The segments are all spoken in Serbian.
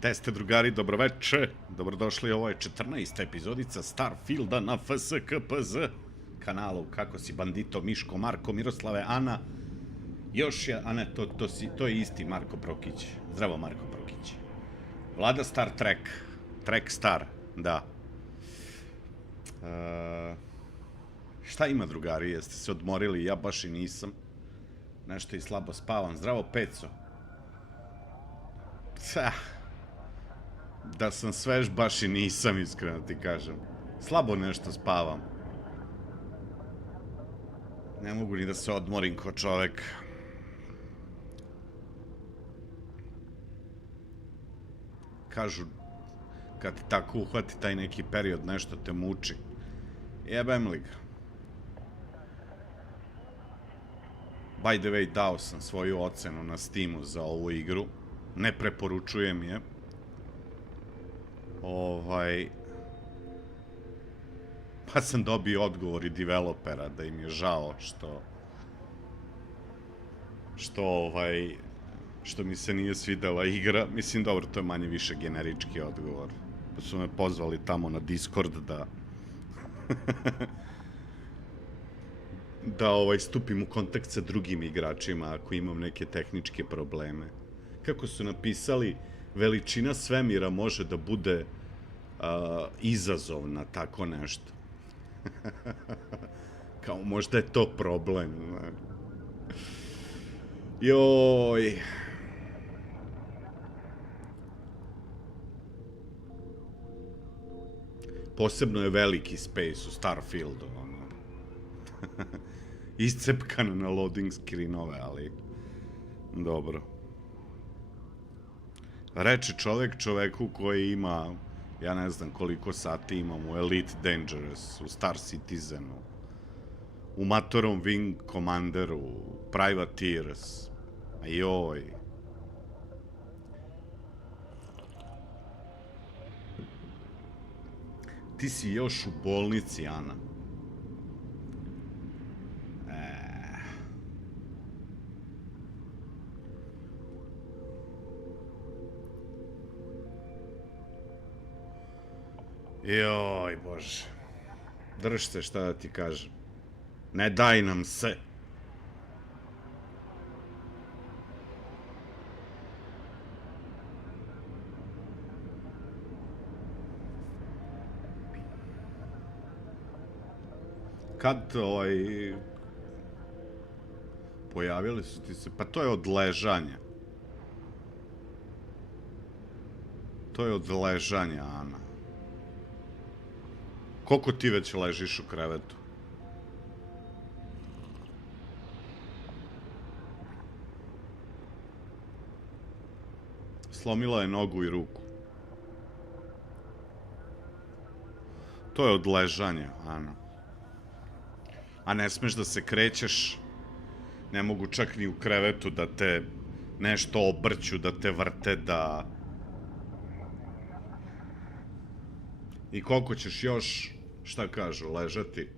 Gde ste, drugari, dobroveče, dobrodošli, ovo je 14. epizodica STARFIELDA na FskpZ kanalu. Kako si, bandito, Miško, Marko, Miroslave, Ana, još je, a ne, to je isti Marko Prokić, zdravo Marko Prokić. Vlada Star Trek, Trek Star, da. Šta ima, drugari, jeste se odmorili, ja baš i nisam, nešto i slabo spavam, zdravo Peco. Da sam svež, baš i nisam, iskreno ti kažem. Slabo nešto spavam. Ne mogu ni da se odmorim ko čovek. Kažu, kad ti tako uhvati taj neki period, nešto te muči. Jebem li ga. By the way, dao sam svoju ocenu na Steamu za ovu igru. Ne preporučujem je. Pa sam dobio odgovor i developera da im je žao što mi se nije svidela igra. Mislim, dobro, to je manje više generički odgovor. Pa su me pozvali tamo na Discord da da stupim u kontakt sa drugim igračima ako imam neke tehničke probleme. Kako su napisali, veličina svemira može da bude izazovna, tako nešto. Kao, možda je to problem. Joj. Posebno je veliki space u Starfieldu, ono. Iscepkano na loading screenove, ali dobro. Reče čovek čoveku koji ima, ja ne znam koliko sati imam u Elite Dangerous, u Star Citizenu, u Matorom Wing Commanderu, Privateers, joj. Ti si još u bolnici, Ana. Joj, bože. Drž se, šta da ti kažem. Ne daj nam se. Kad, pojavili su ti se, pa to je od ležanja. To je od ležanja, Ana. Koliko ti već ležiš u krevetu? Slomila je nogu i ruku. To je od ležanja, Ana. A ne smeš da se krećeš. Ne mogu čak ni u krevetu da te nešto obrću, da te vrte, da... I koliko ćeš još, šta kažu, ležati?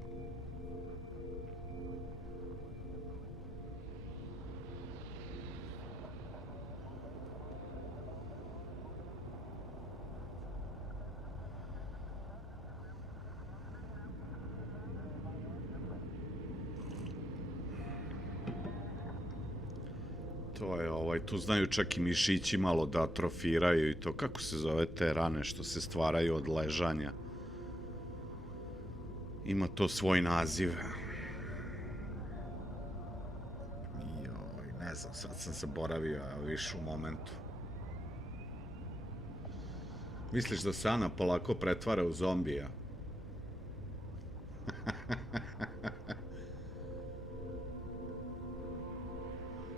To je, tu znaju čak i mišići malo da atrofiraju i to, kako se zove te rane što se stvaraju od ležanja? Ima to svoj naziv. Joj, ne znam, sad sam zaboravio, više u momentu. Misliš da se Ana polako pretvara u zombija?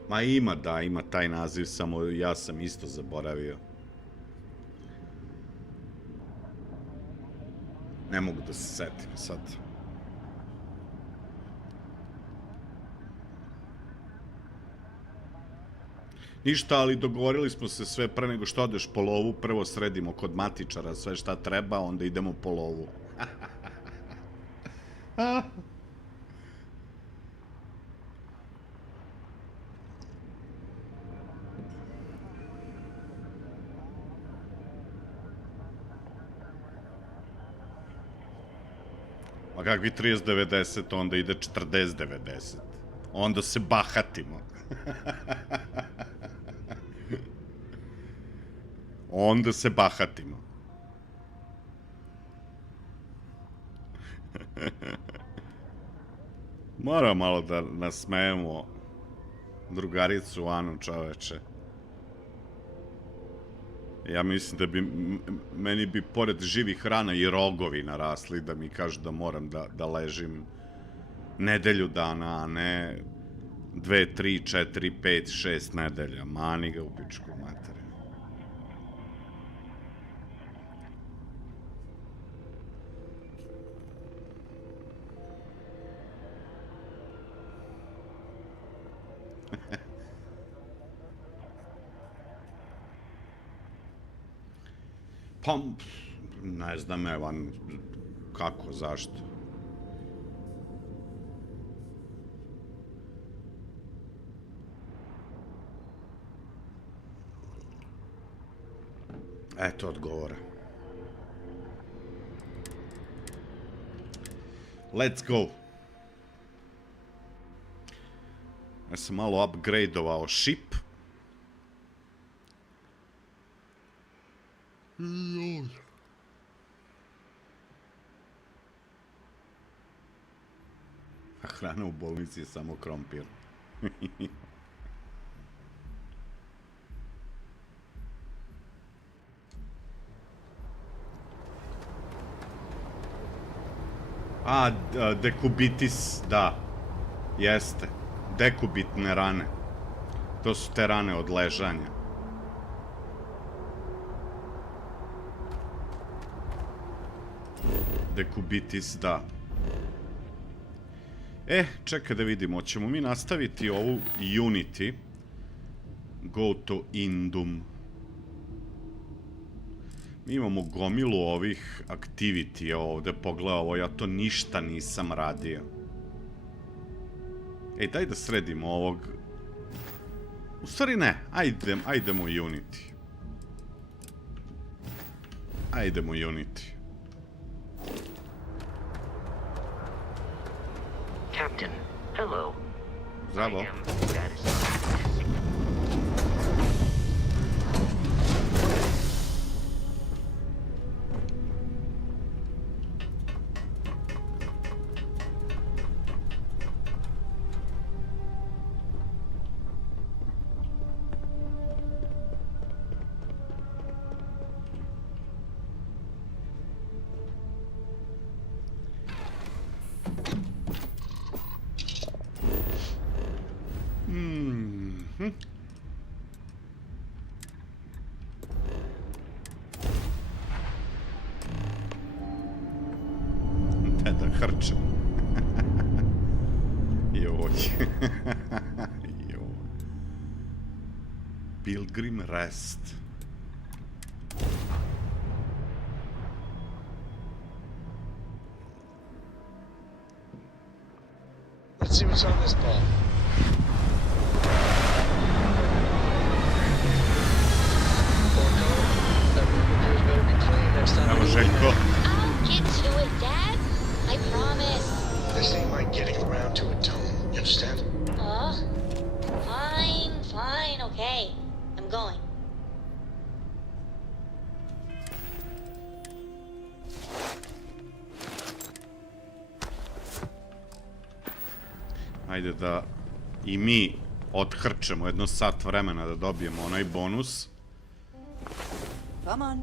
Ma ima, da, ima taj naziv, samo ja sam isto zaboravio. Ne mogu da se setim sad. Ništa, ali dogovorili smo se sve pre nego što odeš po lovu, prvo sredimo kod matičara sve šta treba, onda idemo po lovu. A kakvi 30-90, onda ide 40-90. Onda se bahatimo. Onda se bahatimo. Moram malo da nasmejemo drugaricu Anu, čoveče. Ja mislim da bi, meni bi pored živih rana i rogovi narasli da mi kažu da moram da ležim nedelju dana, a ne 2, 3, 4, 5, 6 nedelja. Mani ga u pičku materiju. Pa, ne znam, Evan, kako, zašto? Eto odgovora. Let's go. Ja sam malo upgradeovao ship. A hrana u bolnici je samo krompir. A, dekubitis, da. Jeste. Dekubitne rane. To su te rane od ležanja. Dekubitis, da. Čekaj da vidimo, hoćemo mi nastaviti ovu Unity. Go to Indum. Mi imamo gomilu ovih activity ovde, pogledaj ovo, ja to ništa nisam radio. Daj da sredimo ovog. U stvari ne, ajdemo u Unity. Ajdemo u Unity. Captain, hello. Zdravo. I am satisfied. Da hrčem. Joj. Joj. Pilgrim Rest. Let's see what's on this ball. Evo Željko. I'll get to it, Dad. I promise. This ain't like getting around to a tone, you understand? Fine, okay. I'm going. Ajde da i mi odhrčemo jedno sat vremena da dobijemo onaj bonus. Come on.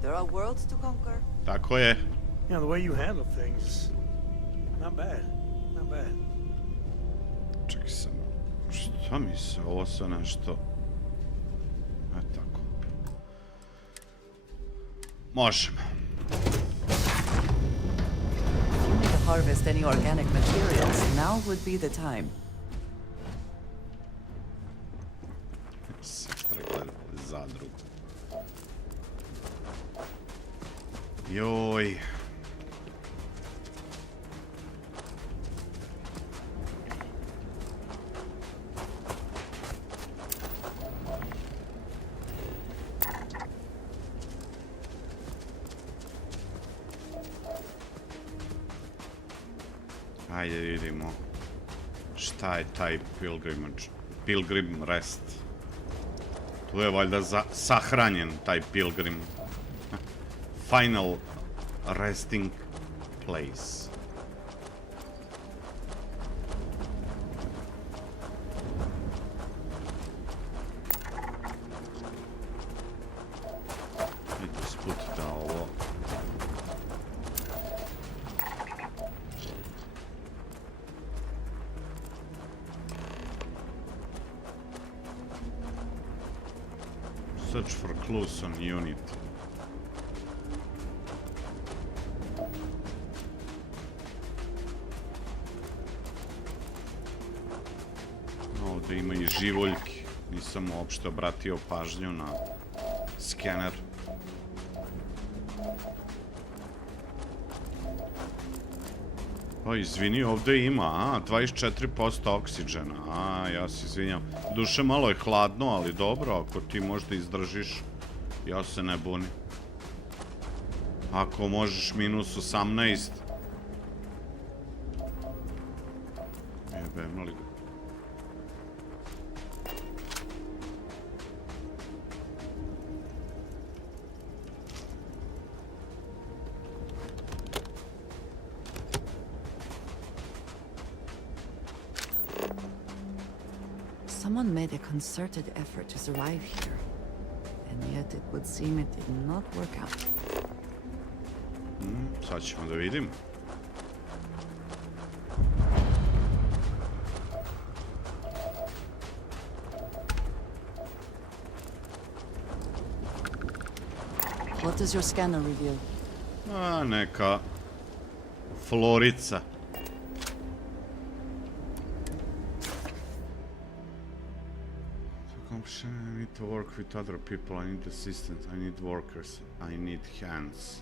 There are worlds to conquer. Tako je. You know, the way you handle things, not bad, not bad. Čekaj sam. Šta mi se ovo sve nešto... tako. Možemo. If you need to harvest any organic materials, now would be the time. Sestra gleda zadrugu. Joj. Ajde vidimo šta je taj pilgrim rest. Tu je valjda sahranjen taj pilgrim. Final resting place. Idemo sputiti na ovo. Search for clues on unit. Ovdje ima i živoljki. Nisam uopšte obratio pažnju na skener. O, izvini, ovdje ima, 24% oksiđena, ja se izvinjam. Duše, malo je hladno, ali dobro, ako ti možda izdržiš, ja se ne bunim. Ako možeš -18. Jebem li ga. Someone made a concerted effort to survive here, and yet it would seem it did not work out. Sad ćemo da vidimo. What does your scanner reveal? Neka florica. I need to work with other people, I need assistance, I need workers, I need hands.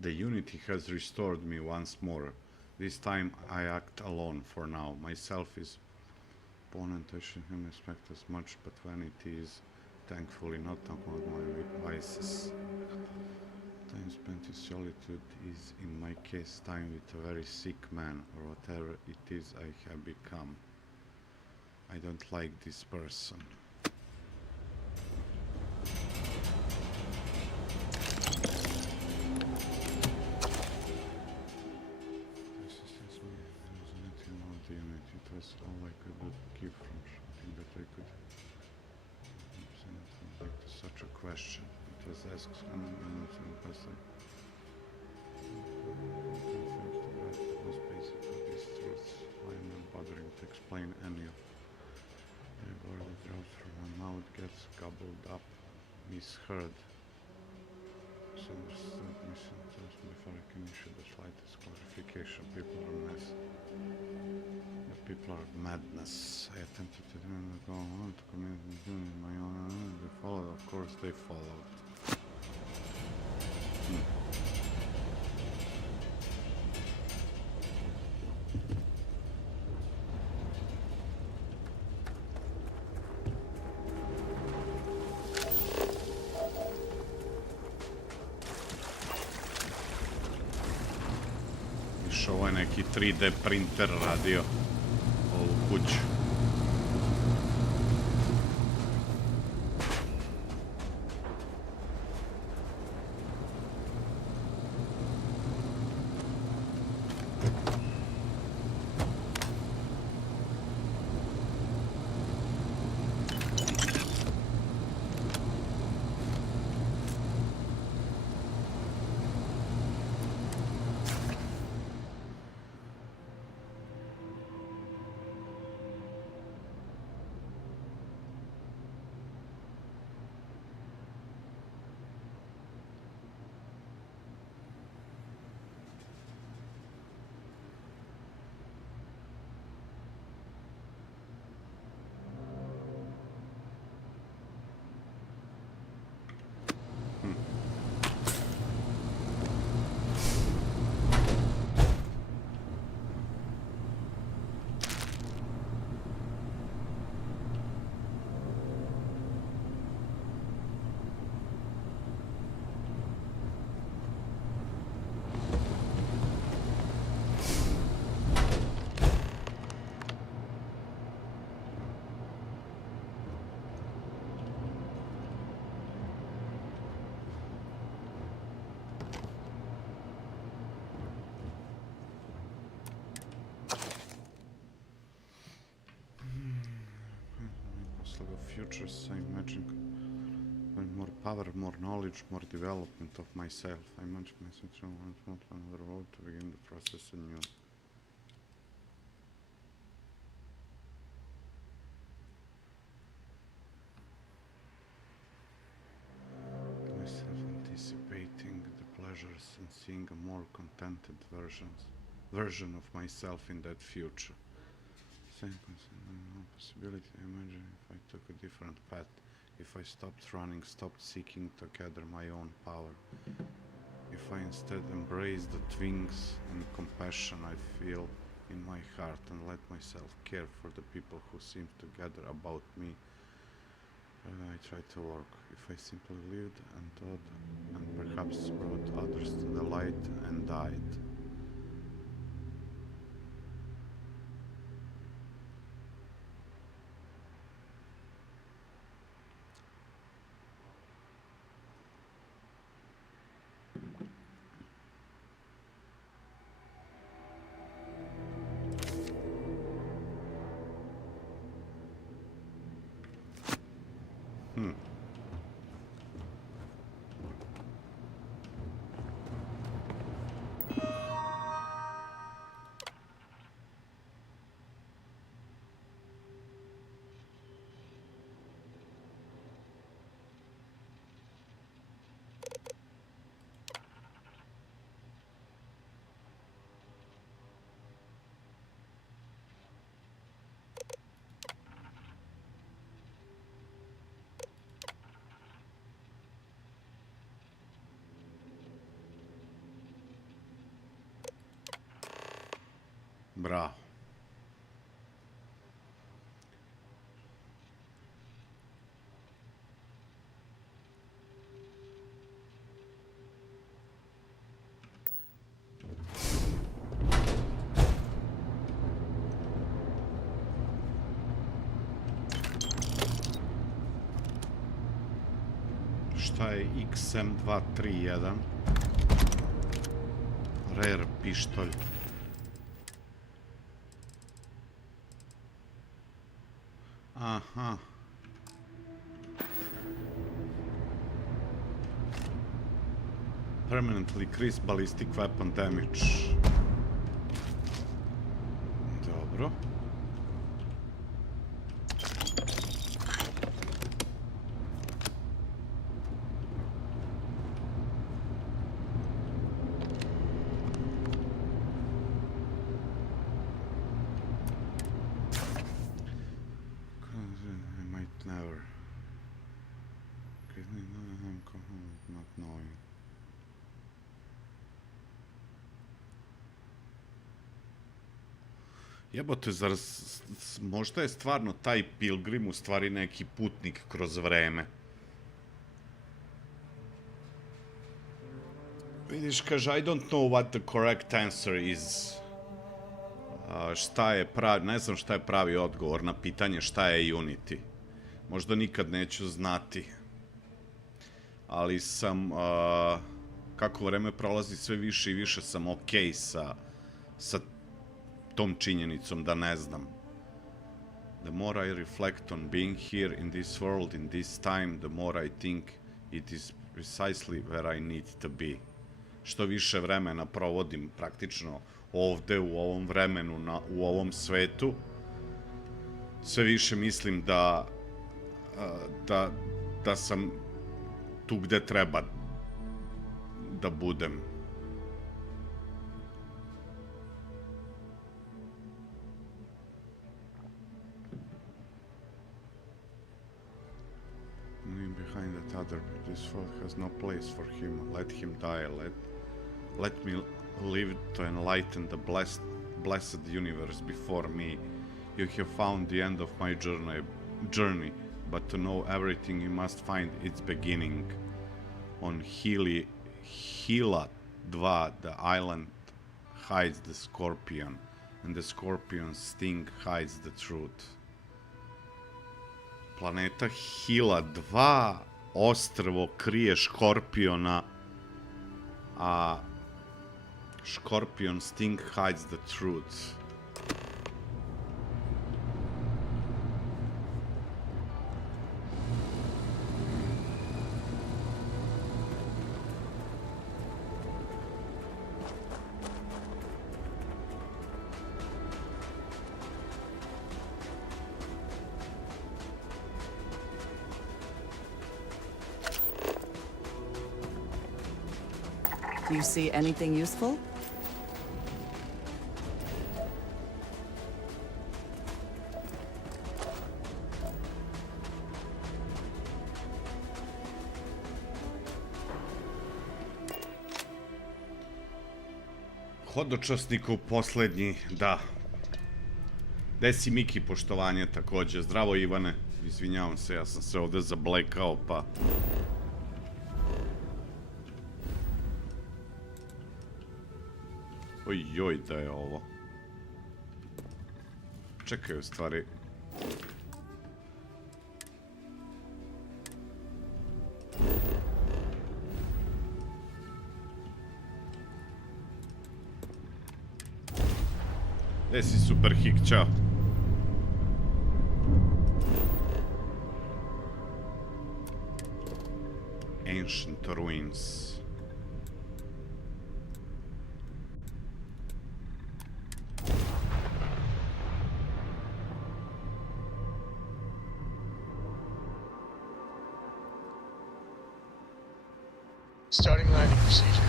The unity has restored me once more. This time I act alone for now. Myself is opponent, I should him expect as much, but when it is, thankfully not among my vices. Time spent in solitude is, in my case, time with a very sick man, or whatever it is I have become. I don't like this person. It was all I could give from something that I could like to such a question. It was asked and person. Was basically these truths. I am not bothering to explain any of the word that drops from my mouth gets gobbled up, misheard. Misunderstood, misunderstood before I can issue the slightest clarification. People are mess. People are madness. I attempted to go on to communicate my own. They followed, of course they followed. Viš ovo je neki 3D printer radio. kuću. Futures, I imagine more power, more knowledge, more development of myself. I imagine myself on another road to begin the process anew. Myself anticipating the pleasures and seeing a more contented version of myself in that future. Same possibility. Imagine if I took a different path, if I stopped running, stopped seeking to gather my own power, if I instead embrace the twinges and compassion I feel in my heart and let myself care for the people who seem to gather about me, I try to work. If I simply lived and thought and perhaps brought others to the light and died. Bravo. Šta je XM231? Rare pištolj. Aha. Permanently increase ballistic weapon damage. Dobro. Jebote, zar možda je stvarno taj pilgrim u stvari neki putnik kroz vreme? Vidiš, kaže, I don't know what the correct answer is. Ne znam šta je pravi odgovor na pitanje šta je Unity. Možda nikad neću znati. Ali sam, kako vreme prolazi, sve više i više sam okej sa tom činjenicom da ne znam. The more I reflect on being here in this world, in this time, the more I think it is precisely where I need to be. Što više vremena provodim praktično ovde, u ovom vremenu, u ovom svetu, sve više mislim da sam tu gde treba da budem. Behind that other, this world has no place for him. Let him die. Let me live to enlighten the blessed universe before me. You have found the end of my journey, but to know everything you must find its beginning. On Hila 2, the island hides the scorpion, and the scorpion's sting hides the truth. Planeta Hila 2, ostrvo krije škorpiona, a Scorpion sting hides the truth. Do you see anything useful? Hodočasnikov poslednji, da. Gde si Miki, poštovanje takođe. Zdravo Ivane, izvinjavam se, ja sam se ovde zablekao, pa... Ojoj, da je ovo. Čekaj, u stvari... Gde si, super hik, čao. Ancient ruins. Starting landing procedure.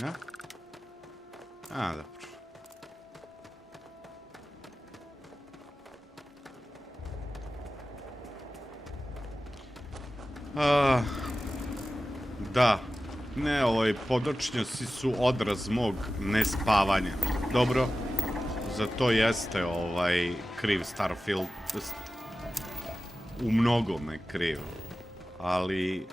Ja? A, dobro. Da. Ne, podočnjaci su odraz mog nespavanja. Dobro, za to jeste kriv Starfield. U mnogome kriv. Ali...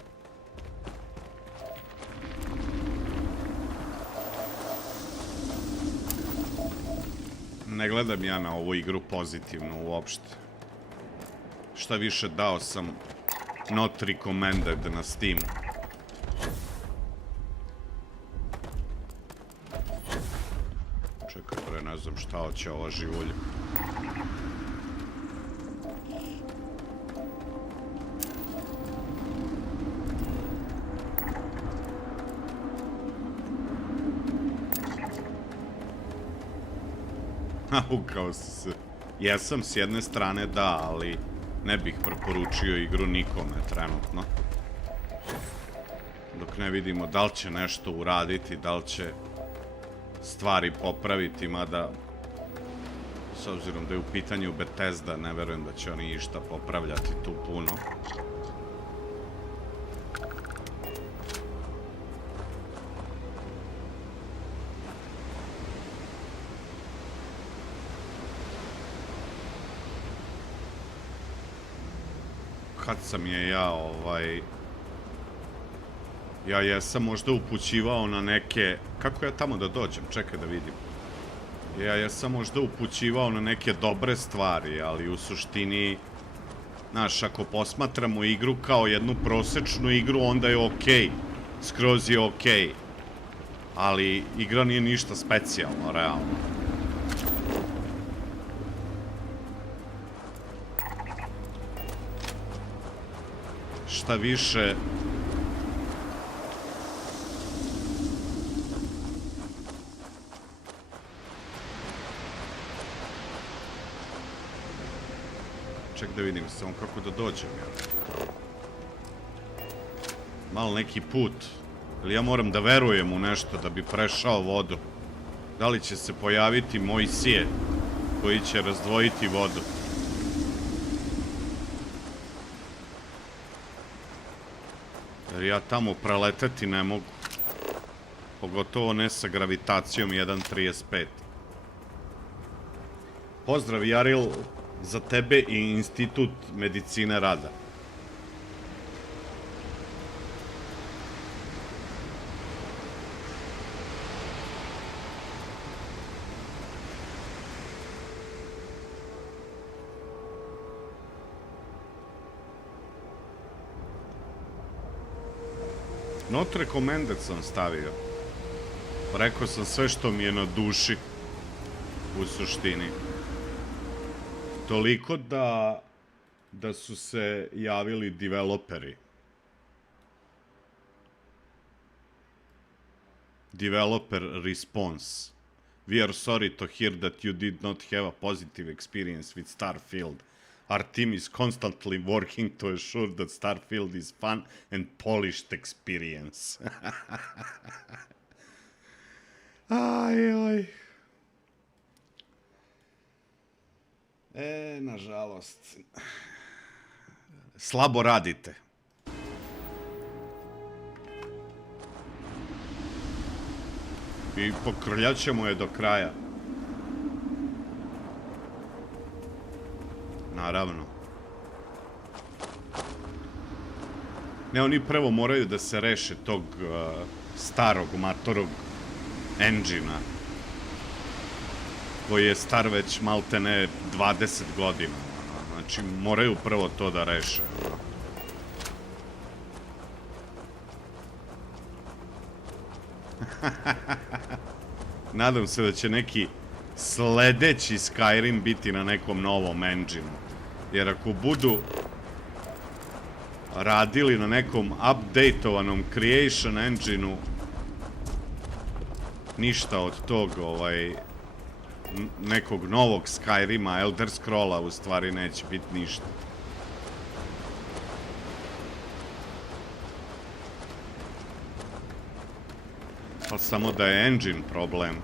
ne gledam ja na ovu igru pozitivno uopšte. Šta više, dao sam not recommended na Steam. Čekaj, bre, ne znam šta hoće ova živulja. Ukao si se. Jesam, s jedne strane da, ali ne bih preporučio igru nikome trenutno. Dok ne vidimo da li će nešto uraditi, da li će stvari popraviti, mada s obzirom da je u pitanju Bethesda, ne verujem da će oni išta popravljati tu puno. kad sam je ja, ja jesam možda upućivao na neke... Kako ja tamo da dođem? Čekaj da vidim. Ja jesam možda upućivao na neke dobre stvari, ali u suštini... Znaš, ako posmatramo igru kao jednu prosečnu igru, onda je okej. Skroz je okej. Ali igra nije ništa specijalno, realno. Šta više... Ček da vidim samo kako da dođem, ja. Malo neki put. Ili ja moram da verujem u nešto da bi prešao vodu. Da li će se pojaviti Mojsije koji će razdvojiti vodu? Jer ja tamo preleteti ne mogu. Pogotovo ne sa gravitacijom 1.35. Pozdrav, Jaril, za tebe i Institut medicine rada. Not recommended sam stavio. Rekao sam sve što mi je na duši. U suštini. Toliko da su se javili developeri. Developer response. We are sorry to hear that you did not have a positive experience with STARFIELD. Our team is constantly working to assure that STARFIELD is fun and polished experience. Aj. Nažalost. Slabo radite. I pokrljat ćemo je do kraja. Naravno. Ne, oni prvo moraju da se reše tog starog, matorog engina koji je star već maltene 20 godina. Znači, moraju prvo to da reše. Nadam se da će neki sledeći Skyrim biti na nekom novom enginu. Jer ako budu radili na nekom updateovanom creation engineu, ništa od tog, nekog novog Skyrima, Elder Scrolla, u stvari neće biti ništa. Pa samo da je engine problem.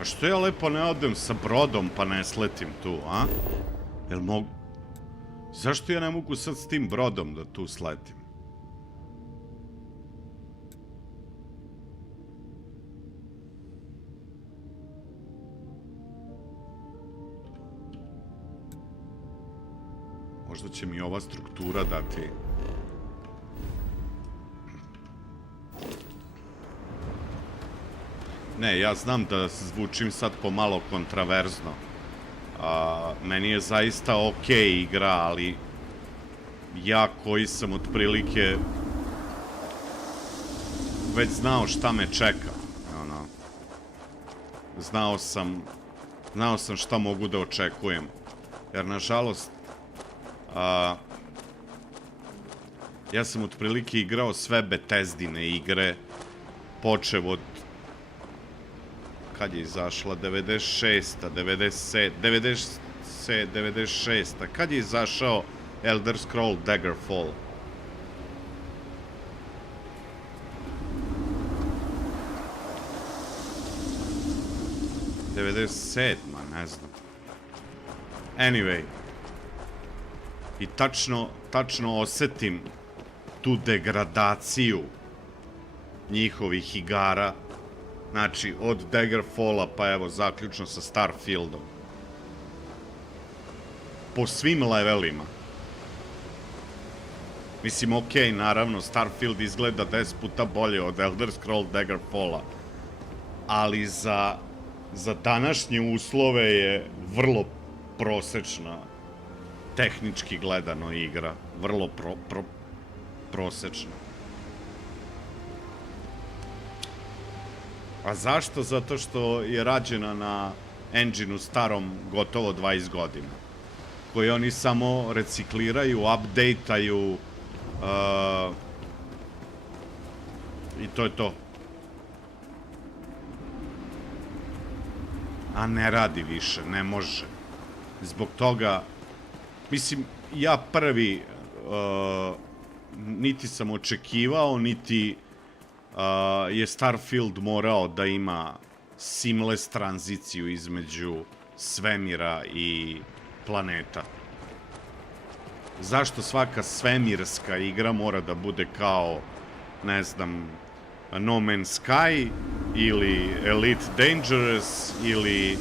A što ja lepo ne odem sa brodom pa ne sletim tu, a? Jel mogu... Zašto ja ne mogu sad s tim brodom da tu sletim? Možda će mi ova struktura dati... Ne, ja znam da zvučim sad pomalo kontraverzno. Meni je zaista okej igra, ali ja koji sam otprilike već znao šta me čeka. Znao sam šta mogu da očekujem. Jer, nažalost, ja sam otprilike igrao sve Bethesdine igre, počev od kad je izašla, 96-a, 96-a, kad je izašao Elder Scroll Daggerfall? '97, ne znam. Anyway. i tačno osetim tu degradaciju njihovih igara, znači od Daggerfalla pa evo zaključno sa Starfieldom, po svim levelima. Mislim, okej, naravno, Starfield izgleda 10 puta bolje od Elder Scroll Daggerfalla, ali za današnje uslove je vrlo prosečna, tehnički gledano igra, vrlo prosečna. A zašto? Zato što je rađena na engine-u starom gotovo 20 godina, koji oni samo recikliraju, update-aju, i to je to. A ne radi više, ne može. Zbog toga, mislim, ja prvi niti sam očekivao, niti je Starfield morao da ima seamless tranziciju između svemira i planeta. Zašto svaka svemirska igra mora da bude kao, ne znam, No Man's Sky ili Elite Dangerous ili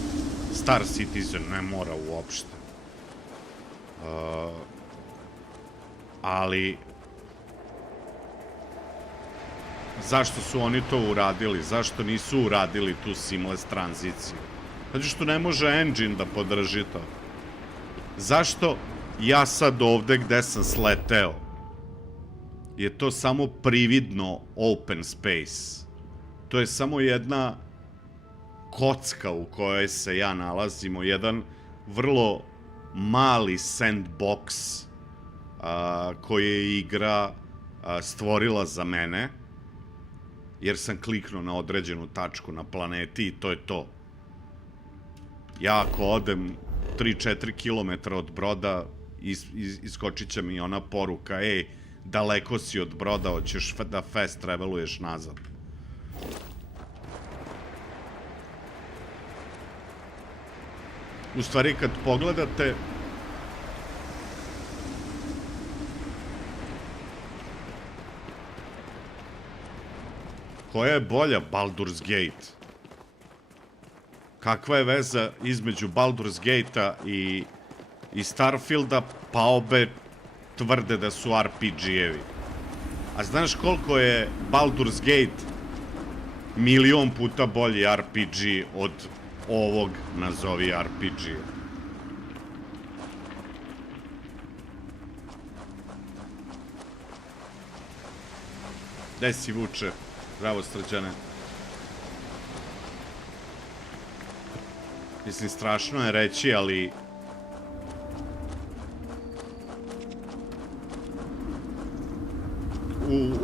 Star Citizen? Ne mora uopšte. Ali zašto su oni to uradili? Zašto nisu uradili tu seamless tranziciju? Zato što ne može engine da podrži to. Zašto ja sad ovde gde sam sleteo je to samo prividno open space? To je samo jedna kocka u kojoj se ja nalazimo, jedan vrlo mali sandbox koji je igra stvorila za mene, jer sam kliknuo na određenu tačku na planeti i to je to. Ja ako odem 3-4 kilometra od broda, iskočit će mi ona poruka, ej, daleko si od broda, hoćeš da fast traveluješ nazad. U stvari, kad pogledate, koja je bolja Baldur's Gate? Kakva je veza između Baldur's Gate-a i Starfielda? Pa obe tvrde da su RPG-evi. A znaš koliko je Baldur's Gate milion puta bolji RPG od ovog nazovi RPG-a? Gde si, Vuče? Bravo, Srđane. Mislim, strašno je reći, ali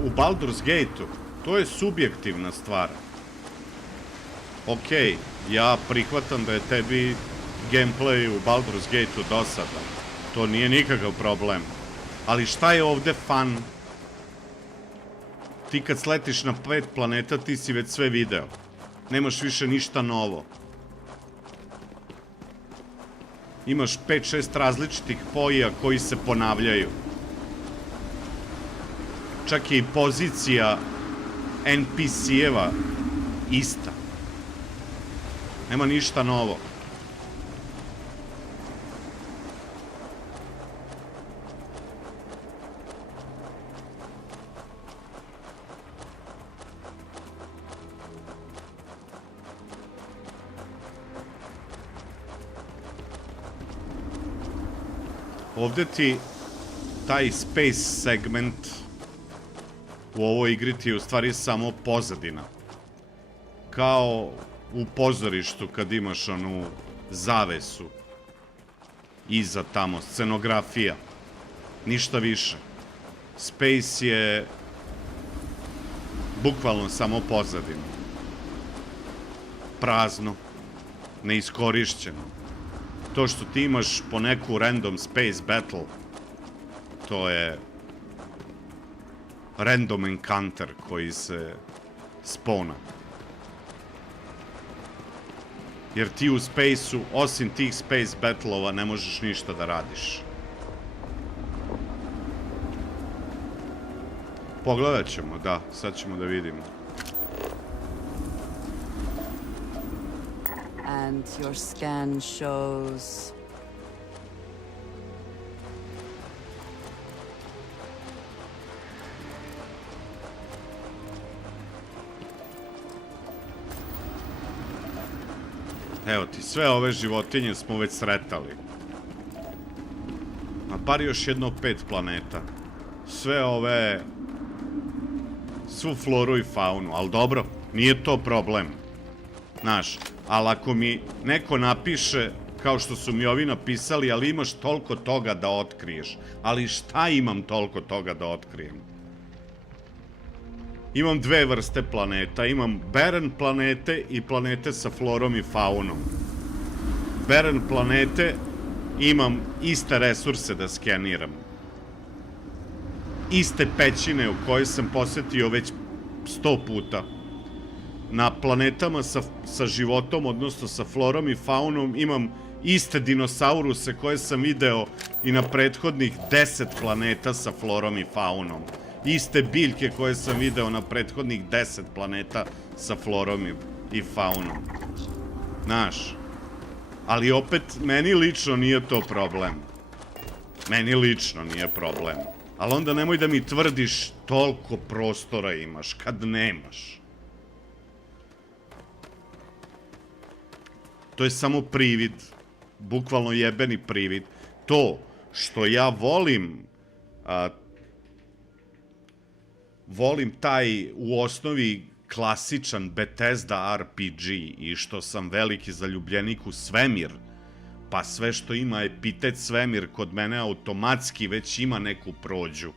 u Baldur's Gate-u to je subjektivna stvar. Okej, ja prihvatam da je tebi gameplay u Baldur's Gate-u dosadan. To nije nikakav problem. Ali šta je ovde fun? Ti kad sletiš na 5 planeta, ti si već sve video. Nemaš više ništa novo. Imaš 5-6 različitih poja koji se ponavljaju. Čak je i pozicija NPC-eva ista. Nema ništa novo. Ovde ti taj space segment u ovoj igri ti je u stvari samo pozadina. Kao u pozorištu kad imaš onu zavesu iza tamo, scenografija. Ništa više. Space je bukvalno samo pozadina. Prazno. Neiskorišćeno. To što ti imaš po neku random space battle, to je random encounter koji se spona. Jer ti u space-u, osim tih space battle-ova, ne možeš ništa da radiš. Pogledat ćemo, da, sad ćemo da vidimo. And your scan shows... Evo ti, sve ove životinje smo već sretali. A bar još jedno 5 planeta. Sve ove... Svu floru i faunu, ali dobro, nije to problem. Znaš, ali ako mi neko napiše, kao što su mi ovi napisali, ali imaš toliko toga da otkriješ. Ali šta imam toliko toga da otkrijem? Imam dve vrste planeta, imam barren planete i planete sa florom i faunom. Barren planete imam iste resurse da skeniram. Iste pećine u koje sam posetio već 100 puta. Na planetama sa životom, odnosno sa florom i faunom, imam iste dinosauruse koje sam video i na prethodnih 10 planeta sa florom i faunom. Iste biljke koje sam video na prethodnih 10 planeta sa florom i faunom. Znaš, ali opet, meni lično nije to problem. Meni lično nije problem. Ali onda nemoj da mi tvrdiš toliko prostora imaš, kad nemaš. To je samo privid. Bukvalno jebeni privid. To što ja volim... volim taj u osnovi klasičan Bethesda RPG i što sam veliki zaljubljenik u svemir, pa sve što ima epitet svemir kod mene automatski već ima neku prođu.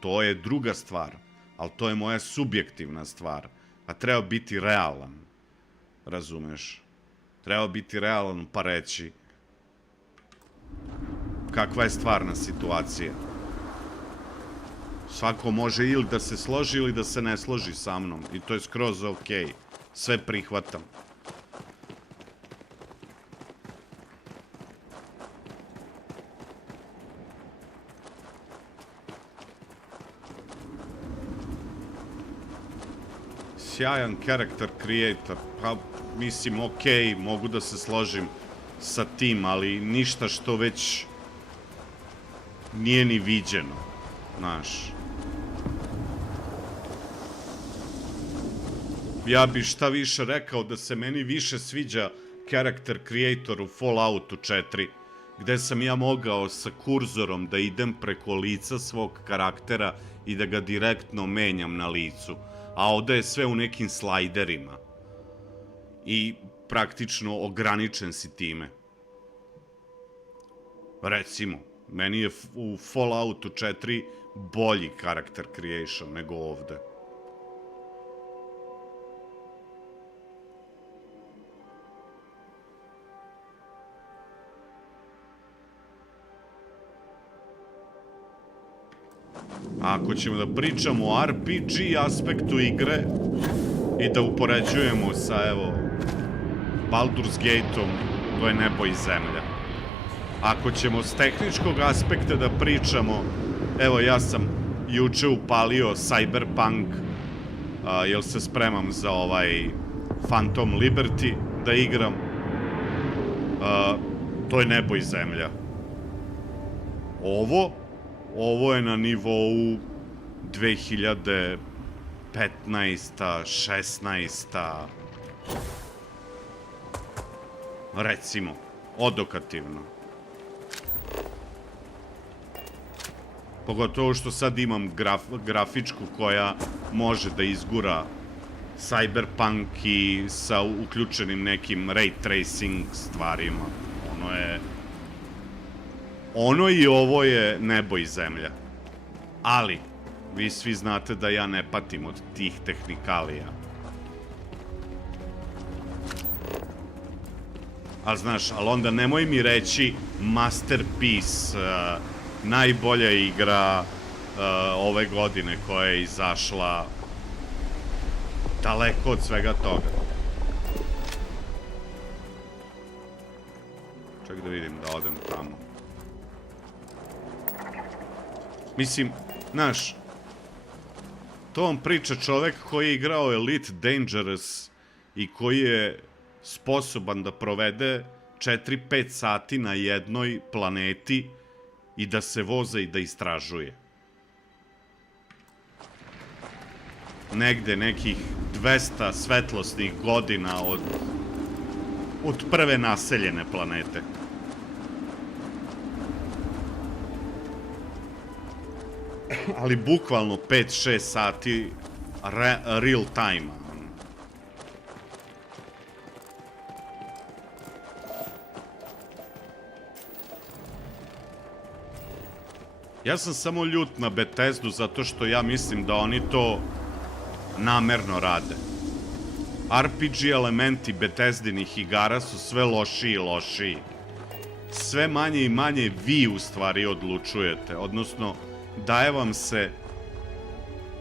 To je druga stvar, ali to je moja subjektivna stvar. A treba biti realan, razumeš? Treba biti realan pa reći kakva je stvarna situacija. Svako može ili da se složi ili da se ne složi sa mnom. I to je skroz okej. Sve prihvatam. Sjajan character creator. Pa, mislim, okej, mogu da se složim sa tim, ali ništa što već nije ni viđeno. Znaš. Ja bi šta više rekao da se meni više sviđa character creator u Falloutu 4, gde sam ja mogao sa kurzorom da idem preko lica svog karaktera i da ga direktno menjam na licu. A ovde je sve u nekim slajderima. I praktično ograničen si time. Recimo, meni je u Falloutu 4 bolji character creation nego ovde. Ako ćemo da pričamo o RPG aspektu igre i da upoređujemo sa, evo, Baldur's Gate-om, to je nebo i zemlja. Ako ćemo s tehničkog aspekta da pričamo, evo, ja sam juče upalio Cyberpunk, jer se spremam za ovaj Phantom Liberty da igram. To je nebo i zemlja. Ovo je na nivou 2015. 16. Recimo, odokativno. Pogotovo što sad imam grafičku koja može da izgura Cyberpunk i sa uključenim nekim ray tracing stvarima. Ono i ovo je nebo i zemlja. Ali, vi svi znate da ja ne patim od tih tehnikalija. A znaš, ali onda nemoj mi reći masterpiece, najbolja igra ove godine koja je izašla, daleko od svega toga. Ček da vidim, da odem tamo. Mislim, znaš, To vam priča čovek koji je igrao Elite Dangerous i koji je sposoban da provede 4-5 sati na jednoj planeti i da se voza i da istražuje. Negde nekih 200 svetlosnih godina od prve naseljene planete. Ali bukvalno 5-6 sati real time. Ja sam samo ljut na Bethesdu zato što ja mislim da oni to namerno rade. RPG elementi Bethesdinih igara su sve lošiji i lošiji. Sve manje i manje vi u stvari odlučujete, odnosno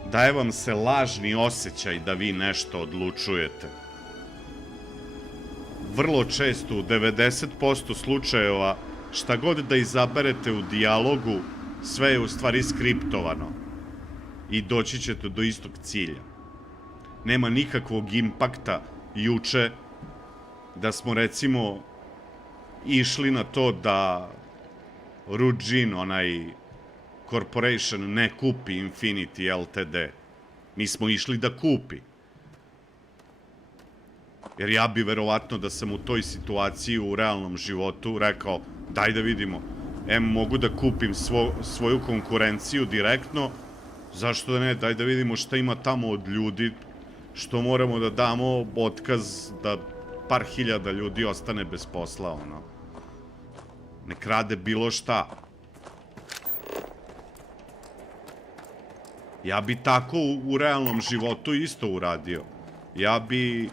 daje vam se lažni osjećaj da vi nešto odlučujete. Vrlo često, u 90% slučajeva, šta god da izaberete u dijalogu, sve je u stvari skriptovano i doći ćete do istog cilja. Nema nikakvog impakta juče da smo recimo išli na to da Rujin, onaj Corporation, ne kupi Infinity Ltd. Mi smo išli da kupi. Jer ja bi verovatno da sam u toj situaciji u realnom životu rekao, daj da vidimo, mogu da kupim svoju konkurenciju direktno, zašto da ne, daj da vidimo šta ima tamo od ljudi, što moramo da damo otkaz da par hiljada ljudi ostane bez posla, ono. Nek rade bilo šta. Ja bi tako u realnom životu isto uradio. Ja bi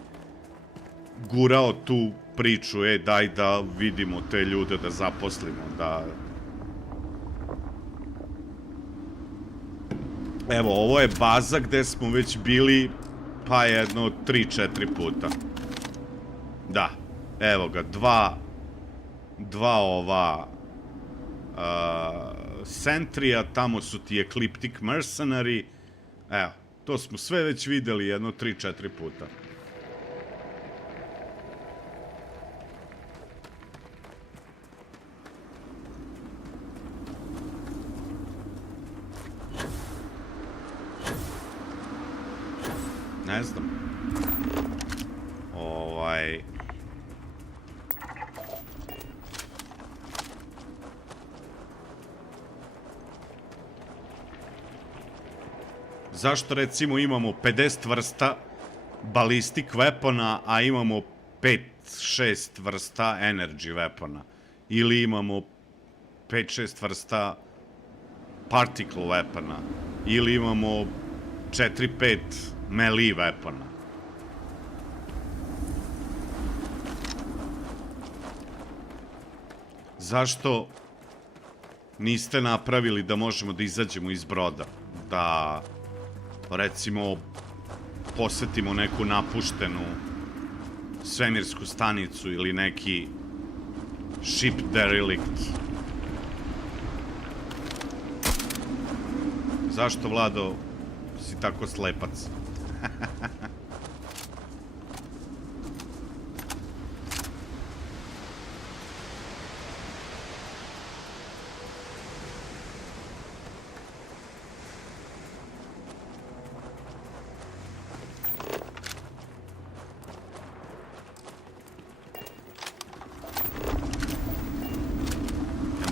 gurao tu priču, daj da vidimo te ljude, da zaposlimo, da... Evo, ovo je baza gde smo već bili, pa jedno 3-4 puta. Da, evo ga, dva ova Sentrija, tamo su ti Ecliptic Mercenary. Evo, to smo sve već videli jedno 3-4 puta. Ne znam. Zašto recimo imamo 50 vrsta ballistic weapona, a imamo 5-6 vrsta energy weapona? Ili imamo 5-6 vrsta particle weapona? Ili imamo 4-5 melee weapona? Zašto niste napravili da možemo da izađemo iz broda? Da, recimo, posetimo neku napuštenu svemirsku stanicu ili neki ship derelict. Zašto, Vlado, si tako slepac?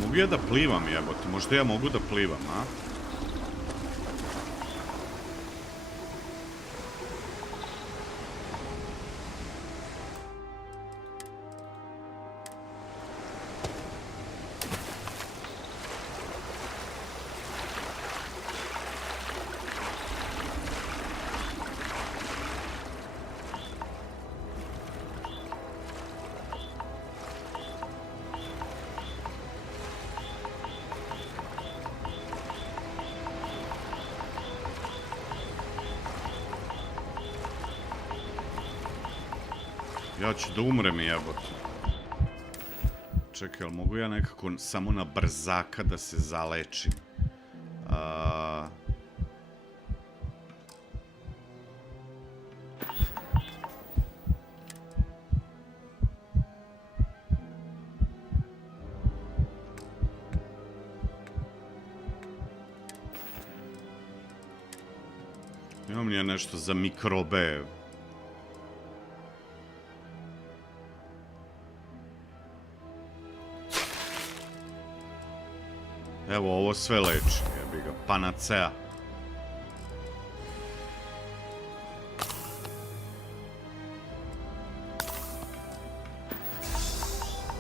Mogu ja da plivam, jebote? Možda ja mogu da plivam, a? Ja ću da umrem, jebote. Čekaj, ali mogu ja nekako samo na brzaka da se zalečim? Imam ja nešto za mikrobe. Evo, ovo sve leči, jebi ga, panacea.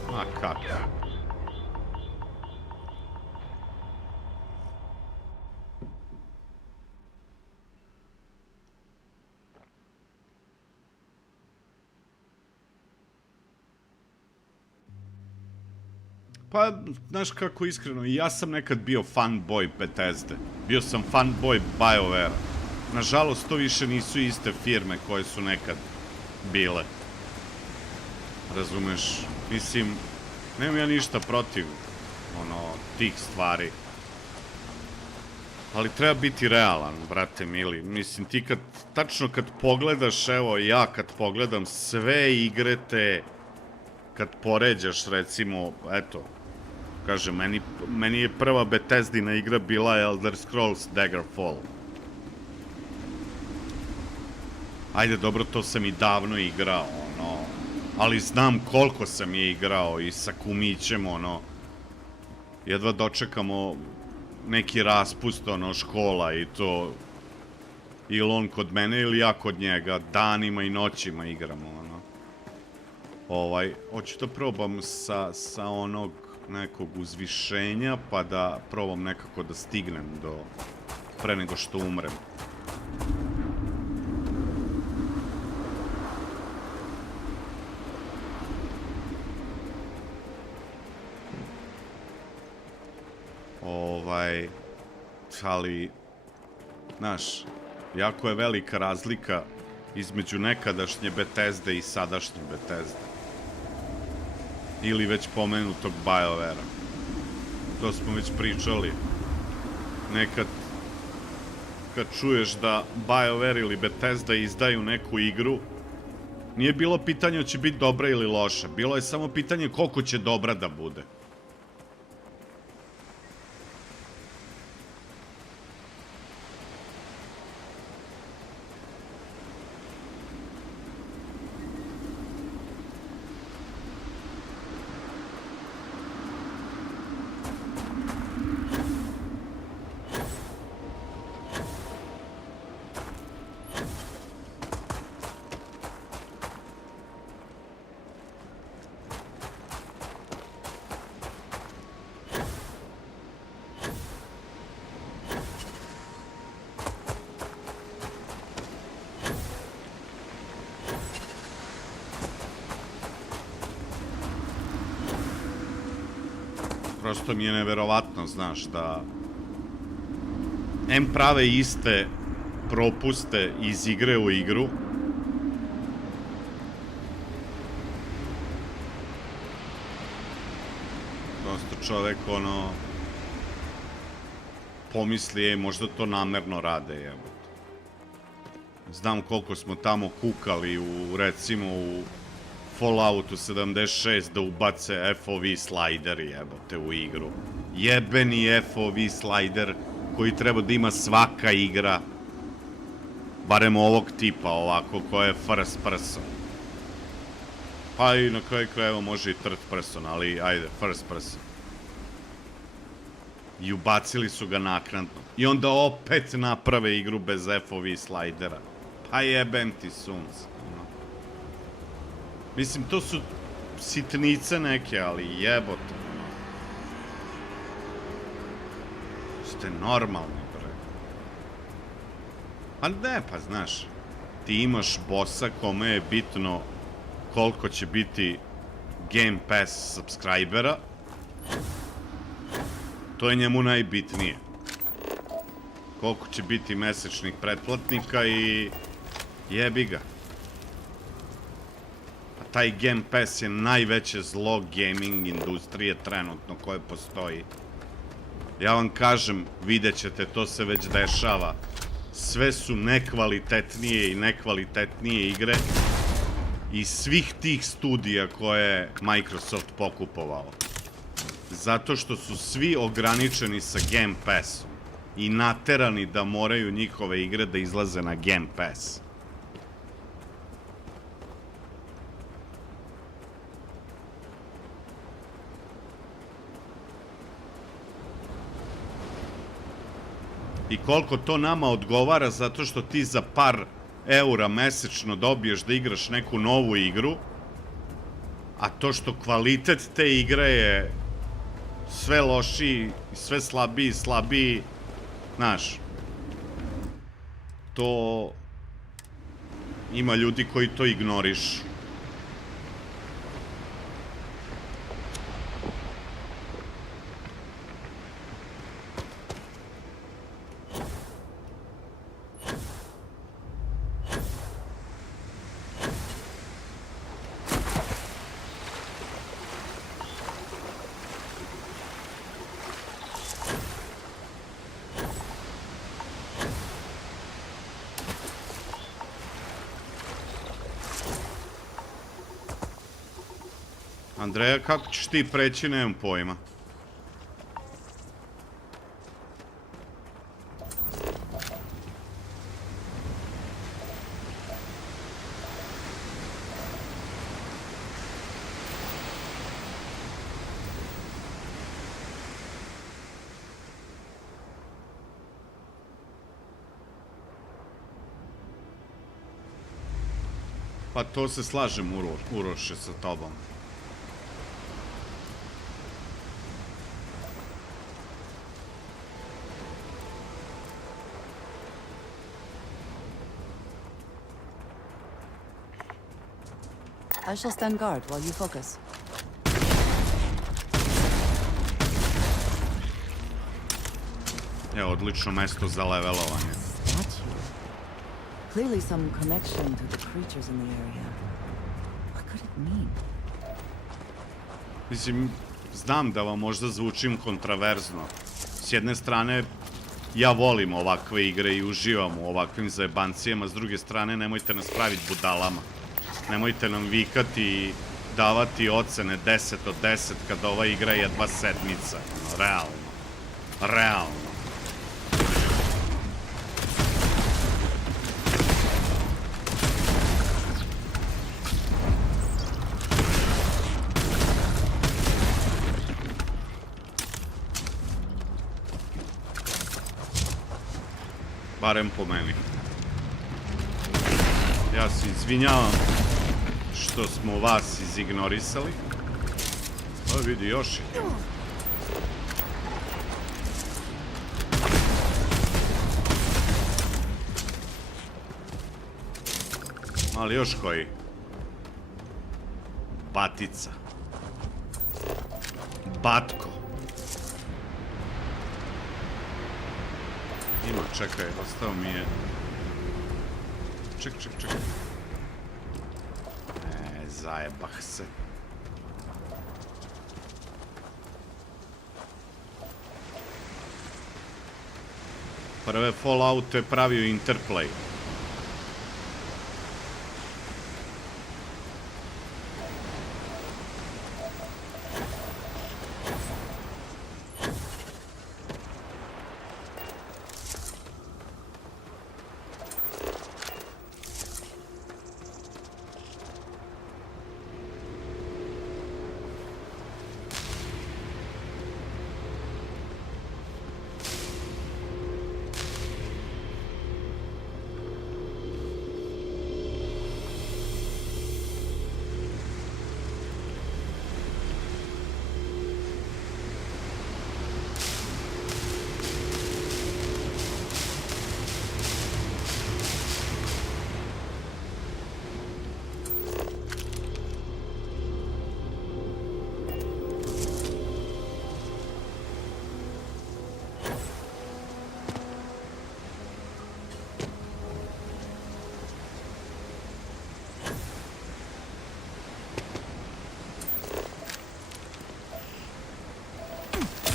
A kako? Pa, znaš kako, iskreno, i ja sam nekad bio fanboy Bethesde. Bio sam fanboy BioWare. Nažalost, to više nisu iste firme koje su nekad bile. Razumeš? Mislim, nemam ja ništa protiv, tih stvari. Ali treba biti realan, brate mili. Mislim, ti tačno kad pogledaš, evo, ja kad pogledam sve igre te, kad poređaš, recimo, eto, kažem, meni je prva Bethesdina igra bila Elder Scrolls Daggerfall. Ajde, dobro, to sam i davno igrao, ali znam koliko sam je igrao i sa kumićem, jedva dočekamo neki raspust, škola i to, ili on kod mene ili ja kod njega, danima i noćima igramo, hoću da probam sa onog nekog uzvišenja, pa da probam nekako da stignem do pre nego što umrem. Ali, znaš, jako je velika razlika između nekadašnje Bethesde i sadašnje Bethesde. Ili već pomenutog BioWare-a. To smo već pričali. Nekad, kad čuješ da BioWare ili Bethesda izdaju neku igru, nije bilo pitanje hoće biti dobra ili loša. Bilo je samo pitanje koliko će dobra da bude. Prosto mi je neverovatno, znaš, da M prave iste propuste iz igre u igru. Prosto čovek, pomisli, možda to namerno rade, jebote. Znam koliko smo tamo kukali recimo u Falloutu 76 da ubace FOV slider, jebote, u igru. Jebeni FOV slider koji treba da ima svaka igra, barem ovog tipa, ovako, koja je first person. Pa i na kraju krajeva može i third person, ali ajde, first person. I ubacili su ga naknadno. I onda opet naprave igru bez FOV slidera. Pa jebem ti sunce. Mislim, to su sitnice neke, ali jebote. Ste normalni, bre. A ne, pa znaš, ti imaš bossa kome je bitno koliko će biti Game Pass subscribera. To je njemu najbitnije. Koliko će biti mesečnih pretplatnika i jebi ga. Taj Game Pass je najveće zlo gaming industrije trenutno koje postoji. Ja vam kažem, vidjet ćete, to se već dešava. Sve su nekvalitetnije i nekvalitetnije igre iz svih tih studija koje je Microsoft pokupovao. Zato što su svi ograničeni sa Game Passom. i naterani da moraju njihove igre da izlaze na Game Pass. I koliko to nama odgovara, zato što ti za par eura mesečno dobiješ da igraš neku novu igru, a to što kvalitet te igre je sve lošiji, sve slabiji, slabiji, znaš, to ima ljudi koji to ignorišu. Andreja, kako ćeš ti preći, nemam pojma. Pa to se slažem, Uroše, sa tobom. I shall stand guard while you focus. Evo, odlično mesto za levelovanje. Statue. Clearly some connection to the creatures in the area. What could it mean? Mislim, znam da vam možda zvučim kontraverzno. S jedne strane, ja volim ovakve igre i uživam u ovakvim zajebancijama, s druge strane, nemojte nas praviti budalama. Nemojte nam vikati i davati ocene 10 od 10 kada ova igra je jedva sedmica. Realno. Realno. Barem po meni. Ja se izvinjavam što smo vas izignorisali. O, vidi, još je. Ali još koji? Batica. Batko. Ima, čekaj, ostao mi je... Ček. Zajebah se. Prve Fallout je pravio Interplay.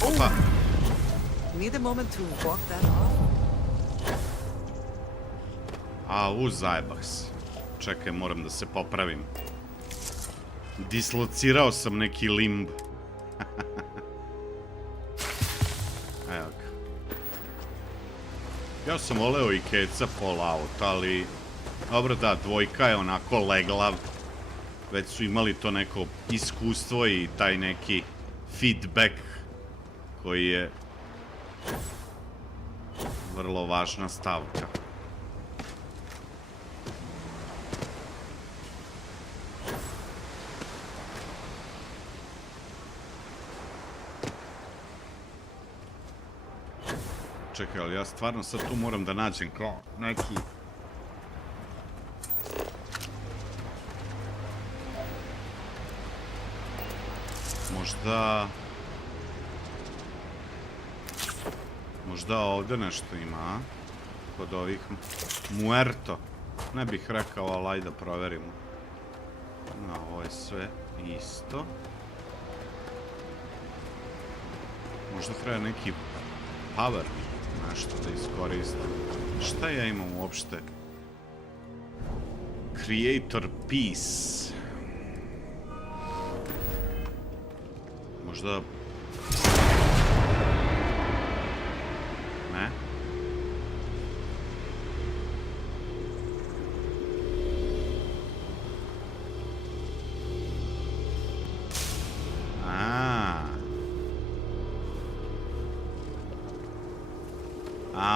Opa. Need a moment to walk that off. A, zajebah se. Čekaj, moram da se popravim. Dislocirao sam neki limb. Evo ga. Ja sam voleo i keca Fallout, ali... Dobro, da, dvojka je onako legla. Već su imali to neko iskustvo i taj neki feedback koji je vrlo važna stavka. Čekaj, ali ja stvarno sad tu moram da nađem kao neki... Možda ovdje nešto ima, a? Kod ovih... Muerto. Ne bih rekao, ali ajde da proverimo. No, ovo je sve isto. Možda treba neki power nešto da iskoristim. Šta ja imam uopšte? Creator piece. Možda... Ne?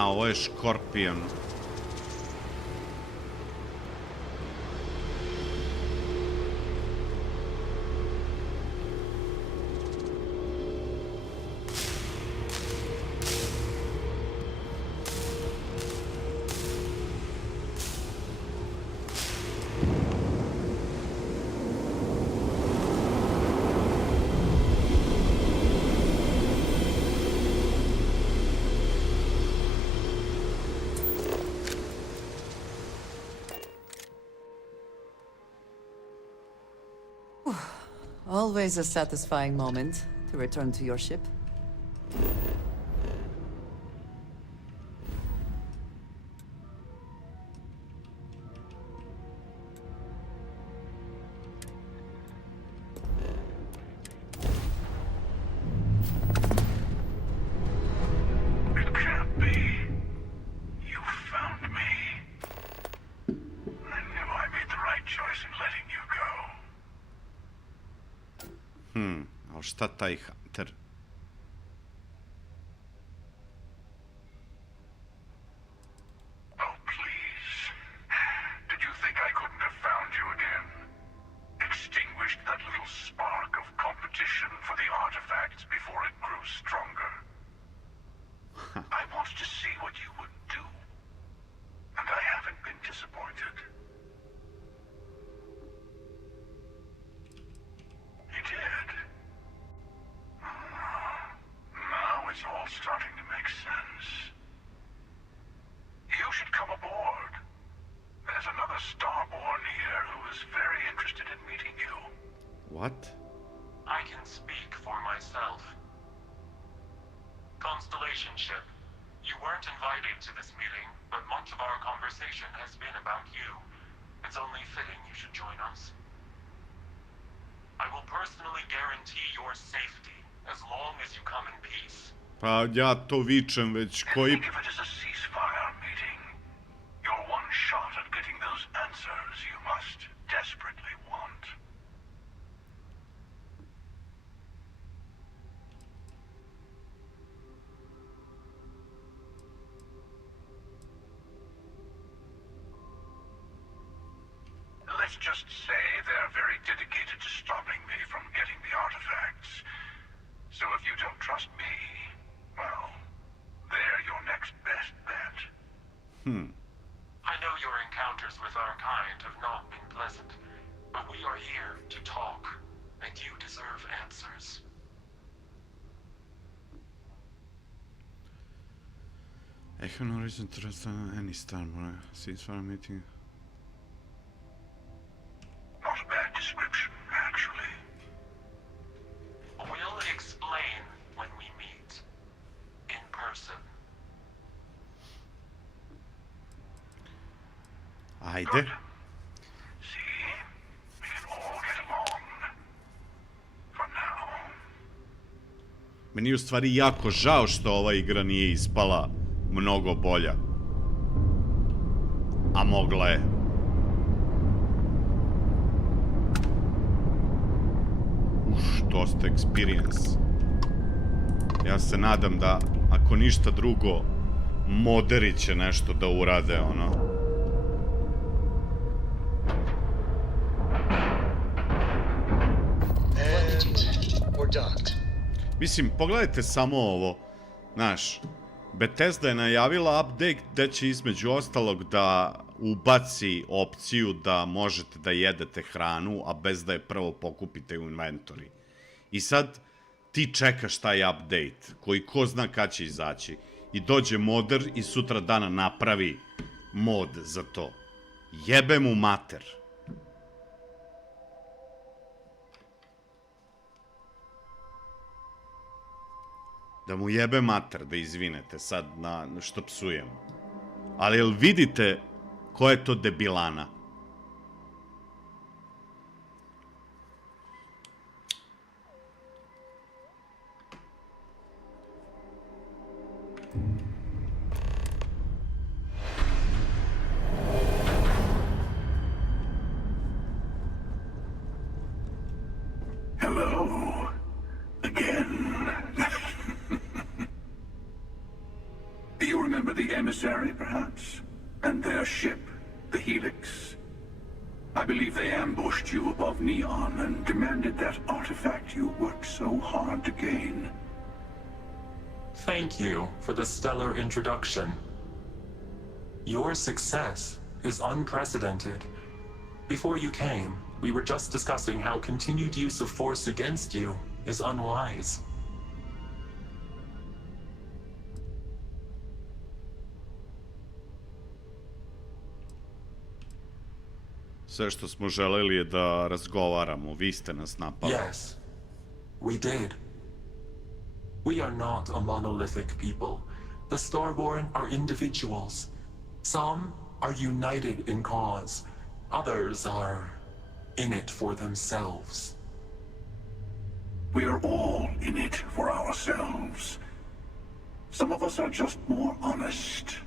Ovo je škorpion. Always a satisfying moment to return to your ship. Šta taj Hunter? Oh, please. Did you think I couldn't have found you again? Extinguished that little spark of competition for the artifacts before it grew stronger. I wanted to see what you would do, and I haven't been disappointed. You did. It's all starting to make sense. You should come aboard. There's another starborn here who is very interested in meeting you. What? I can speak for myself. Constellation ship, you weren't invited to this meeting, but much of our conversation has been about you. It's only fitting you should join us. I will personally guarantee your safety as long as you come in peace. Pa ja to vičem već koji... Think of it as a ceasefire meeting. Your one shot at getting those answers you must desperately want. Let's just say they're very dedicated to stopping me from getting the artifacts. So if you don't trust me, well, they're your next best bet. I know your encounters with our kind have not been pleasant, but we are here to talk, and you deserve answers. I have no reason to trust any Starborn since our meeting. Not a bad description, actually. We'll explain when we meet. In person. Ajde. Good. See, we can all get along. For now. Meni je u stvari jako žao što ova igra nije ispala mnogo bolja. A mogla je. Dosta experience. Ja se nadam da, ako ništa drugo, moderi će nešto da urade, ono. Mislim, pogledajte samo ovo. Znaš, Bethesda je najavila update gde će između ostalog da ubaci opciju da možete da jedete hranu, a bez da je prvo pokupite u inventori. I sad ti čekaš taj update, koji ko zna kad će izaći. I dođe moder i sutra dana napravi mod za to. Jebe mu mater. Da mu jebe mater, da izvinete sad na što psujem. Ali jel vidite ko je to debilana? Hello, again. Do you remember the emissary, perhaps? And their ship, the Helix? I believe they ambushed you above Neon and demanded that artifact you worked so hard to gain. Thank you for the stellar introduction. Your success is unprecedented. Before you came, we were just discussing how continued use of force against you is unwise. Sve što smo želeli je da razgovaramo, vi ste nas napali. Yes, we did. We are not a monolithic people. The Starborn are individuals. Some are united in cause. Others are in it for themselves. We are all in it for ourselves. Some of us are just more honest.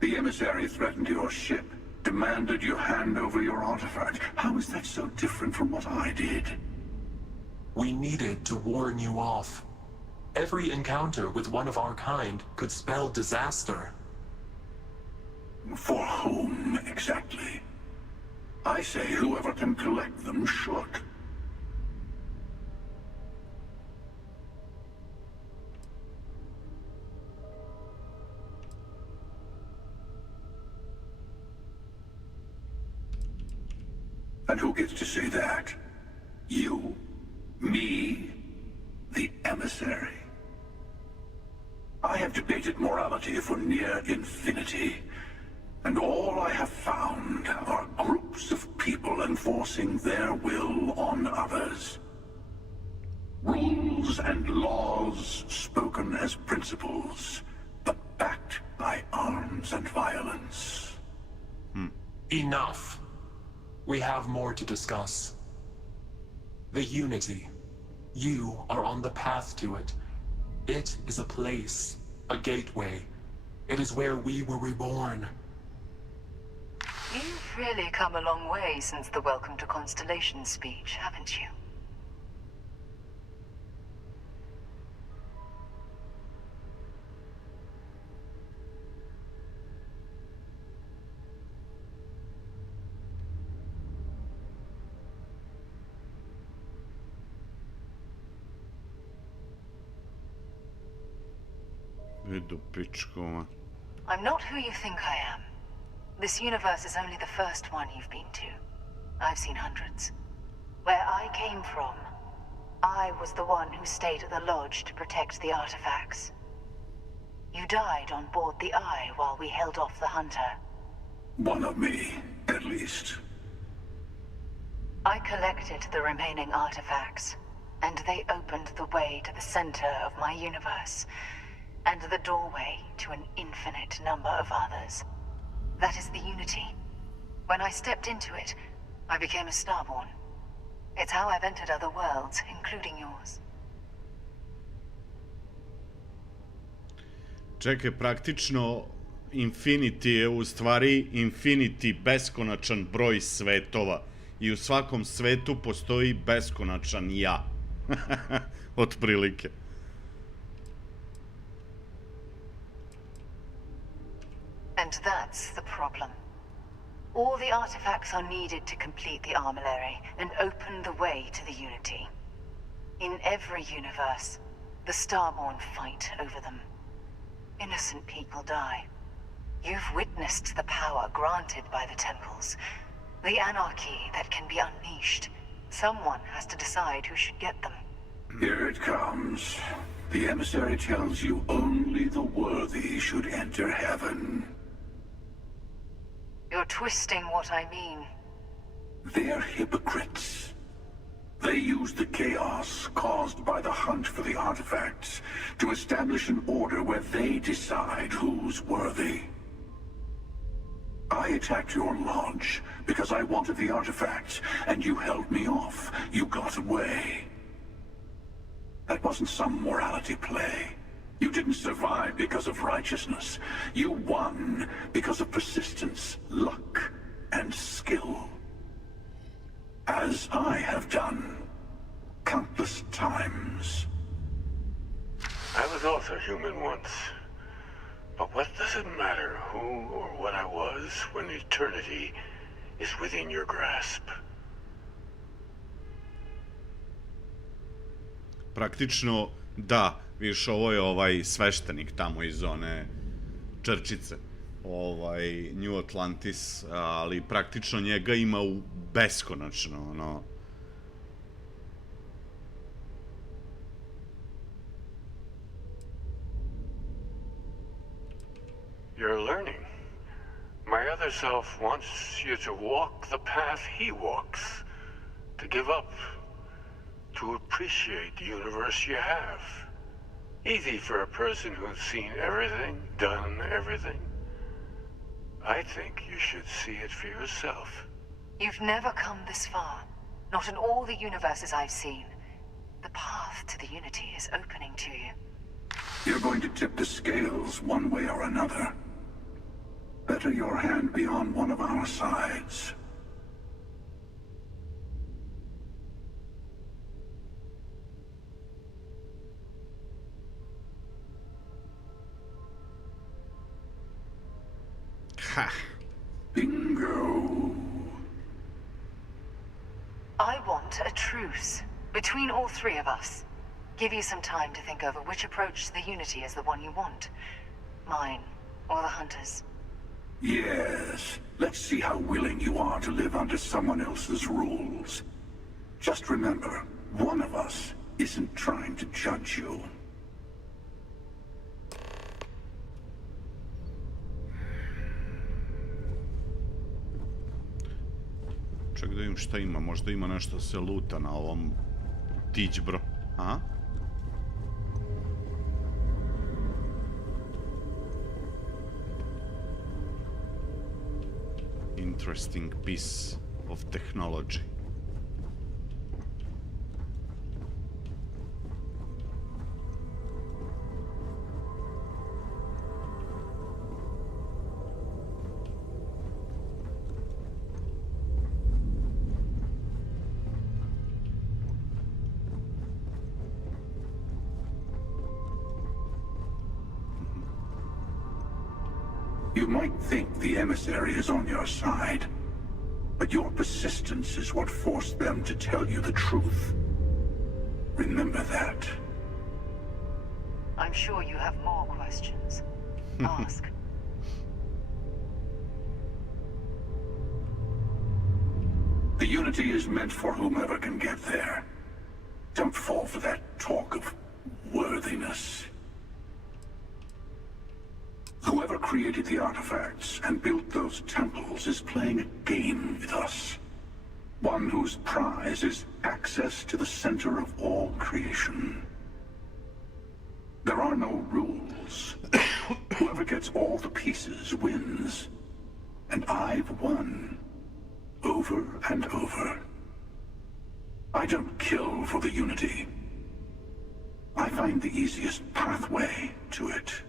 The emissary threatened your ship, demanded you hand over your artifact. How is that so different from what I did? We needed to warn you off. Every encounter with one of our kind could spell disaster. For whom, exactly? I say whoever can collect them should. And who gets to say that? You? Me? The emissary? I have debated morality for near infinity, and all I have found are groups of people enforcing their will on others. Rules and laws spoken as principles, but backed by arms and violence. Enough. We have more to discuss. The Unity. You are on the path to it. It is a place, a gateway. It is where we were reborn. You've really come a long way since the Welcome to Constellation speech, haven't you? I'm not who you think I am. This universe is only the first one you've been to. I've seen hundreds. Where I came from, I was the one who stayed at the lodge to protect the artifacts. You died on board the Eye while we held off the hunter. One of me, at least. I collected the remaining artifacts, and they opened the way to the center of my universe, and the doorway to an infinite number of others. That is the Unity. When I stepped into it, I became a Starborn. It's how I've entered other worlds, including yours. Čekaj, praktično Infinity je u stvari infinity, beskonačan broj svetova. I u svakom svetu postoji beskonačan ja. Otprilike. And that's the problem. All the artifacts are needed to complete the armillary and open the way to the Unity. In every universe, the Starborn fight over them. Innocent people die. You've witnessed the power granted by the temples, the anarchy that can be unleashed. Someone has to decide who should get them. Here it comes. The emissary tells you only the worthy should enter heaven. You're twisting what I mean. They're hypocrites. They use the chaos caused by the hunt for the artifacts to establish an order where they decide who's worthy. I attacked your lodge because I wanted the artifacts, and you held me off. You got away. That wasn't some morality play. You didn't survive because of righteousness. You won because of persistence, luck, and skill. As I have done countless times. I was also human once. But what does it matter who or what I was when eternity is within your grasp? Praktično, da, viš, ovo je ovaj sveštenik tamo iz one črčice, New Atlantis, ali praktično njega ima u beskonačno, ono. You're learning. My other self wants you to walk the path he walks, to give up, to appreciate the universe you have. Easy for a person who's seen everything, done everything. I think you should see it for yourself. You've never come this far. Not in all the universes I've seen. The path to the Unity is opening to you. You're going to tip the scales one way or another. Better your hand be on one of our sides. Ha! Bingo! I want a truce between all three of us. Give you some time to think over which approach to the Unity is the one you want. Mine, or the Hunter's. Yes. Let's see how willing you are to live under someone else's rules. Just remember, one of us isn't trying to judge you. Ček da vidim šta ima, možda ima nešto se luta na ovom tiđbro, a? Interesting piece of technology. You might think the emissary is on your side, but your persistence is what forced them to tell you the truth. Remember that. I'm sure you have more questions. Ask. The Unity is meant for whomever can get there. Don't fall for that talk of worthiness. Whoever created the artifacts and built those temples is playing a game with us. One whose prize is access to the center of all creation. There are no rules. Whoever gets all the pieces wins. And I've won. Over and over. I don't kill for the Unity. I find the easiest pathway to it.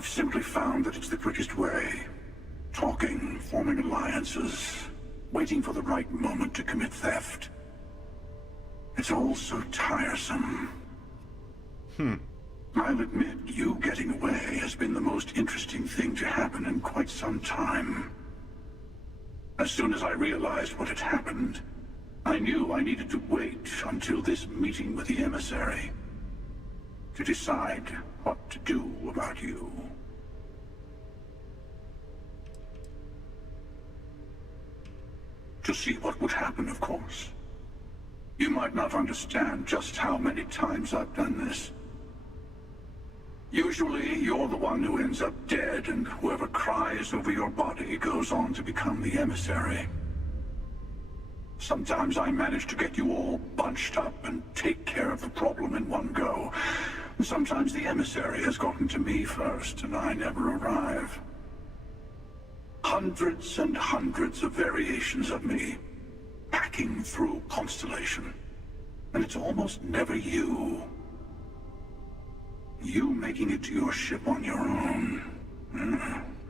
I've simply found that it's the quickest way. Talking, forming alliances, waiting for the right moment to commit theft. It's all so tiresome. I'll admit, you getting away has been the most interesting thing to happen in quite some time. As soon as I realized what had happened, I knew I needed to wait until this meeting with the emissary to decide what to do about you. To see what would happen, of course. You might not understand just how many times I've done this. Usually, you're the one who ends up dead, and whoever cries over your body goes on to become the emissary. Sometimes I manage to get you all bunched up and take care of the problem in one go. Sometimes the emissary has gotten to me first, and I never arrive. Hundreds and hundreds of variations of me, hacking through Constellation. And it's almost never you. You making it to your ship on your own.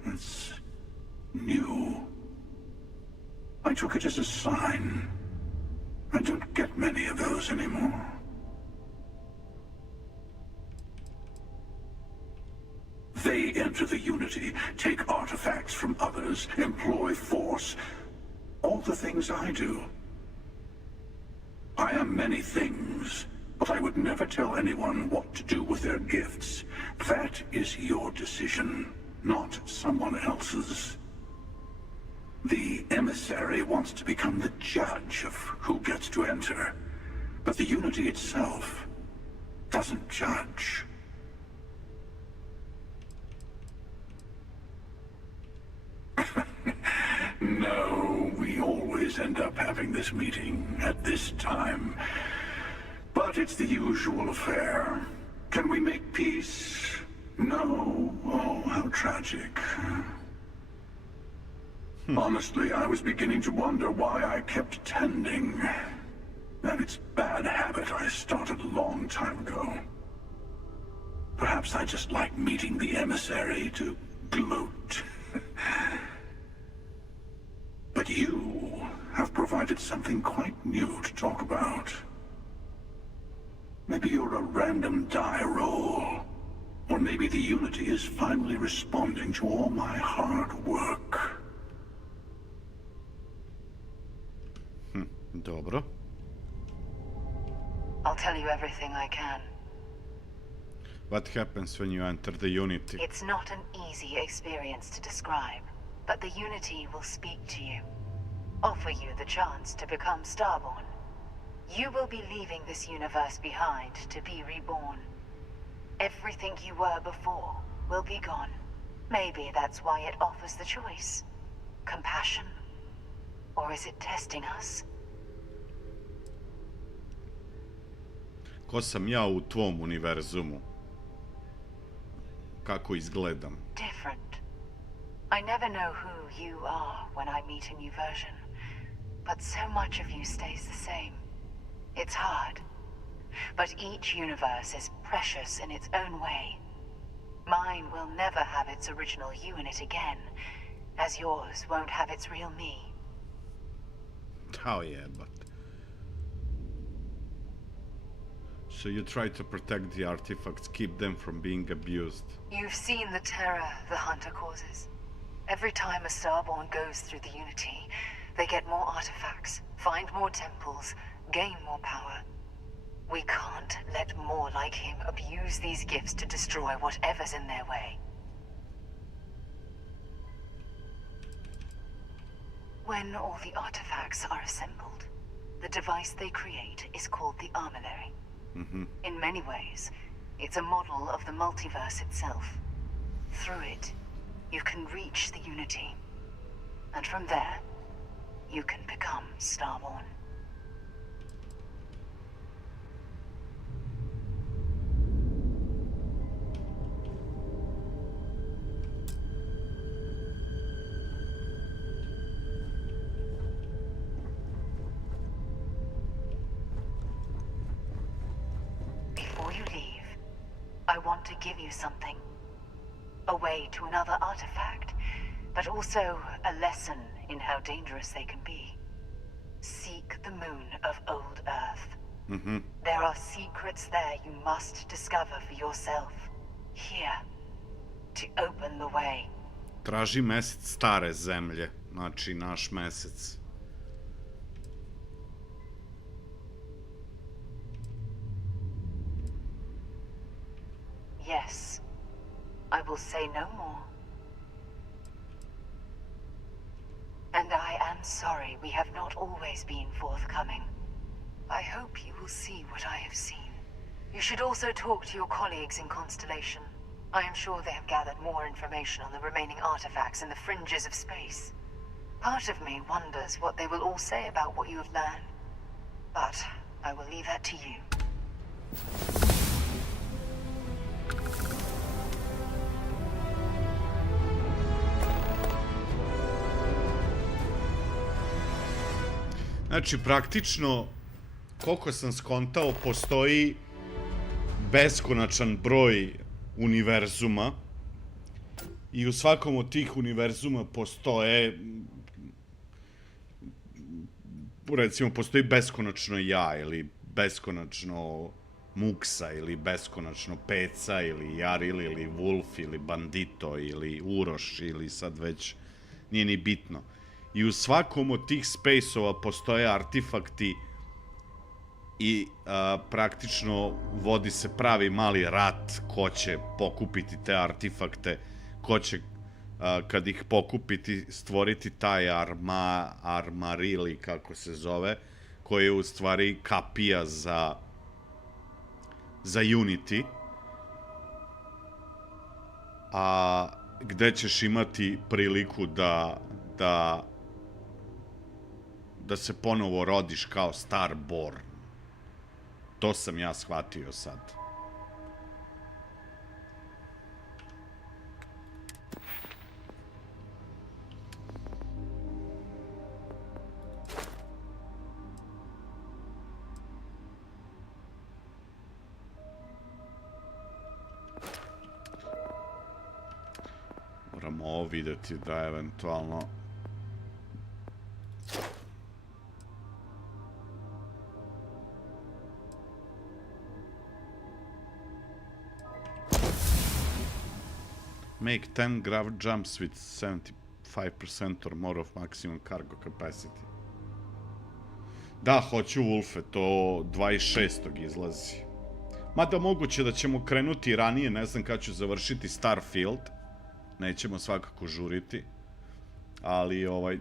It's new. I took it as a sign. I don't get many of those anymore. They enter the Unity, take artifacts from others, employ force. All the things I do. I am many things, but I would never tell anyone what to do with their gifts. That is your decision, not someone else's. The emissary wants to become the judge of who gets to enter, but the Unity itself doesn't judge. No, we always end up having this meeting at this time. But it's the usual affair. Can we make peace? No. Oh, how tragic. Honestly, I was beginning to wonder why I kept attending. And it's a bad habit I started a long time ago. Perhaps I just like meeting the emissary to gloat. But you have provided something quite new to talk about. Maybe you're a random die roll. Or maybe the Unity is finally responding to all my hard work. Dobro. I'll tell you everything I can. What happens when you enter the Unity? It's not an easy experience to describe, but the Unity will speak to you, offer you the chance to become Starborn. You will be leaving this universe behind to be reborn. Everything you were before will be gone. Maybe that's why it offers the choice. Compassion? Or is it testing us? Ko sam ja u tvom univerzumu? Kako izgledam? Different. I never know who you are when I meet a new version, but so much of you stays the same. It's hard, but each universe is precious in its own way. Mine will never have its original you in it again, as yours won't have its real me. Oh yeah, but... So you try to protect the artifacts, keep them from being abused. You've seen the terror the Hunter causes. Every time a Starborn goes through the Unity, they get more artifacts, find more temples, gain more power. We can't let more like him abuse these gifts to destroy whatever's in their way. When all the artifacts are assembled, the device they create is called the Armillary. In many ways, it's a model of the multiverse itself. Through it, you can reach the Unity. And from there, you can become Starborn. Before you leave, I want to give you something. a way to another artifact, but also a lesson in how dangerous they can be. Seek the moon of old Earth. There are secrets there you must discover for yourself. Here, to open the way. Traži mesec stare zemlje, znači naš mesec. Yes, I will say no more. And I am sorry we have not always been forthcoming. I hope you will see what I have seen. You should also talk to your colleagues in Constellation. I am sure they have gathered more information on the remaining artifacts in the fringes of space. Part of me wonders what they will all say about what you have learned. But I will leave that to you. Znači, praktično, koliko sam skontao, postoji beskonačan broj univerzuma i u svakom od tih univerzuma postoje, recimo, postoji beskonačno ja ili beskonačno Muksa ili beskonačno Peca ili Jaril ili Wolf ili Bandito ili Uroš ili sad već nije ni bitno. I u svakom od tih space-ova postoje artifakti i praktično vodi se pravi mali rat ko će pokupiti te artifakte, ko će kad ih pokupiti stvoriti taj armarili, kako se zove, koji je u stvari kapija za Unity, a gde ćeš imati priliku da se ponovo rodiš kao Starborn. To sam ja shvatio sad. Moramo ovo vidjeti da eventualno... Make 10 grav jumps with 75% or more of maximum cargo capacity. Da, hoću Wolfe, to 26. izlazi. Mada moguće da ćemo krenuti ranije, ne znam kada ću završiti Starfield. Nećemo svakako žuriti. Ali,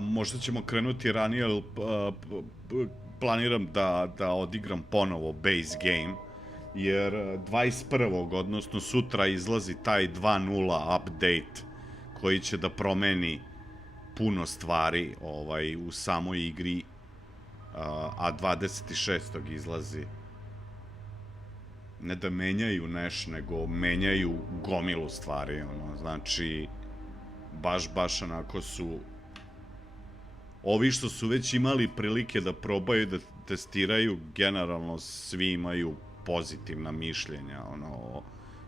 možda ćemo krenuti ranije, ali planiram da odigram ponovo base game. Jer 21. odnosno sutra izlazi taj 2.0 update koji će da promeni puno stvari u samoj igri, a 26. izlazi. Ne da menjaju nešto, nego menjaju gomilu stvari, znači baš onako su ovi što su već imali prilike da probaju, da testiraju, generalno svi imaju pozitivna mišljenja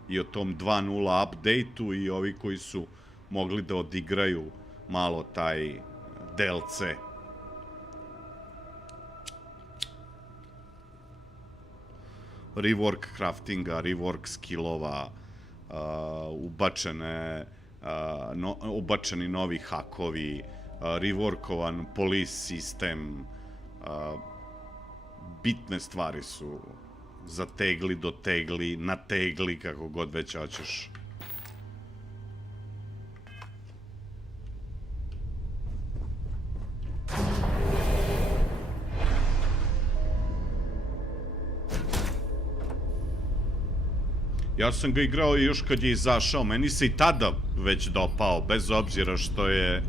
i o tom 2.0 update-u, i ovi koji su mogli da odigraju malo taj DLC. Rework craftinga, rework skillova, ubačeni novi hakovi, reworkovan police sistem, bitne stvari su zategli, dotegli, nategli, kako god već hoćeš. Ja sam ga igrao još kad je izašao, meni se i tada već dopao, bez obzira što je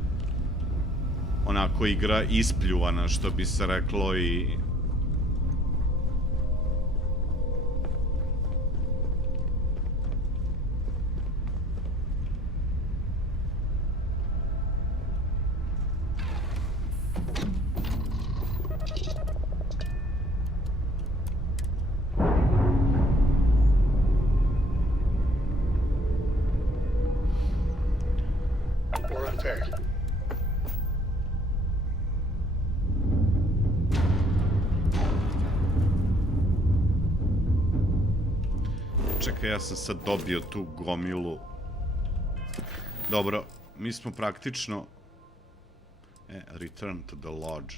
onako igra ispljuvana, što bi se reklo, i Čekaj, ja sam sad dobio tu gomilu. Dobro, mi smo praktično... return to the lodge.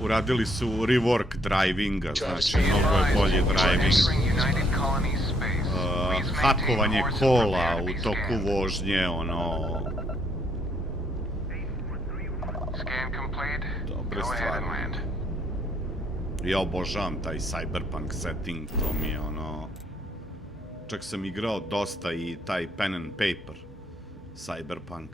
Uradili su rework drivinga, znači mnogo je bolji driving. Hakovanje kola u toku vožnje, ono... Dobre stvari. Ja obožavam taj cyberpunk setting, to mi je ono... Čak sam igrao dosta i taj pen and paper cyberpunk.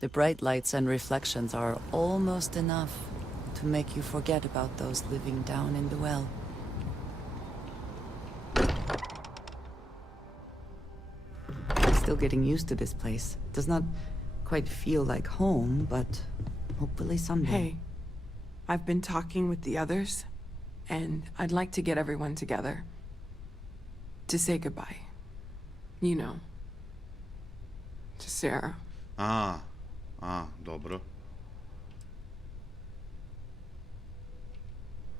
The bright lights and reflections are almost enough to make you forget about those living down in the well. Still getting used to this place. Does not quite feel like home, but hopefully someday. Hey, I've been talking with the others, and I'd like to get everyone together to say goodbye. You know, to Sarah. Dobro.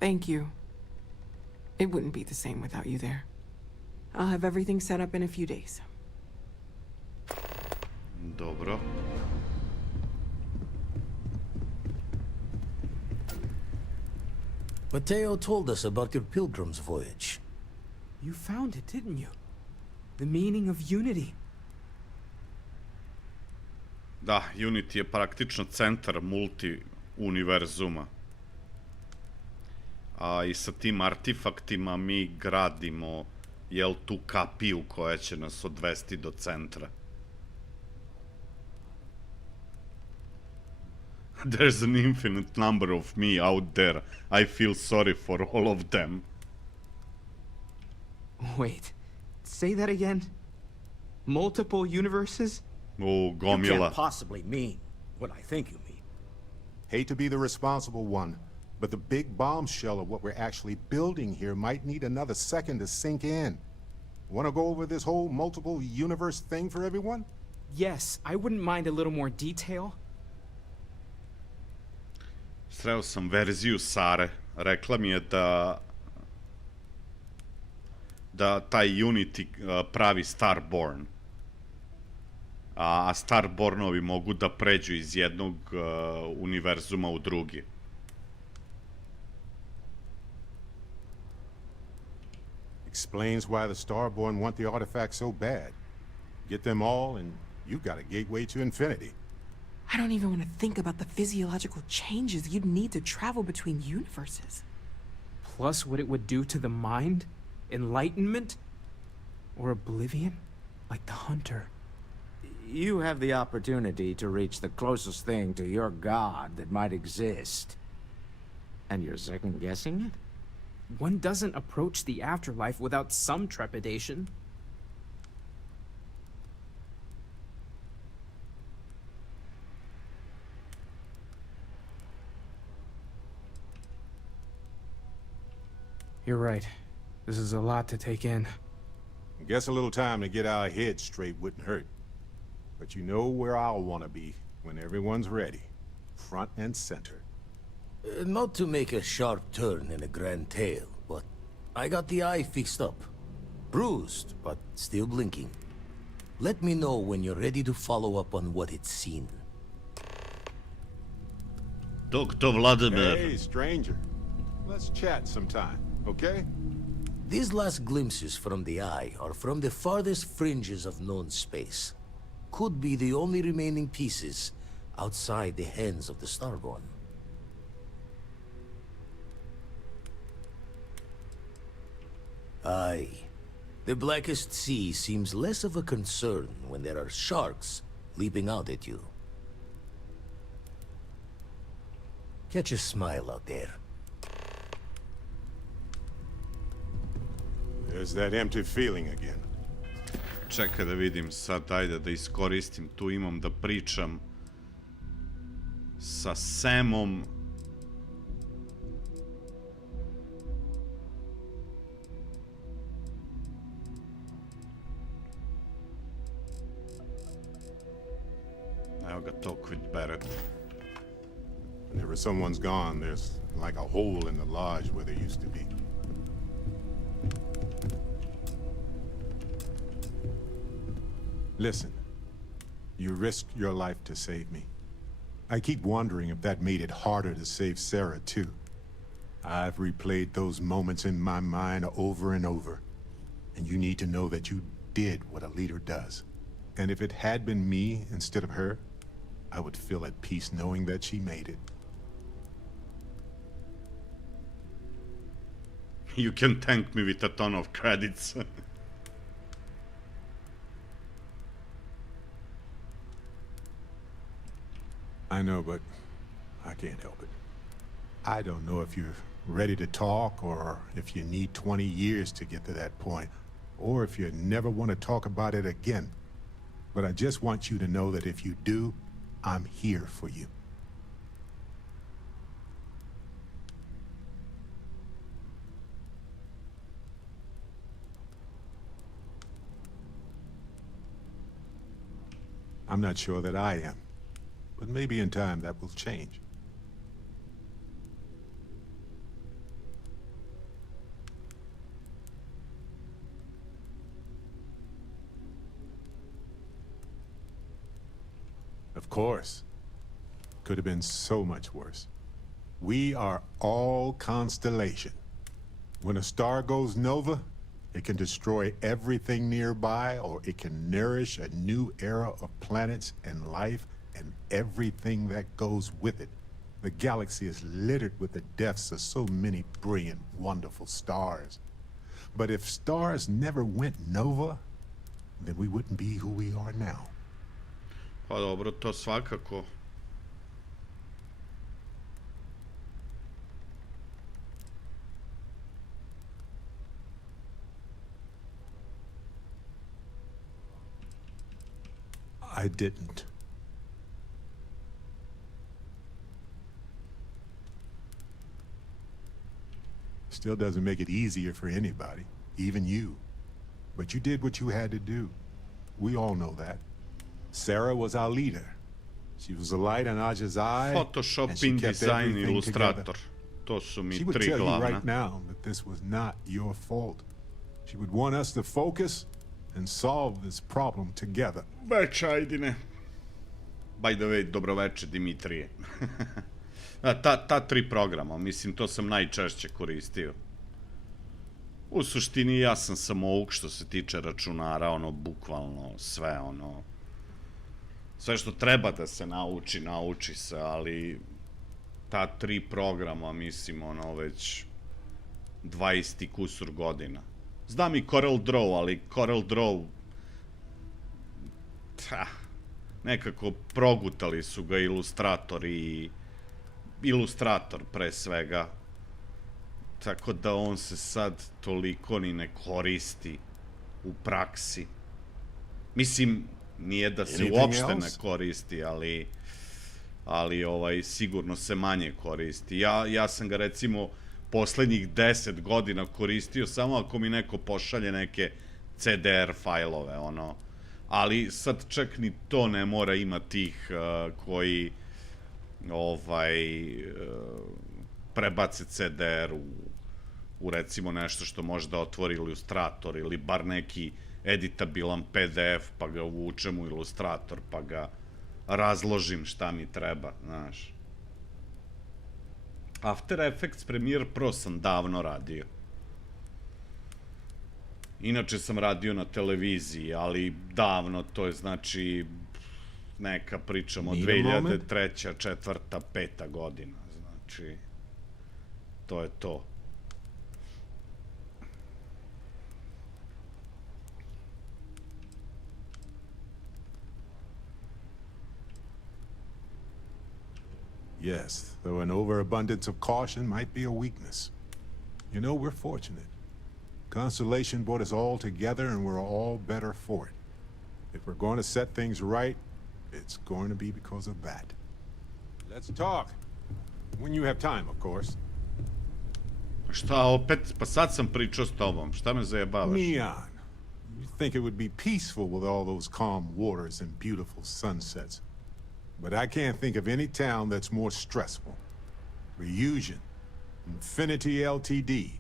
Thank you. It wouldn't be the same without you there. I'll have everything set up in a few days. Dobro. Mateo told us about your pilgrim's voyage. You found it, didn't you? The meaning of unity. Da, Unity je praktično centar multi-univerzuma. A i sa tim artifaktima mi gradimo, jel, tu kapiju koja će nas odvesti do centra. There's an infinite number of me out there. I feel sorry for all of them. Wait, say that again? Multiple universes? Gomila. You can't possibly mean what I think you mean. Hate to be the responsible one, but the big bombshell of what we're actually building here might need another second to sink in. Want to go over this whole multiple universe thing for everyone? Yes, I wouldn't mind a little more detail. Sreo sam verziju Sare. Rekla mi je da taj Unity pravi Starborn. A Starbornovi mogu da pređu iz jednog univerzuma u drugi. Explains why the Starborn want the artifacts so bad. Get them all and you've got a gateway to infinity. I don't even want to think about the physiological changes you'd need to travel between universes. Plus what it would do to the mind? Enlightenment? Or oblivion? Like the hunter. You have the opportunity to reach the closest thing to your god that might exist. And you're second-guessing it? One doesn't approach the afterlife without some trepidation. You're right. This is a lot to take in. Guess a little time to get our heads straight wouldn't hurt. But you know where I'll want to be when everyone's ready. Front and center. Not to make a sharp turn in a grand tale, but I got the eye fixed up. Bruised, but still blinking. Let me know when you're ready to follow up on what it's seen. Dr. Vladimir. Hey, stranger. Let's chat sometime, okay? These last glimpses from the eye are from the farthest fringes of known space. Could be the only remaining pieces outside the hands of the Starborn. Aye. The blackest sea seems less of a concern when there are sharks leaping out at you. Catch a smile out there. There's that empty feeling again. Čekaj da vidim sad, ajde da iskoristim, tu imam da pričam sa Samom. Evo ga, toku već beret. Whenever someone's gone, there's like a hole in the lodge where there used to be. Listen, you risked your life to save me. I keep wondering if that made it harder to save Sarah, too. I've replayed those moments in my mind over and over. And you need to know that you did what a leader does. And if it had been me instead of her, I would feel at peace knowing that she made it. You can thank me with a ton of credits. I know, but I can't help it. I don't know if you're ready to talk, or if you need 20 years to get to that point, or if you never want to talk about it again. But I just want you to know that if you do, I'm here for you. I'm not sure that I am, but maybe in time that will change. Of course. Could have been so much worse. We are all constellation. When a star goes nova, it can destroy everything nearby, or it can nourish a new era of planets and life and everything that goes with it. The galaxy is littered with the deaths of so many brilliant, wonderful stars. But if stars never went nova, then we wouldn't be who we are now. Pa dobro, to svakako. I didn't. Still doesn't make it easier for anybody, even you. But you did what you had to do. We all know that. Sarah was our leader. She was a light in Aja's eye. Photoshop, and she kept InDesign, everything Illustrator. together. To su mi She would tri tell you glavna. right now that this was not your fault. She would want us to focus and solve this problem together. Već, ajdine. By the way, dobroveče, Dimitrije. ta tri programa, mislim, to sam najčešće koristio. U suštini ja sam samouk što se tiče računara, ono, bukvalno sve, ono... Sve što treba da se nauči, nauči se, ali... Ta tri programa, mislim, ono, već... 20 kusur godina. Znam i Corel Draw, ali Corel Draw... Nekako progutali su ga Illustrator i... Illustrator, pre svega. Tako da on se sad toliko ni ne koristi u praksi. Mislim, nije da se uopšte ne koristi, ali sigurno se manje koristi. Ja sam ga, recimo, poslednjih 10 godina koristio samo ako mi neko pošalje neke CDR fajlove, ono. Ali sad čak ni to ne mora ima tih koji prebace CDR u recimo nešto što može da otvori Illustrator ili bar neki editabilan PDF pa ga uvučem u Illustrator pa ga razložim šta mi treba, znaš. After Effects Premiere Pro sam davno radio. Inače sam radio na televiziji, ali davno, to je znači neka pričamo 2003. 4., 5. godina, znači to je to. Yes, though an overabundance of caution might be a weakness. You know, we're fortunate. Constellation brought us all together and we're all better for it. If we're going to set things right, it's going to be because of that. Let's talk. When you have time, of course. Šta opet? Pa sad sam pričao s tobom. Šta me zajebavaš? Neon. You think it would be peaceful with all those calm waters and beautiful sunsets. But I can't think of any town that's more stressful. Reunion. Infinity Ltd.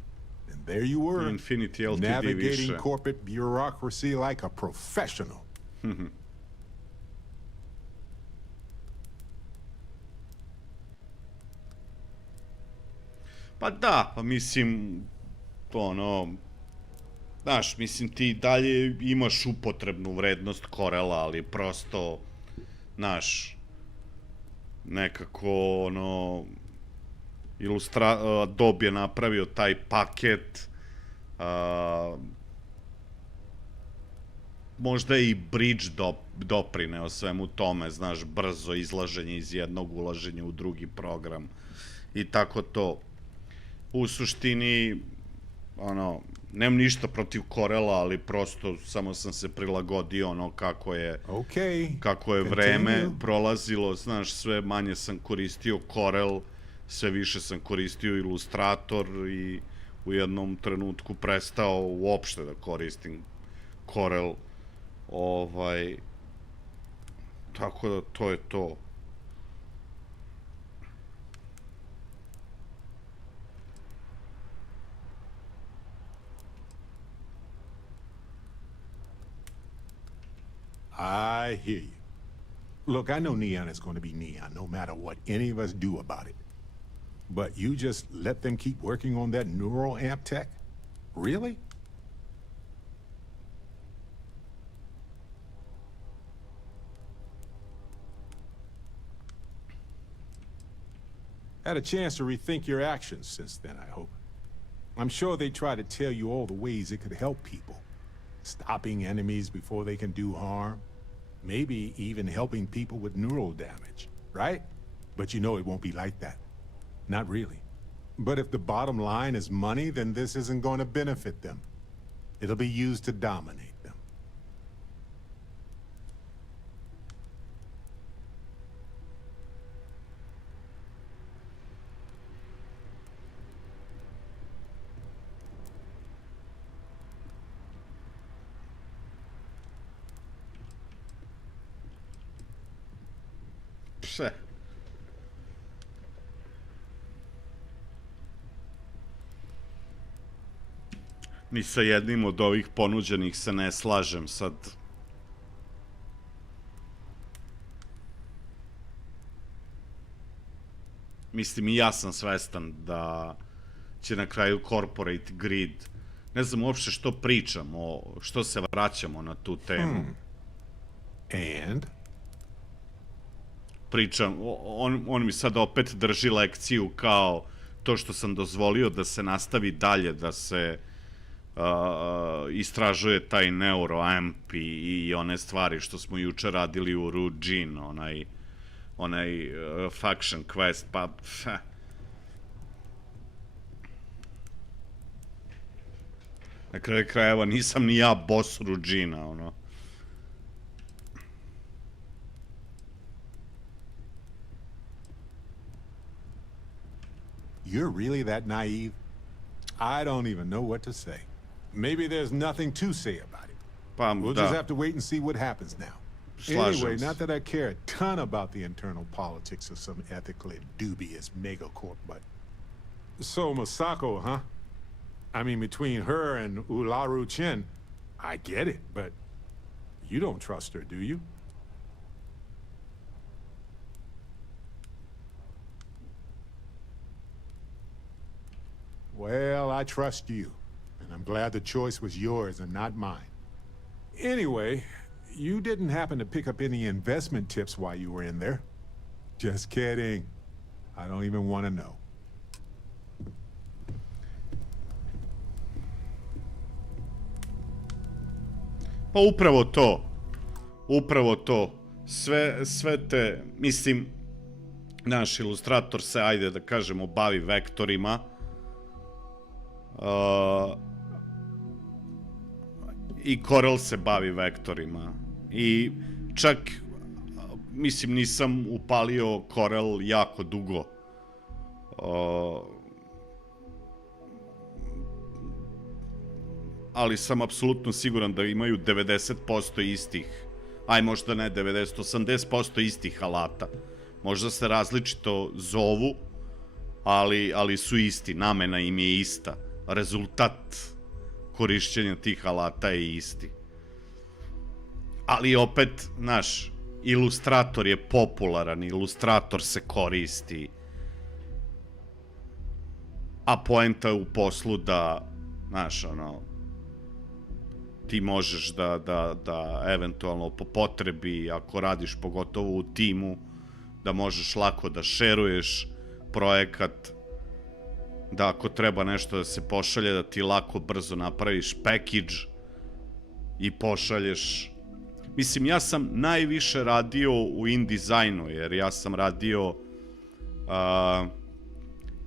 And there you were. Infinity Ltd. Navigating više. corporate bureaucracy like a professional. Pa da, pa mislim, ono, znaš, mislim ti dalje imaš upotrebnu vrednost Corela, ali prosto, znaš, nekako, ono, Adobe je napravio taj paket, možda je i Bridge doprineo svemu tome, znaš, brzo izlaženje iz jednog, ulaženje u drugi program i tako to. U suštini, ono, nemam ništa protiv Corela, ali prosto samo sam se prilagodio ono kako je vreme prolazilo, znaš, sve manje sam koristio Corel, sve više sam koristio Illustrator i u jednom trenutku prestao uopšte da koristim Corel, tako da to je to. I hear you. Look, I know Neon is going to be Neon, no matter what any of us do about it. But you just let them keep working on that neural amp tech? Really? Had a chance to rethink your actions since then, I hope. I'm sure they try to tell you all the ways it could help people. Stopping enemies before they can do harm. Maybe even helping people with neural damage, right? But you know it won't be like that. Not really. But if the bottom line is money, then this isn't going to benefit them. It'll be used to dominate them. Pse. Ni sa jednim od ovih ponuđenih se ne slažem sad. Mislim, i ja sam svestan da će na kraju corporate greed, ne znam uopšte što pričamo, što se vraćamo na tu temu. And? Pričam, on mi sad opet drži lekciju kao to što sam dozvolio da se nastavi dalje, da se istražuje taj neuroamp i one stvari što smo juče radili u Rujin, onaj faction quest, pa... Na kraju krajeva nisam ni ja boss Rujina, ono. You're really that naive? I don't even know what to say. Maybe there's nothing to say about it. We'll just have to wait and see what happens now. Anyway, not that I care a ton about the internal politics of some ethically dubious megacorp, but... So, Masako, huh? I mean, between her and Ularu Chen, I get it, but you don't trust her, do you? Well, I trust you, and I'm glad the choice was yours and not mine. Anyway, you didn't happen to pick up any investment tips while you were in there? Just kidding. I don't even want to know. Pa upravo to. Upravo to. Sve te, mislim, naš ilustrator se, ajde da kažemo, bavi vektorima. I Corel se bavi vektorima. I čak, mislim, nisam upalio Corel jako dugo. Ali sam apsolutno siguran da imaju 90% istih, aj možda ne 90, 80% istih alata. Možda se različito zovu, ali su isti, namena im je ista. Rezultat korišćenja tih alata je isti. Ali opet, znaš, ilustrator je popularan, ilustrator se koristi. A poenta je u poslu da, znaš, ono, ti možeš da eventualno po potrebi, ako radiš pogotovo u timu, da možeš lako da šeruješ projekat, da ako treba nešto da se pošalje, da ti lako brzo napraviš package i pošalješ. Mislim, ja sam najviše radio u InDesignu, jer ja sam radio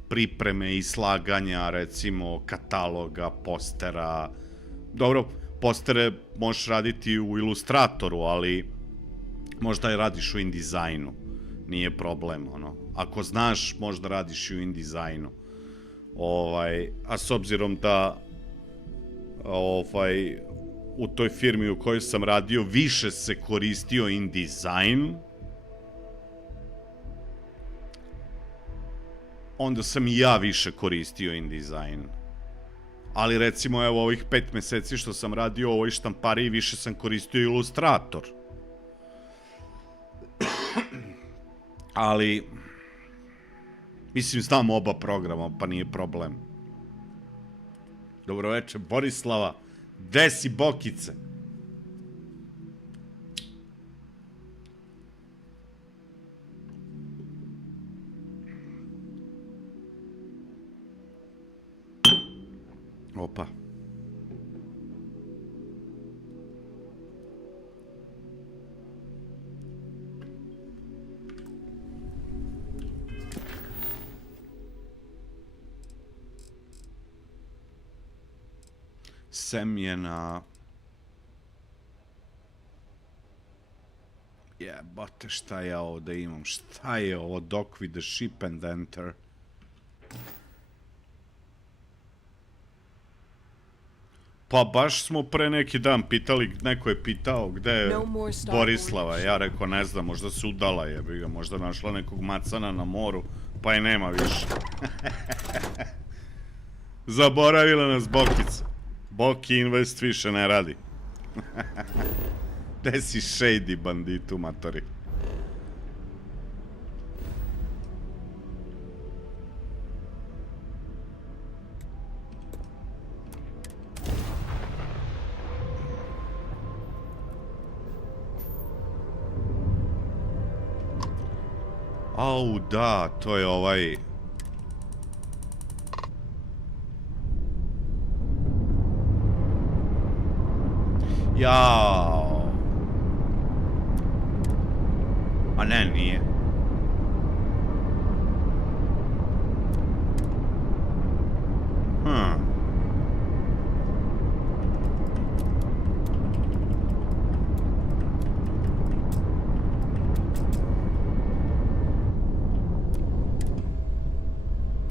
pripreme i slaganja, recimo, kataloga, postera. Dobro, postere možeš raditi u Ilustratoru, ali možda je radiš u InDesignu. Nije problem, ono. Ako znaš, možda radiš i u InDesignu. A s obzirom da u toj firmi u kojoj sam radio više se koristio InDesign, onda sam i ja više koristio InDesign. Ali recimo, evo, ovih 5 meseci što sam radio u ovoj štampariji, više sam koristio Ilustrator. Ali, mislim, znam oba programa, pa nije problem. Dobroveče, Borislava. Gde si, Bokice? Opa. Sem je na... Jebate, šta ja ovde imam? Šta je ovo? Dock with the ship and enter. Pa baš smo pre neki dan pitali, neko je pitao gde je Borislava. Ja rekao, ne znam, možda se udala je, možda našla nekog macana na moru, pa je nema više. Zaboravila nas Bokica. Boki Invest više ne radi. Gde si shady, banditu, matori? Au, da, to je ovaj... Jao. A ne, nije.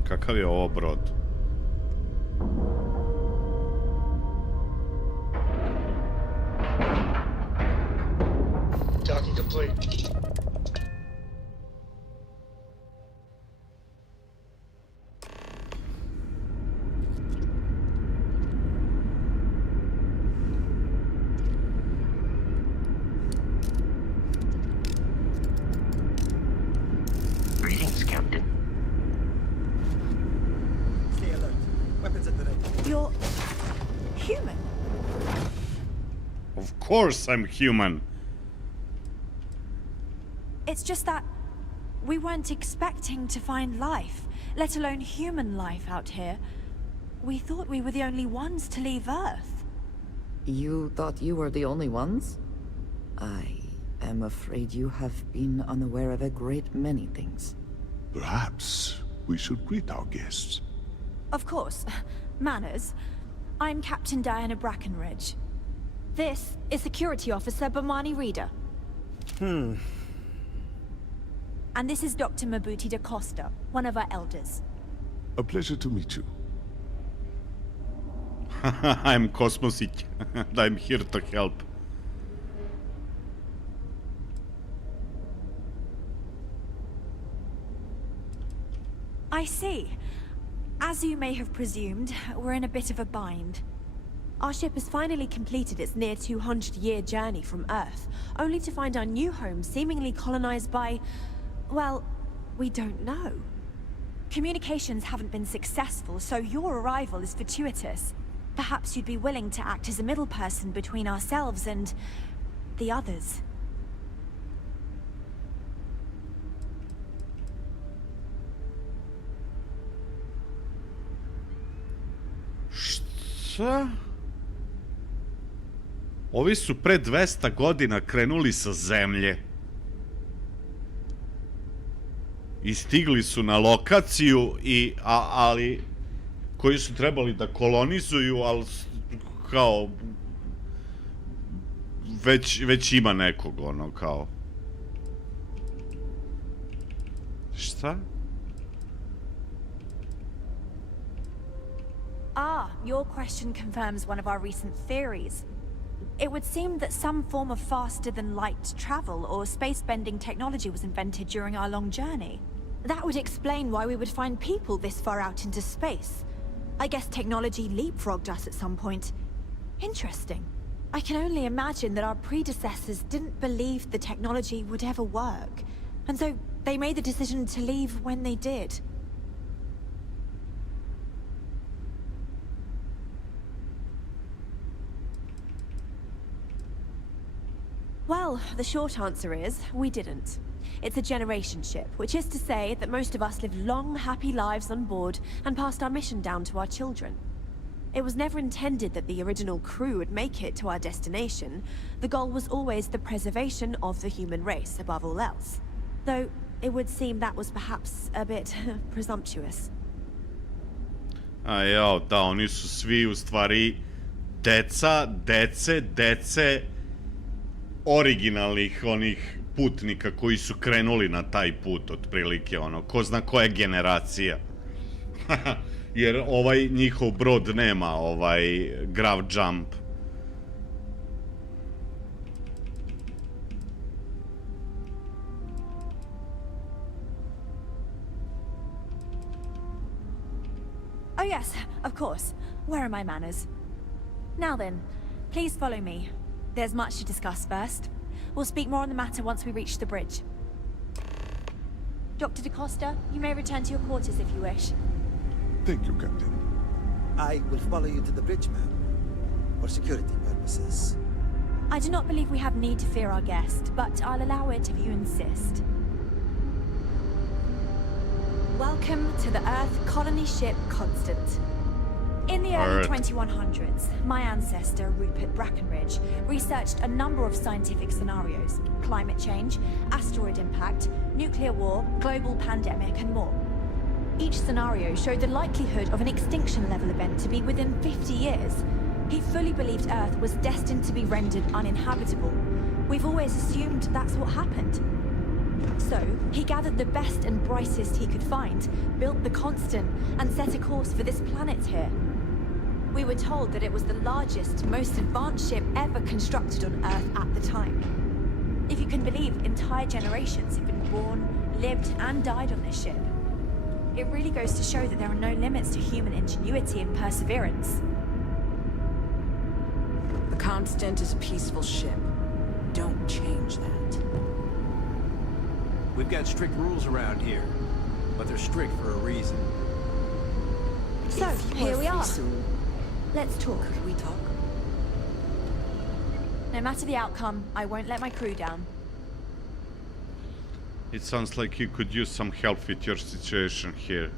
Kakav je ovo brod? Docking complete. Greetings, Captain. Stay alert. Weapons at the ready. You're human. Of course I'm human. It's just that we weren't expecting to find life, let alone human life out here. We thought we were the only ones to leave Earth. You thought you were the only ones? I am afraid you have been unaware of a great many things. Perhaps we should greet our guests. Of course. Manners. I'm Captain Diana Brackenridge. This is Security Officer Bomani Reader. And this is Dr. Mabuti da Costa, one of our elders. A pleasure to meet you. I'm Kosmositja, and I'm here to help. I see. As you may have presumed, we're in a bit of a bind. Our ship has finally completed its near 200-year journey from Earth, only to find our new home seemingly colonized by... well, we don't know. Communications haven't been successful, so your arrival is fortuitous. Perhaps you'd be willing to act as a middle person between ourselves and... the others. Šta? Ovi su pre 200 godina krenuli sa zemlje. I stigli su na lokaciju, ali koji su trebali da kolonizuju, ali kao već ima nekog, ono, kao. Šta? Ah, your question confirms one of our recent theories. It would seem that some form of faster-than-light travel or space-bending technology was invented during our long journey. That would explain why we would find people this far out into space. I guess technology leapfrogged us at some point. Interesting. I can only imagine that our predecessors didn't believe the technology would ever work, and so they made the decision to leave when they did. Well, the short answer is, we didn't. It's a generation ship, which is to say that most of us lived long, happy lives on board and passed our mission down to our children. It was never intended that the original crew would make it to our destination. The goal was always the preservation of the human race, above all else. Though, it would seem that was perhaps a bit presumptuous. A jao, da, oni su svi u stvari dece originalnih onih putnika koji su krenuli na taj put, otprilike, ono, ko zna koja generacija. Jer ovaj njihov brod nema grav jump. Oh yes, of course. Where are my manners? Now then, please follow me. There's much to discuss first. We'll speak more on the matter once we reach the bridge. Dr. da Costa, you may return to your quarters if you wish. Thank you, Captain. I will follow you to the bridge, ma'am. For security purposes. I do not believe we have need to fear our guest, but I'll allow it if you insist. Welcome to the Earth colony ship Constant. In the early 2100s, my ancestor, Rupert Brackenridge, researched a number of scientific scenarios: climate change, asteroid impact, nuclear war, global pandemic, and more. Each scenario showed the likelihood of an extinction-level event to be within 50 years. He fully believed Earth was destined to be rendered uninhabitable. We've always assumed that's what happened. So, he gathered the best and brightest he could find, built the Constant, and set a course for this planet here. We were told that it was the largest, most advanced ship ever constructed on Earth at the time. If you can believe, entire generations have been born, lived, and died on this ship. It really goes to show that there are no limits to human ingenuity and perseverance. The Constant is a peaceful ship. Don't change that. We've got strict rules around here, but they're strict for a reason. So, here we are. Let's talk. Can we talk? No matter the outcome, I won't let my crew down. It sounds like you could use some help with your situation here.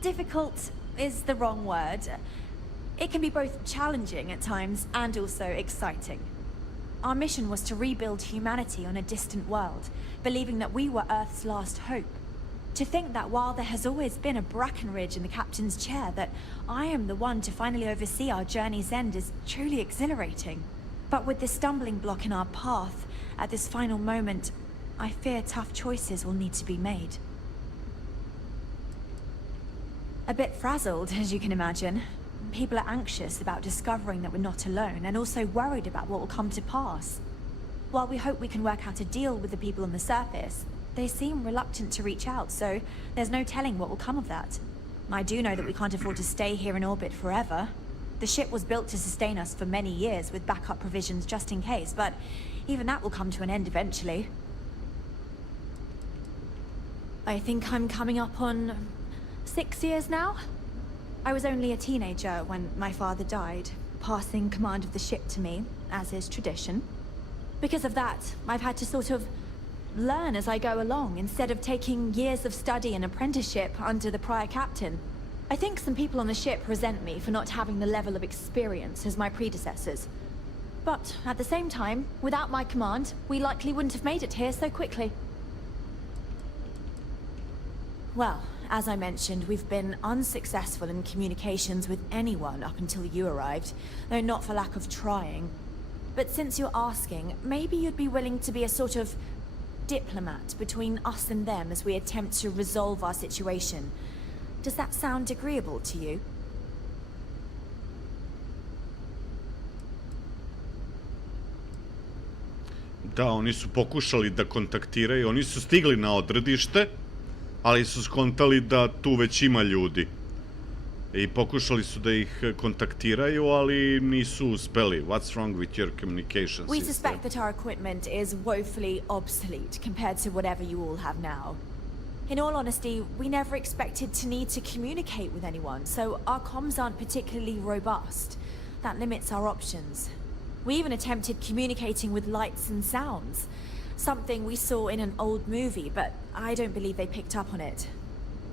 Difficult is the wrong word. It can be both challenging at times and also exciting. Our mission was to rebuild humanity on a distant world, believing that we were Earth's last hope. To think that while there has always been a Brackenridge in the captain's chair, that I am the one to finally oversee our journey's end is truly exhilarating. But with this stumbling block in our path, at this final moment, I fear tough choices will need to be made. A bit frazzled, as you can imagine. People are anxious about discovering that we're not alone, and also worried about what will come to pass. While we hope we can work out a deal with the people on the surface, they seem reluctant to reach out, so there's no telling what will come of that. I do know that we can't afford to stay here in orbit forever. The ship was built to sustain us for many years with backup provisions just in case, but even that will come to an end eventually. I think I'm coming up on 6 years now. I was only a teenager when my father died, passing command of the ship to me, as is tradition. Because of that, I've had to sort of learn as I go along, instead of taking years of study and apprenticeship under the prior captain. I think some people on the ship resent me for not having the level of experience as my predecessors. But at the same time, without my command, we likely wouldn't have made it here so quickly. Well, as I mentioned, we've been unsuccessful in communications with anyone up until you arrived, though not for lack of trying. But since you're asking, maybe you'd be willing to be a sort of diplomat between us and them as we attempt to resolve our situation. Does that sound agreeable to you? Da, oni su pokušali da kontaktiraju, oni su stigli na odredište, ali su skontali da tu već ima ljudi. I pokušali su da ih kontaktiraju, ali nisu uspeli. What's wrong with your communication system? We suspect that our equipment is woefully obsolete compared to whatever you all have now. In all honesty, we never expected to need to communicate with anyone, so our comms aren't particularly robust. That limits our options. We even attempted communicating with lights and sounds, something we saw in an old movie, but I don't believe they picked up on it.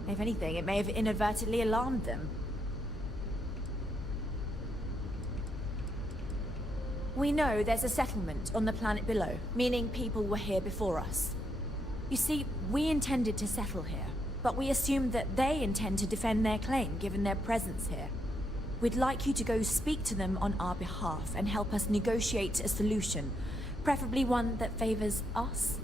If anything, it may have inadvertently alarmed them. We know there's a settlement on the planet below, meaning people were here before us. You see, we intended to settle here, but we assumed that they intend to defend their claim given their presence here. We'd like you to go speak to them on our behalf and help us negotiate a solution, preferably one that favors us.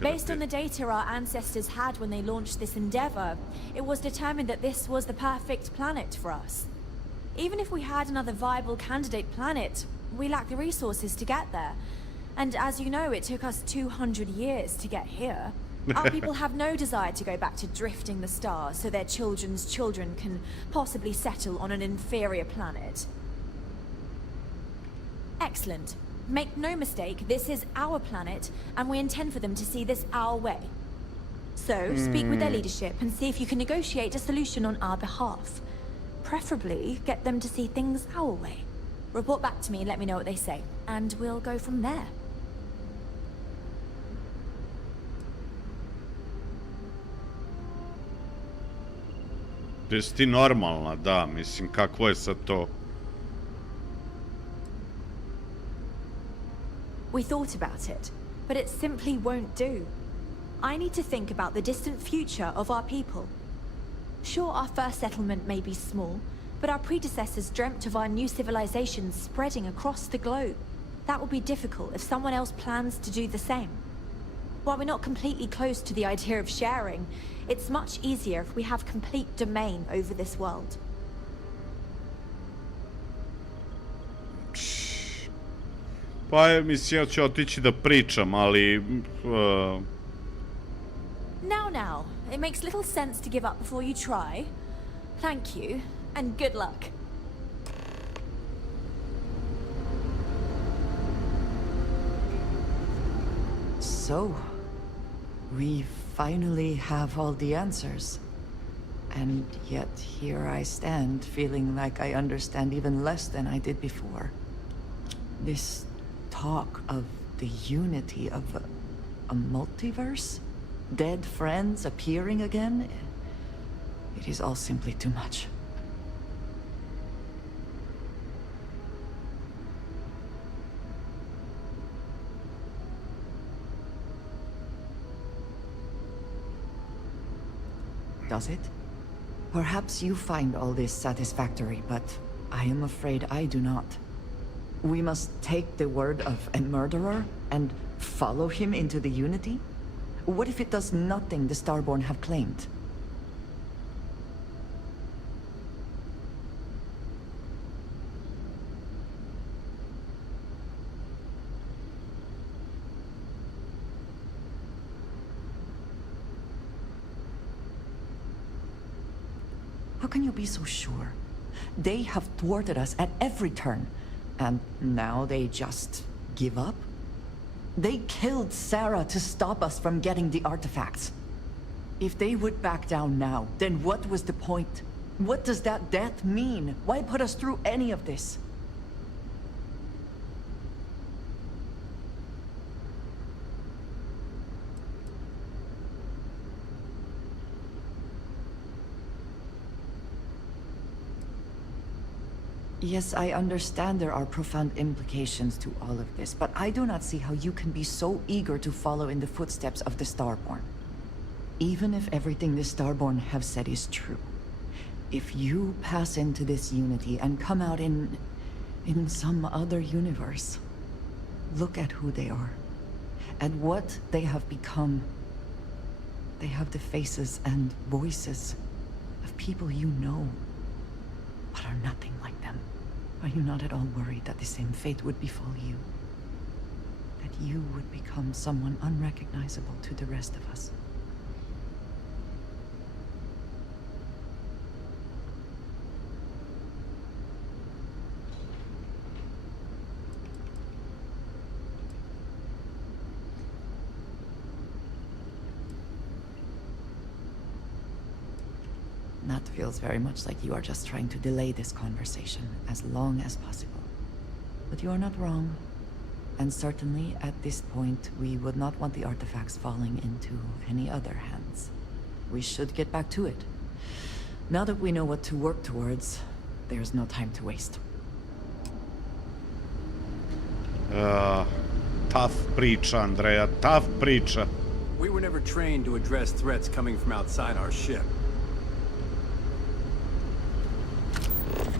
Based on the data our ancestors had when they launched this endeavor, it was determined that this was the perfect planet for us. Even if we had another viable candidate planet, we lack the resources to get there. And as you know, it took us 200 years to get here. Our people have no desire to go back to drifting the stars so their children's children can possibly settle on an inferior planet. Excellent. Make no mistake, this is our planet, and we intend for them to see this our way. So, speak with their leadership and see if you can negotiate a solution on our behalf. Preferably, get them to see things our way. Report back to me and let me know what they say, and we'll go from there. Jesi ti normalna, da, mislim, kako je sad to? We thought about it, but it simply won't do. I need to think about the distant future of our people. Sure, our first settlement may be small, but our predecessors dreamt of our new civilization spreading across the globe. That will be difficult if someone else plans to do the same. While we're not completely close to the idea of sharing, it's much easier if we have complete domain over this world. Pa mislim, ja ću otići da pričam, ali... Now, it makes little sense to give up before you try. Thank you, and good luck. So, we finally have all the answers. And yet here I stand, feeling like I understand even less than I did before. This talk of the unity of a multiverse? Dead friends appearing again? It is all simply too much. Does it? Perhaps you find all this satisfactory, but I am afraid I do not. We must take the word of a murderer and follow him into the Unity? What if it does nothing the Starborn have claimed? How can you be so sure? They have thwarted us at every turn, and now they just give up? They killed Sarah to stop us from getting the artifacts. If they would back down now, then what was the point? What does that death mean? Why put us through any of this? Yes, I understand there are profound implications to all of this, but I do not see how you can be so eager to follow in the footsteps of the Starborn. Even if everything the Starborn have said is true, if you pass into this Unity and come out in some other universe, look at who they are, and what they have become. They have the faces and voices of people you know, but are nothing like them. Are you not at all worried that the same fate would befall you? That you would become someone unrecognizable to the rest of us? That feels very much like you are just trying to delay this conversation as long as possible. But you are not wrong. And certainly, at this point, we would not want the artifacts falling into any other hands. We should get back to it. Now that we know what to work towards, there's no time to waste. Tough priča, Andrea, tough priča. We were never trained to address threats coming from outside our ship.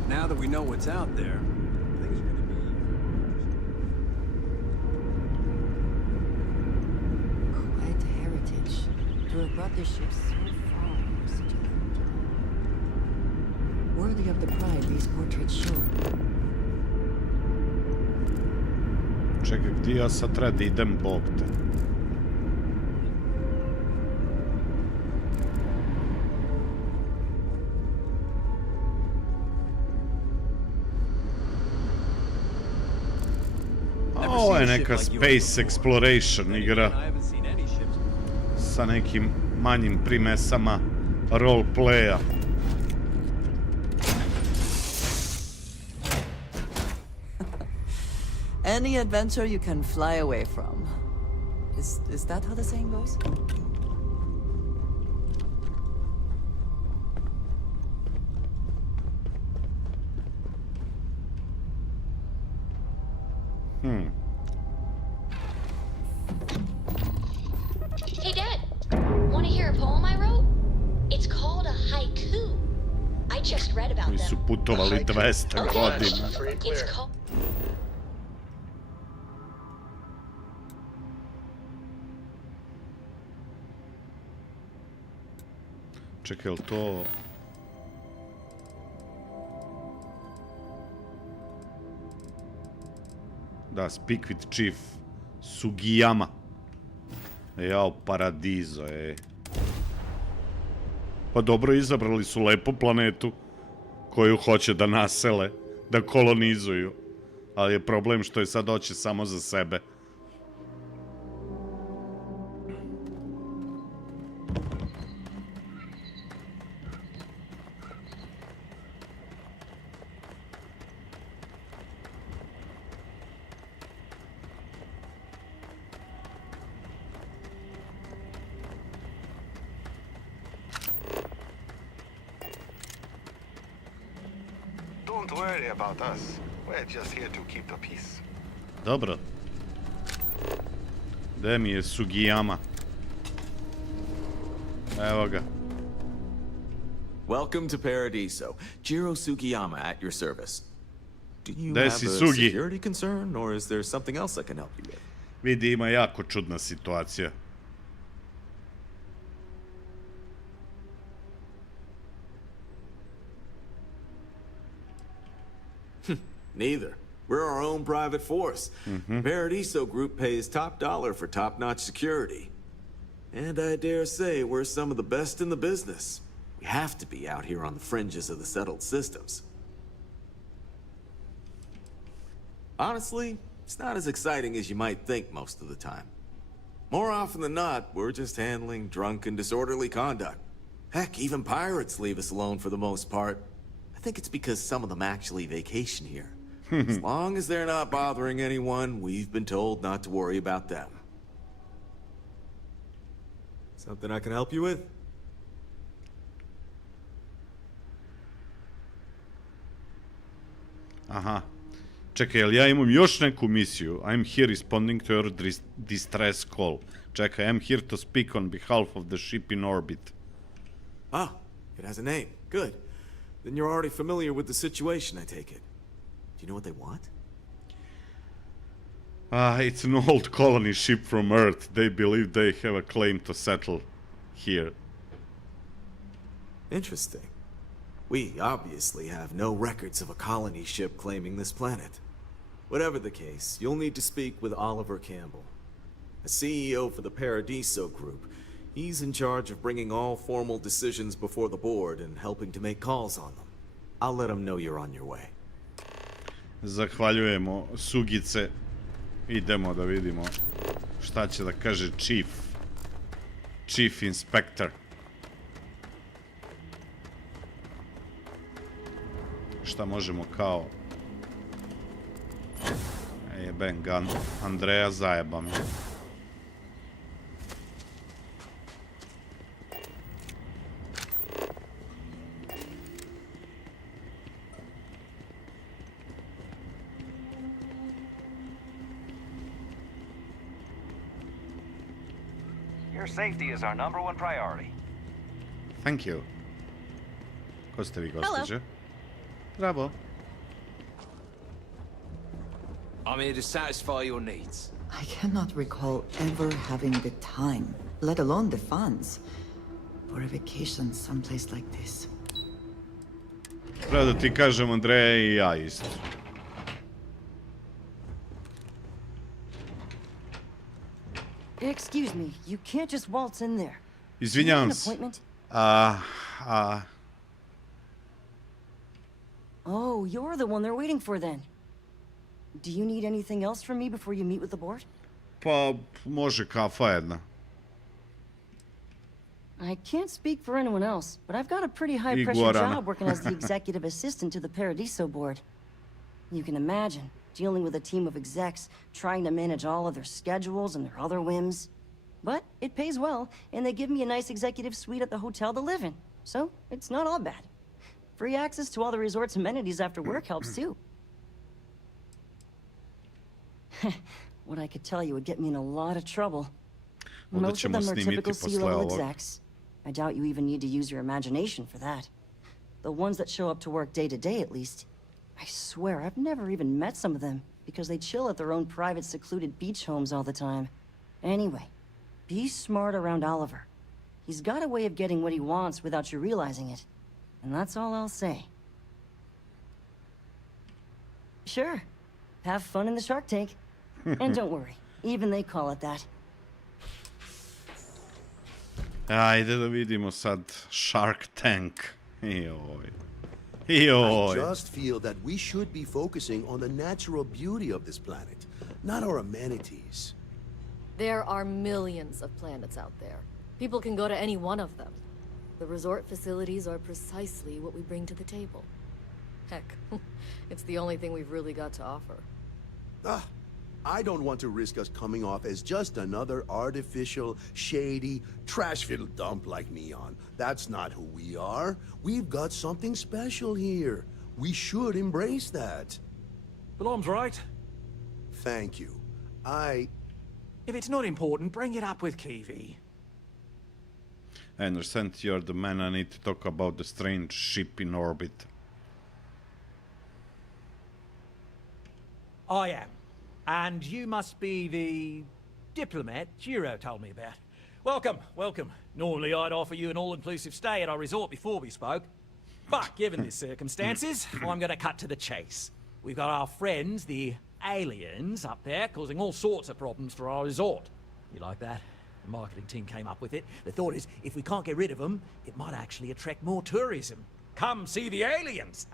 Now that we know what's out there, things are going to be... Quite a heritage to have brought the ship so far in such a long time. Worthy of the pride these portraits show. Čekaj, gdje ja sad treba da idem, Bog te? Ovo je neka space exploration igra sa nekim manjim primesama roleplaya. Any adventure you can fly away from. Is that how the saying goes? Hey, Dad. Want to hear a poem I wrote? It's called a haiku. I just read about Koji them. su putovali 200 godina. It's called... Čekaj, je li to... Da, Speak with Chief Sugiyama. Jao, paradizo, Pa dobro, izabrali su lepu planetu koju hoće da nasele, da kolonizuju. Ali je problem što je sad hoće samo za sebe. Don't worry about us. We're just here to keep the peace. Dobro. Gde mi je Sugiyama? Evo ga. Welcome to Paradiso. Jiro Sugiyama at your service. Do you Gde have si, a Sugi? security concern, or is there something else I can help you with? Vidi, ima jako čudna situacija. Neither. We're our own private force. Paradiso Group pays top dollar for top-notch security. And I dare say we're some of the best in the business. We have to be out here on the fringes of the settled systems. Honestly, it's not as exciting as you might think most of the time. More often than not, we're just handling drunk and disorderly conduct. Heck, even pirates leave us alone for the most part. I think it's because some of them actually vacation here. As long as they're not bothering anyone, we've been told not to worry about them. Something I can help you with? Aha. Čekaj, jel ja imam još neku misiju? I'm here responding to your distress call. Čekaj, I'm here to speak on behalf of the ship in orbit. Ah, it has a name. Good. Then you're already familiar with the situation, I take it. Do you know what they want? It's an old colony ship from Earth. They believe they have a claim to settle here. Interesting. We obviously have no records of a colony ship claiming this planet. Whatever the case, you'll need to speak with Oliver Campbell, a CEO for the Paradiso Group. He's in charge of bringing all formal decisions before the board and helping to make calls on them. I'll let him know you're on your way. Zahvaljujemo, Sugice. Idemo da vidimo šta će da kaže Chief Inspector. Šta možemo kao... Jebem ga, Andreja zajebam. Your safety is our #1 priority. Thank you. Ko ste vi, gospođe? Bravo. I'm here to satisfy your needs. I cannot recall ever having the time, let alone the funds, for a vacation someplace like this. Pravo da ti kažem, Andreja, i ja isto. Excuse me, you can't just waltz in there. Izvinjavam An se. appointment? Oh, you're the one they're waiting for then. Do you need anything else from me before you meet with the board? Pa, može kafa jedna. I can't speak for anyone else, but I've got a pretty high-pressure Gorana. job working as the executive assistant to the Paradiso board. You can imagine, dealing with a team of execs, trying to manage all of their schedules and their other whims. But it pays well, and they give me a nice executive suite at the hotel to live in. So, it's not all bad. Free access to all the resort's amenities after work helps too. What I could tell you would get me in a lot of trouble. Most of them are typical C-level execs. I doubt you even need to use your imagination for that. The ones that show up to work day to day, at least. I swear, I've never even met some of them, because they chill at their own private, secluded beach homes all the time. Anyway, be smart around Oliver. He's got a way of getting what he wants without you realizing it. And that's all I'll say. Sure. Have fun in the shark tank. And don't worry, even they call it that. Ajde da vidimo sad Shark Tank. Joj. I just feel that we should be focusing on the natural beauty of this planet, not our amenities. There are millions of planets out there. People can go to any one of them. The resort facilities are precisely what we bring to the table. Heck, it's the only thing we've really got to offer. I don't want to risk us coming off as just another artificial, shady, trash-filled dump like Neon. That's not who we are. We've got something special here. We should embrace that. Blom's right. Thank you. If it's not important, bring it up with Kiwi. I understand you're the man I need to talk about the strange ship in orbit. I am. And you must be the diplomat Giro told me about. Welcome, welcome. Normally I'd offer you an all-inclusive stay at our resort before we spoke. But given the circumstances, I'm going to cut to the chase. We've got our friends, the aliens, up there, causing all sorts of problems for our resort. You like that? The marketing team came up with it. The thought is, if we can't get rid of them, it might actually attract more tourism. Come see the aliens!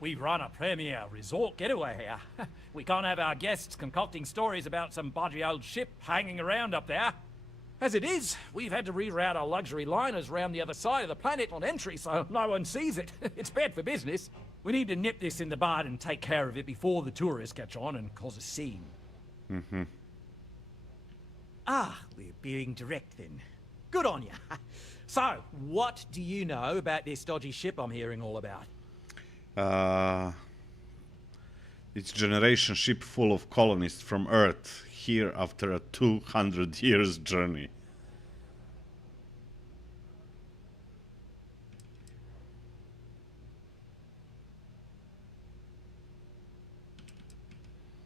We run a premier resort getaway here. We can't have our guests concocting stories about some budgy old ship hanging around up there. As it is, we've had to reroute our luxury liners round the other side of the planet on entry so no one sees it. It's bad for business. We need to nip this in the bud and take care of it before the tourists catch on and cause a scene. Ah, we're being direct then. Good on you. So, what do you know about this dodgy ship I'm hearing all about? It's generation ship full of colonists from Earth, here after a 200 years journey.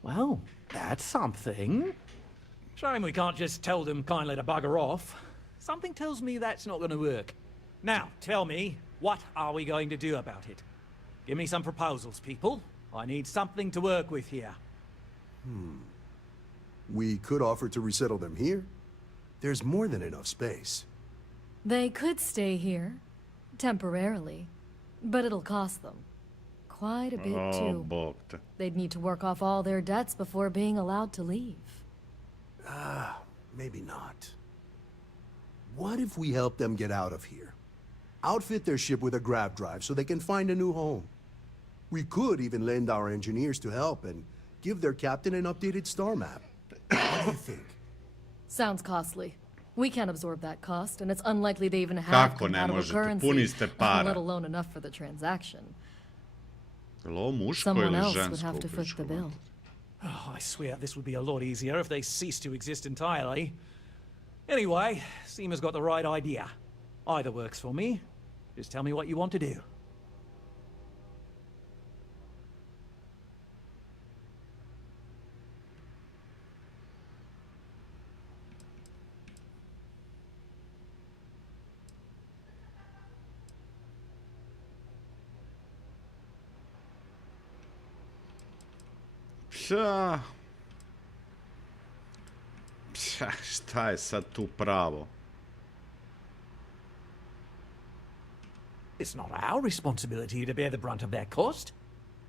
Well, that's something. Shame we can't just tell them kindly to bugger off. Something tells me that's not going to work. Now, tell me, what are we going to do about it? Give me some proposals, people. I need something to work with here. We could offer to resettle them here. There's more than enough space. They could stay here, temporarily, but it'll cost them quite a bit too. They'd need to work off all their debts before being allowed to leave. Maybe not. What if we help them get out of here? Outfit their ship with a grav drive so they can find a new home. We could even lend our engineers to help and give their captain an updated star map. What do you think? Sounds costly. We can't absorb that cost, and it's unlikely they even have compatible currency, let alone enough for the transaction. Someone else would have to foot the bill. Oh, I swear this would be a lot easier if they ceased to exist entirely. Anyway, Seema's got the right idea. Either works for me. Just tell me what you want to do. Šta je sad tu pravo? It's not our responsibility to bear the brunt of that cost.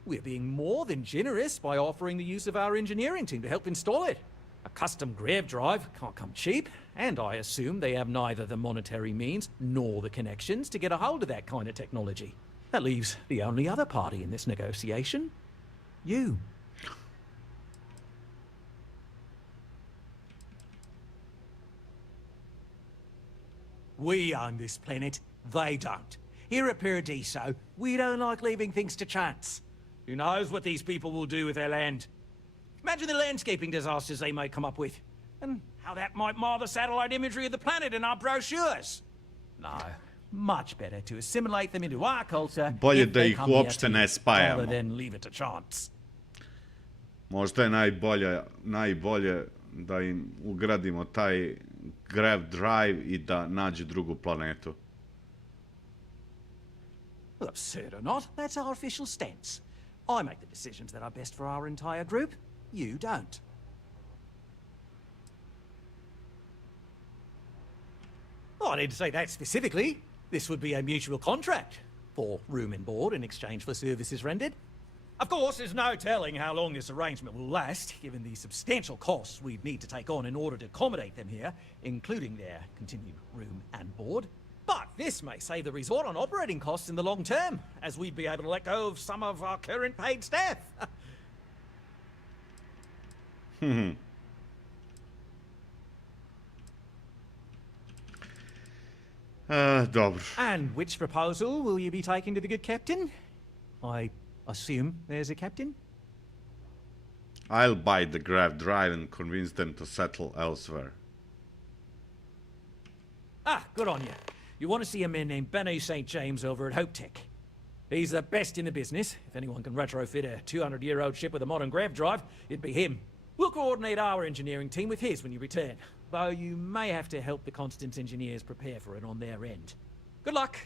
We're being more than generous by offering the use of our engineering team to help install it. A custom grav drive can't come cheap, and I assume they have neither the monetary means nor the connections to get a hold of that kind of technology. That leaves the only other party in this negotiation. You. We own this planet, they don't. Here at Paradiso, we don't like leaving things to chance. Who knows what these people will do with their land? Imagine the landscaping disasters they may come up with, and how that might mar the satellite imagery of the planet in our brochures. No, much better to assimilate them into our culture. Bolje da ih uopšte ne spajamo. Rather than leave it to chance. Možda je najbolje da im ugradimo taj grav drive i da nađe drugu planetu. Well, absurd or not, that's our official stance. I make the decisions that are best for our entire group. You don't. Oh, I didn't say that specifically. This would be a mutual contract for room and board in exchange for services rendered. Of course, there's no telling how long this arrangement will last, given the substantial costs we'd need to take on in order to accommodate them here, including their continued room and board. But this may save the resort on operating costs in the long term, as we'd be able to let go of some of our current paid staff. Dobro. And which proposal will you be taking to the good captain? I assume there's a captain? I'll buy the grav drive and convince them to settle elsewhere. Ah, good on you. You want to see a man named Benny St. James over at Hope Tech. He's the best in the business. If anyone can retrofit a 200-year-old ship with a modern grav drive, it'd be him. We'll coordinate our engineering team with his when you return, though you may have to help the Constance engineers prepare for it on their end. Good luck.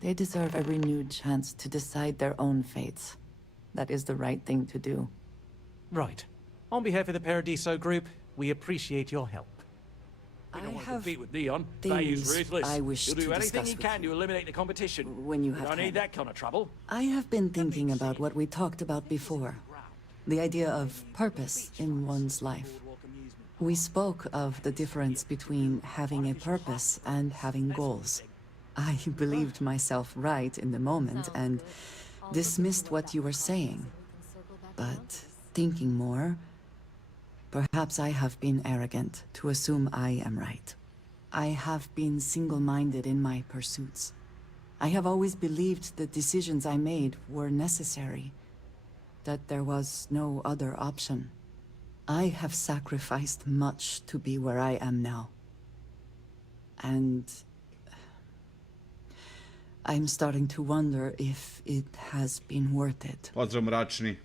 They deserve a renewed chance to decide their own fates. That is the right thing to do. Right. On behalf of the Paradiso Group, we appreciate your help. We don't want to compete with Dion. He's ruthless. I wish He'll to do anything discuss he with can to eliminate the competition. When you We have don't need time. that kind of trouble. I have been thinking about what we talked about before. The idea of purpose in one's life. We spoke of the difference between having a purpose and having goals. I believed myself right in the moment and dismissed what you were saying. But thinking more, perhaps I have been arrogant to assume I am right. I have been single-minded in my pursuits. I have always believed the decisions I made were necessary, that there was no other option. I have sacrificed much to be where I am now. And I'm starting to wonder if it has been worth it. Pozdrav mračni.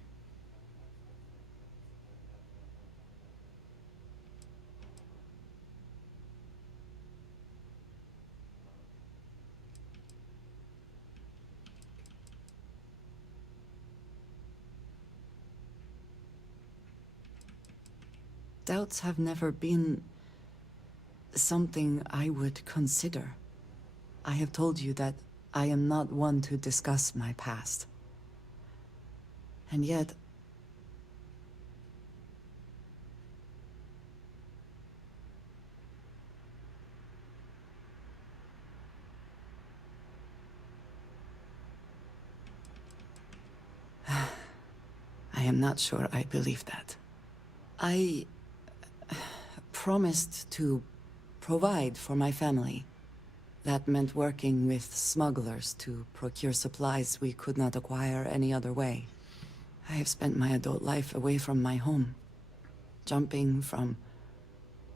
Doubts have never been something I would consider. I have told you that I am not one to discuss my past. And yet, I am not sure I believe that. I promised to provide for my family. That meant working with smugglers to procure supplies we could not acquire any other way. I have spent my adult life away from my home, jumping from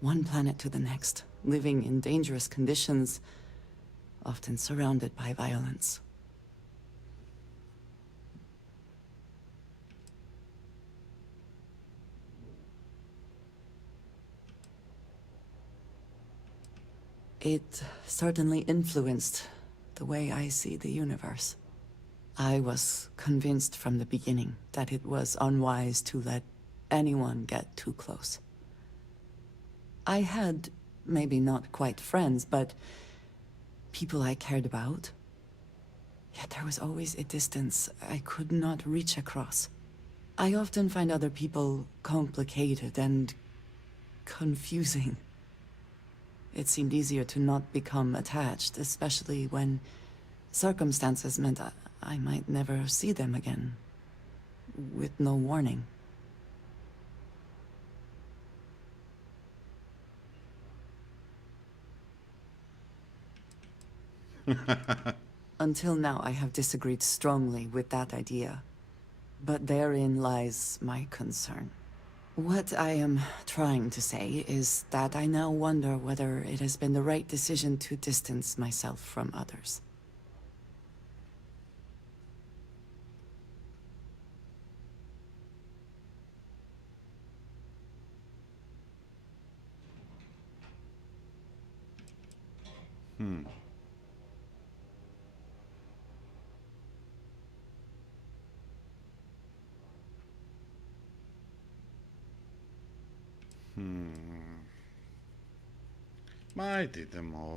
one planet to the next, living in dangerous conditions, often surrounded by violence. It certainly influenced the way I see the universe. I was convinced from the beginning that it was unwise to let anyone get too close. I had, maybe not quite friends, but people I cared about. Yet there was always a distance I could not reach across. I often find other people complicated and confusing. It seemed easier to not become attached, especially when circumstances meant I might never see them again, with no warning. Until now, I have disagreed strongly with that idea, but therein lies my concern. What I am trying to say is that I now wonder whether it has been the right decision to distance myself from others.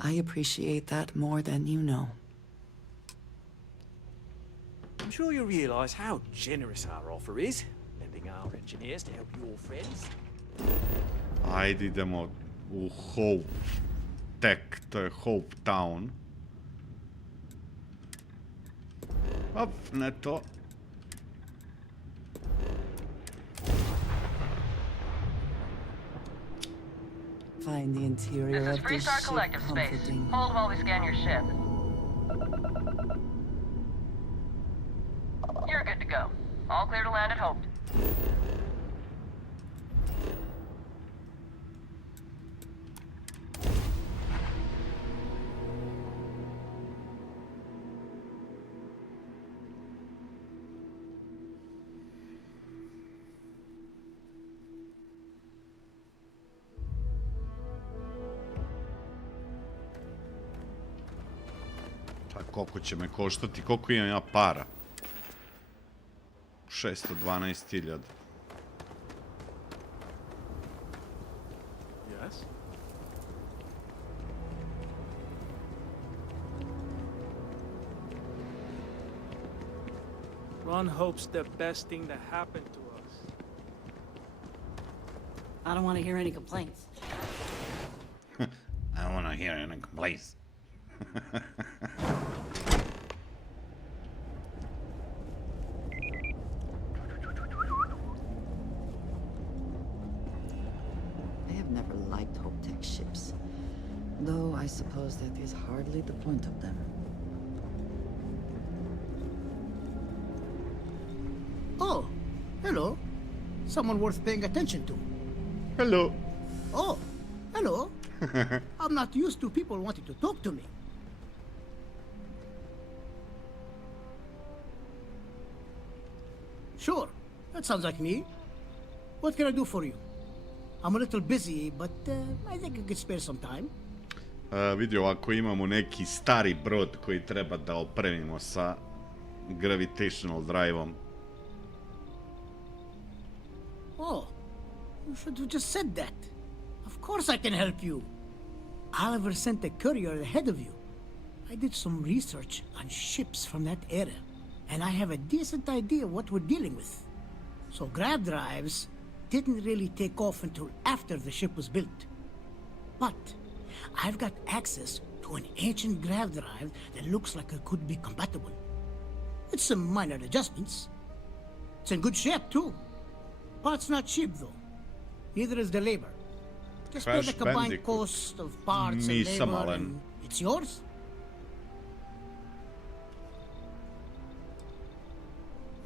I appreciate that more than you know. I'm sure you realize how generous our offer is, lending our engineers to help your friends. Ajde idemo u Hope Tech, to je Hope Town. Op, ne to. Find the interior This is of this Freestar ship Collective Space. comforting. Hold while we scan your ship. You're good to go. All clear to land at Hope. Koliko će me koštati, koliko imam ja para? 612.000. Yes? Ron hopes the best thing that happened to us. I don't want to hear any complaints. I don't want to hear any complaints. I have never liked Hope Tech ships, though I suppose that is hardly the point of them. Oh, hello. Someone worth paying attention to. Hello. Oh, hello. I'm not used to people wanting to talk to me. Sure, that sounds like me. What can I do for you? I'm a little busy, but I think I could spare some time. Vidi, ovako imamo neki stari brod koji treba da opremimo sa gravitational drive-om. Oh, you should have just said that. Of course I can help you. Oliver sent a courier ahead of you. I did some research on ships from that era, and I have a decent idea what we're dealing with. So grav drives didn't really take off until after the ship was built. But I've got access to an ancient grav drive that looks like it could be compatible. It's some minor adjustments. It's in good shape too. Parts not cheap though. Neither is the labor. Just pay the combined cost of parts and labor and it's yours.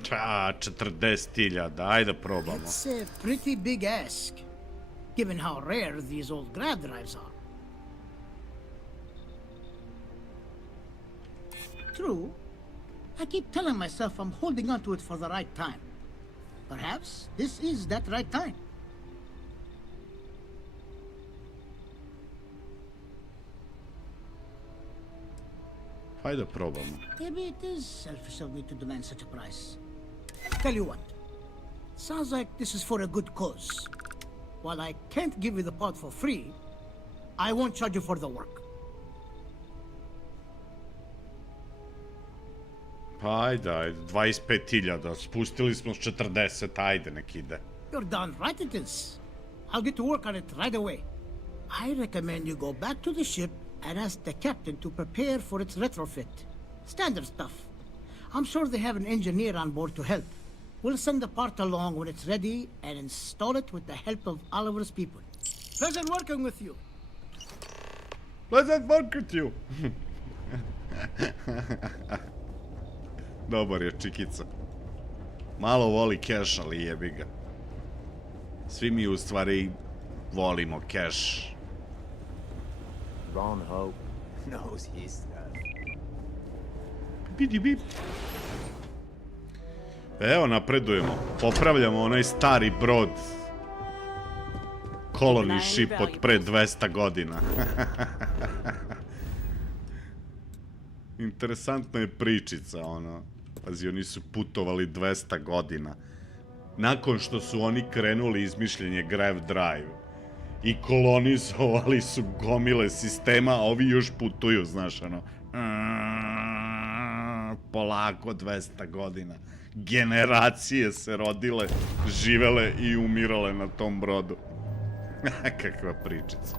Ča, 40.000, ajde probamo. It's a pretty big ask, given how rare these old grav drives are. True. I keep telling myself I'm holding on to it for the right time. Perhaps this is that right time. Hajde probamo. Maybe it is selfish of me to demand such a price. Tell you what, sounds like this is for a good cause. While I can't give you the pod for free, I won't charge you for the work. Pa ajde, 25.000, spustili smo s 40, ajde nek ide. You're darn right it is. I'll get to work on it right away. I recommend you go back to the ship and ask the captain to prepare for its retrofit. Standard stuff. I'm sure they have an engineer on board to help. We'll send the part along when it's ready and install it with the help of Oliver's people. Pleasant working with you. Pleasant work with you. Dobar je čikica. Malo voli keš, ali jebi ga. Svi mi u stvari volimo keš. Ron Hope knows his stuff. Bidi bip. Evo, napredujemo. Popravljamo onaj stari brod. Koloni ship od pre 200 godina. Interesantna je pričica, ono. Pazi, oni su putovali 200 godina. Nakon što su oni krenuli izmišljenje grav drive i kolonizovali su gomile sistema, a ovi još putuju, znaš, ono. Polako, 200 godina. Generacije se rodile, živele i umirale na tom brodu. Kakva pričica.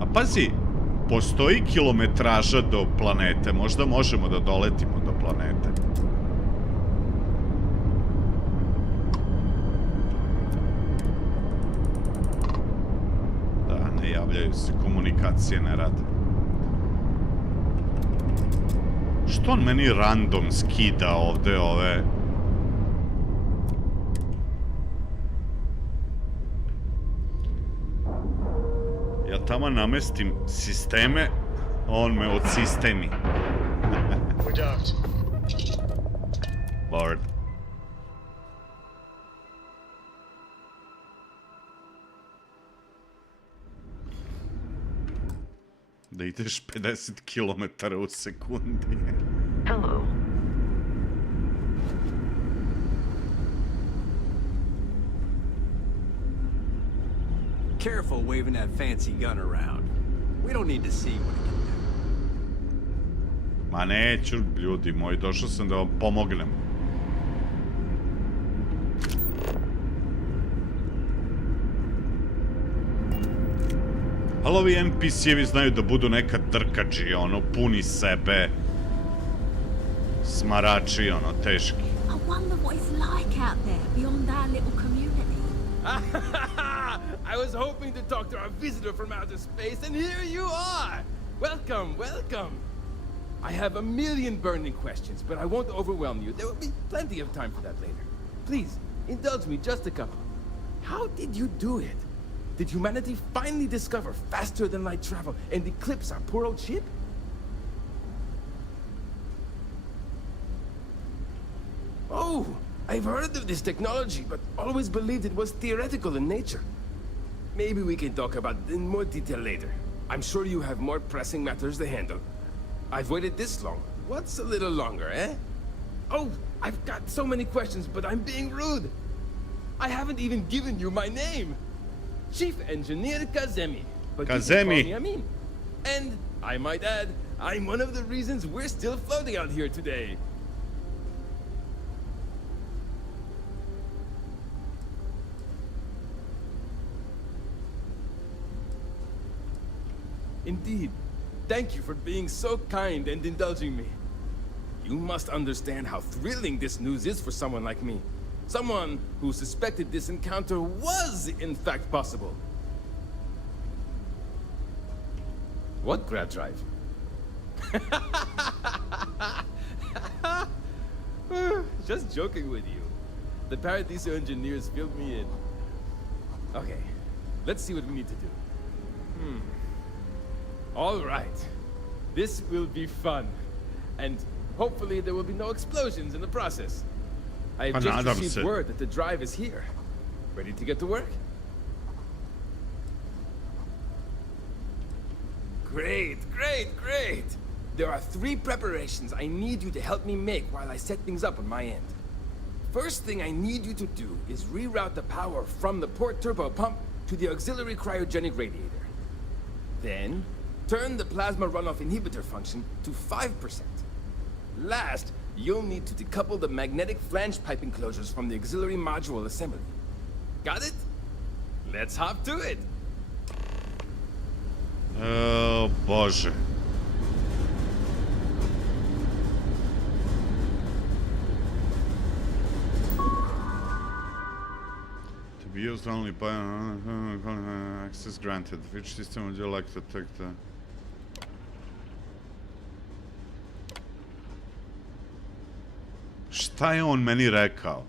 A pazi, Postoji kilometraža do planete, možda možemo da doletimo do planete. Da, ne javljaju se, komunikacije ne rade. Što on meni random skida ovde ove... Ja tamo namestim sisteme, on me odsistemi. Bored. Da ideš 50 km u sekundi. Hello. Careful waving that fancy gun around. We don't need to see what it can do. Ma neću, ljudi moji, došao sam da vam pomognem. Ali ovi NPC-evi znaju da budu neka drkađi, ono, puni sebe, smarači, ono, teški. I wonder what it's like out there beyond our little community. I was hoping to talk to our visitor from outer space, and here you are! Welcome, welcome! I have a million burning questions, but I won't overwhelm you. There will be plenty of time for that later. Please, indulge me just a couple. How did you do it? Did humanity finally discover faster than light travel and eclipse our poor old ship? Oh, I've heard of this technology, but always believed it was theoretical in nature. Maybe we can talk about it in more detail later. I'm sure you have more pressing matters to handle. I've waited this long. What's a little longer, eh? Oh, I've got so many questions, but I'm being rude. I haven't even given you my name. Chief Engineer Kazemi. But Kazemi. You can call me Amin. And I might add, I'm one of the reasons we're still floating out here today. Indeed. Thank you for being so kind and indulging me. You must understand how thrilling this news is for someone like me. Someone who suspected this encounter was, in fact, possible. What grab drive? Just joking with you. The Paradiso engineers filled me in. Okay, let's see what we need to do. All right. This will be fun. And hopefully there will be no explosions in the process. I have just received word that the drive is here. Ready to get to work? Great, great, great! There are 3 preparations I need you to help me make while I set things up on my end. First thing I need you to do is reroute the power from the port turbo pump to the auxiliary cryogenic radiator. Then, turn the plasma runoff inhibitor function to 5%. Last, you'll need to decouple the magnetic flange pipe enclosures from the auxiliary module assembly. Got it? Let's hop to it! Oh, Boże. To be used only by access granted. Which system would you like to take the... Šta je on meni rekao?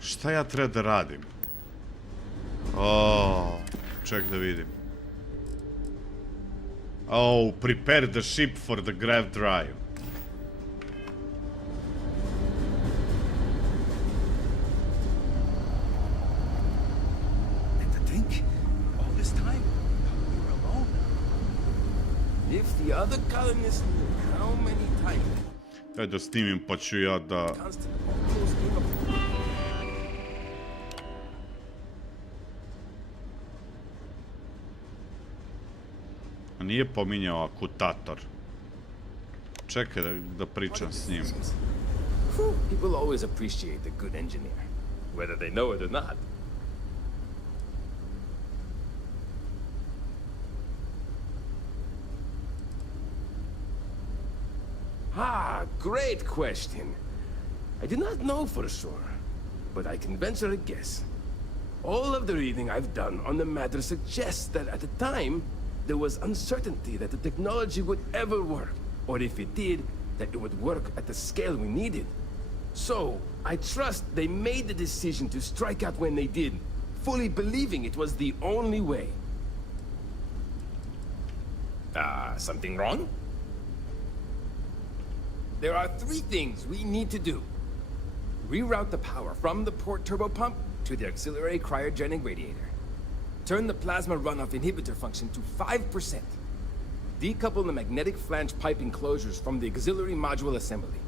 Šta ja treba da radim? Ček da vidim. Oh, prepare the ship for the grav drive. And to think, all this time, we were alone. If the other colonists knew how many times... Daj da snimim pa ću ja da... A nije pominjao akutator. Čekaj da pričam s njim. People always appreciate a good engineer, whether they know it or not. Ah, great question. I do not know for sure, but I can venture a guess. All of the reading I've done on the matter suggests that at the time, there was uncertainty that the technology would ever work, or if it did, that it would work at the scale we needed. So, I trust they made the decision to strike out when they did, fully believing it was the only way. Something wrong? There are 3 things we need to do. Reroute the power from the port turbo pump to the auxiliary cryogenic radiator. Turn the plasma runoff inhibitor function to 5%. Decouple the magnetic flange pipe enclosures from the auxiliary module assembly.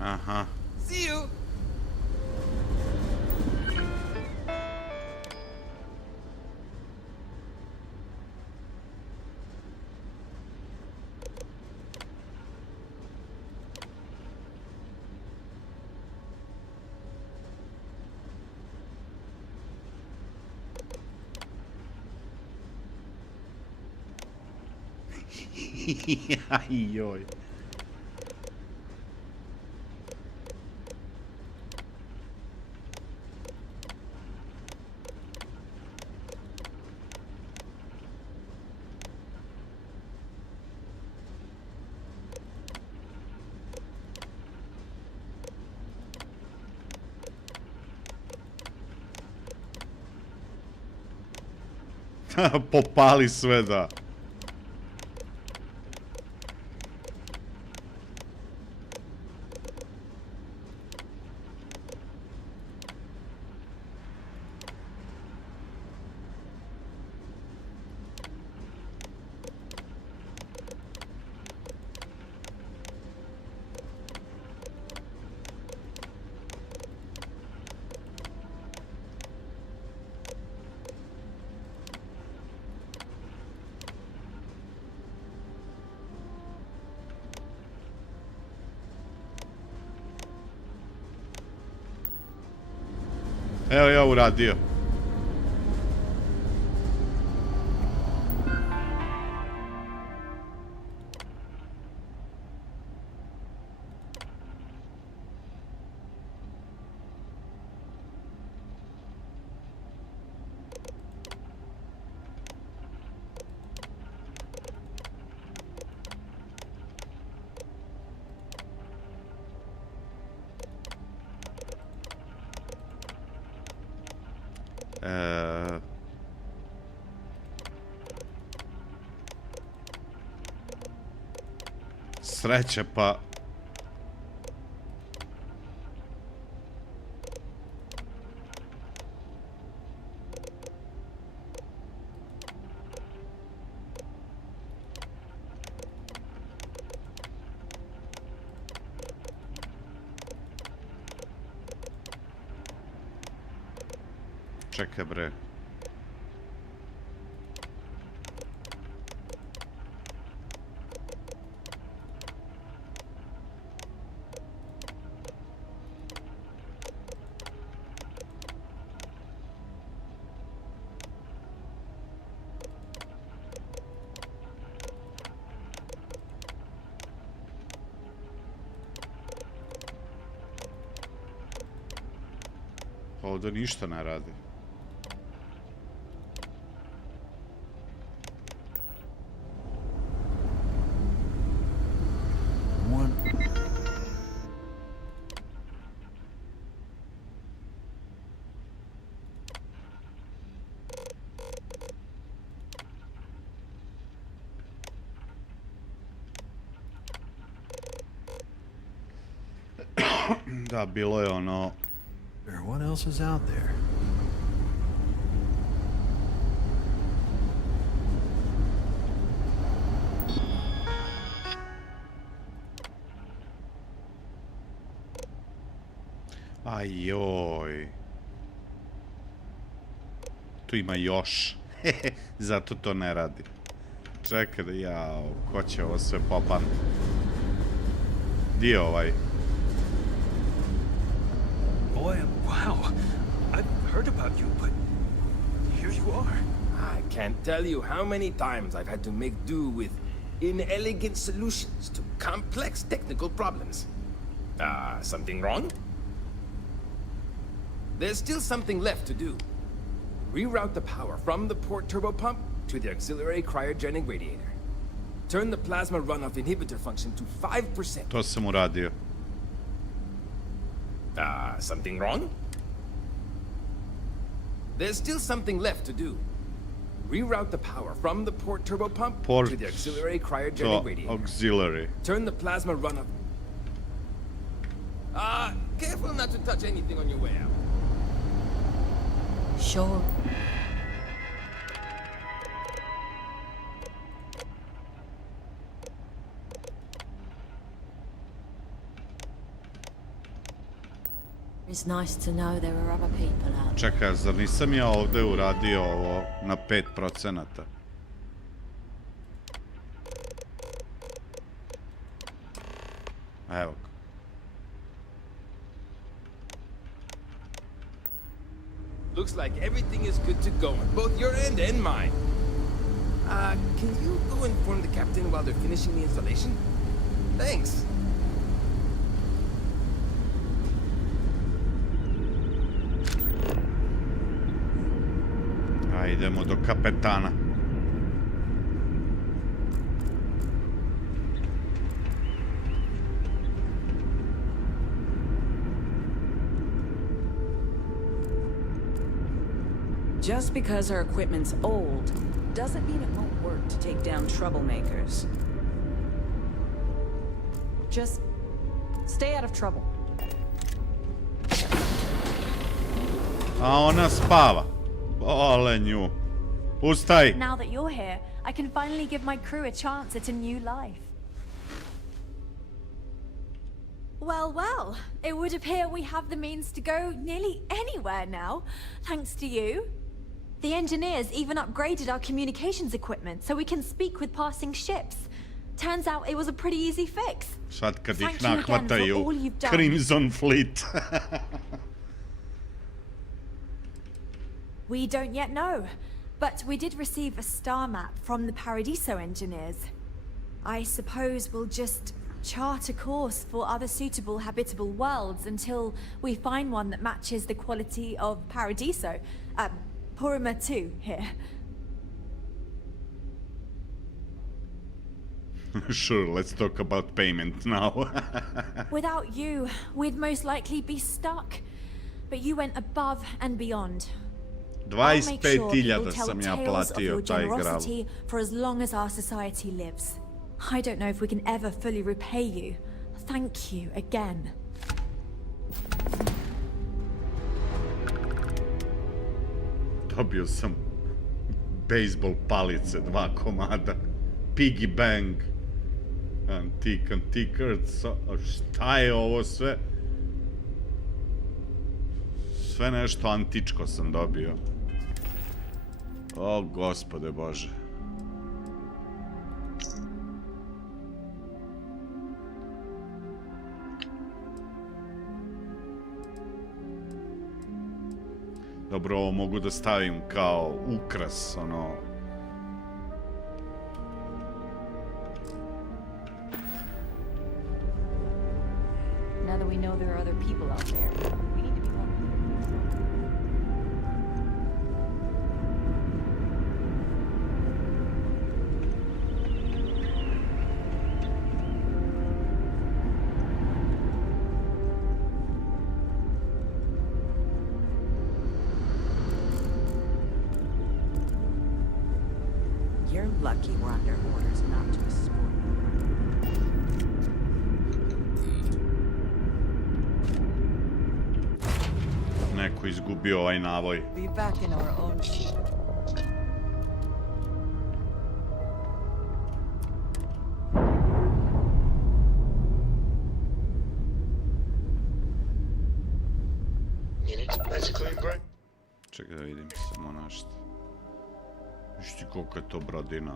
Aha. See you! Ajoj. Popali sve, da. Evo ja uradio. Sreće, pa... Čekaj, bre. Ovdje ništa ne radi. Da, bilo je ono... What else is out there? Ajoj. Tu ima još. Zato to ne radi. Čekaj da jao, ko će ovo sve popan? Di je ovaj? Boy, wow. I've heard about you, but here you are. I can't tell you how many times I've had to make do with in elegant solutions to complex technical problems. Something wrong? There's still something left to do. Reroute the power from the port turbopump to the auxiliary cryogenic radiator. Turn the plasma runoff inhibitor function to 5%. To sam uradio. Something wrong? There's still something left to do. Reroute the power from the port turbopump to the auxiliary cryogenic radiator. Auxiliary. Turn the plasma runoff. Careful not to touch anything on your way out. Sure. It's nice to know there are other people out. Čekaj, zar nisam ja ovdje uradio ovo na 5%? Evo ga. Looks like everything is good to go on both your end and mine. Can you go inform the captain while they're finishing the installation? Thanks. Idemo do kapetana. Just because our equipment's old doesn't mean it won't work to take down troublemakers. Just stay out of trouble. A ona spava. Ole nju. Ustaj! Now that you're here, I can finally give my crew a chance at a new life. Well, well, it would appear we have the means to go nearly anywhere now, thanks to you. The engineers even upgraded our communications equipment so we can speak with passing ships. Turns out it was a pretty easy fix. Sad kad ih Thank you again for nahvataju all you've done. Crimson Fleet. We don't yet know, but we did receive a star map from the Paradiso engineers. I suppose we'll just chart a course for other suitable habitable worlds until we find one that matches the quality of Paradiso. Purima 2 here. Sure, let's talk about payment now. Without you, we'd most likely be stuck. But you went above and beyond. 25.000 sam ja platio taj grav. For as long as our society lives. I don't know if we can ever fully repay you. Thank you again. Dobio sam bejsbol palice, 2 komada. Piggy bank. Antique, šta je ovo sve? Sve nešto antičko sam dobio. O, gospode Bože. Dobro, ovo mogu da stavim kao ukras, ono... Now that we know there are other people out there, we need to be more... You're lucky we're under orders not to escort. Neko izgubio ovaj navoj. Be back in our own ship. Čekaj da vidim samo nešto. Viš ti koliko je to brodina.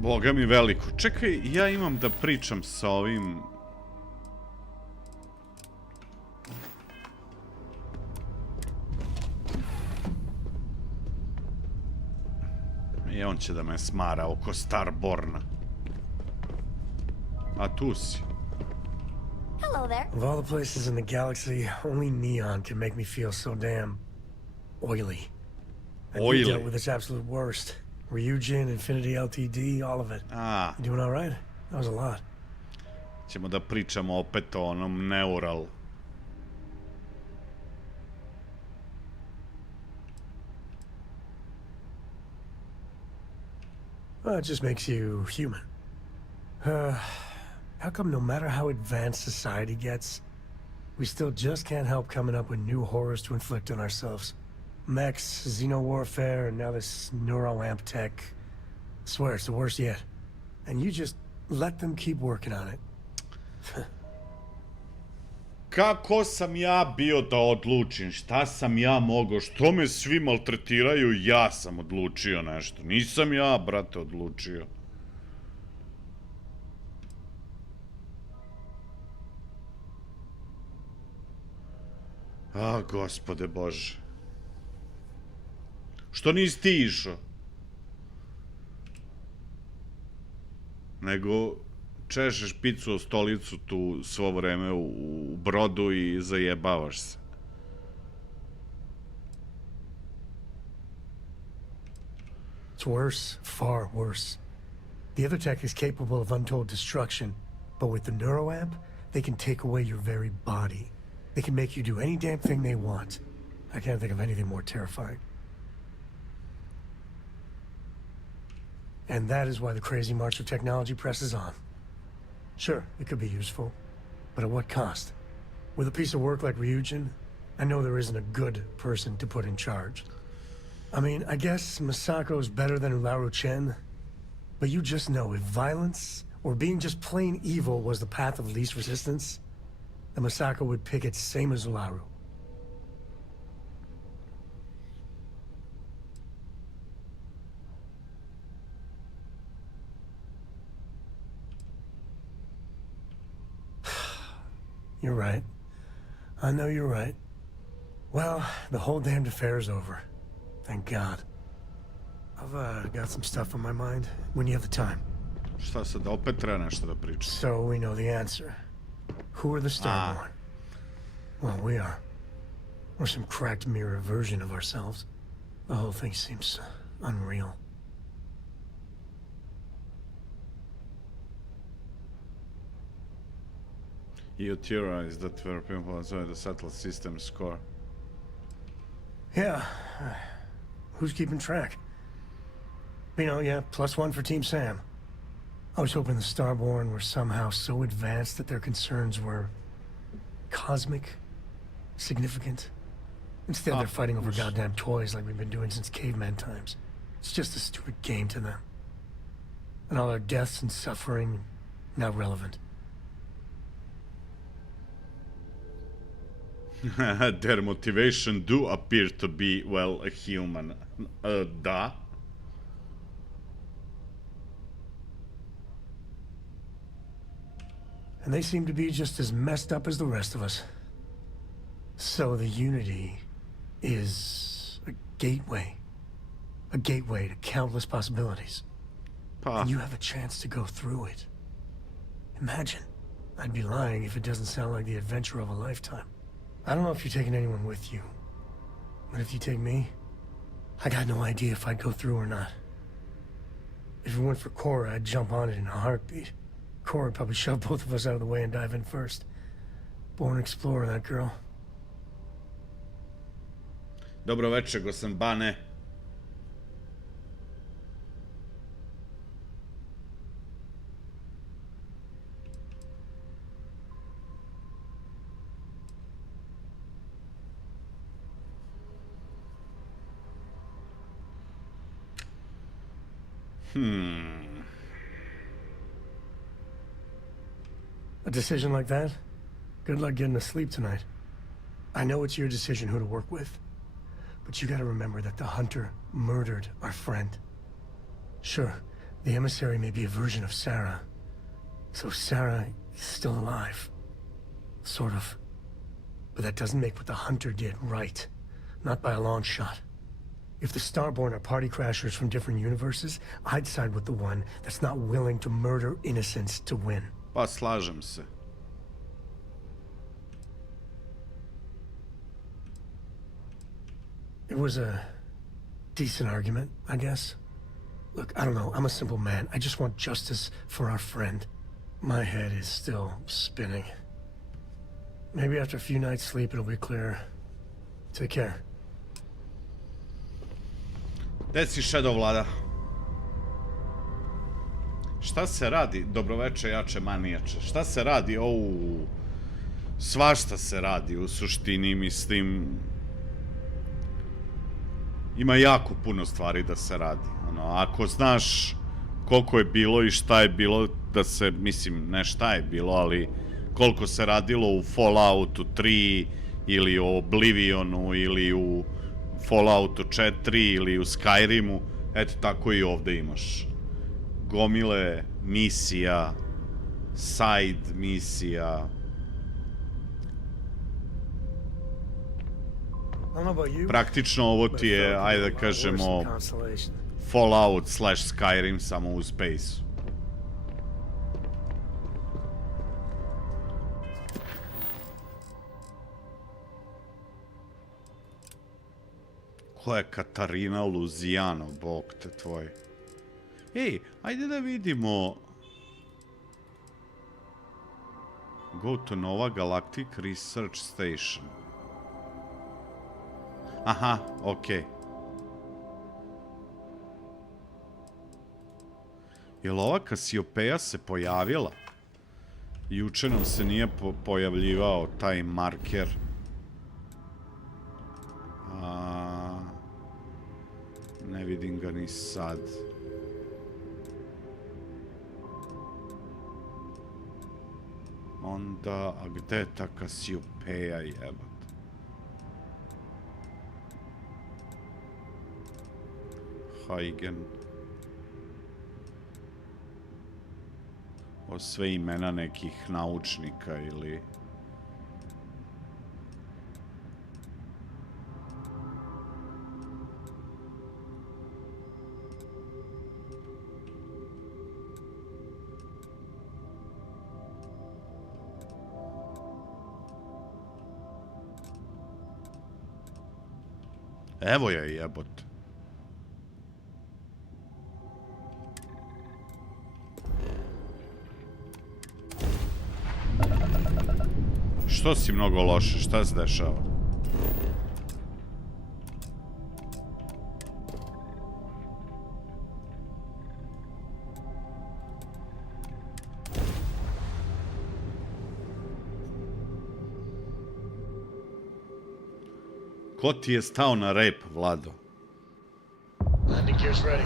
Boga mi veliko. Čekaj, ja imam da pričam sa ovim... I on će da me smara oko Starborna. A tu si. Hello there. Of all the places in the galaxy, only Neon can make me feel so damn oily. And you dealt with its absolute worst. Ryujin, Infinity LTD, all of it. You doing all right? That was a lot. Ćemo da pričamo opet o onom neural. Well, it just makes you human. How come no matter how advanced society gets, we still just can't help coming up with new horrors to inflict on ourselves? Mechs, xeno-warfare, and now this neuroamp tech. I swear, it's the worst yet. And you just let them keep working on it. Kako sam ja bio da odlučim? Šta sam ja mogao? Što me svi maltretiraju? Ja sam odlučio nešto. Nisam ja, brate, odlučio. A, gospode Bože. Što nisi ti išao? Nego češeš picu o stolicu tu svo vreme u brodu i zajebavaš se. It's worse, far worse. The other tech is capable of untold destruction, but with the neuroamp, they can take away your very body. They can make you do any damn thing they want. I can't think of anything more terrifying. And that is why the crazy march of technology presses on. Sure, it could be useful, but at what cost? With a piece of work like Ryujin, I know there isn't a good person to put in charge. I mean, I guess Masako's better than Ularu Chen, but you just know if violence, or being just plain evil was the path of least resistance, then Masako would pick it same as Ularu. You're right. I know you're right. Well, the whole damned affair is over. Thank God. I've got some stuff on my mind when you have the time. Šta sad, opet treba nešto da pričam? So we know the answer. Who are the Starborn? Well, we are. We're some cracked mirror version of ourselves. The whole thing seems unreal. You theorized that where people enjoy the satellite system score. Yeah. Who's keeping track? You know, yeah, +1 for Team Sam. I was hoping the Starborn were somehow so advanced that their concerns were cosmic, significant. Instead, they're fighting over goddamn toys like we've been doing since caveman times. It's just a stupid game to them. And all our deaths and suffering, not relevant. Their motivation do appear to be, well, a human. Da. And they seem to be just as messed up as the rest of us. So the Unity is a gateway. A gateway to countless possibilities. And you have a chance to go through it. Imagine. I'd be lying if it doesn't sound like the adventure of a lifetime. I don't know if you're taking anyone with you, but if you take me, I got no idea if I'd go through or not. If it weren't for Cora, I'd jump on it in a heartbeat. Cora would probably shove both of us out of the way and dive in first. Born explorer, that girl. Dobro večer, Gosenbane. A decision like that? Good luck getting to sleep tonight. I know it's your decision who to work with, but you gotta remember that the Hunter murdered our friend. Sure, the emissary may be a version of Sarah. So Sarah is still alive. Sort of. But that doesn't make what the hunter did right. Not by a long shot. If the Starborn are party crashers from different universes, I'd side with the one that's not willing to murder innocents to win. Pa slažem se. It was a decent argument, I guess. Look, I don't know, I'm a simple man. I just want justice for our friend. My head is still spinning. Maybe after a few nights sleep it'll be clearer. Take care. Gde si Shadow Vlada? Šta se radi? Dobroveče, jače manijače. Šta se radi? Svašta se radi u suštini, mislim. Ima jako puno stvari da se radi. Ako znaš koliko je bilo i šta je bilo, da se, mislim, ne šta je bilo, ali koliko se radilo u Falloutu 3 ili u Oblivionu ili u Falloutu 4 ili u Skyrimu, eto tako i ovde imaš gomile misija, side misija. Praktično ovo ti je, ajde da kažemo, Fallout / Skyrim samo u space-u. Ko je Katarina Luzijano, bog te tvoj. Ej, ajde da vidimo. Go to Nova Galactic Research Station. Aha, okej. Jel ova Kasiopeja se pojavila? Juče nam se nije pojavljivao taj marker. Ne vidim ga ni sad. Onda, a gde je ta Kasiopeja, jebat? Huygen. O sve imena nekih naučnika ili... Evo je jebot. Što si mnogo loše? Šta se dešava? Ko ti je stao na rep, Vlado? Landing gear's ready.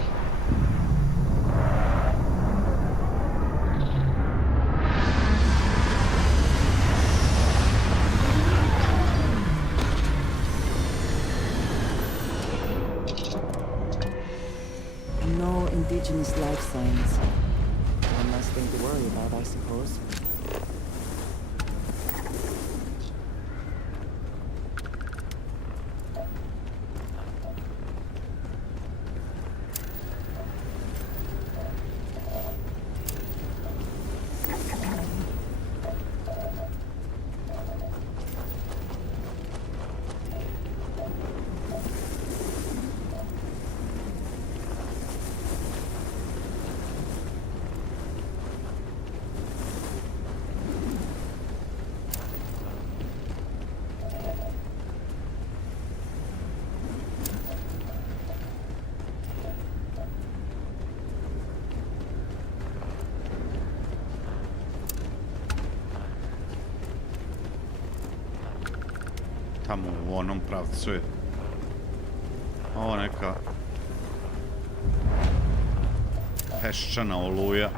No indigenous life signs. One less thing to worry about, I suppose. Tamo u onom pravcu je. Ovo neka peščana oluja.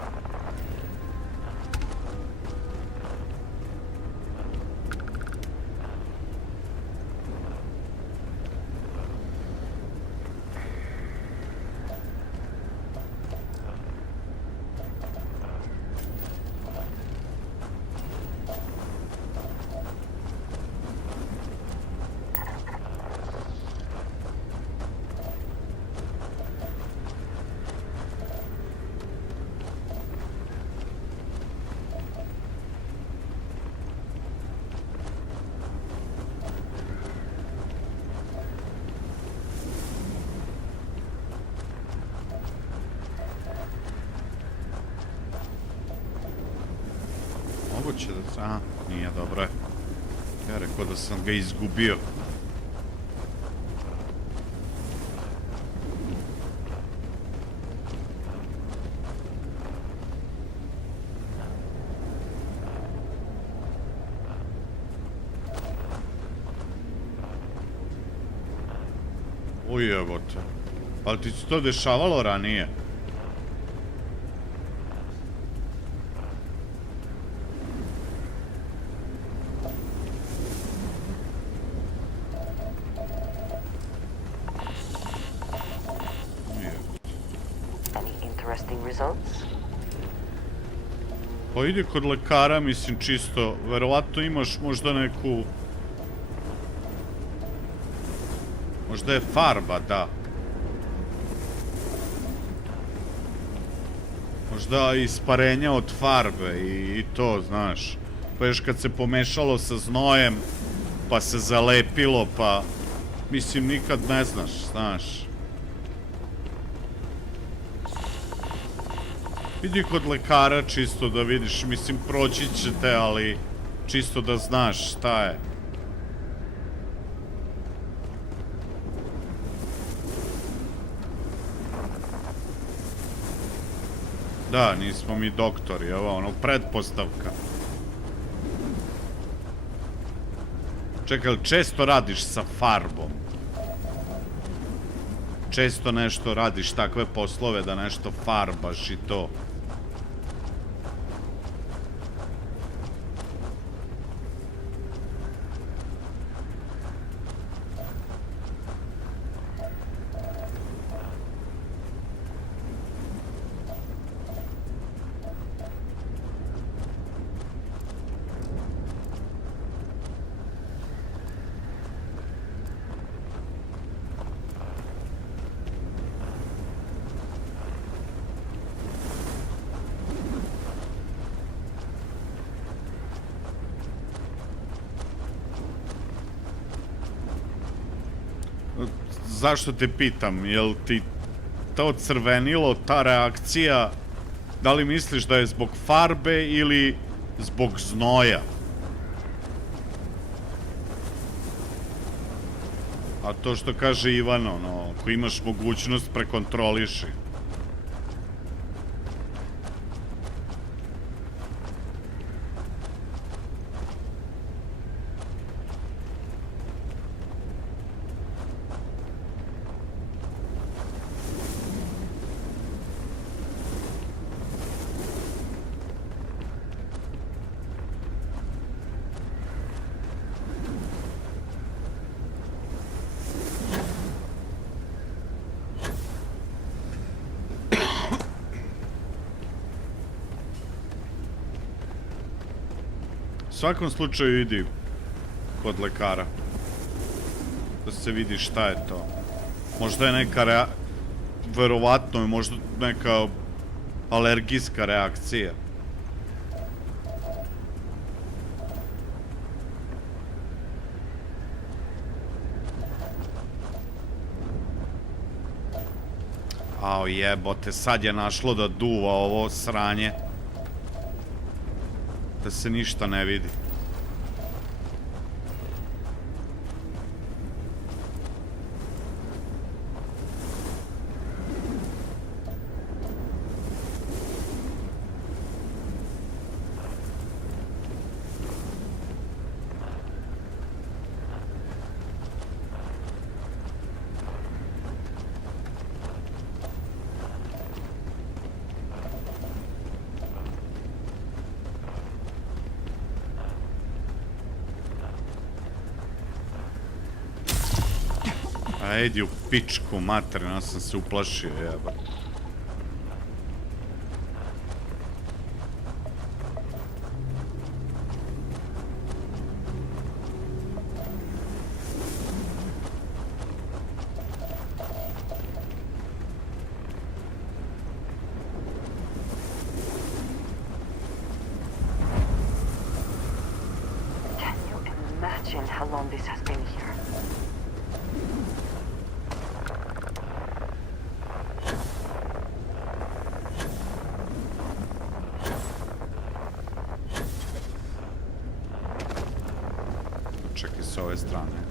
hoće da se... Aha, nije, dobro je. Ja rekao da sam ga izgubio. Ujebote. Ali ti se to dešavalo ranije? Pa ide kod lekara, mislim, čisto. Verovatno imaš možda neku... Možda je farba, da. Možda isparenja od farbe i to, znaš. Pa još kad se pomešalo sa znojem, pa se zalepilo, pa... Mislim, nikad ne znaš, znaš. Idi kod lekara čisto da vidiš, mislim, proći će te, ali čisto da znaš šta je. Da, nismo mi doktori, ovo ono, pretpostavka. Čekaj, ali često radiš sa farbom? Često nešto radiš, takve poslove da nešto farbaš i to? Zašto te pitam, jel ti to crvenilo, ta reakcija, da li misliš da je zbog farbe ili zbog znoja? A to što kaže Ivan, ono, ako imaš mogućnost, prekontroliši. U svakom slučaju idi kod lekara da se vidi šta je to. Možda je neka verovatno je možda neka alergijska reakcija. Ao jebote, sad je našlo da duva ovo sranje. Da se ništa ne vidi. Edi u pičku materinu, ja sam se uplašio, jeba. Can you imagine how long this has been here? s ove strane.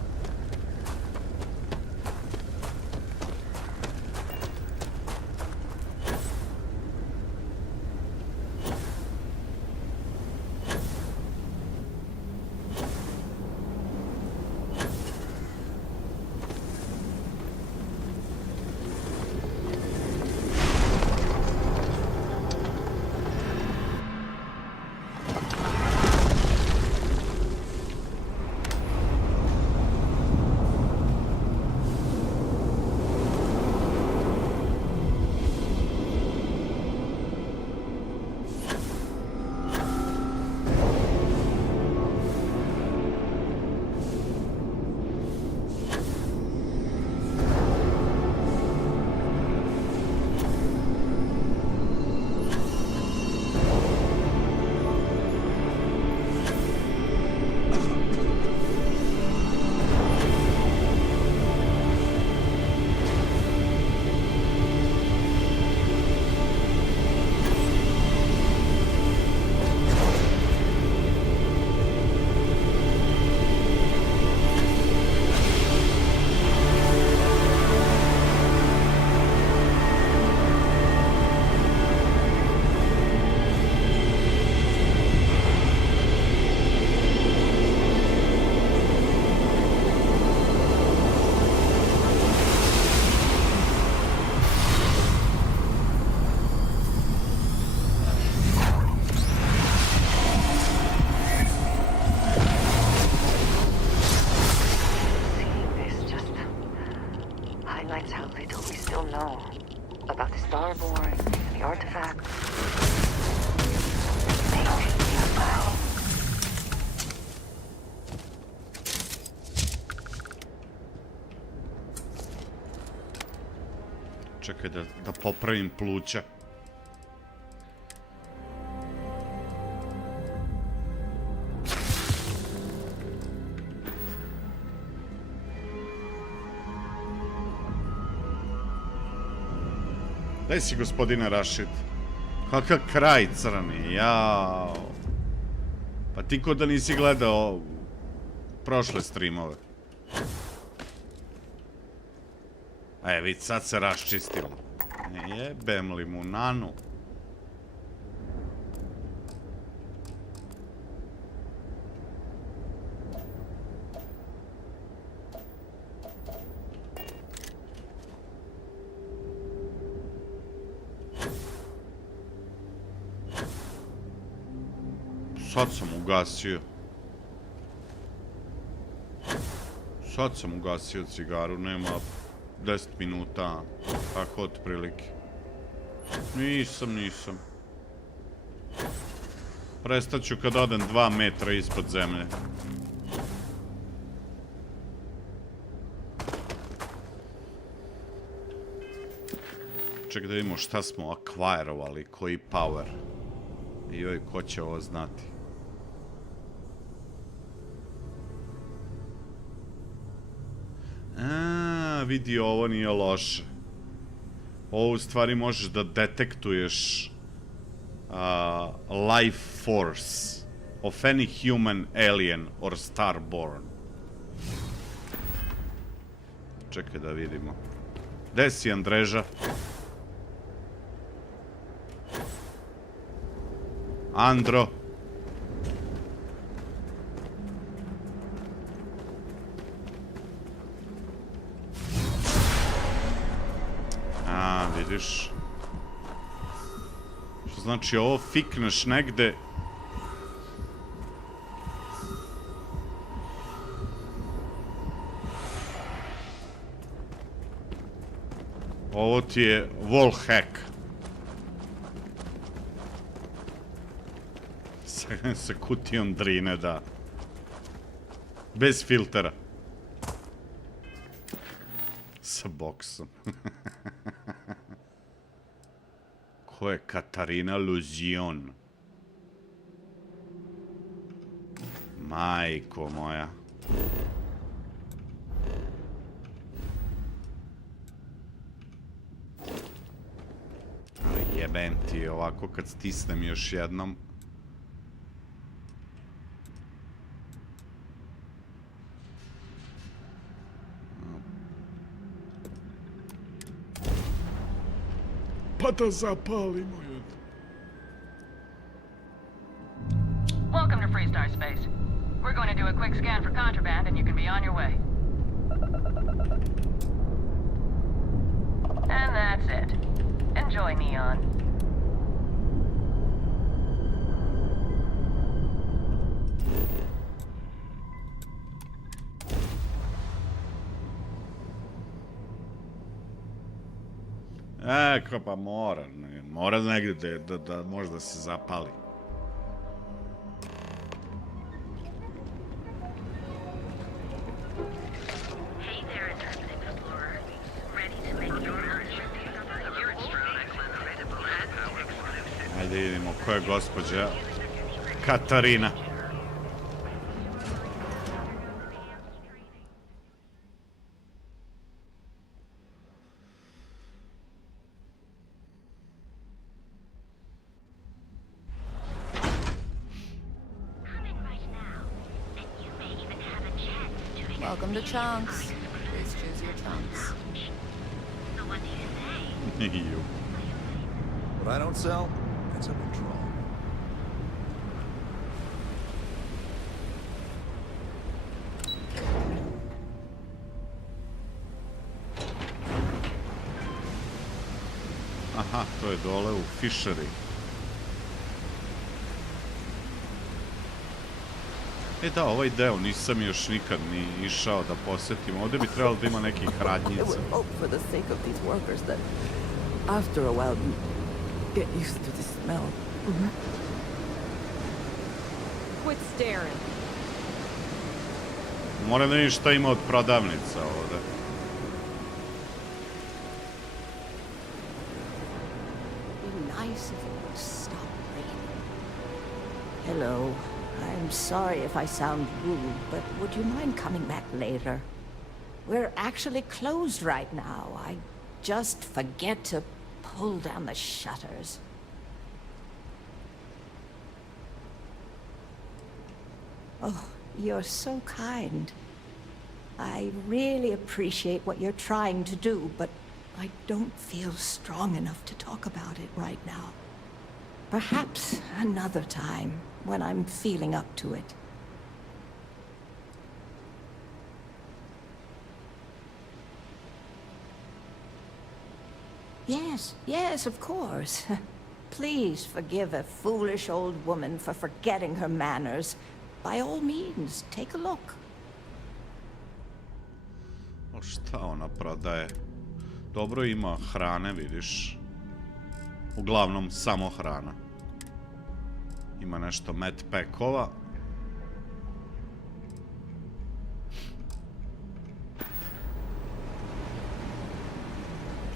Čekaj da popravim pluća. Daj si, gospodine Rašid. Kakav kraj crni, jao. Pa ti ko da nisi gledao prošle streamove. Vid, sad se raščistilo. Ne jebem li mu nanu. Sad sam ugasio. Sad sam ugasio cigaru, nema 10 minuta, tako otprilike. Nisam. Prestaću kad odem 2 metra ispod zemlje. Čekaj da vidimo šta smo akvajrovali, koji power. Joj, ko će ovo znati? Vidi, ovo nije loše. Ovo u stvari možeš da detektuješ life force of any human, alien or starborn. Čekaj da vidimo. Gde si, Andreža? Andro? Vidiš? Što znači ovo fikneš negde. Ovo ti je wall hack. Sa kutijom drine, da. Bez filtera. Sa boksom. Ko je Katarina Luzion? Majko moja. Jebem ti, ovako kad stisnem još jednom. Pa da zapalimo. Welcome to Freestar Space. We're going to do a quick scan for contraband and you can be on your way. And that's it. Enjoy, Neon. Pa mora negdje da možda se zapali. Ajde vidimo ko je gospođa Katarina. Welcome to Chunks. Please choose your chunks. What I don't sell, ends up in trouble. Aha, to je dole u Fišeri. Da, ovaj deo nisam još nikad ni išao da posjetim. Ovdje bi trebalo da ima nekih radnjica. Moram da vidim šta ima od prodavnica ovdje. Hello. I'm sorry if I sound rude, but would you mind coming back later? We're actually closed right now. I just forget to pull down the shutters. Oh, you're so kind. I really appreciate what you're trying to do, but I don't feel strong enough to talk about it right now. Perhaps another time, when I'm feeling up to it. Yes, of course. Please forgive a foolish old woman for forgetting her manners. By all means, take a look. O, šta ona prodaje? Dobro, ima hrane, vidiš. Uglavnom, samo hrana. Ima nešto medpackova.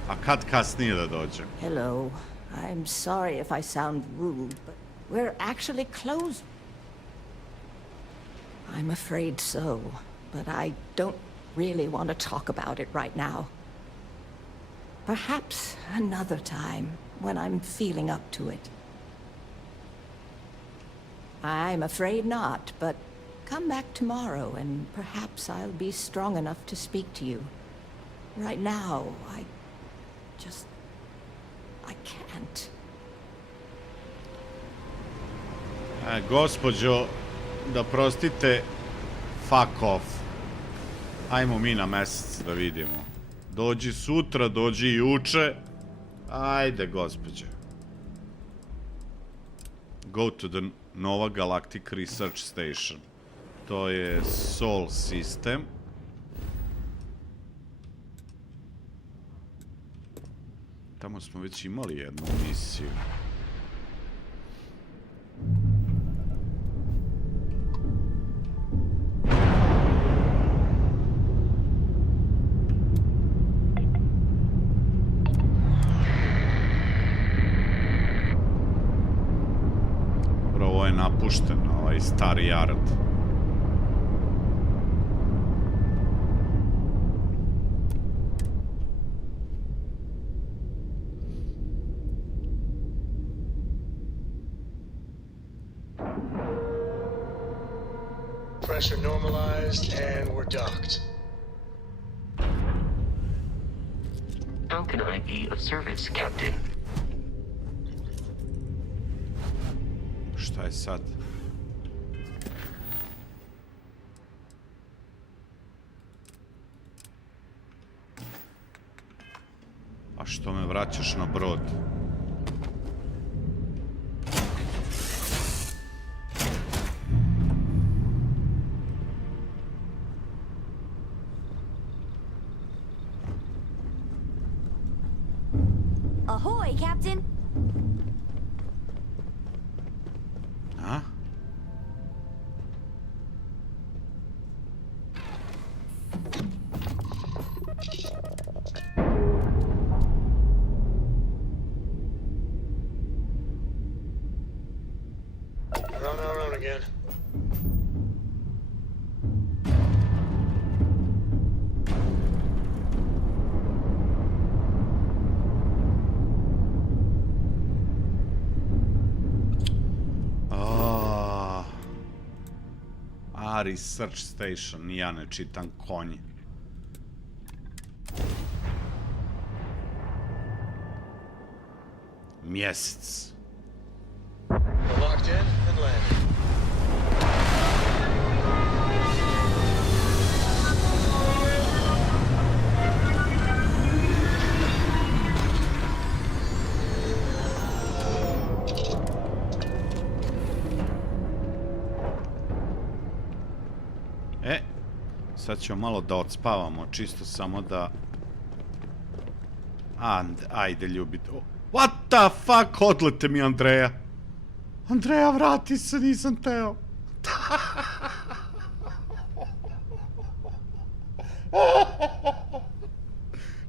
A kad kasnije da dođe? Hello. I'm sorry if I sound rude, but we're actually closed. I'm afraid so, but I don't really want to talk about it right now. Perhaps another time, when I'm feeling up to it. I'm afraid not, but come back tomorrow and perhaps I'll be strong enough to speak to you. Right now, I can't. Gospođo, da prostite, fuck off. Ajmo mi na mesec da vidimo. Dođi sutra, dođi juče. Ajde, gospođe. Go to the Nova Galactic Research Station. To je Sol sistem. Tamo smo već imali jednu misiju. Ovo je napušten, ovaj stari yard. Pressure normalized and we're docked. How can I be of service, Captain? Šta je sad? A što me vraćaš na brod? Ahoy, Captain! A? Run again. Research station, ja ne čitam konje. Mjesec. Locked in and landed. Sad ćemo malo da odspavamo, čisto samo da... Ajde, ljubite. What the fuck? Odlete mi, Andreja. Andreja, vrati se, nisam teo.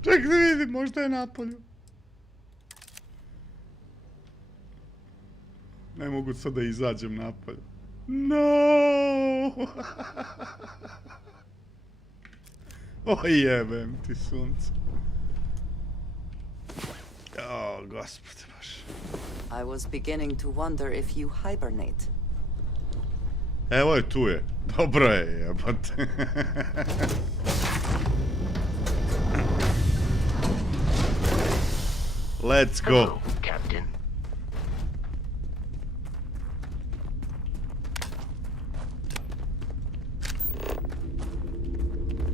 Ček da vidim, možda je napolju. Ne mogu sad da izađem napolju. No! O jebem ti sunce. O, gospode baš. I was beginning to wonder if you hibernate. Evo je, tu je. Dobro je, jebate. Let's go. Hello, Captain.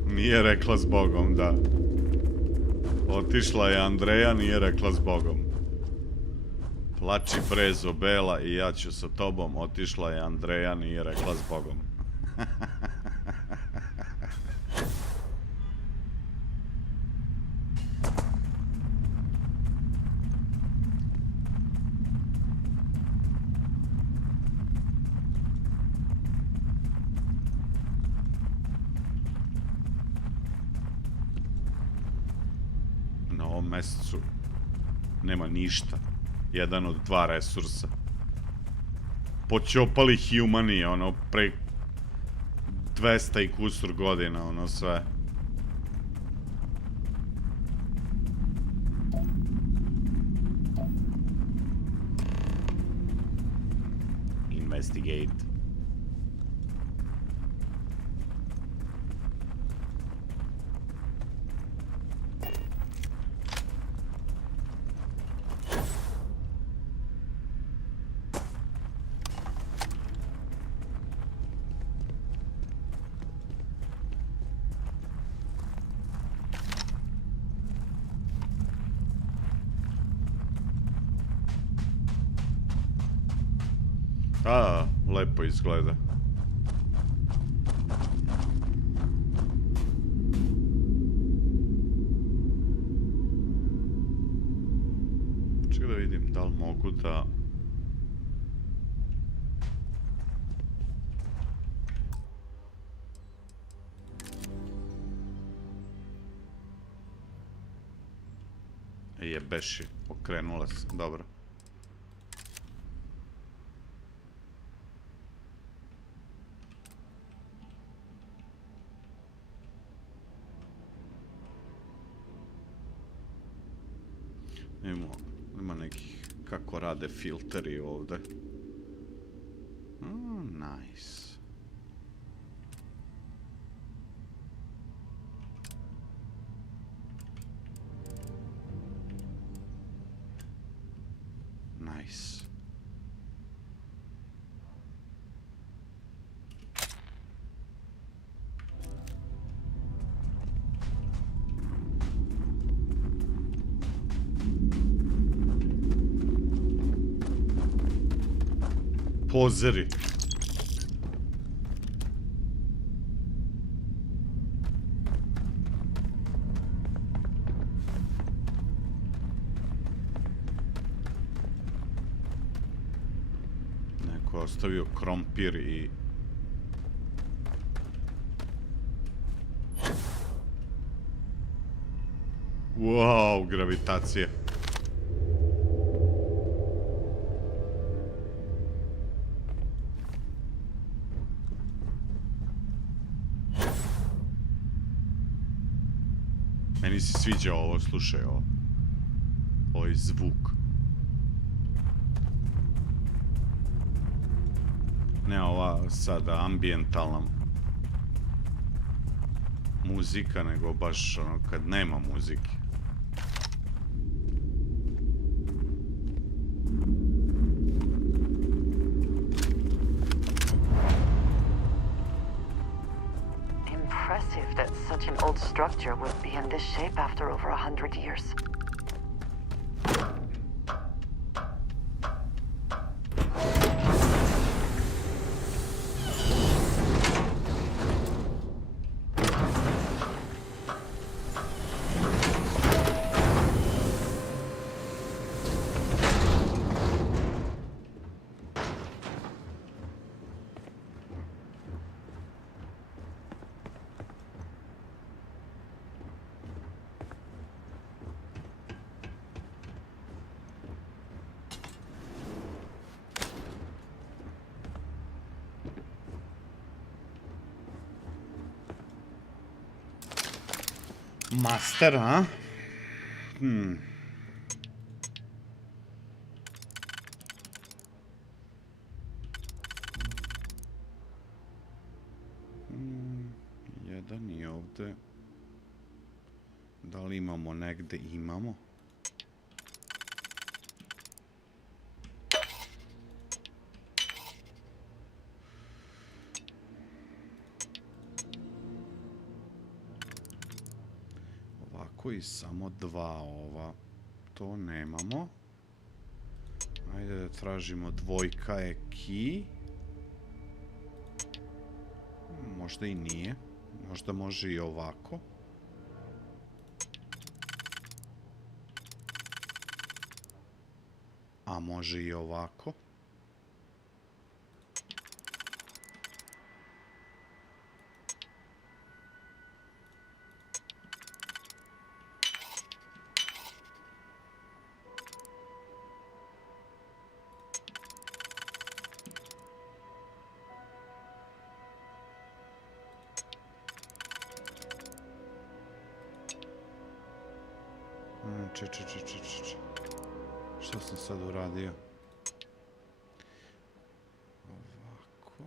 Nije rekla s Bogom, da. Otišla je Andreja, nije rekla s Bogom. Plači prezo bela i ja ću sa tobom. Otišla je Andreja, nije rekla s Bogom. Na ovom mesecu nema ništa. Jedan od 2 resursa. Počopali humani, ono, pre 200 i kusur godina, ono, sve. Investigate. A, lepo izgleda. Čekaj da vidim da li mogu da... Jebeši, okrenula se, dobro. Ima nekih kako rade filteri ovdje. Nice. Nice. pozeri. Neko je ostavio krompir i... Wow, gravitacija. Meni se sviđa ovo, slušaj ovo. Ovaj zvuk. Ne ova sada ambijentalna muzika, nego baš ono kad nema muzike. Impressive that such an old structure would be in this shape after over 100 years. Master, a? Jedan je ovde. Da li imamo negde? Imamo. I samo dva ova. To nemamo. Ajde da tražimo dvojka je key. Možda i nije. Možda može i ovako. A može i ovako. Šta sam sad uradio? Ovako.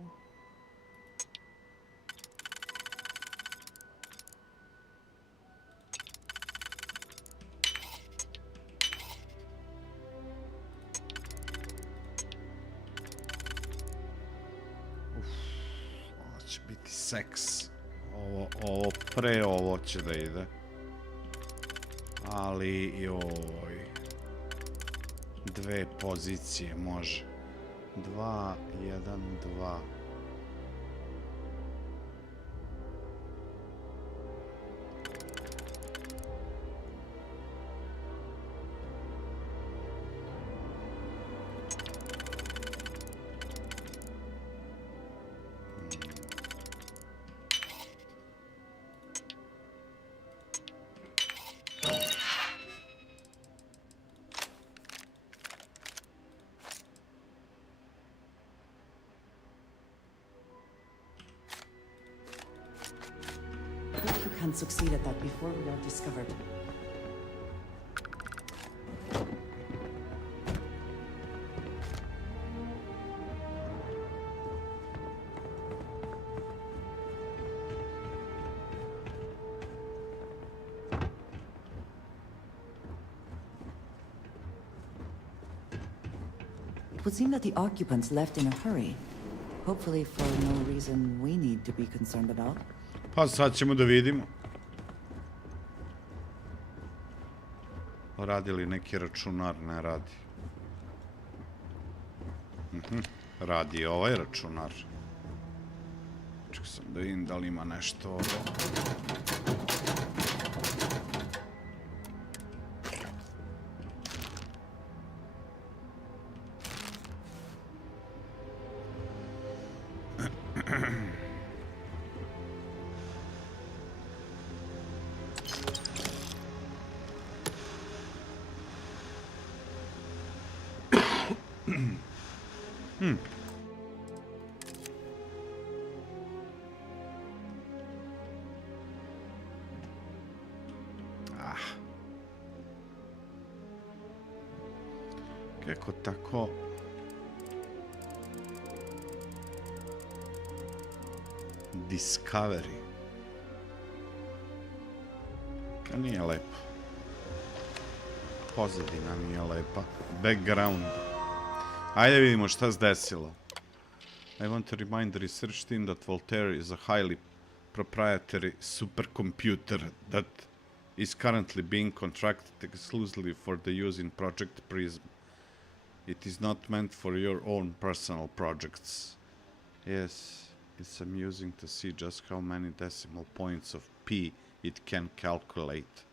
Ovo će biti seks. Ovo pre ovo će da ide. Ali, joj. Dve pozicije, može. 2, 1, 2. Can't succeed at that before we are discovered. It would seem that the occupants left in a hurry. Hopefully for no reason we need to be concerned about. Pa sad ćemo da vidimo. Radi li neki računar? Ne radi. radi ovaj računar. Čekaj sam da vidim da li ima nešto ovo. Kako tako... Discovery. To nije lepo. Pozadina nije lepa. Background. Ajde vidimo šta se desilo. I want to remind the research team that Voltaire is a highly proprietary supercomputer that is currently being contracted exclusively for the use in Project Prism. It is not meant for your own personal projects. Yes, it's amusing to see just how many decimal points of P it can calculate.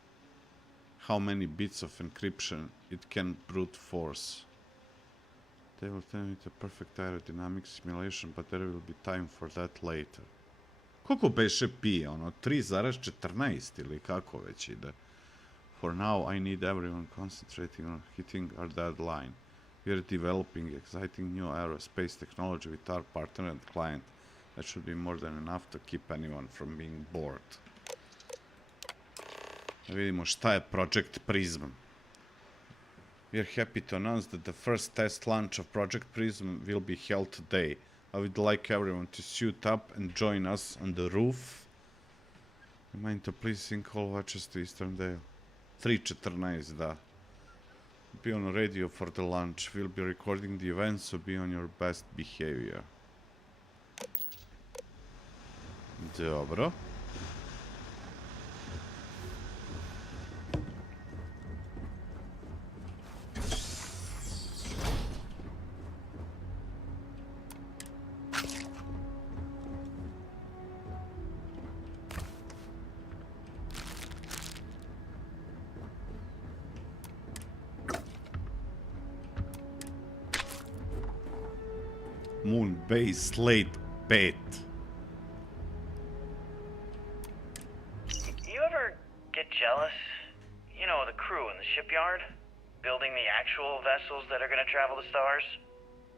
How many bits of encryption it can brute force. They will tell it a perfect aerodynamic simulation, but there will be time for that later. Koliko beše P? Ono, 3,14 ili kako već ide? For now, I need everyone concentrating on hitting our deadline. We are developing exciting new aerospace technology with our partner and client. That should be more than enough to keep anyone from being bored. Da vidimo šta je Project Prism. We are happy to announce that the first test launch of Project Prism will be held today. I would like everyone to suit up and join us on the roof. Remind to please sync all watches to Easterndale. 3:14, da. Be on radio for the launch. We'll be recording the event, so be on your best behavior. Dobro. Moon Base Slate 5. You ever get jealous? You know, the crew in the shipyard? Building the actual vessels that are gonna travel the stars?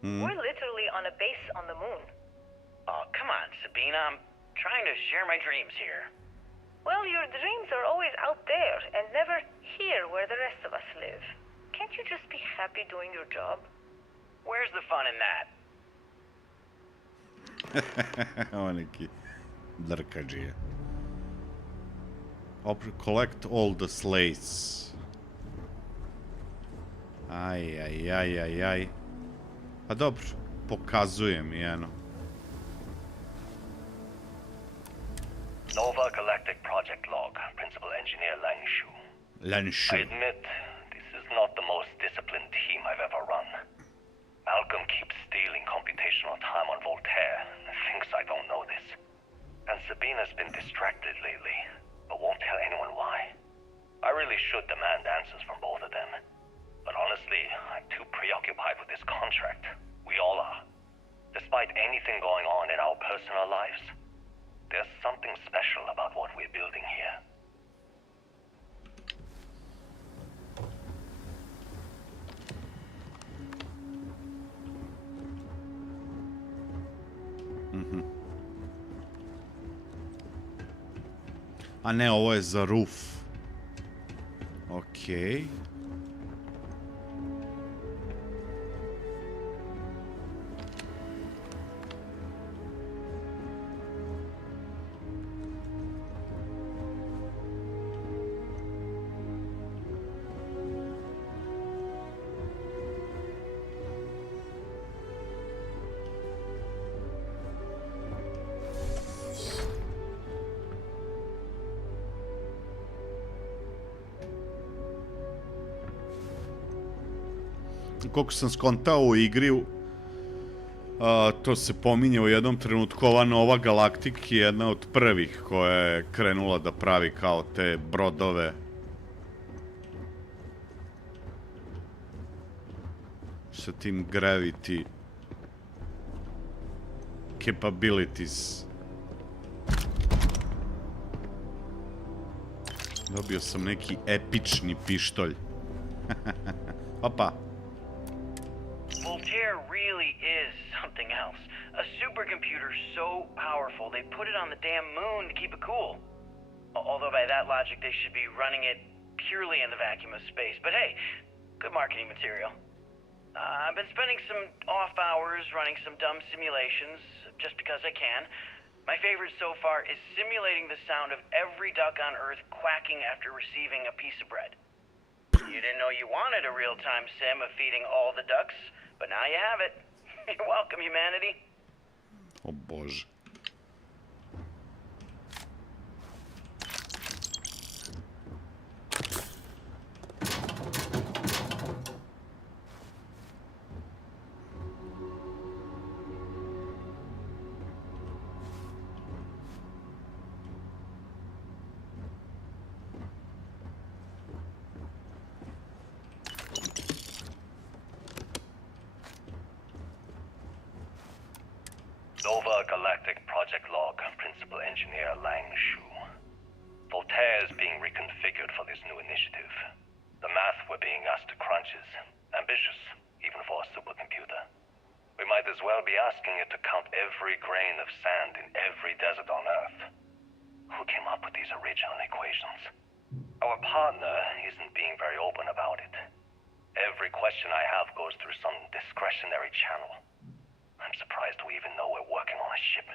We're literally on a base on the moon. Oh, come on, Sabina. I'm trying to share my dreams here. Well, your dreams are always out there and never here where the rest of us live. Can't you just be happy doing your job? Where's the fun in that? Ovo neki drkađije. Collect all the slates. Aj. Pa dobro, pokazuje mi jedno. Nova Galactic Project Log, Principal Engineer Langshu. I admit, this is not the most disciplined team I've ever run. Malcolm keeps stealing computational time on Voltaire and thinks I don't know this. And Sabina's been distracted lately, but won't tell anyone why. I really should demand answers from both of them. But honestly, I'm too preoccupied with this contract. We all are. Despite anything going on in our personal lives, there's something special about what we're building here. A ne, ovo je za roof. Okej. Koliko sam skontao u igri, To se pominje u jednom trenutku, ova nova galaktik je jedna od prvih koja je krenula da pravi kao te brodove sa tim gravity capabilities. Dobio sam neki epični pištolj. Opa. Voltaire really is something else. A supercomputer so powerful they put it on the damn moon to keep it cool. Although by that logic they should be running it purely in the vacuum of space. But hey, good marketing material. I've been spending some off hours running some dumb simulations just because I can. My favorite so far is simulating the sound of every duck on Earth quacking after receiving a piece of bread. You didn't know you wanted a real-time sim of feeding all the ducks, but now you have it. You're welcome, humanity. O Bože. Nova Galactic Project Log, Principal Engineer Lang Shu. Voltaire is being reconfigured for this new initiative. The math we're being asked to crunch is ambitious, even for a supercomputer. We might as well be asking it to count every grain of sand in every desert on Earth. Who came up with these original equations? Our partner isn't being very open about it. Every question I have goes through some discretionary channel. I'm surprised we even know we're working on a ship.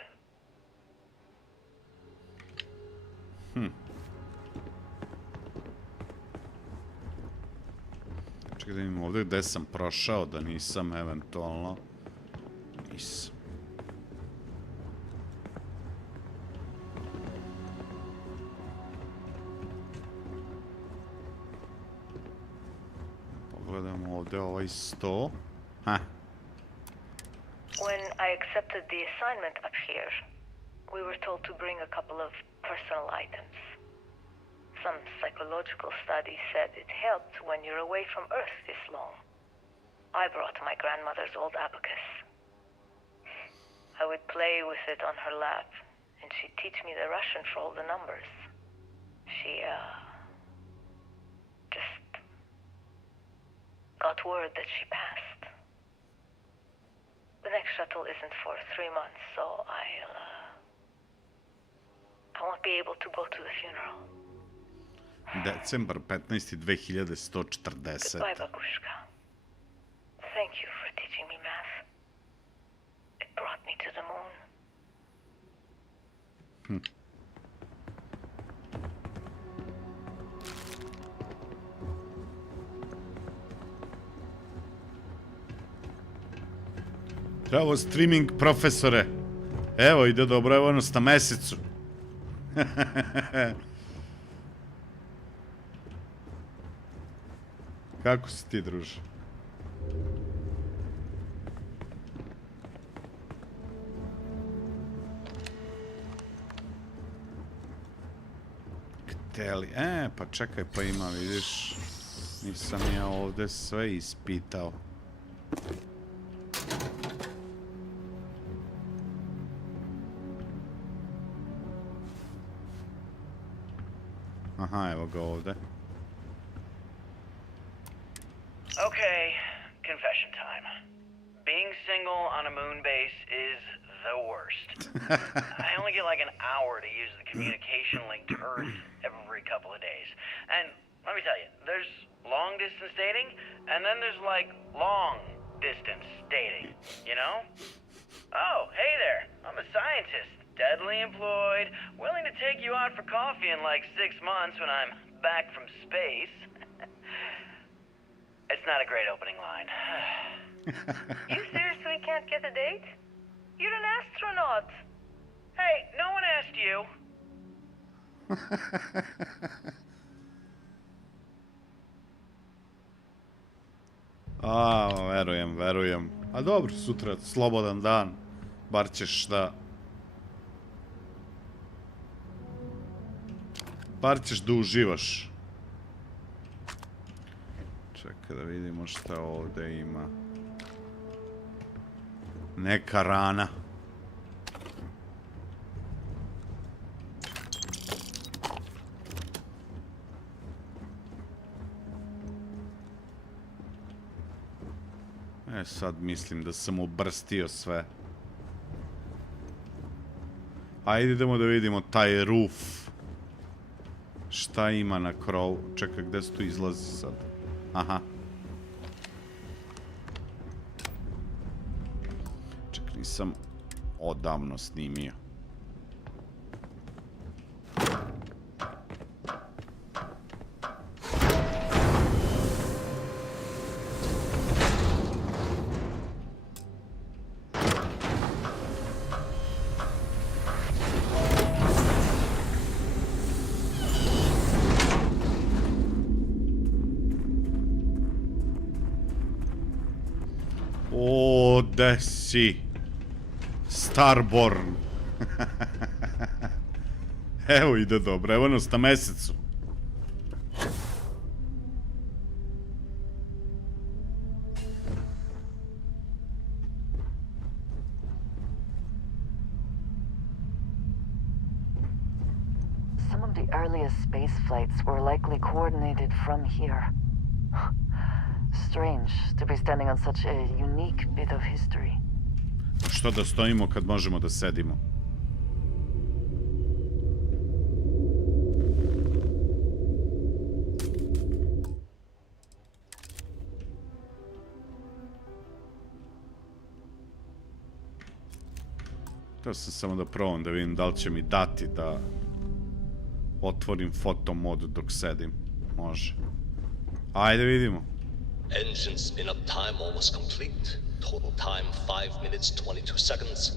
Čekaj da vidim ovdje gde sam prošao, da nisam eventualno. Nisam. Pogledamo ovdje ovaj 100. Ha. When I accepted the assignment up here, we were told to bring a couple of personal items. Some psychological study said it helped when you're away from Earth this long. I brought my grandmother's old abacus. I would play with it on her lap, and she'd teach me the Russian for all the numbers. She, just got word that she passed. The next shuttle isn't for 3 months, so I won't be able to go to the funeral. Decembar 15. 2140. Goodbye, babushka. Thank you for teaching me math. It brought me to the moon. Bravo, streaming profesore. Evo, ide dobrovoljnost na mesecu. Kako si ti, druže? Kteli, pa čekaj, pa ima, vidiš, nisam ja ovdje sve ispitao. Aha, evo ga ovdje. Okay, confession time. Being single on a moon base is the worst. I only get like an hour to use the communication link to Earth every couple of days. And let me tell you, there's long distance dating, and then there's like long distance dating, you know? Oh, hey there, I'm a scientist, deadly employed, willing to take you out for coffee in like 6 months when I'm back from space. It's not a great opening line. You seriously can't get a date? You're an astronaut. Hey, no one asked you. Verujem. A dobro, sutra slobodan dan. Bar ćeš da uživaš. Čekaj da vidimo šta ovde ima. Neka rana. Sad mislim da sam ubrstio sve. Ajde idemo da vidimo taj roof. Šta ima na krovu? Čekaj, gde se tu izlazi sad? Aha. Čekaj, nisam odavno snimio. Gde si? Starborn. Evo ide dobro, evo nas na mesecu. Some of the earliest space flights were likely coordinated from here. Strange to be standing on such a unique bit of history. Što da stojimo kad možemo da sedimo? To sam samo da probam da vidim da li će mi dati da otvorim foto mod dok sedim. Može. Ajde vidimo. Engine spin-up time almost complete. Total time 5 minutes 22 seconds.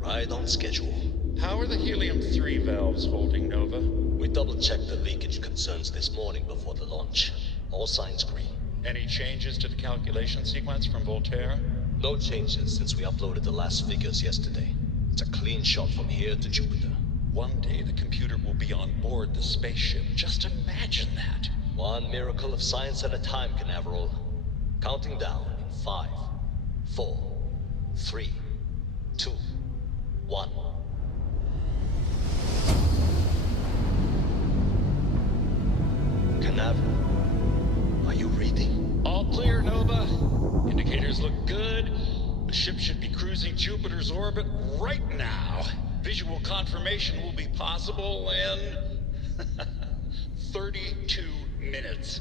Right on schedule. How are the helium-3 valves holding, Nova? We double-checked the leakage concerns this morning before the launch. All signs green. Any changes to the calculation sequence from Voltaire? No changes since we uploaded the last figures yesterday. It's a clean shot from here to Jupiter. One day the computer will be on board the spaceship. Just imagine that. One miracle of science at a time, Canaveral. Counting down in 5, 4, 3, 2, 1. Canaveral, are you reading? All clear, Nova. Indicators look good. The ship should be cruising Jupiter's orbit right now. Visual confirmation will be possible in 32 minutes.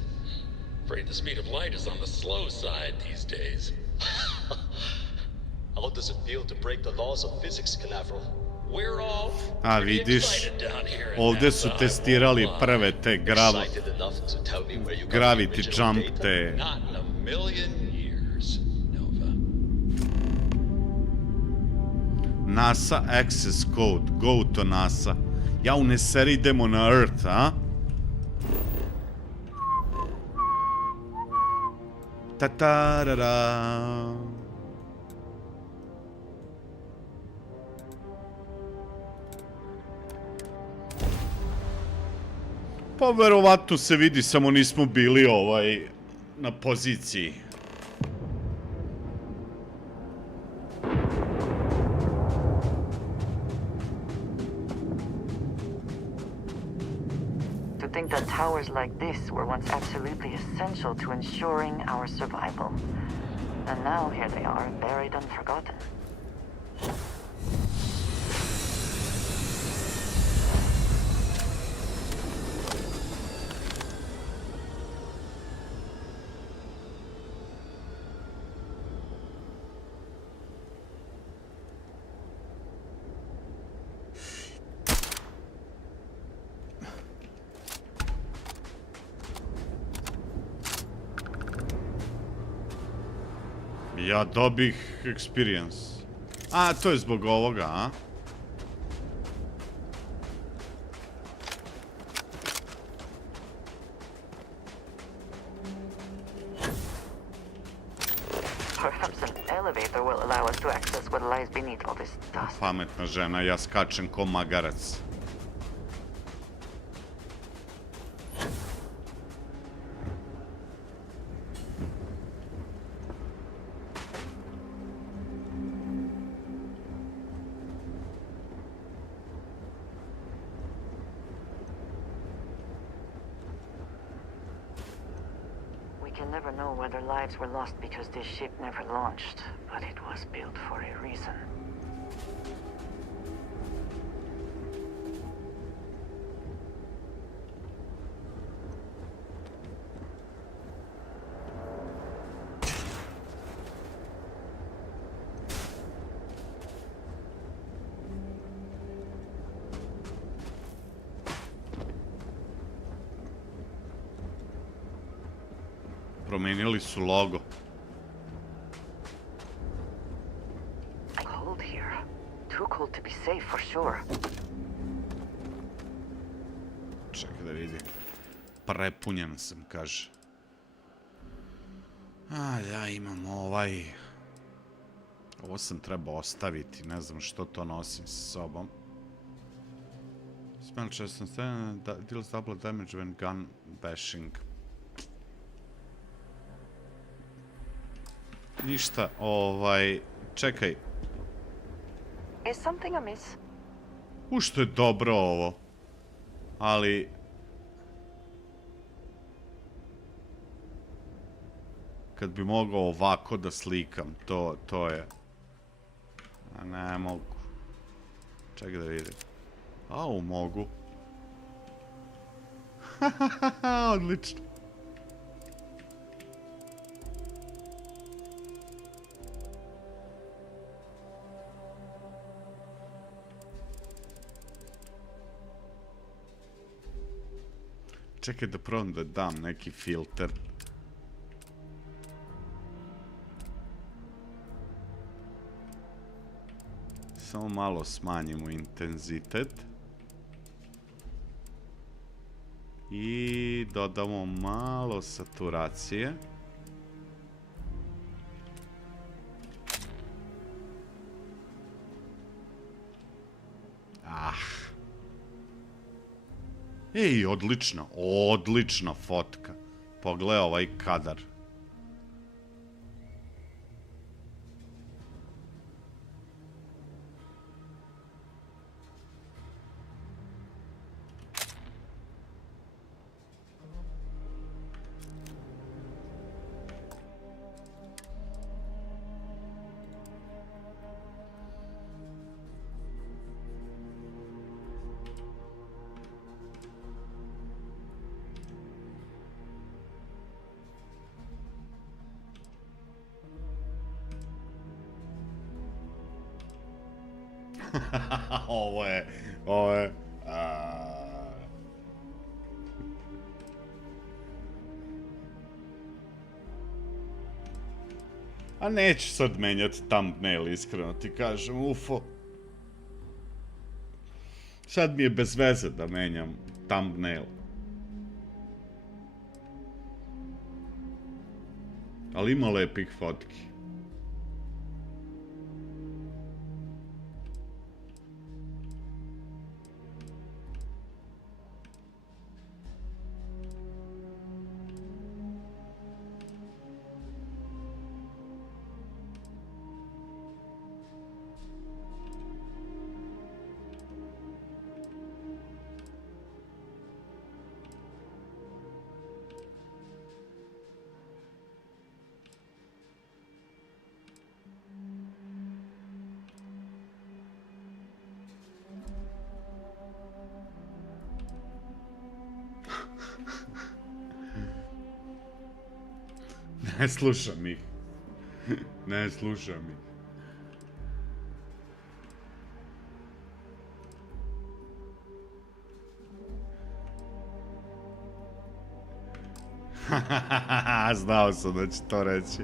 Afraid the speed of light is on the slow side these days. How does it feel to break the laws of physics, Canaveral? We're all vidiš, ovde su testirali prve te gravity jump te. Not in a million years, Nova. NASA access code, go to NASA. Ja uneseri idemo na Earth, a? Ta-ta-ra-ra. Pa verovatno se vidi, samo nismo bili na poziciji. To think that towers like this were once absolutely essential to ensuring our survival. And now here they are, buried and forgotten. Ja dobih experience. A, to je zbog ovoga, a? Perhaps an elevator will allow us to access what lies beneath all this dust. Pametna žena, ja skačem ko magarac. Never know whether lives were lost because this ship never launched, but it was built for a reason. Promenili su logo. Cold here. Too cold to be safe for sure. Čekaj da vidim. Prepunjen sam, kaže. A, ja imam ovaj. Ovo sam trebao ostaviti, ne znam što to nosim sa sobom. Smell chest and deals double damage when gun bashing. Ništa, čekaj. Is something amiss? Što je dobro ovo. Ali... Kad bi mogao ovako da slikam, to je... A ne mogu. Čekaj da vidim. Au, mogu. Odlično. Čekaj da probam da dam neki filter. Samo malo smanjimo intenzitet. I dodamo malo saturacije. Ej, odlična fotka. Pogledaj ovaj kadar. Ovo je... A neću sad menjati thumbnail, iskreno ti kažem, ufo. Sad mi je bez veze da menjam thumbnail. Ali ima lepih fotki. Ne slušam ih. Ne slušam ih. Znao sam da će to reći.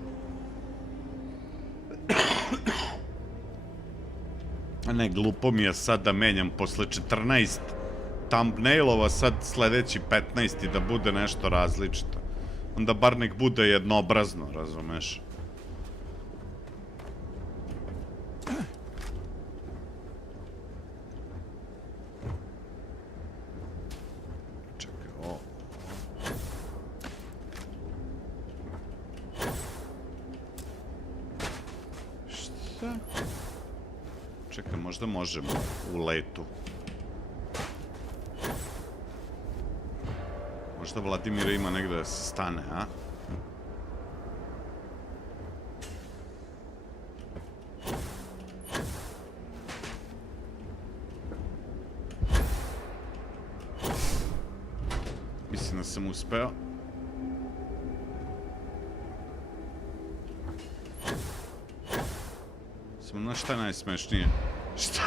Ne, glupo mi je sad da menjam posle 14 thumbnailova, sad sledeći 15 da bude nešto različito. Onda bar nek bude jednobrazno, razumeš? Šta? Čekaj, možda možemo u letu. Možda Vladimira ima negde da se stane, a? Mislim da sam uspeo. Samo, znaš šta je najsmešnije? Šta?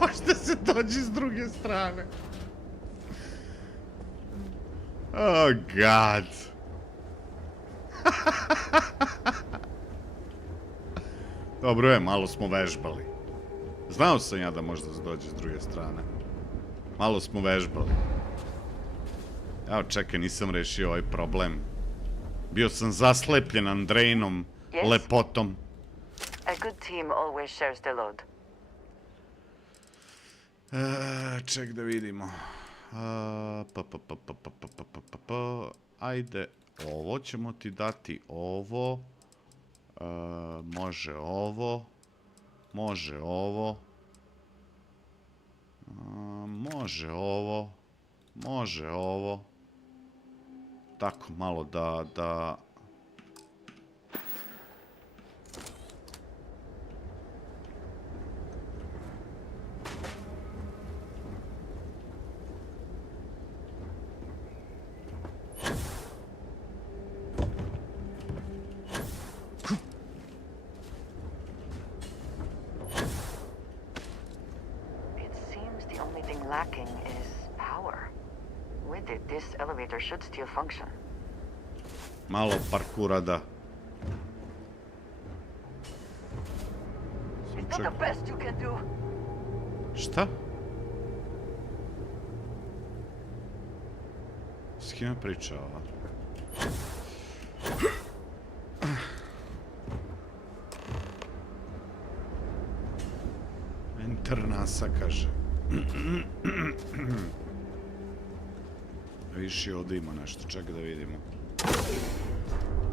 Možda se dođe s druge strane. Oh, God. Dobro je, malo smo vežbali. Znao sam ja da možda se dođe s druge strane. Malo smo vežbali. Evo, čekaj, nisam rešio ovaj problem. Bio sam zaslepljen Andrejinom lepotom. A good team always shares the load. Ček da vidimo. Ajde, ovo ćemo ti dati, ovo. Može ovo. Može ovo. Može ovo. Može ovo. Tako, malo da... Lacking is power. With it, this elevator should still function. Malo parkura, da. Is that the best you can do? Šta? S kime priča ova? Enter NASA, kaže. Viši ovdje ima nešto, čekaj da vidimo.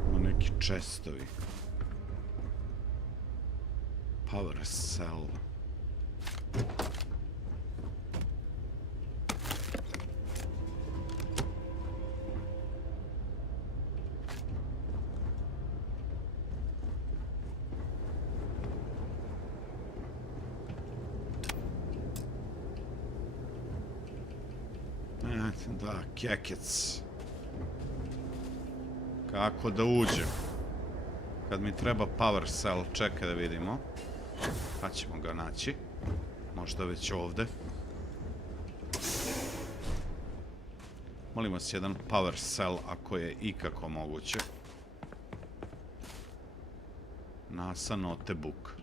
Ima neki čestovi. Power cell. Da, kekec. Kako da uđem? Kad mi treba power cell, čekaj da vidimo. Pa ćemo ga naći. Možda već ovde. Molim vas jedan power cell ako je ikako moguće. NASA notebook.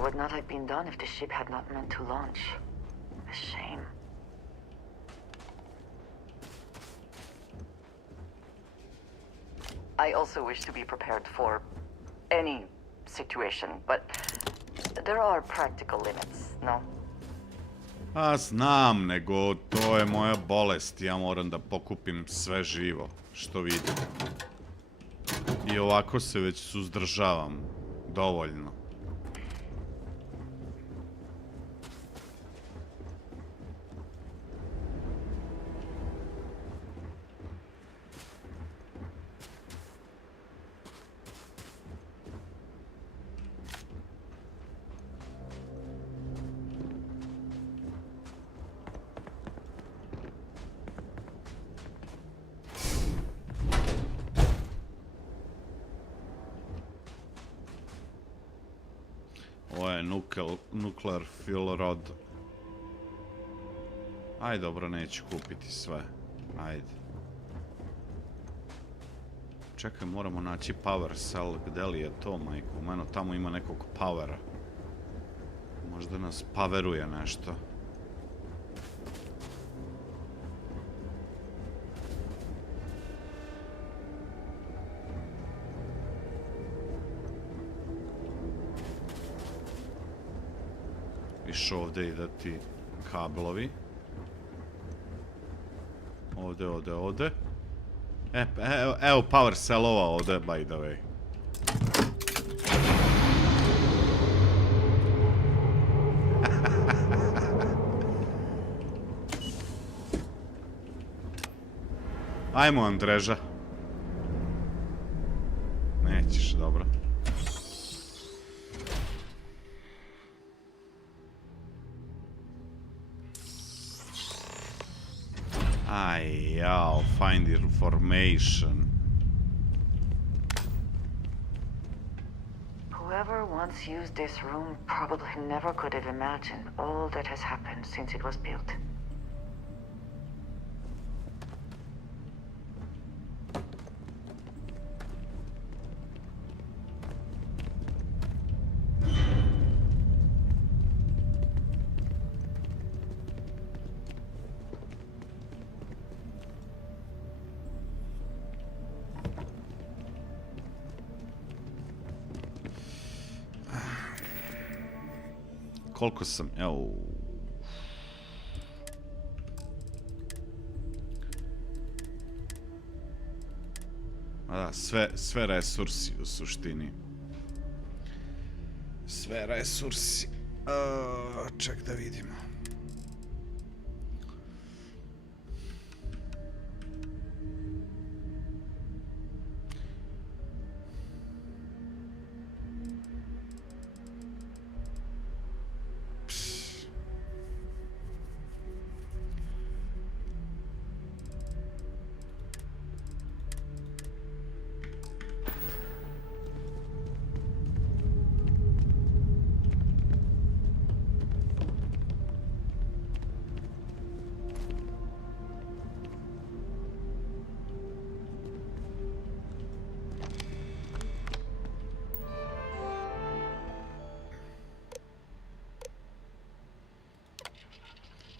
Would not have been done if the ship had not meant to launch. A shame. I also wish to be prepared for any situation, but there are practical limits, no? A znam, nego to je moja bolest. Ja moram da pokupim sve živo što vidim. I ovako se već suzdržavam dovoljno. Ovo je nuclear fuel rod. Ajde, dobro, neću kupiti sve. Ajde. Čekaj, moramo naći power cell. Gde li je to, majko? Meno, tamo ima nekog powera. Možda nas poweruje nešto. Viš ovde i da ti kablovi. Ovde. Evo power cellova ovde, by the way. Ajmo, Andreža. Nećeš, dobro. Aj, jao, find information. Whoever once used this room probably never could have imagined all that has happened since it was built. Koliko sam, evo... Da, sve resursi u suštini. Sve resursi. Ček da vidimo.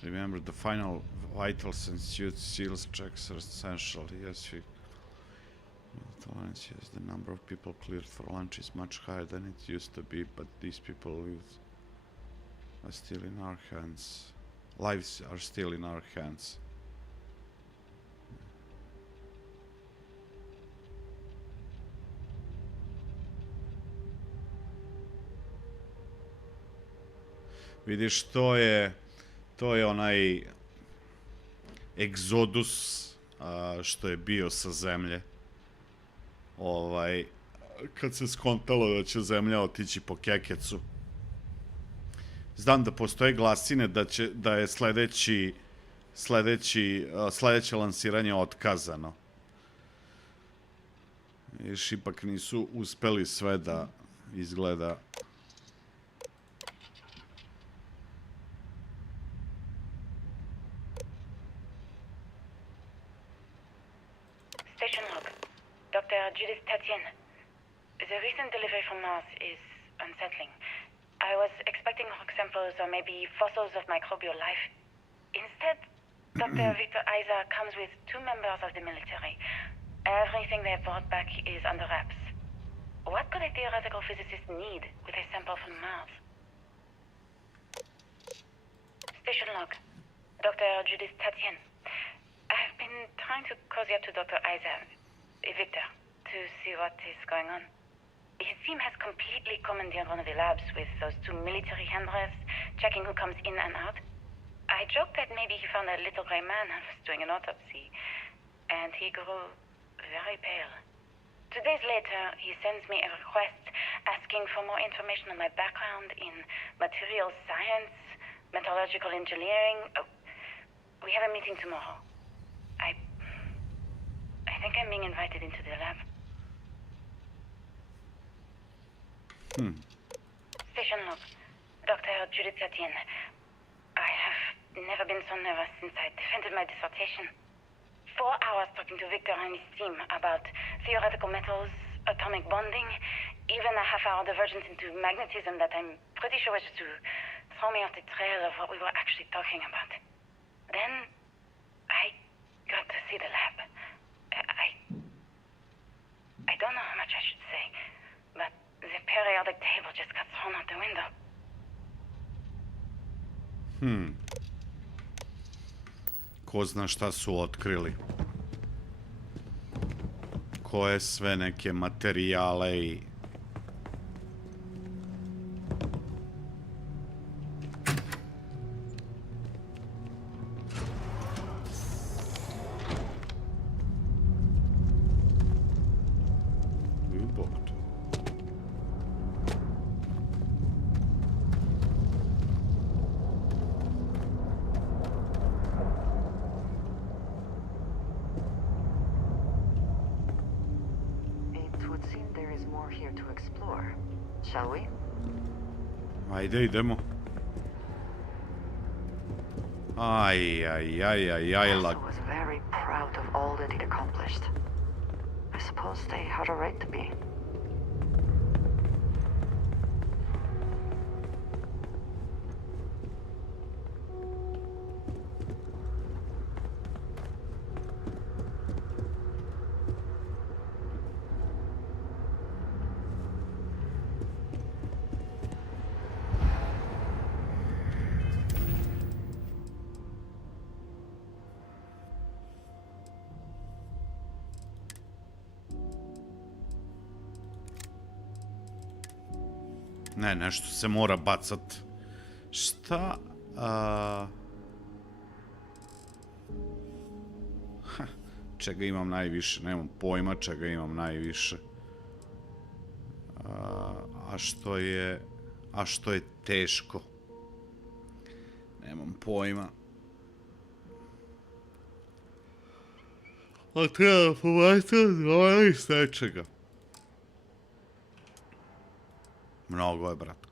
Remember, the final vitals and seals checks are essential. Yes, the number of people cleared for lunch is much higher than it used to be, but these people are still in our hands. Lives are still in our hands. Vidiš, to je onaj egzodus što je bio sa zemlje. Kad se skontalo da će zemlja otići po kekecu. Znam da postoje glasine da je sledeće lansiranje otkazano. Još ipak nisu uspeli sve da izgleda. The recent delivery from Mars is unsettling. I was expecting rock samples or maybe fossils of microbial life. Instead, Dr. Victor Isa comes with 2 members of the military. Everything they brought back is under wraps. What could a theoretical physicist need with a sample from Mars? Station log. Dr. Judith Tatien. I've been trying to cozy up to Dr. Isa, Victor, to see what is going on. His team has completely commandeered one of the labs with those 2 military handrefs, checking who comes in and out. I joked that maybe he found a little gray man and was doing an autopsy, and he grew very pale. 2 days later, he sends me a request asking for more information on my background in material science, metallurgical engineering. Oh, we have a meeting tomorrow. I think I'm being invited into the lab. Station log. Dr. Judith Tatien. I have never been so nervous since I defended my dissertation. 4 hours talking to Victor and his team about theoretical metals, atomic bonding, even a half-hour divergence into magnetism that I'm pretty sure was just to throw me off the trail of what we were actually talking about. Then I got to see the lab. I don't know how much I should say, but the periodic table just got thrown out the window. Ko zna šta su otkrili. Koje sve neke materijale i... Ajde, idemo. Aj, was very proud of all that he'd accomplished. I suppose they had a right to be. Ne, nešto se mora bacat. Šta? Čega imam najviše? Nemam pojma čega imam najviše. A što je teško? Nemam pojma. A treba pomatati iz nečega. Mnogo je, bratko.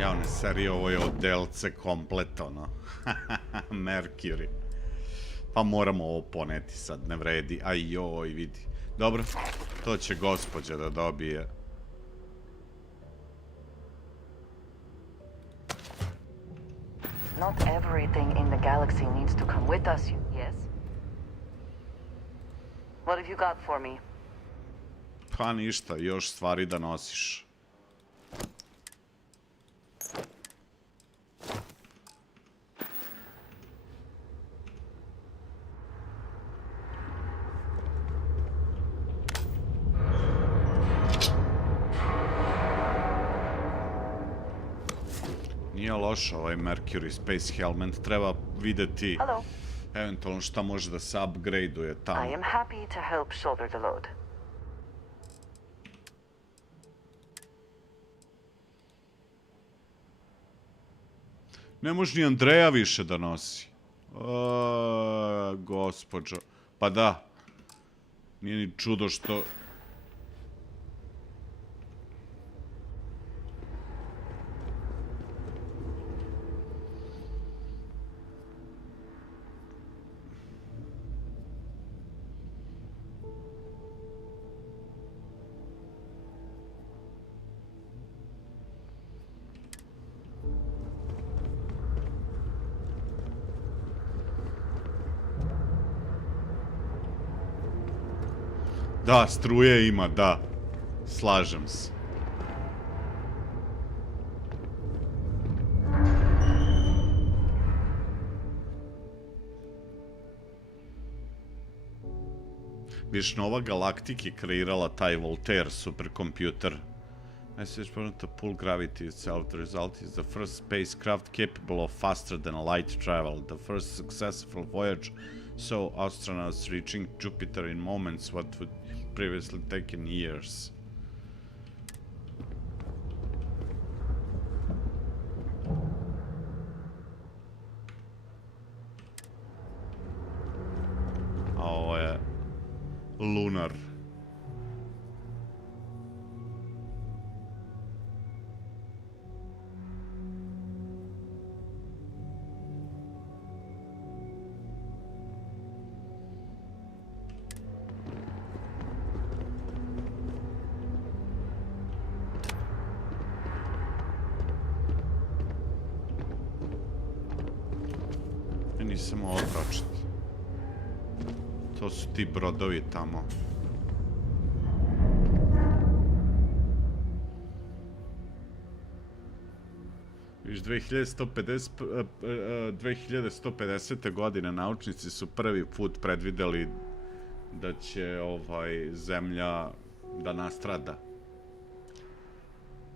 Javne serije, ovo je od delce komplet, ono. Mercury. Pa moramo ovo poneti sad, ne vredi. Aj joj, vidi. Dobro, to će gospođa da dobije. Not everything in the galaxy needs to come with us, yes? What have you got for me? Pa ništa, još stvari da nosiš. došao ovaj Mercury Space Helmet. Treba videti eventualno šta može da se upgrade-uje tamo. I am happy to help shoulder the load. Ne može ni Andreja više da nosi. Gospođo. Pa da. Nije ni čudo što... Da, struje ima, da. Slažem se. Viš, Nova Galaktik je kreirala taj Voltaire superkompjuter. Message from the pull gravity itself. The result is the first spacecraft capable of faster than light travel. The first successful voyage saw astronauts reaching Jupiter in moments what would previously taken years. A ovo je lunar. Nisam ovo pročitao. To su ti brodovi tamo. Viš, 2150. godine naučnici su prvi put predvideli da će Zemlja da nastrada.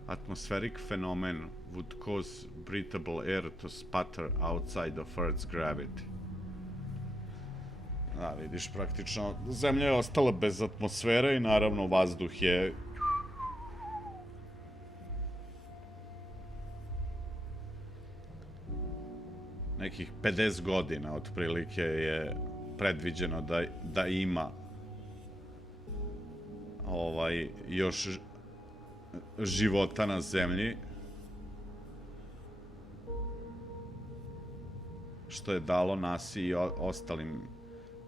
Atmospheric phenomenon would cause breathable air to sputter outside of Earth's gravity. Da, vidiš, praktično, Zemlja je ostala bez atmosfere i naravno vazduh je... nekih 50 godina otprilike je predviđeno da ima još života na Zemlji, što je dalo NASA i ostalim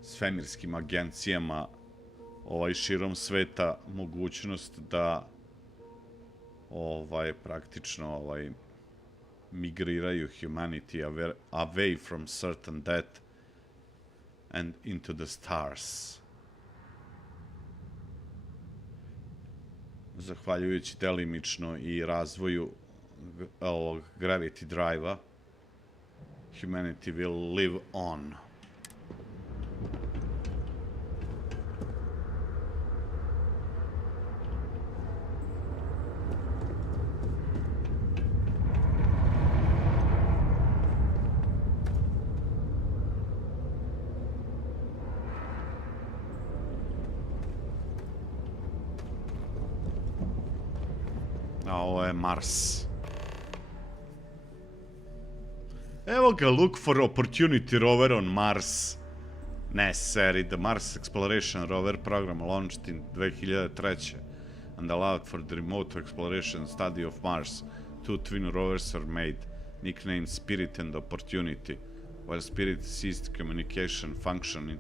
svemirskim agencijama širom sveta mogućnost da praktično migriraju humanity away from certain death and into the stars. Zahvaljujući delimično i razvoju ovog gravity drive-a, humanity will live on. A ovo je Mars. Evo ga, look for opportunity rover on Mars. Necessary. The Mars Exploration Rover program launched in 2003 and allowed for the remote exploration study of Mars. Two twin rovers were made, nicknamed Spirit and Opportunity. While Spirit ceased communication function in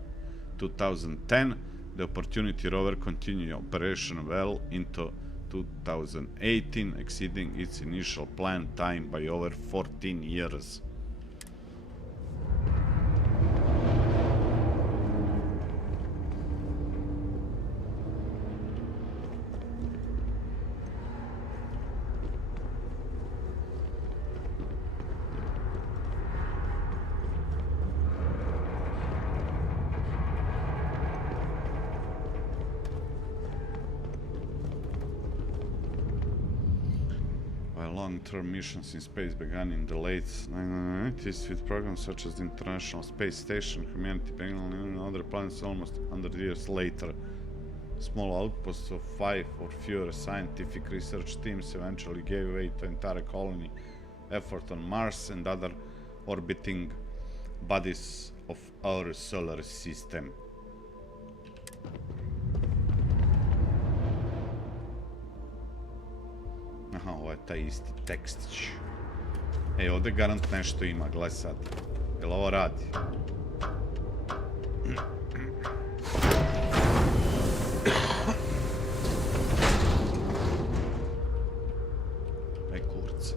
2010, the Opportunity rover continued operation well into 2018, exceeding its initial planned time by over 14 years. Long-term missions in space began in the late 1990s with programs such as the International Space Station, Humanity began on other planets almost 100 years later. Small outposts of 5 or fewer scientific research teams eventually gave way to entire colony effort on Mars and other orbiting bodies of our solar system. Aha, ovo je taj isti tekstić. Ej, ovdje garant nešto ima, gledaj sad. Jel ovo radi? Ej, kurca.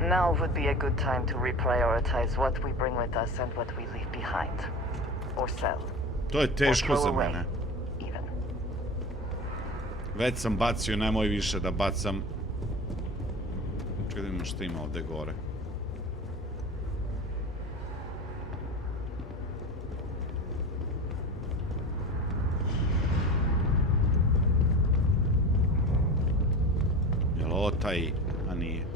Now would be a good time to reprioritize what we bring with us and what we leave behind. Or sell. To je teško za mene. Već sam bacio, nemoj više da bacam. Čekaj da vidimo što ima ovde gore. Jel ovo taj, a nije?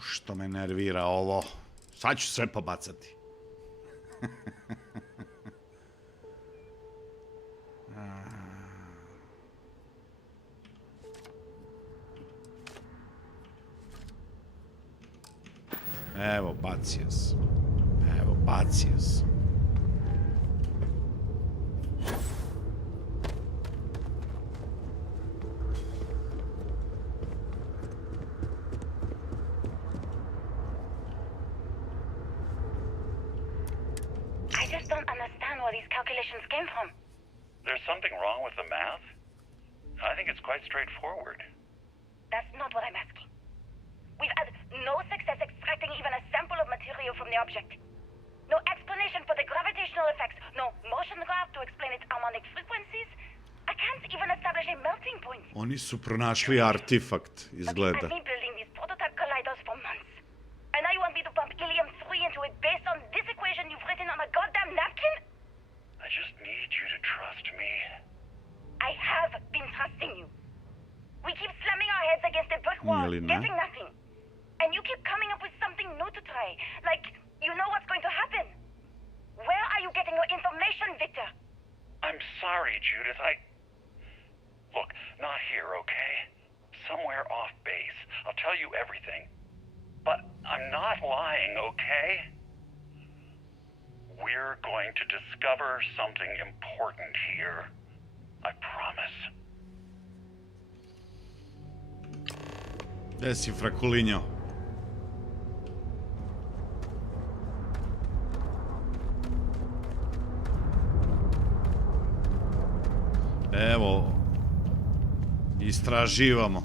Što me nervira ovo. Sad ću sve pobacati. Evo, bacio sam. Evo, bacio sam. Came from. There's something wrong with the math? I think it's quite straightforward. That's not what I'm asking. We've had no success extracting even a sample of material from the object. No explanation for the gravitational effects, no motion graph to explain its harmonic frequencies. I can't even establish a melting point. Oni su pronašli artefakt, izgleda. I've been building these prototype colliders for months. And now you want me to pump helium-3 into it based on this equation you've written on a goddamn napkin? I just need you to trust me. I have been trusting you. We keep slamming our heads against a brick wall, getting nothing. And you keep coming up with something new to try. Like, you know what's going to happen. Where are you getting your information, Victor? I'm sorry, Judith. Look, not here, okay? Somewhere off base. I'll tell you everything. But I'm not lying, okay? We're going to discover something important here. I promise. Gde si, frakulinjo? Evo, istraživamo.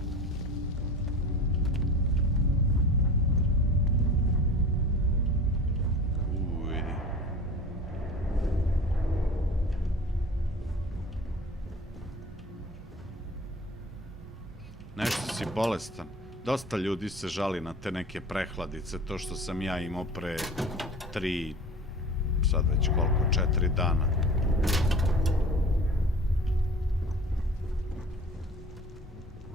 Nešto si bolestan. Dosta ljudi se žali na te neke prehladice, to što sam ja imao pre 3, sad već koliko, 4 dana.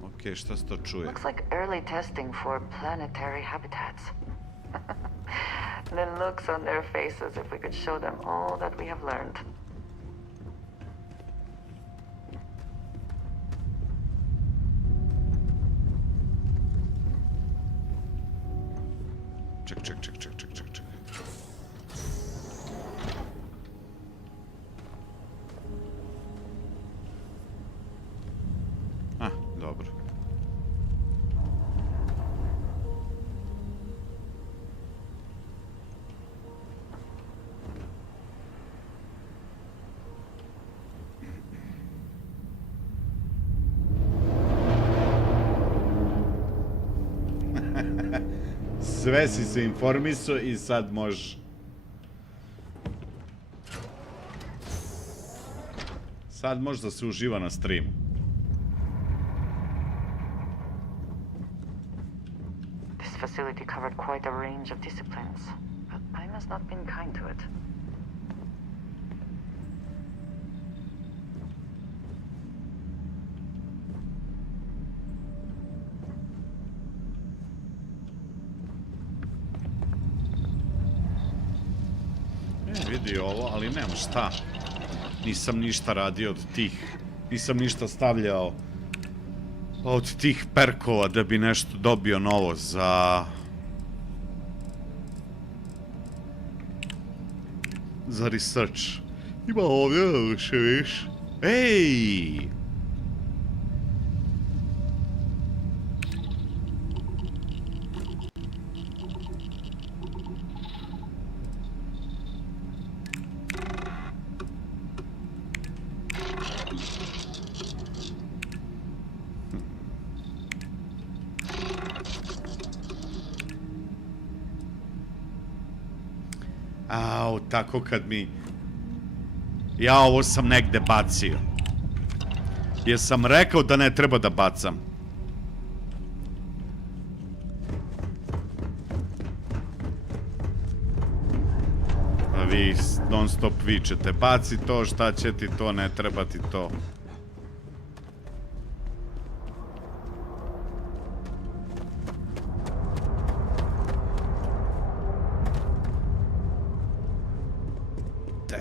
Okej, šta se to čuje? Looks like early testing for planetary habitats. The looks on their faces if we could show them all that we have learned. Ček. Dobro. Sve si se informisao i sad možeš Sad možda se uživa na streamu. This facility covered quite a range of disciplines, but I must not been kind to it. Vidi ovo, ali nema šta. Nisam ništa radio od tih. Nisam ništa stavljao od tih perkova da bi nešto dobio novo za research. Ima ovdje više više. Ej! Au, tako kad mi... Ja ovo sam negde bacio. Jer sam rekao da ne treba da bacam. A vi non stop vičete, baci to, šta će ti to, ne treba ti to.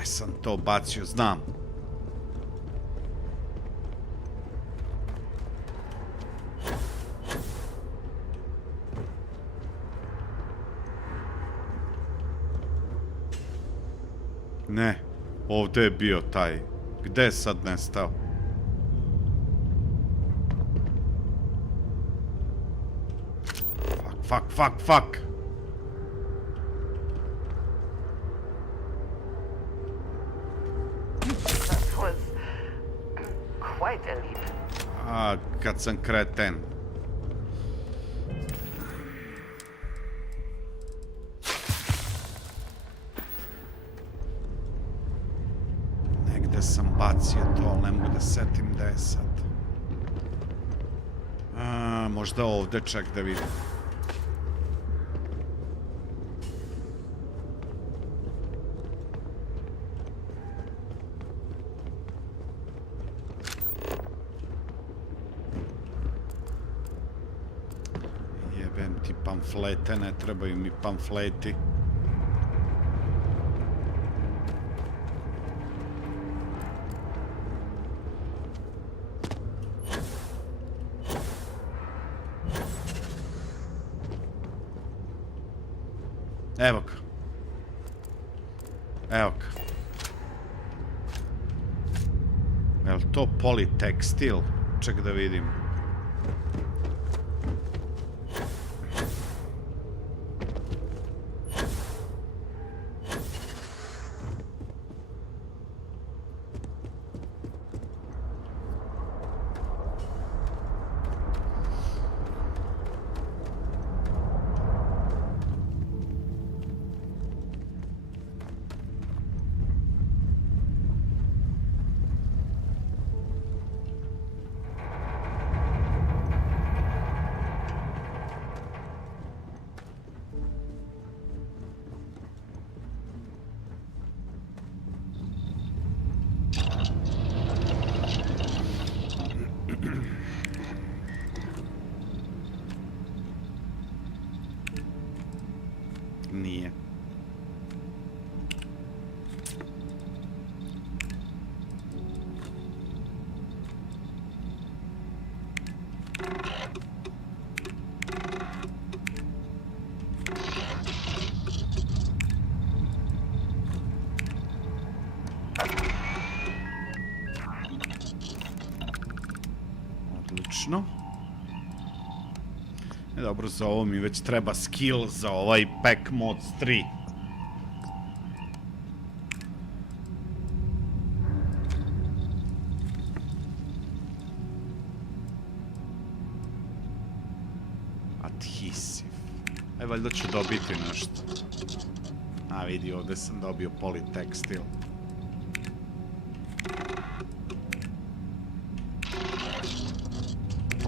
Sam to bacio, znam. Ne, ovdje je bio taj. Gde je sad nestao? Fuck. A, kad sam kreten. Negde sam bacio to, ali ne mogu da setim gde je sad. Možda ovdje, ček da vidim. Pamflete, ne trebaju mi pamfleti. Evo ga. Evo ga. Je li to politekstil? Ček da vidim. Nije. Odlično. Dobro, za ovo mi već treba skill za ovaj pack mod 3. Adhesiv. Aj, valjda ću dobiti nešto. A, vidi, ovdje sam dobio politekstil.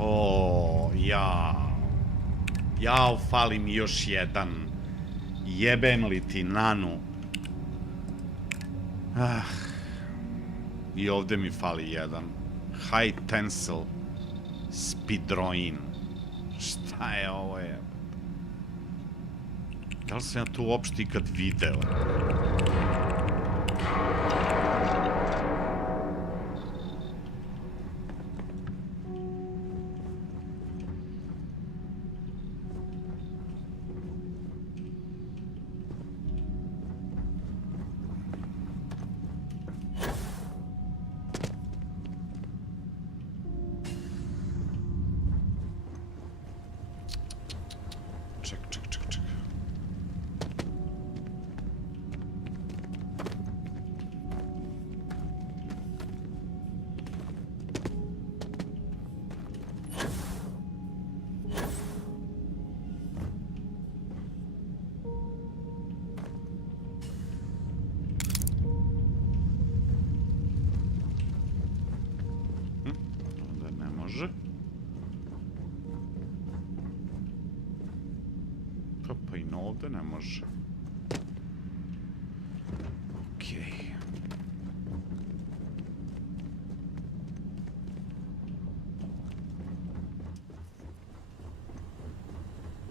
O, jao. Jao, fali mi još jedan. Jebem li ti nanu. I ovde mi fali jedan. High tensile speedroin. Šta je ovo je? Da li sam ja to uopšte ikad video? Pa i no ovde ne može. Okej.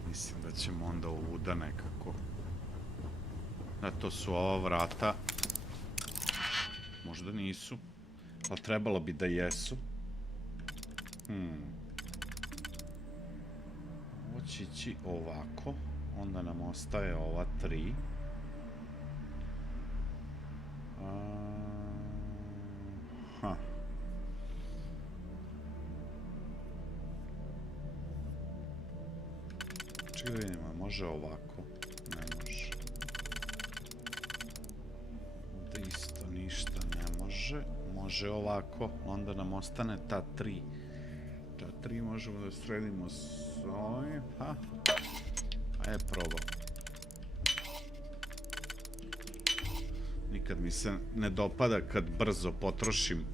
Mislim da ćemo onda ovuda nekako. Da, to su ova vrata. Možda nisu. Ali trebalo bi da jesu. Ovo će ići ovako. Onda nam ostaje ova 3. Čekaj da vidimo, može ovako? Ne može. Ovdje isto ništa ne može. Može ovako, onda nam ostane ta 3. Ta 3 možemo da sredimo s ovim, Ajde, probam. Nikad mi se ne dopada kad brzo potrošim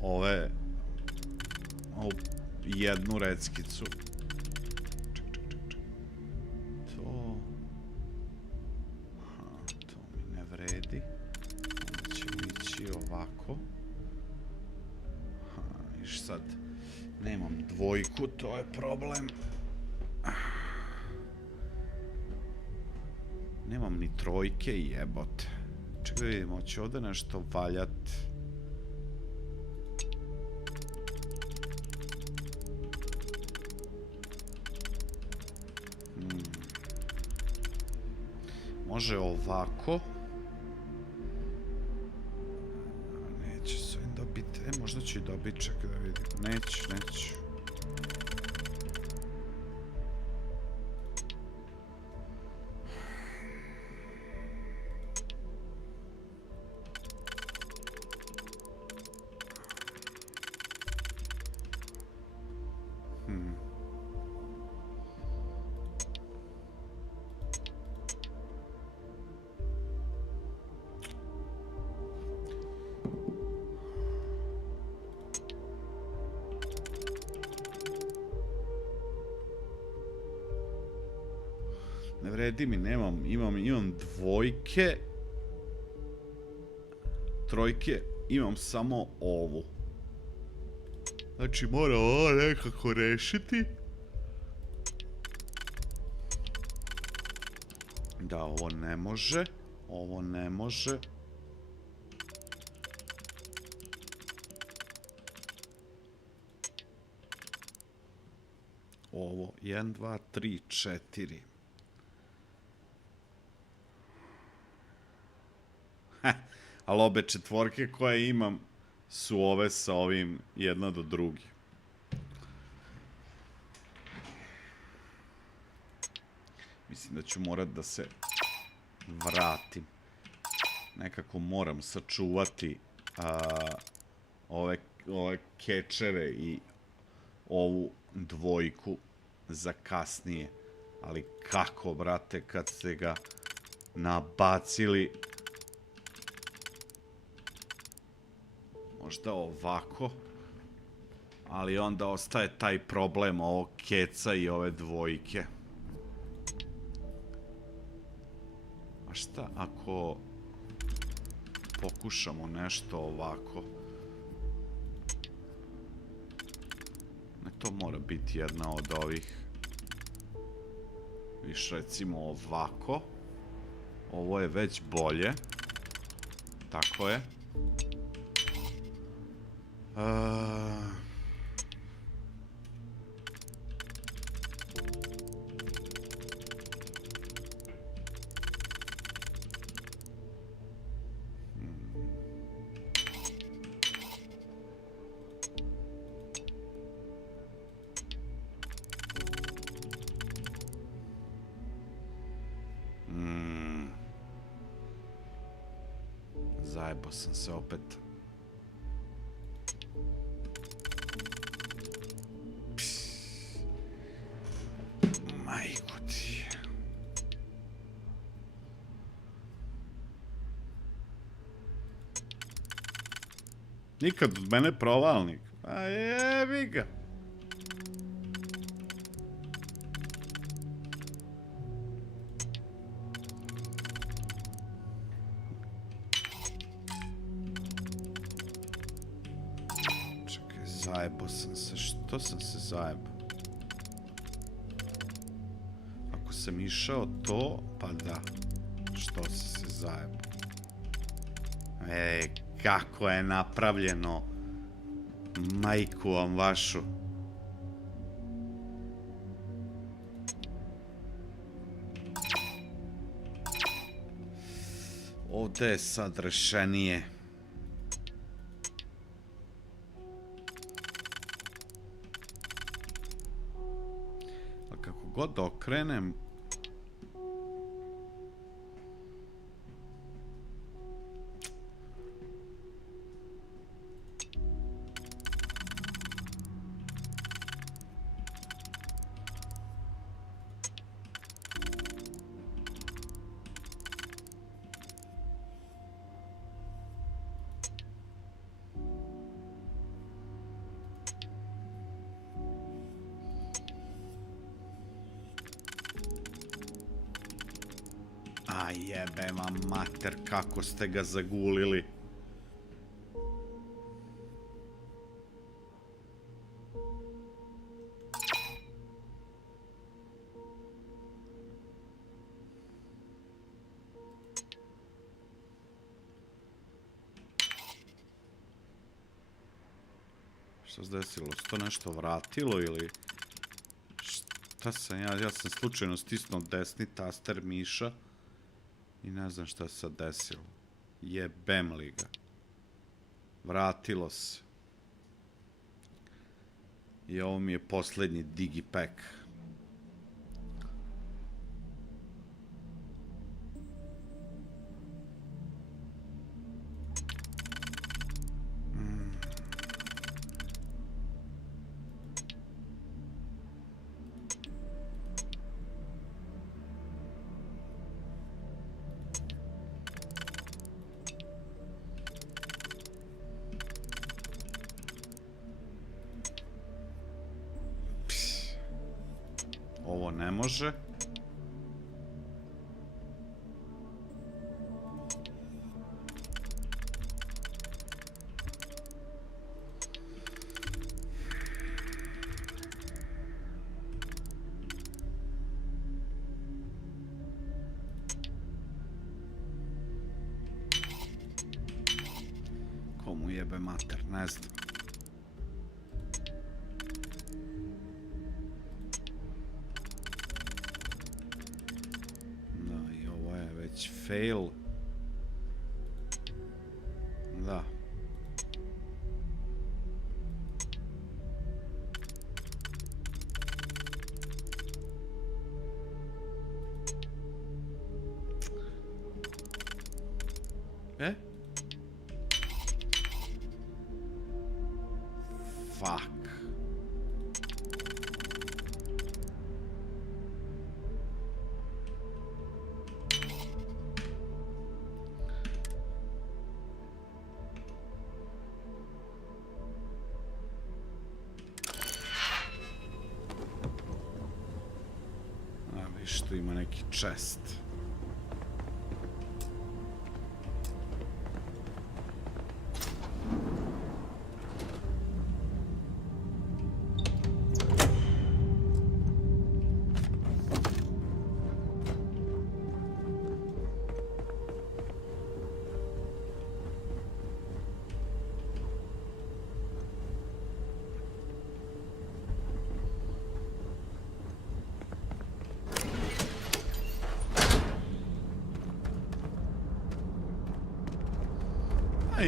ovu jednu reckicu. To mi ne vredi. Onda ćemo ići ovako. Viš sad, nemam dvojku, to je problem. Nemam ni trojke i jebote. Čekaj da vidimo, će ovdje nešto valjat. Može ovako. Neću s ovim dobiti. Možda ću i dobiti, čekaj da vidim. Neću. Ne vredi mi, imam dvojke, trojke, imam samo ovu. Znači mora ovo nekako rešiti. Da, ovo ne može, ovo ne može. Ovo, 1, 2, 3, 4. Ali obe četvorke koje imam su ove sa ovim jedna do drugi. Mislim da ću morat da se vratim. Nekako moram sačuvati ove kečeve i ovu dvojku za kasnije. Ali kako, brate, kad ste ga nabacili... Možda ovako. Ali onda ostaje taj problem ovog keca i ove dvojke. A šta ako pokušamo nešto ovako? Ne, to mora biti jedna od ovih. Viš recimo ovako. Ovo je već bolje. Tako je. Zajebao sam se opet. Majko ti. Nikad od mene provalnik. A jebi ga. Zajebao sam se. Što sam se zajebao? Ako sam išao to, pa da. Što sam se zajebao? Kako je napravljeno. Majku vam vašu. Ovdje je sad rešenije. God okrenem. A jebe vam mater, kako ste ga zagulili. Šta se desilo? Se to nešto vratilo ili... Šta sam ja? Ja sam slučajno stisnuo desni taster miša. I ne znam šta se sad desilo. Jebem li ga. Vratilo se. I ovo mi je posljednji digipack. Ovo ne može. Komu jebe mater, ne znam. Fail. Da. Fuck. što ima neki chest.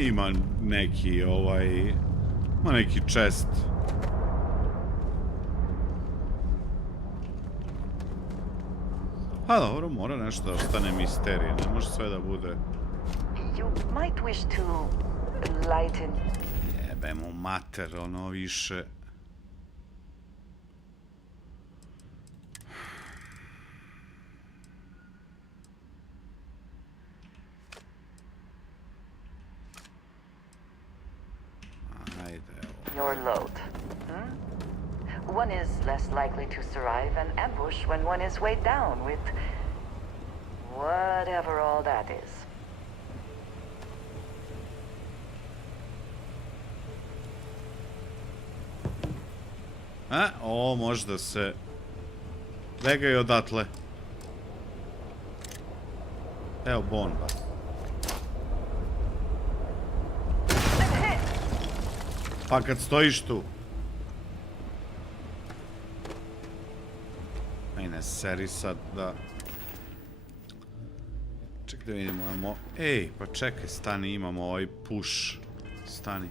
Ima neki, ima neki chest. Pa dobro, mora nešto da ostane misterije, ne može sve da bude. You might wish to lighten. Jebe mu mater, ono više. Your load. One is less likely to survive an ambush when one is weighed down with whatever all that is. Ovo možda se begaj odatle. Evo bomba. Pa kad stojiš tu. Ajde, seri sad da... Čekaj da vidimo, imamo... Ej, pa čekaj, stani, imamo ovaj push. Stani.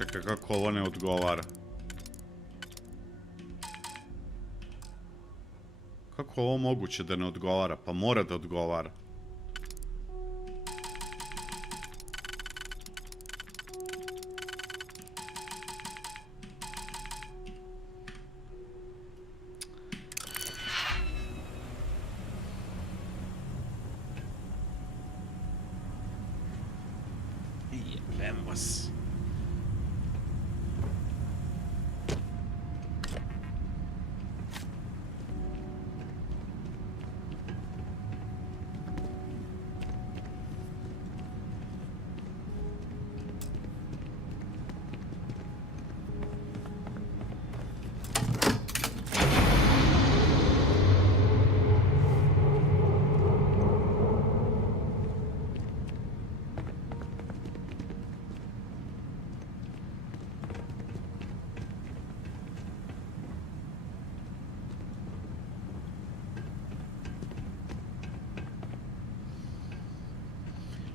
Čekaj, kako ovo ne odgovara? Kako ovo moguće da ne odgovara? Pa mora da odgovara. Jebem vas.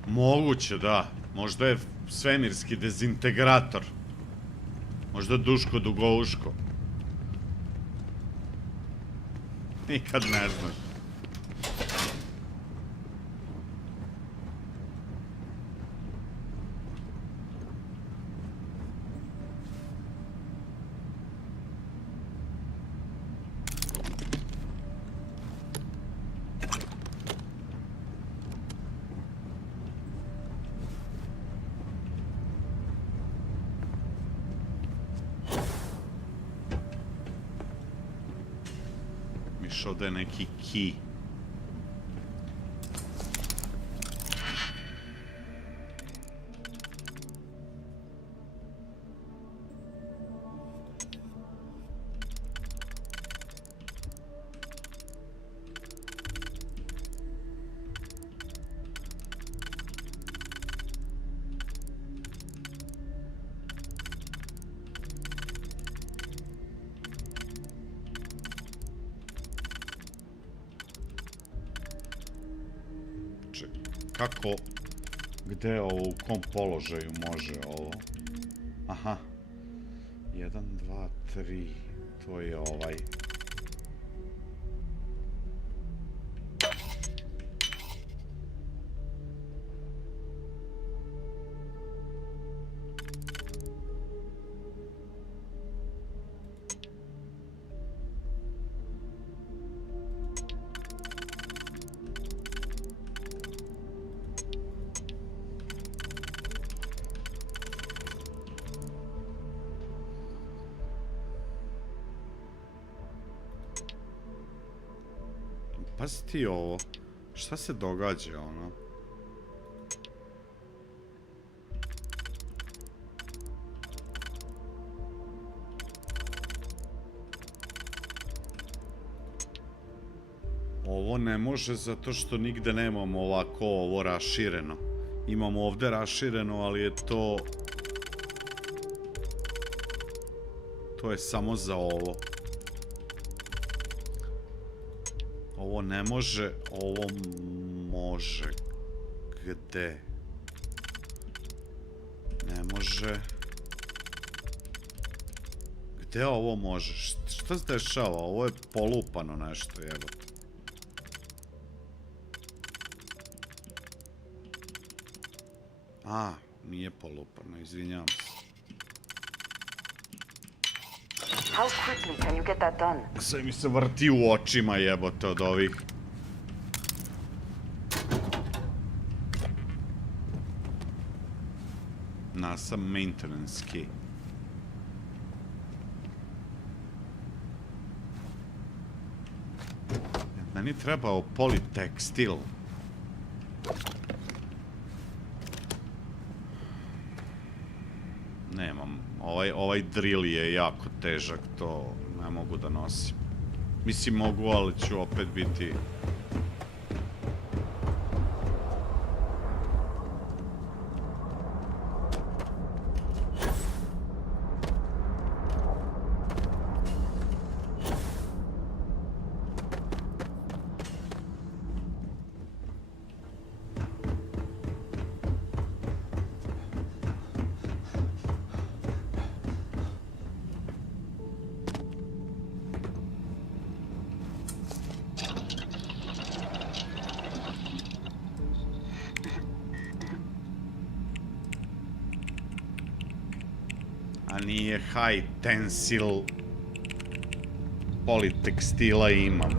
Moguće, da. Možda je svemirski dezintegrator. Možda Duško Dugouško. Nikad ne znaš. Vidiš, ovdje je neki key. Kako, gde ovo, u kom položaju može ovo? Aha. 1, 2, 3, to je ovaj. Pazi ti ovo, šta se događa, ono? Ovo ne može zato što nigde nemamo ovako ovo rašireno. Imamo ovde rašireno, ali je to... To je samo za ovo. Ovo ne može, ovo može. Gde? Ne može. Gde ovo može? Šta se dešava? Ovo je polupano nešto, jebote. A, nije polupano, izvinjavam se. How quickly can you get that done? Sve mi se vrti u očima, jebote, od ovih. NASA maintenance key. Meni trebao politekstil. Nemam. Ovaj drill je jako težak, to ne mogu da nosim. Mislim mogu, ali ću opet biti... A nije high tensile politekstila imam.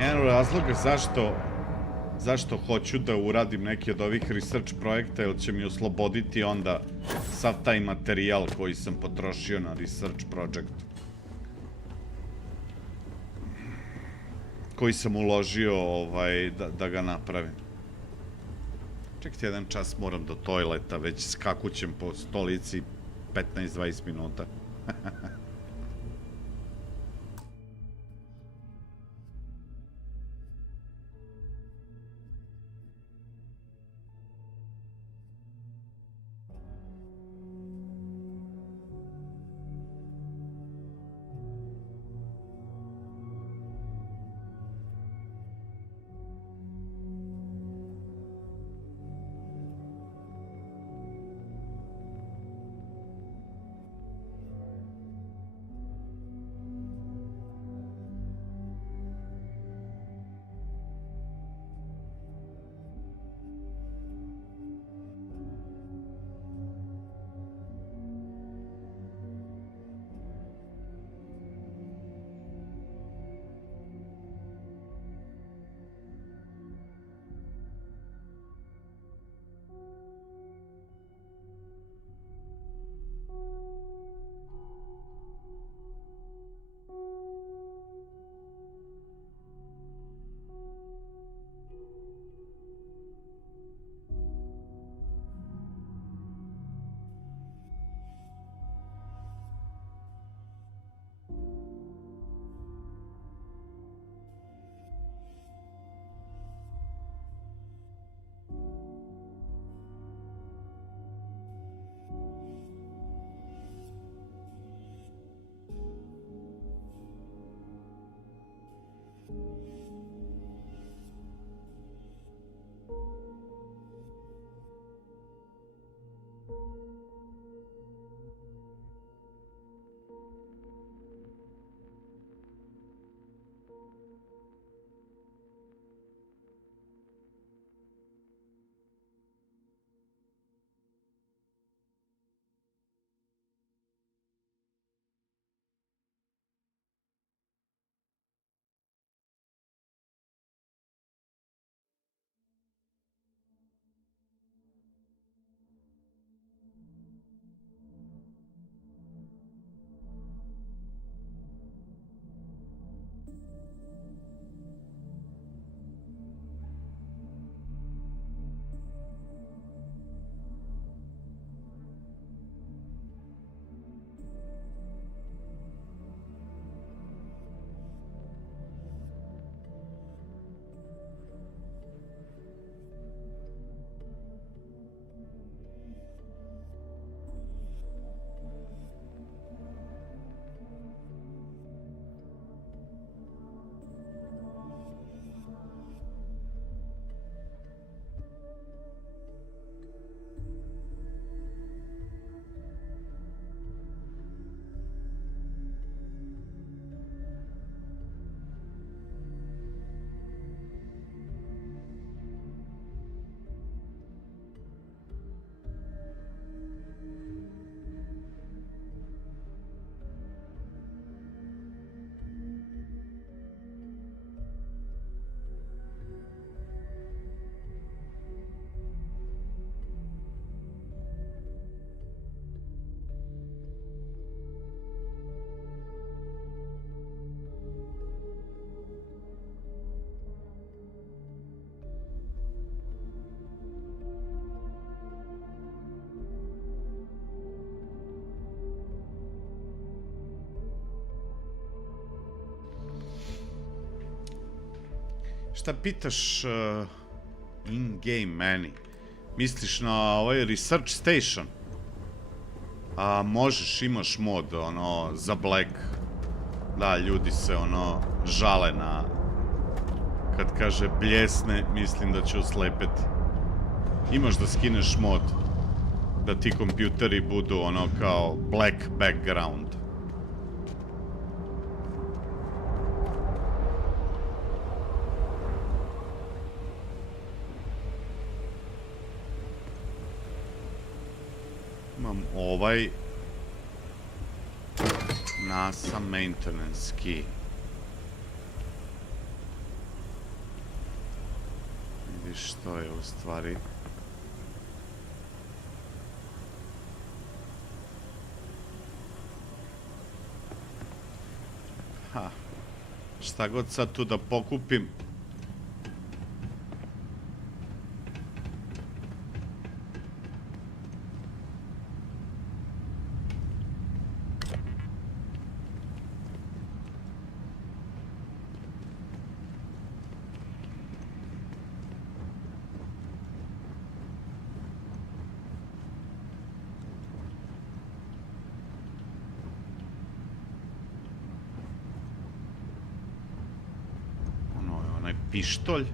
Jedan razloga zašto hoću da uradim neki od ovih research projekta, jer će mi osloboditi onda sav taj materijal koji sam potrošio na research project. Koji sam uložio da ga napravim. Čekajte jedan čas, moram do toileta, već skakućem po stolici 15-20 minuta. Šta pitaš in-game meni? Misliš na ovaj research station? A možeš, imaš mod, ono, za Black. Da, ljudi se, ono, žale na... Kad kaže bljesne, mislim da će oslepeti. Imaš da skineš mod. Da ti kompjuteri budu, ono, kao black background. Imam ovaj NASA maintenance key. Vidiš što je u stvari. Ha. Šta god sad tu da pokupim. Pištolj.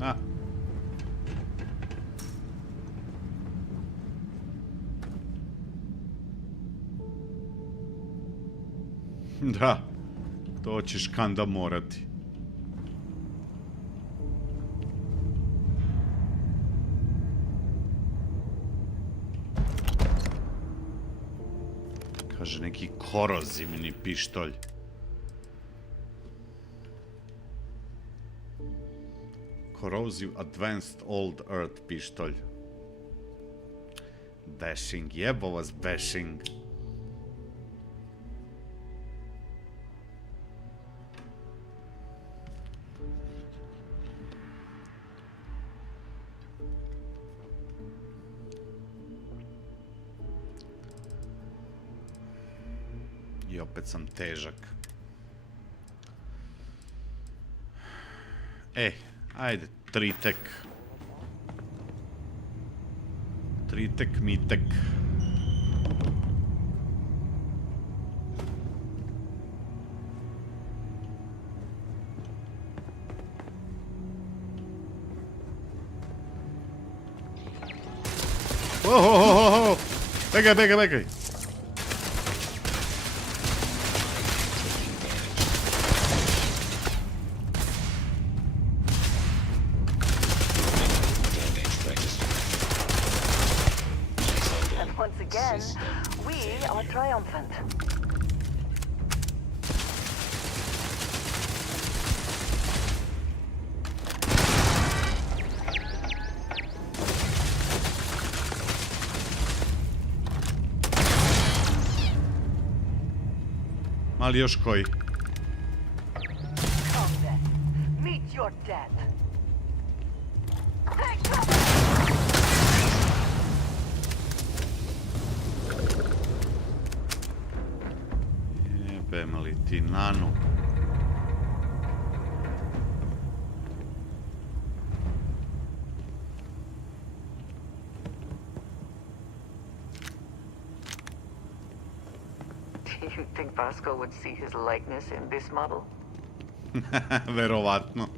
A. Da, to ćeš kanda morati. Kaže neki korozivni pištolj. Corrosive Advanced Old Earth pištolj. Bashing, jebo vas bashing. I opet sam težak. Ajde, tritek. Tritek, mitek. Ohohoho! Begaj, begaj, begaj! Triumphant. Mali još koji. Meet your death. Jebem li ti nanu. Do you think Vasco would see his likeness in this model? Verovatno.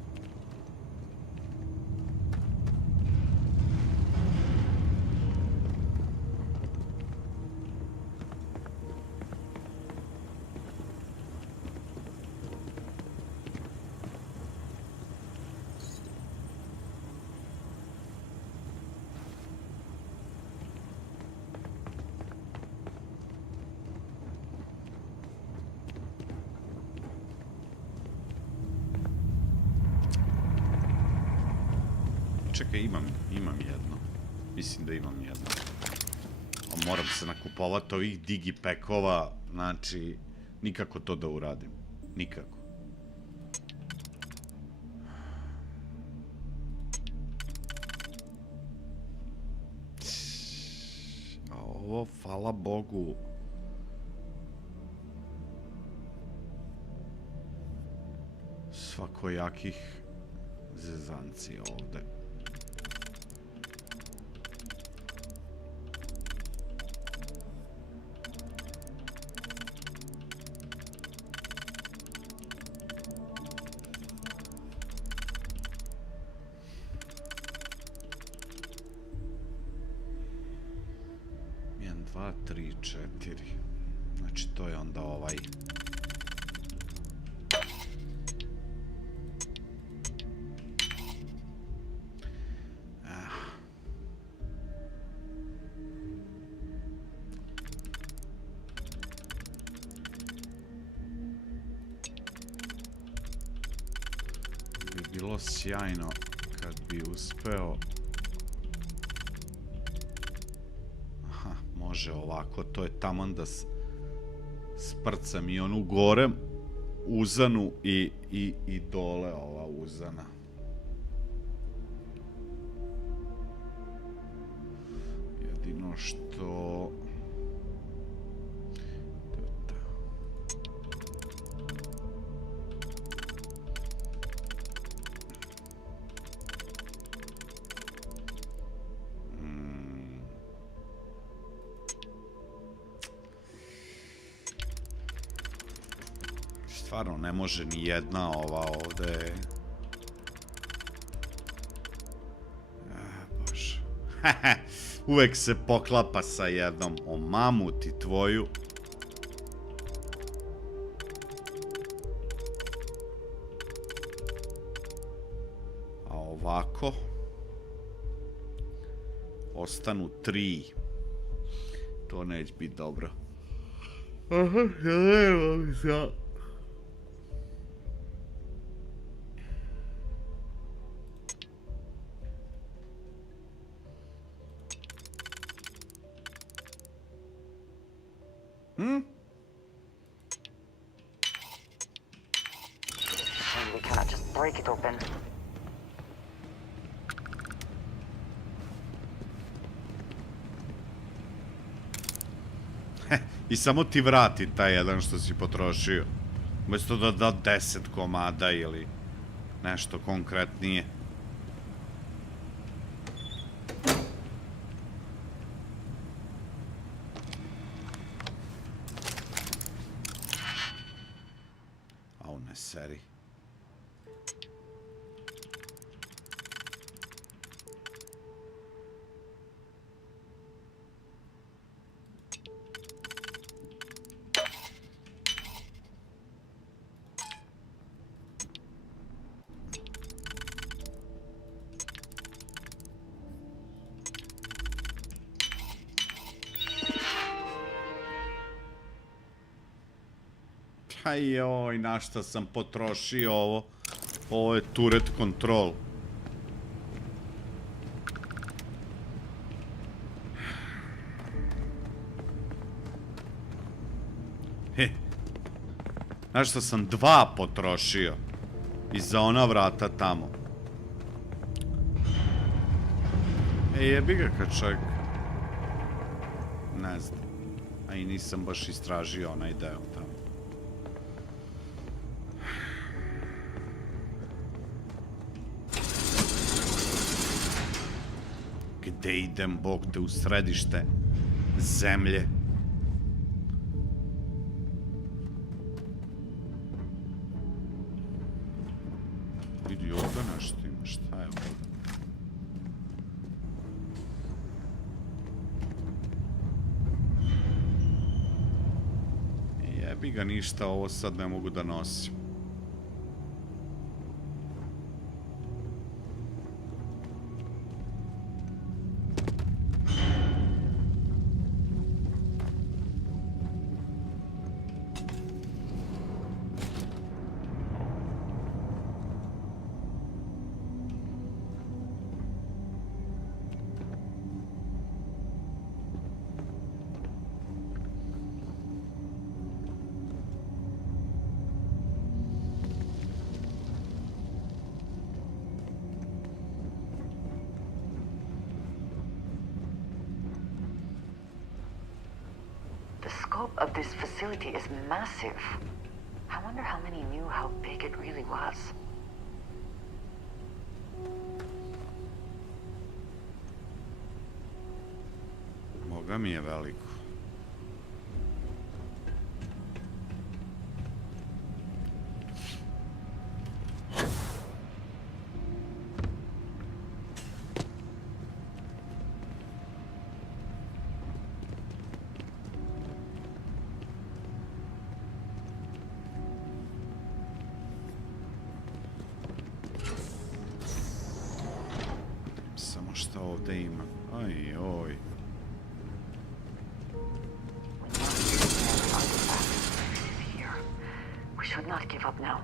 Čekaj, imam jedno. Mislim da imam jedno. Moram se nakupovati ovih digipekova, znači, nikako to da uradim. Nikako. A ovo, hvala Bogu, svakojakih zezanci ovde. Jedan, dva, tri, četiri. Znači, to je onda ovaj. Bilo sjajno kad bi uspeo. Aha, može ovako, to je taman da sprcam i onu gore uzanu i dole ova uzana. Jedino što... Stvarno ne može ni jedna ova ovde. Bože. Uvek se poklapa sa jednom. O mamu ti tvoju. A ovako ostanu 3. To neće biti dobro. Aha, nemam za... We cannot just break it open. I samo ti vrati taj jedan što si potrošio. Umesto da da 10 komada ili nešto konkretnije. Au, ne seri. Ajoj, na šta sam potrošio ovo? Ovo je turret control. Znaš šta sam 2 potrošio? I za ona vrata tamo. Jebi ga kad čak... Ne znam. A i nisam baš istražio onaj deo tamo. Gde idem, Bog te, u središte zemlje? Vidi ovdje nešto ima, šta je ovdje? Jebi ga, ništa, ovo sad ne mogu da nosim. scope of this facility is massive. I wonder how many knew how big it really was. Boga mi je veliko. Samo šta ovde ima? Aj, oj. We should not give up now.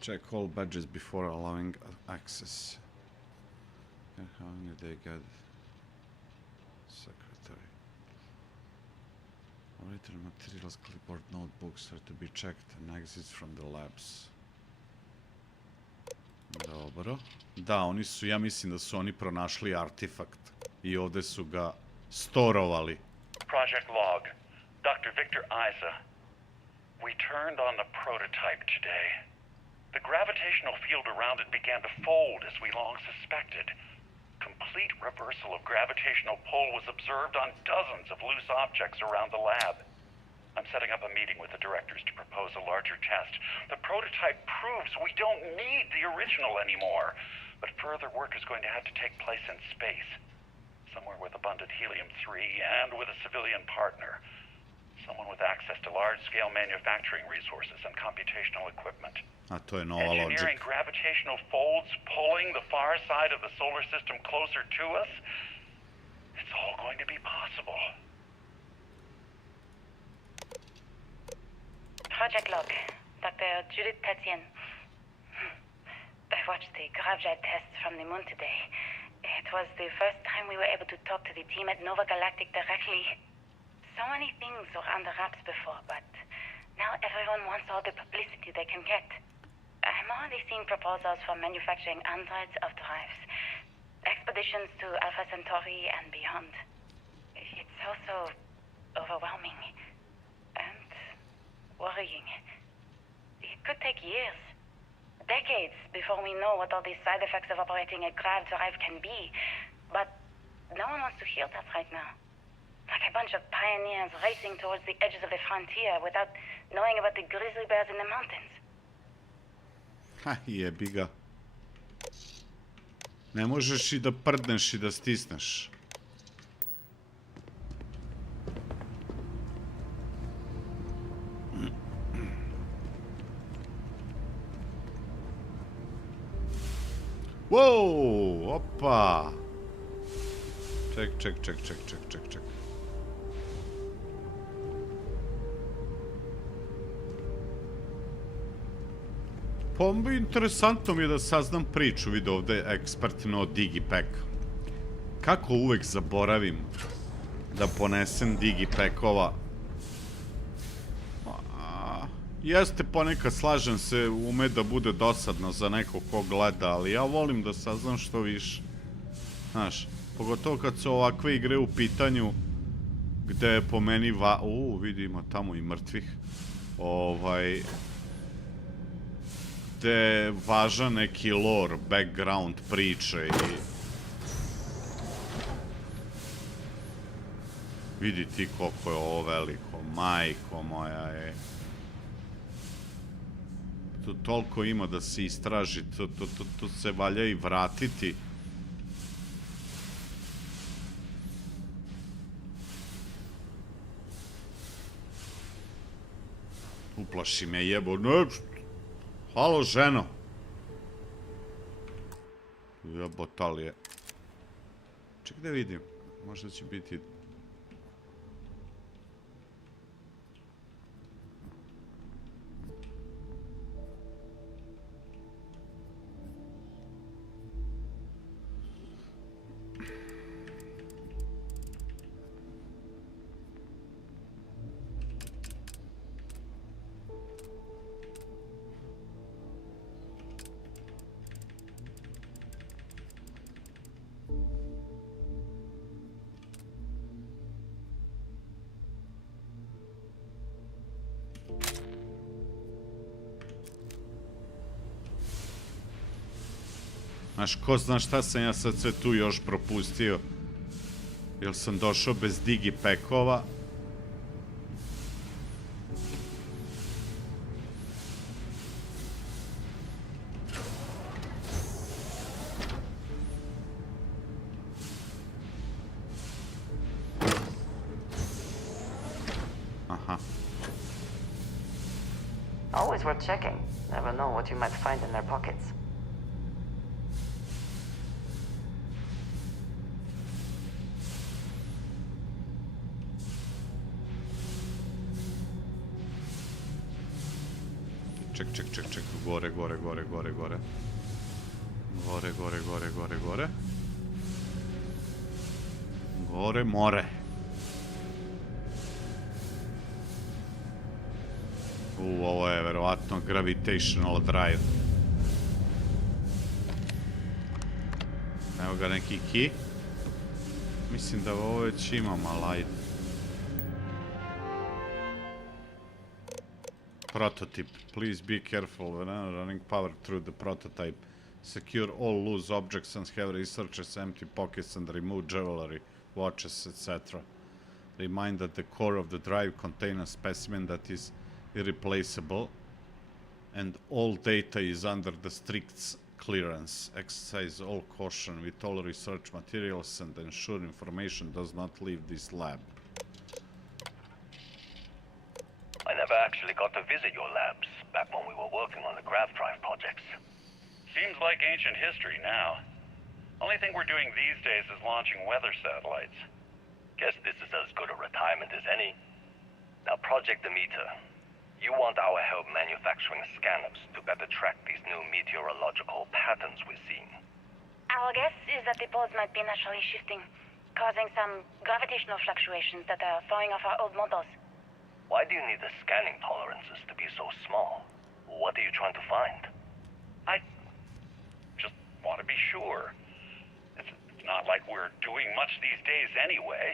Check all badges before allowing access. And how many they get? Secretary. Written materials, clipboard, notebooks are to be checked and exits from the labs. Dobro. Da, oni su, ja mislim da su oni pronašli artefakt i ovde su ga storovali. Project log. Dr. Victor Isa. We turned on the prototype today. The gravitational field around it began to fold as we long suspected. Complete reversal of gravitational pull was observed on dozens of loose objects around the lab. I'm setting up a meeting with the directors to propose a larger test. The prototype proves we don't need the original anymore, but further work is going to have to take place in space, somewhere with abundant helium-3 and with a civilian partner. Someone with access to large-scale manufacturing resources and computational equipment. A to je nova Engineering logic. gravitational folds, pulling the far side of the solar system closer to us. It's all going to be possible. Project log. Dr. Judith Tatien. I watched the gravjet test from the moon today. It was the first time we were able to talk to the team at Nova Galactic directly. So many things were under wraps before, but now everyone wants all the publicity they can get. I'm already seeing proposals for manufacturing hundreds of drives, expeditions to Alpha Centauri and beyond. It's also overwhelming and worrying. It could take years, decades, before we know what all the side effects of operating a grav drive can be, but no one wants to hear that right now. Like a bunch of pioneers racing towards the edges of the frontier without knowing about the grizzly bears in the mountains. Ha, jebi ga. Ne možeš i da prdneš i da stisneš. Wow, opa. Ček. Pa interesantno mi je da saznam priču, vidi ovde ekspertno Digipack. Kako uvek zaboravim da ponesem Digipackova. Jeste ponekad, slažem se, ume da bude dosadno za nekog ko gleda, ali ja volim da saznam što više. Znaš, pogotovo kad su ovakve igre u pitanju, gde je po meni vidimo tamo i mrtvih. Gde je važan neki lore, background priče i... Vidi ti koliko je ovo veliko, majko moja je... Tu toliko ima da se istraži, tu se valja i vratiti. Uplaši me jebo, halo ženo. Jebotalije. Ček da vidim, možda će biti... Znaš, ko zna šta sam ja sad sve tu još propustio. Jel sam došao bez digipekova? Aha. Always worth checking. Never know what you might find in their pockets. Ček, gore. Gore. Gore, more. Ovo je verovatno gravitational drive. Evo ga neki key. Mislim da ovo već imam, ali ajde. Prototype. Please be careful when running power through the prototype. Secure all loose objects and have researchers empty pockets and remove jewelry, watches, etc. Remind that the core of the drive contains a specimen that is irreplaceable and all data is under the strict clearance. Exercise all caution with all research materials and ensure information does not leave this lab. I never actually got to visit your labs back when we were working on the grav drive projects. Seems like ancient history now. Only thing we're doing these days is launching weather satellites. Guess this is as good a retirement as any. Now, Project Demeter, you want our help manufacturing scanners to better track these new meteorological patterns we're seeing. Our guess is that the poles might be naturally shifting, causing some gravitational fluctuations that are throwing off our old models. Why do you need the scanning tolerances to be so small? What are you trying to find? I just want to be sure. It's not like we're doing much these days anyway.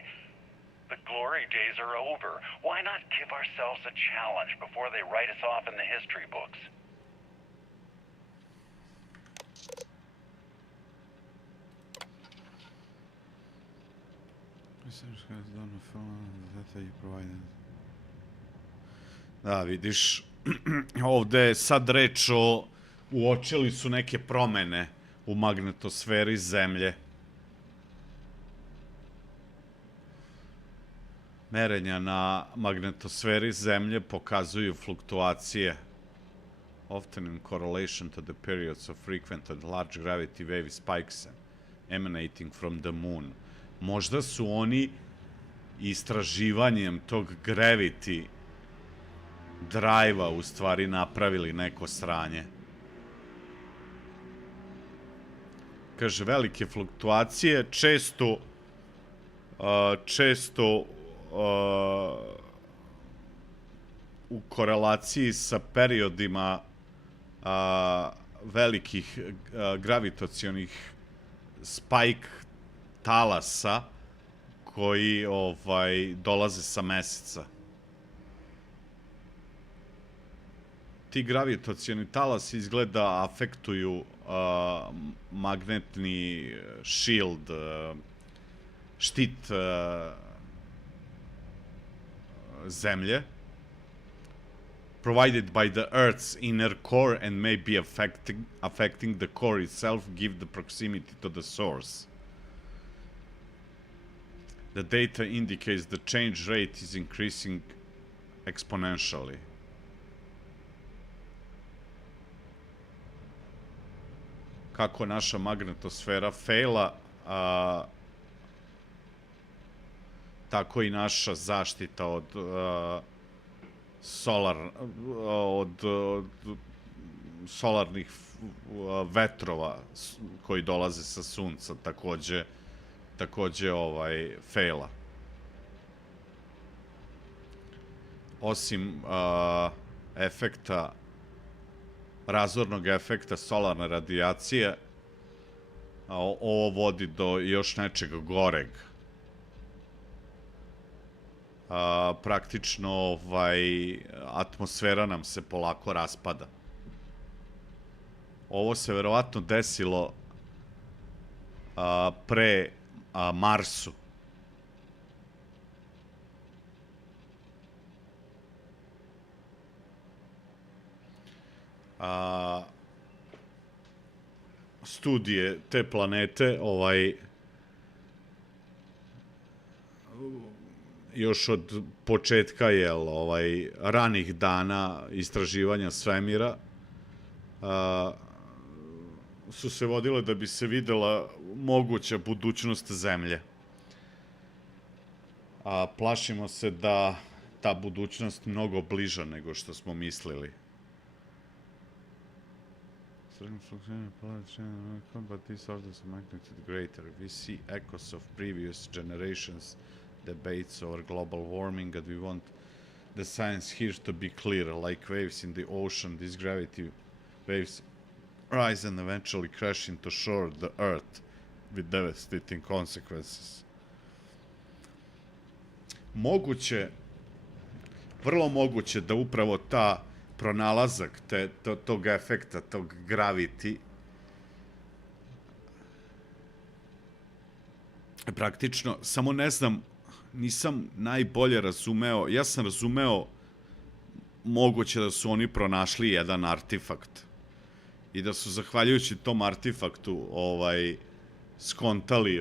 The glory days are over. Why not give ourselves a challenge before they write us off in the history books? Da, vidiš, ovde je sad reč o... Uočili su neke promene u magnetosferi Zemlje. Merenja na magnetosferi Zemlje pokazuju fluktuacije, often in correlation to the periods of frequent and large gravity wave spikes emanating from the moon. Možda su oni istraživanjem tog gravity drive-a u stvari napravili neko sranje. Kaže, velike fluktuacije često u korelaciji sa periodima velikih gravitacionih spike talasa koji dolaze sa meseca. Ti gravitacioni talasi izgleda afektuju magnetni shield, štit Zemlje, provided by the Earth's inner core and may be affecting the core itself, give the proximity to the source. The data indicates the change rate is increasing exponentially. Kako naša magnetosfera fejla, tako i naša zaštita od solarnih vetrova koji dolaze sa sunca takođe fejla. Osim efekta, razornog efekta solarne radijacije, ovo vodi do još nečeg goreg. Praktično atmosfera nam se polako raspada. Ovo se verovatno desilo pre Marsu. Studije te planete, još od početka, ranih dana istraživanja svemira, su se vodile da bi se videla moguća budućnost Zemlje. A plašimo se da ta budućnost mnogo bliža nego što smo mislili. But these orders of magnitude greater. We see echoes of previous generations' debates over global warming, and we want the science here to be clear. Like waves in the ocean, these gravity waves rise and eventually crash into shore, the Earth, with devastating consequences. Moguće, vrlo moguće da upravo ta pronalazak tog efekta, tog gravity, praktično, samo ne znam, nisam najbolje razumeo, ja sam razumeo moguće da su oni pronašli jedan artefakt i da su zahvaljujući tom artefaktu skontali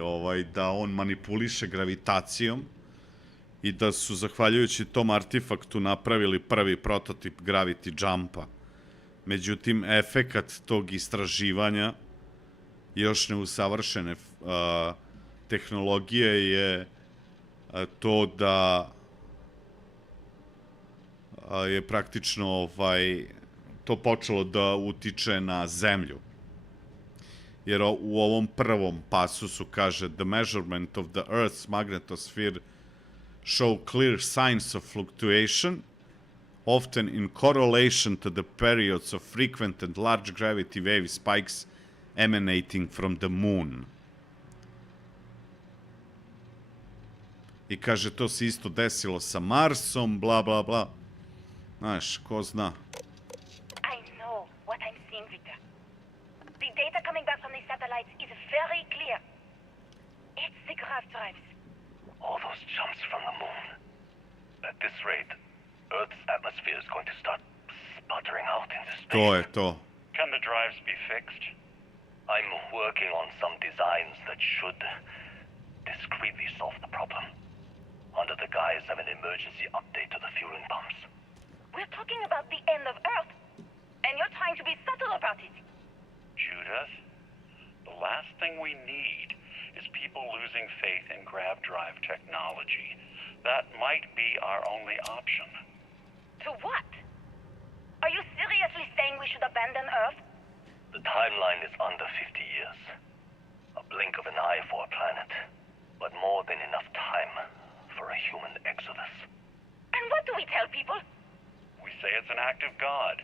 da on manipuliše gravitacijom i da su zahvaljujući tom artefaktu napravili prvi prototip gravity jumpa. Međutim, efekat tog istraživanja još neusavršene tehnologije je to da je praktično to počelo da utiče na Zemlju. Jer u ovom prvom pasusu kaže the measurement of the Earth's magnetosphere show clear signs of fluctuation, often in correlation to the periods of frequent and large gravity wave spikes emanating from the moon. I kaže, to se isto desilo sa Marsom, bla, bla, bla. Znaš, ko zna. I know what I'm seeing, Victor. The data coming back from the satellites is very clear. It's the grav drives. All those jumps from the moon. At this rate, Earth's atmosphere is going to start sputtering out into space. To je to. Can the drives be fixed? I'm working on some designs that should discreetly solve the problem, under the guise of an emergency update to the fueling pumps. We're talking about the end of Earth, and you're trying to be subtle about it. Judith, the last thing we need is people losing faith in grav drive technology. That might be our only option. To what? Are you seriously saying we should abandon Earth? The timeline is under 50 years. A blink of an eye for a planet, but more than enough time for a human exodus. And what do we tell people? We say it's an act of God,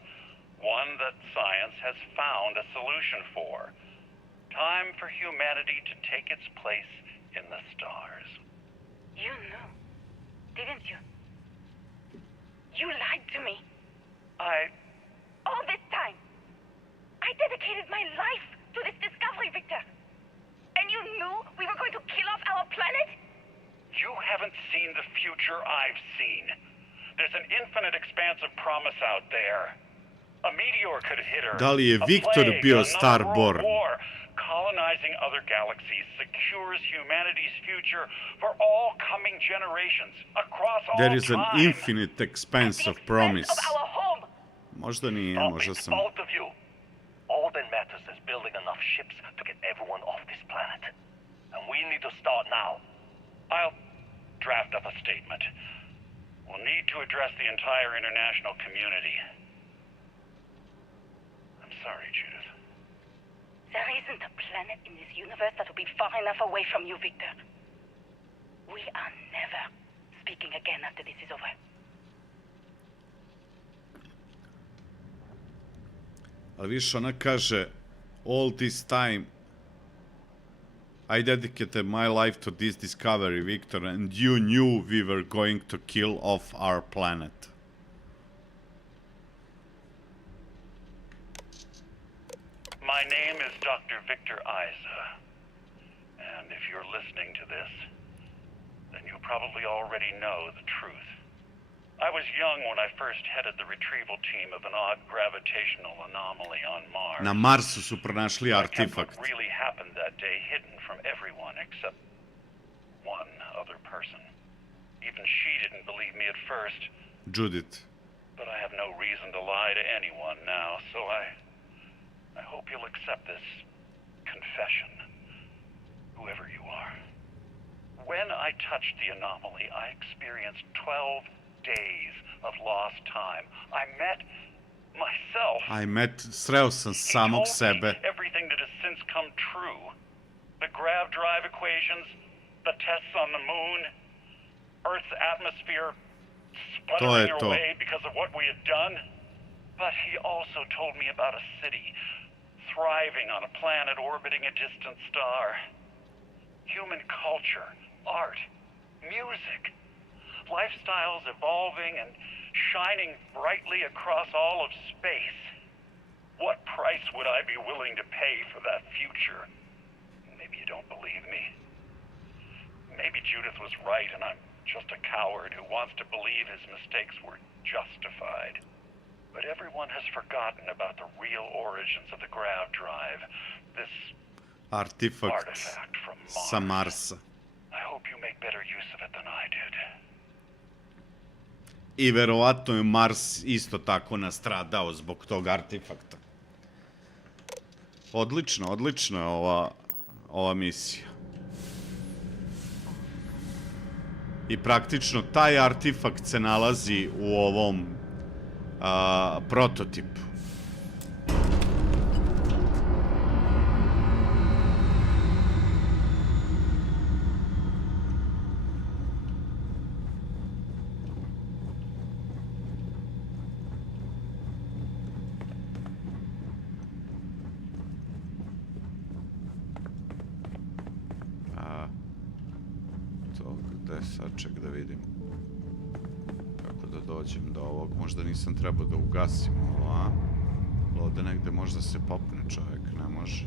one that science has found a solution for. Time for humanity to take its place in the stars. You knew, didn't you? You lied to me. All this time. I dedicated my life to this discovery, Victor. And you knew we were going to kill off our planet? You haven't seen the future I've seen. There's an infinite expanse of promise out there. A meteor could hit her. Da li je Viktor bio Starborn? Colonizing other galaxies secures humanity's future for all coming generations across all time. There is an infinite expanse of promise. Možda nije, možda sam... Both of you. All that matters is building enough ships to get everyone off this planet. And we need to start now. I'll draft up a statement. We'll need to address the entire international community. I'm sorry, Judith. There isn't a planet in this universe that will be far enough away from you, Victor. We are never speaking again after this is over. Ali viš, ona kaže, all this time I dedicated my life to this discovery, Victor, and you knew we were going to kill off our planet. My name is Dr. Victor Isa. you're listening to this, then you probably already know the truth. I was young when I first headed the retrieval team of an odd gravitational anomaly on Mars. Na Marsu su pronašli I kept artefakt. what really happened that day hidden from everyone except one other person. Even she didn't believe me at first. Judith. But I have no reason to lie to anyone now, so I hope you'll accept this confession, whoever you are. When I touched the anomaly, I experienced 12 days of lost time. I met myself. Sreo sam samog sebe. Everything that has since come true. The grav drive equations, the tests on the moon, Earth's atmosphere sputtering away because of what we had done. But he also told me about a city thriving on a planet orbiting a distant star. Human culture, art, music, lifestyles evolving and shining brightly across all of space. What price would I be willing to pay for that future? Maybe you don't believe me. Maybe Judith was right and I'm just a coward who wants to believe his mistakes were justified. But everyone has forgotten about the real origins of the grav drive. This artifact from sa Marsa. I hope you make better use of it than I did. I verovatno je Mars isto tako nastradao zbog tog artefakta. Odlično je ova misija. I praktično taj artefakt se nalazi u ovom prototipu. Ček da vidim kako da dođem do ovog. Možda nisam trebao da ugasim ovo, a? Ovde negde možda se popne čovjek, ne može.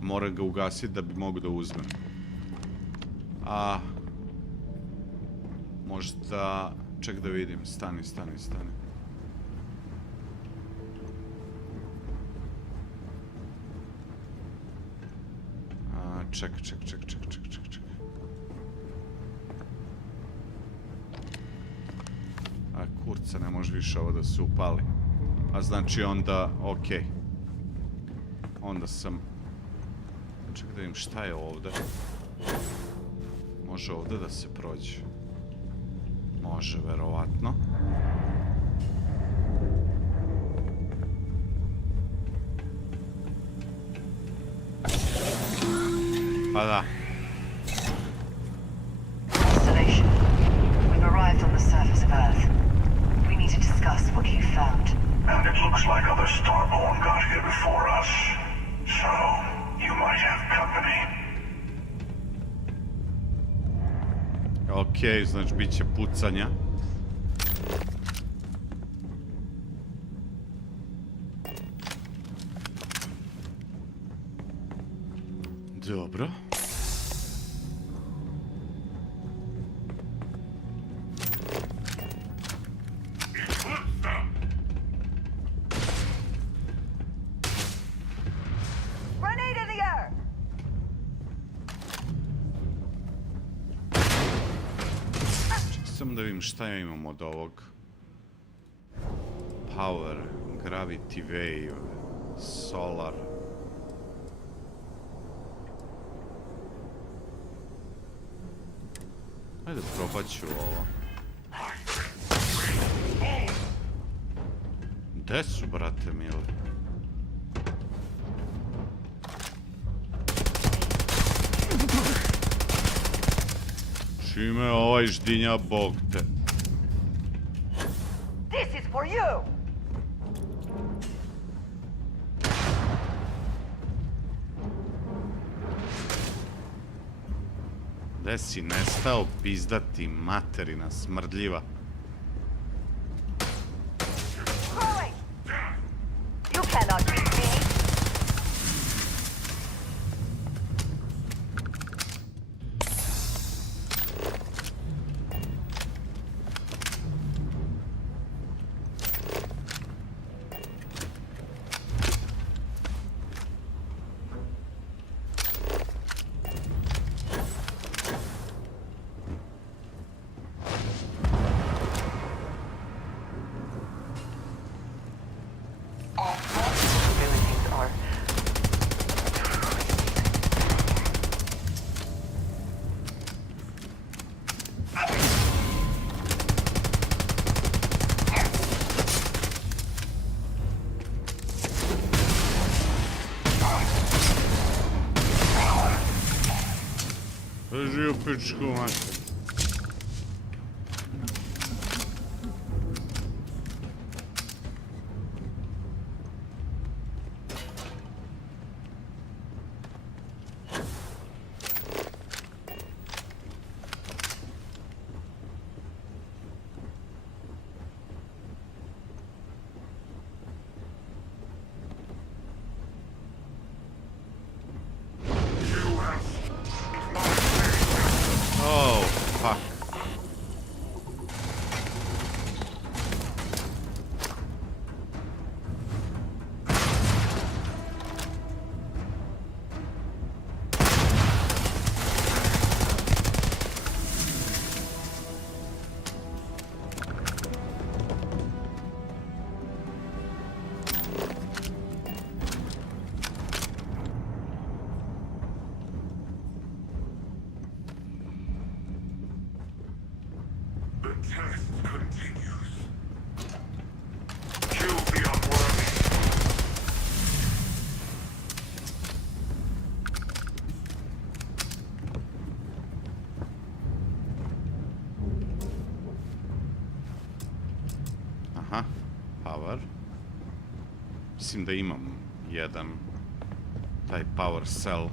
Moram ga ugasiti da bi mogu da uzmem. A možda... Ček da vidim, stani. Ček. A kurca, ne može više ovo da se upali. A znači onda, okej. Onda sam... Ček da vidim šta je ovde. Može ovde da se prođe. Može, verovatno. Pa da. Destination. We've arrived on the surface of Earth. We need to discuss what you found. And it looks like other Starborn got here before us. So, you might have company. Okej, znači bit će pucanja. Dobro. Grenade in the air! Samo da vidim šta ja imam od ovog. Power, gravity wave, solar. Ajde, probat ću ovo. Gde su, brate mili? Čime ovaj ždinja bog te? This is for you! Gde si nestao, pizdati materina smrdljiva? You cannot beat me! Otvorio pičku mater. Aha, power. Mislim da imam jedan taj power cell.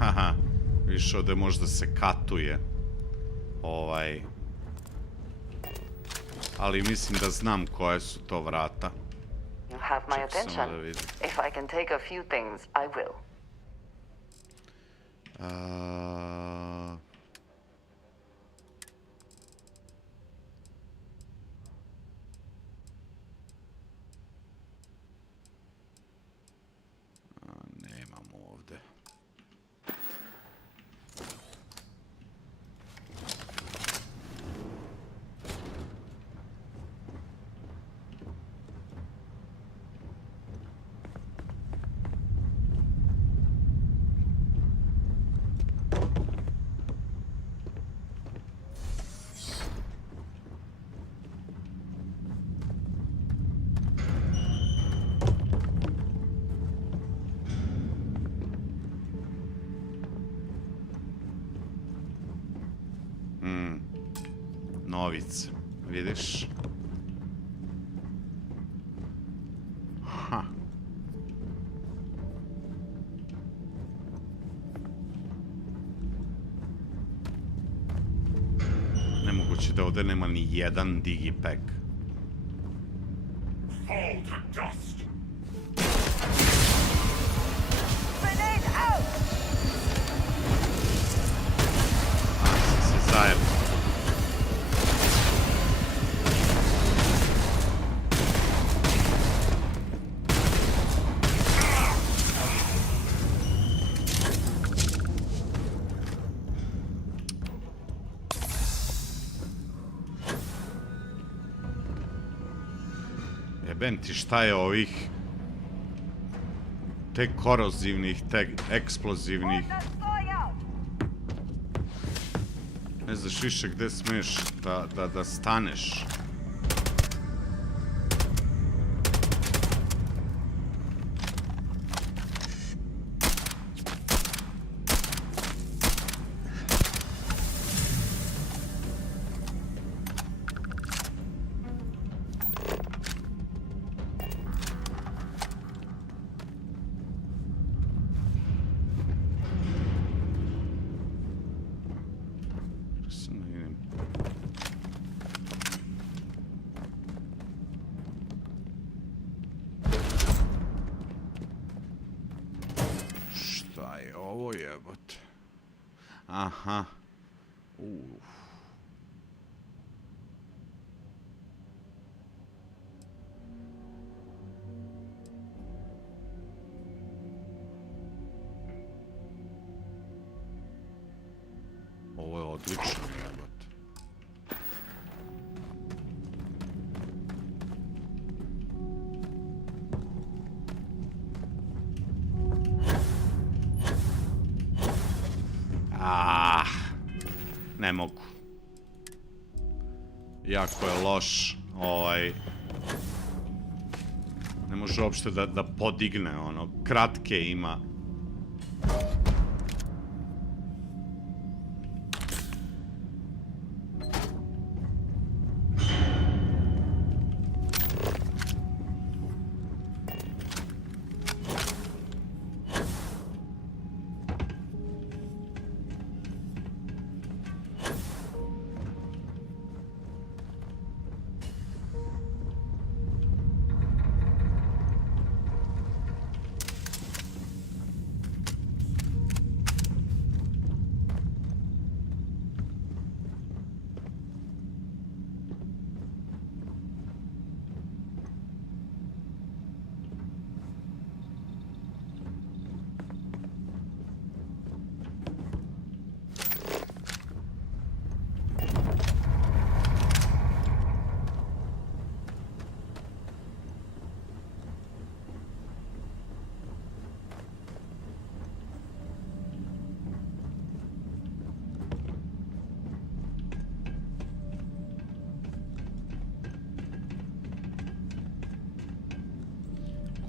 Haha, više ovdje možda se katuje. Ali mislim da znam koje su to vrata. You have my attention. If I can take a few things, I will. Nemamo ovdje. Novice, vidiš? Ha. Nemoguće da ovdje nema ni jedan digipack. Fall to dust. Grenade out! Se zajedno. Benti, šta je ovih te korozivnih, te eksplozivnih? Ne znaš više gde smiješ da staneš. Šta je ovo jebote? Aha. Ovo je odlično jebote. Ne mogu. Jako je loš. Ne može uopšte da podigne, ono, kratke ima.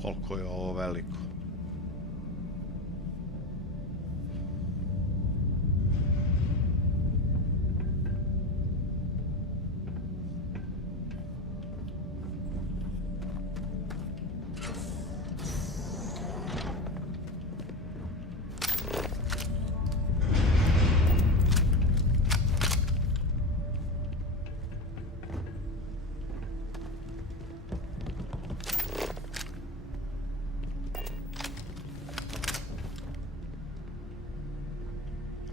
Koliko je ovo veliko.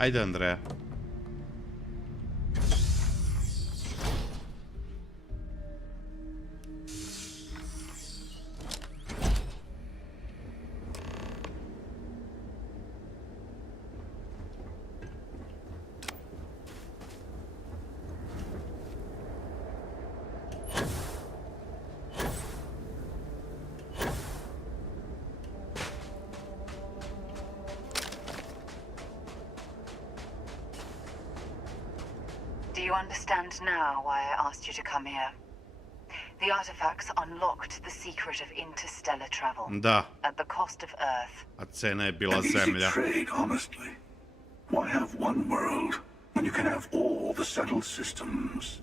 Ajde, Andreja. Do you understand now why I asked you to come here? The artifacts unlocked the secret of interstellar travel. Da. At the cost of Earth. A cena je bila An easy zemlja. trade, honestly. Why have one world when you can have all the settled systems?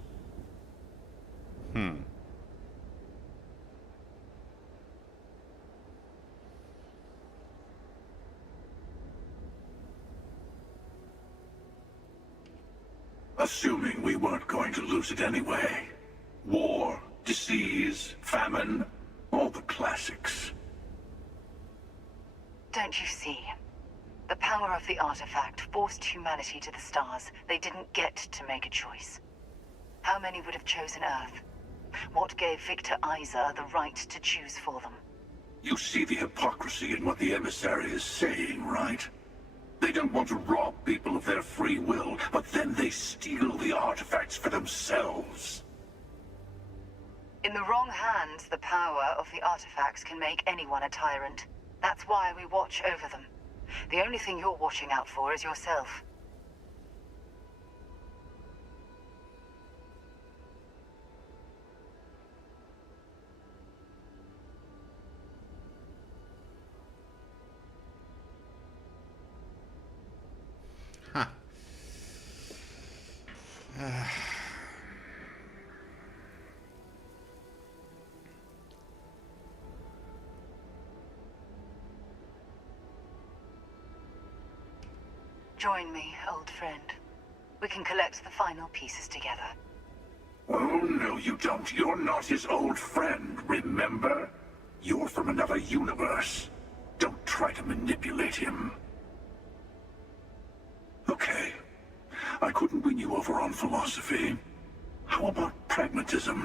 Assuming we weren't going to lose it anyway. War, disease, famine, all the classics. Don't you see? The power of the artifact forced humanity to the stars. They didn't get to make a choice. How many would have chosen Earth? What gave Victor Isa the right to choose for them? You see the hypocrisy in what the emissary is saying, right? They don't want to rob people of their free will, but then they steal the artifacts for themselves. In the wrong hands, the power of the artifacts can make anyone a tyrant. That's why we watch over them. The only thing you're watching out for is yourself. Join me, old friend. We can collect the final pieces together. Oh, no, you don't. You're not his old friend, remember? You're from another universe. Don't try to manipulate him. Okay. I couldn't win you over on philosophy. How about pragmatism?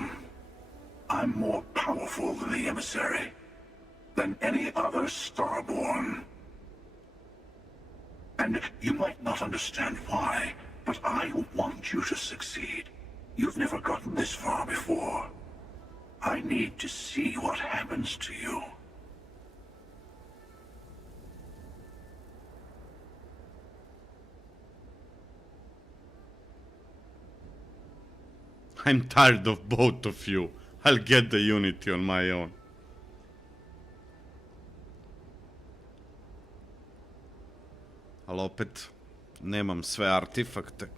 I'm more powerful than the emissary. Than any other starborn. And you might not understand why, but I want you to succeed. You've never gotten this far before. I need to see what happens to you. I'm tired of both of you. I'll get the unity on my own. Ali opet, nemam sve artefakte.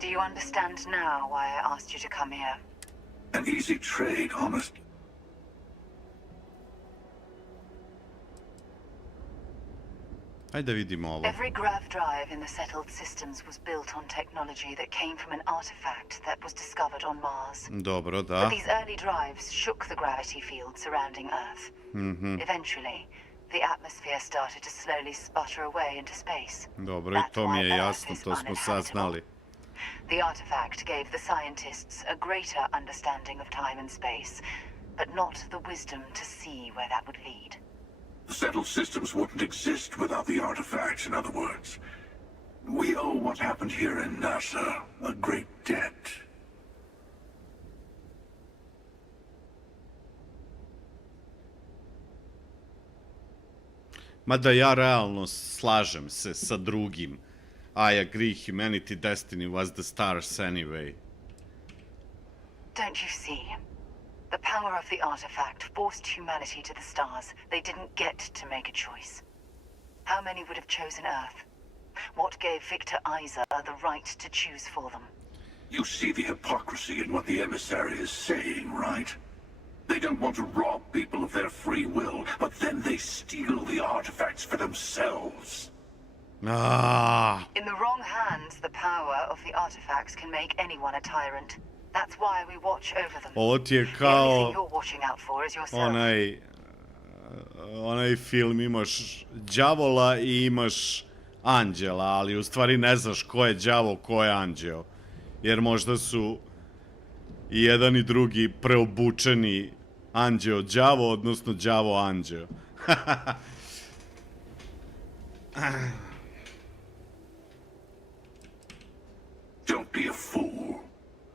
Do you understand now why I asked you to come here? An easy trade, honest. Ajde vidimo ovo. Every grav drive in the settled systems was built on technology that came from an artifact that was discovered on Mars. Dobro, da. But these early drives shook the gravity field surrounding Earth. Eventually, the atmosphere started to slowly sputter away into space. Dobro, i to mi je jasno, to smo saznali. The artifact gave the scientists a greater understanding of time and space, but not the wisdom to see where that would lead. The settled systems wouldn't exist without the artifacts, in other words. We owe what happened here in NASA a great debt. Mada ja realno slažem se sa drugim. I agree, humanity destiny was the stars anyway. Don't you see? The power of the artifact forced humanity to the stars. They didn't get to make a choice. How many would have chosen Earth? What gave Victor Isa the right to choose for them? You see the hypocrisy in what the emissary is saying, right? They don't want to rob people of their free will, but then they steal the artifacts for themselves. In the wrong hands, the power of the artifacts can make anyone a tyrant. That's why we watch over them. Ovo ti je The only thing kao you're watching out for is yourself. onaj film, imaš đavola i imaš anđela, ali u stvari ne znaš ko je đavo, ko je anđeo. Jer možda su i jedan i drugi preobučeni anđeo đavo, odnosno đavo anđeo. Don't be a fool.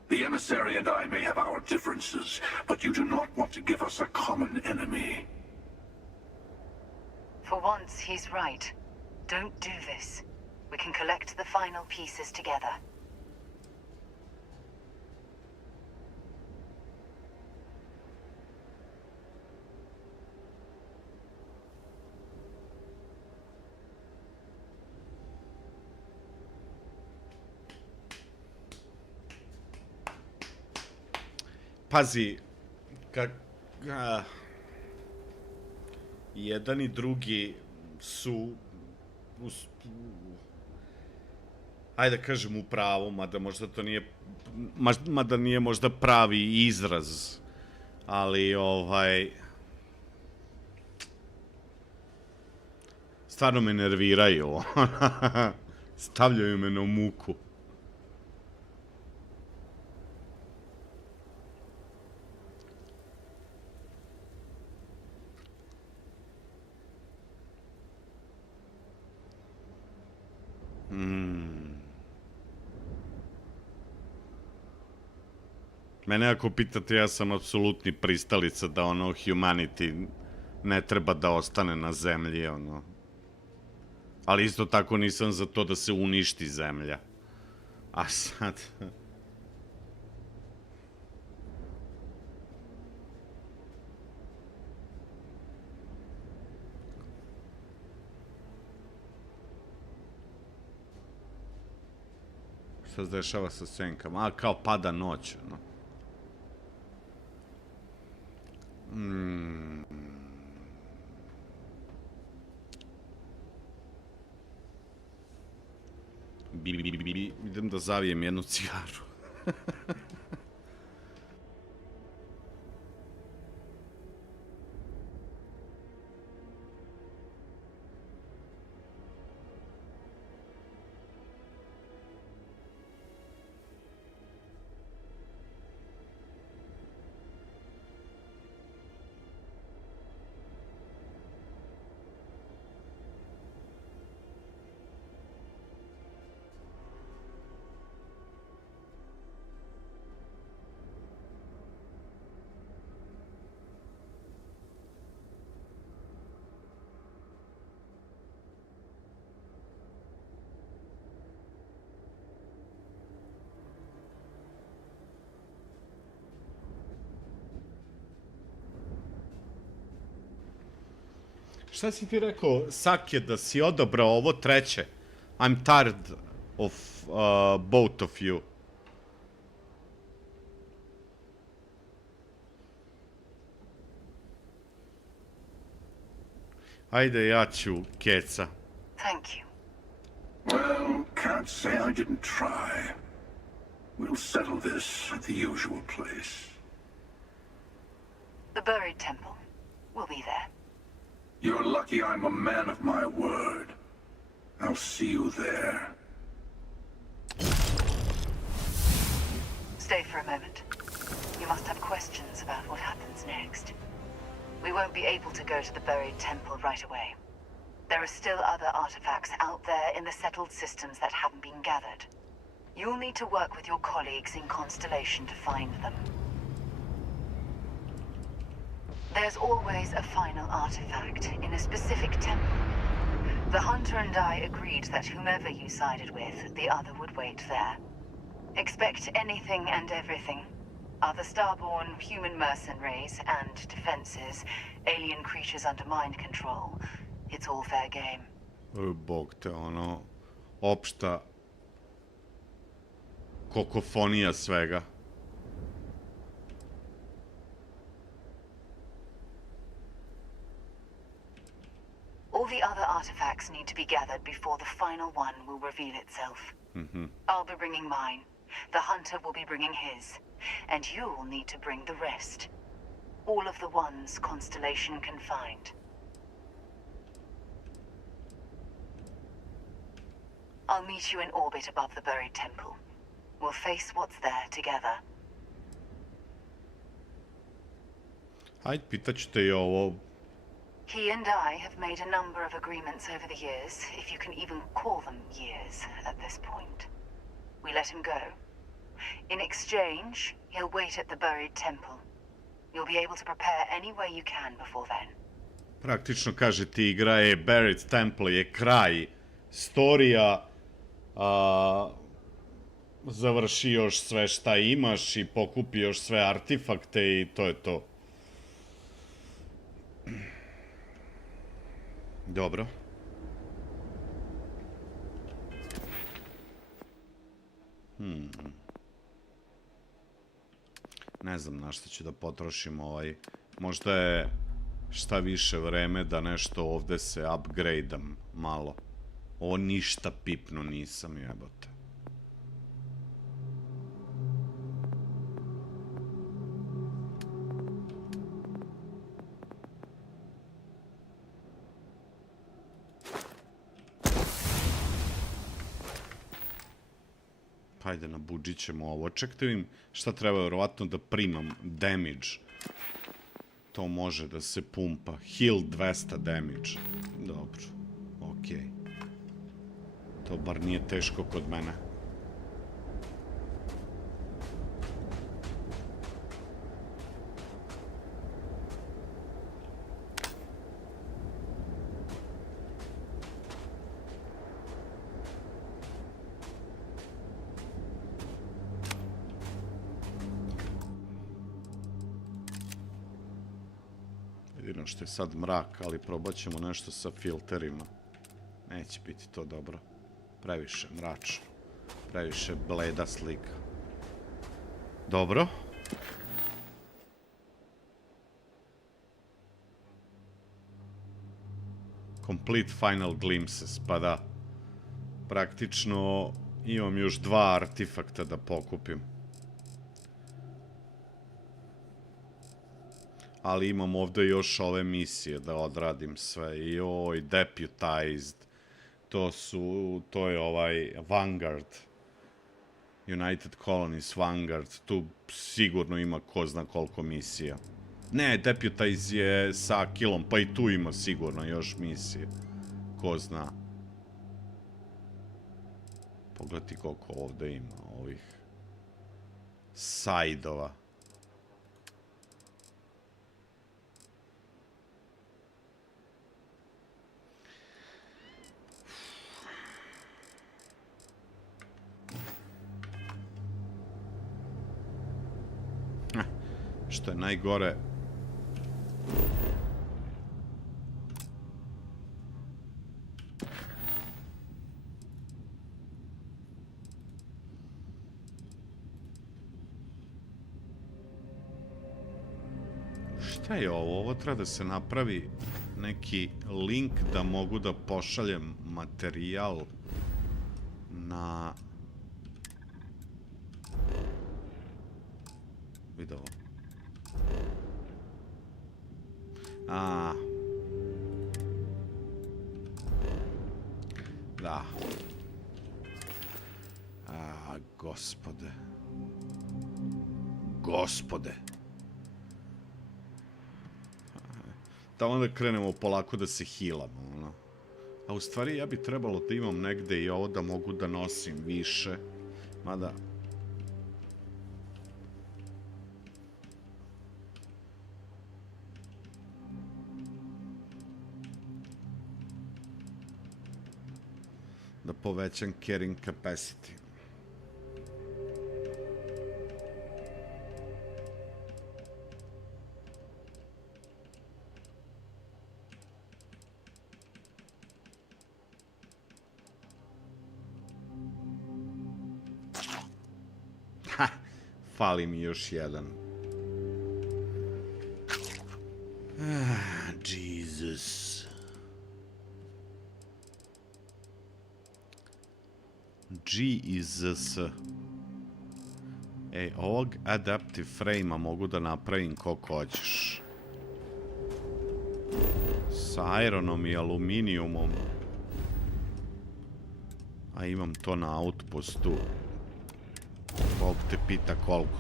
The emissary and I may have our differences, but you do not want to give us a common enemy. For once, he's right. Don't do this. We can collect the final pieces together. Pazi, jedan i drugi su, ajde da kažem, u pravu, mada možda to nije, mada nije možda pravi izraz, ali stvarno me nerviraju, stavljaju me na muku. Mene ako pitate, ja sam apsolutni pristalica da humanity ne treba da ostane na zemlji, ali isto tako nisam za to da se uništi zemlja. A sad... Šta se dešava sa senkama? A, kao pada noć, no. Idem da zavijem jednu cigaru. Šta si ti rekao, Sake, da si odabrao ovo treće? I'm tired of both of you. Ajde, ja ću keca. Thank you. Well, can't say I didn't try. We'll settle this at the usual place. The buried temple. We'll be there. You're lucky I'm a man of my word. I'll see you there. Stay for a moment. You must have questions about what happens next. We won't be able to go to the buried temple right away. There are still other artifacts out there in the settled systems that haven't been gathered. You'll need to work with your colleagues in Constellation to find them. There's always a final artifact in a specific temple. The hunter and I agreed that whomever you sided with, the other would wait there. Expect anything and everything. Other starborn, human mercenaries, and defenses, alien creatures under mind control. It's all fair game. Bog te, ono, opšta kokofonija svega. All the other artifacts need to be gathered before the final one will reveal itself. I'll be bringing mine. The hunter will be bringing his. And you'll need to bring the rest. All of the ones Constellation can find. I'll meet you in orbit above the buried temple. We'll face what's there together. Ajde, pitaću te i ovo. He and I have made a number of agreements over the years, if you can even call them years at this point. We let him go. In exchange, he'll wait at the buried temple. You'll be able to prepare any way you can before then. Praktično, kaže ti, igra je Buried Temple, je kraj storija, završi još sve šta imaš i pokupi još sve artefakte i to je to. Dobro. Ne znam na što ću da potrošim ovaj. Možda je šta više vreme da nešto ovde se upgrade-am malo. Ovo ništa pipno nisam, jebote. Hajde, nabuđit ćemo ovo. Čekajte vidim šta treba, verovatno da primam damage. To može da se pumpa. Heal 200 damage. Dobro, okej. To bar nije teško kod mene. Jedino što je sad mrak, ali probat ćemo nešto sa filterima. Neće biti to dobro. Previše mračno. Previše bleda slika. Dobro. Complete final glimpses, pa da. Praktično imam još 2 artefakta da pokupim. Ali imam ovde još ove misije da odradim sve. Joj, deputized. To je ovaj Vanguard. United Colonies Vanguard. Tu sigurno ima ko zna koliko misija. Ne, deputize je sa kilom, pa i tu ima sigurno još misije. Ko zna. Pogledaj koliko ovde ima ovih sajdova. Što je najgore, šta je ovo? Ovo treba da se napravi neki link da mogu da pošaljem materijal na... Vidi ovo. Da. Gospode. Gospode. Da onda krenemo polako da se hilamo, ono. A u stvari ja bi trebalo da imam negde i ovo da mogu da nosim više. Mada... da povećam carrying capacity. Ha! Fali mi još jedan. Jesus. G i Z. Ovog adaptive frame-a mogu da napravim koliko hoćeš. Sa ironom i aluminijumom. A imam to na outpostu. Bog te pita koliko.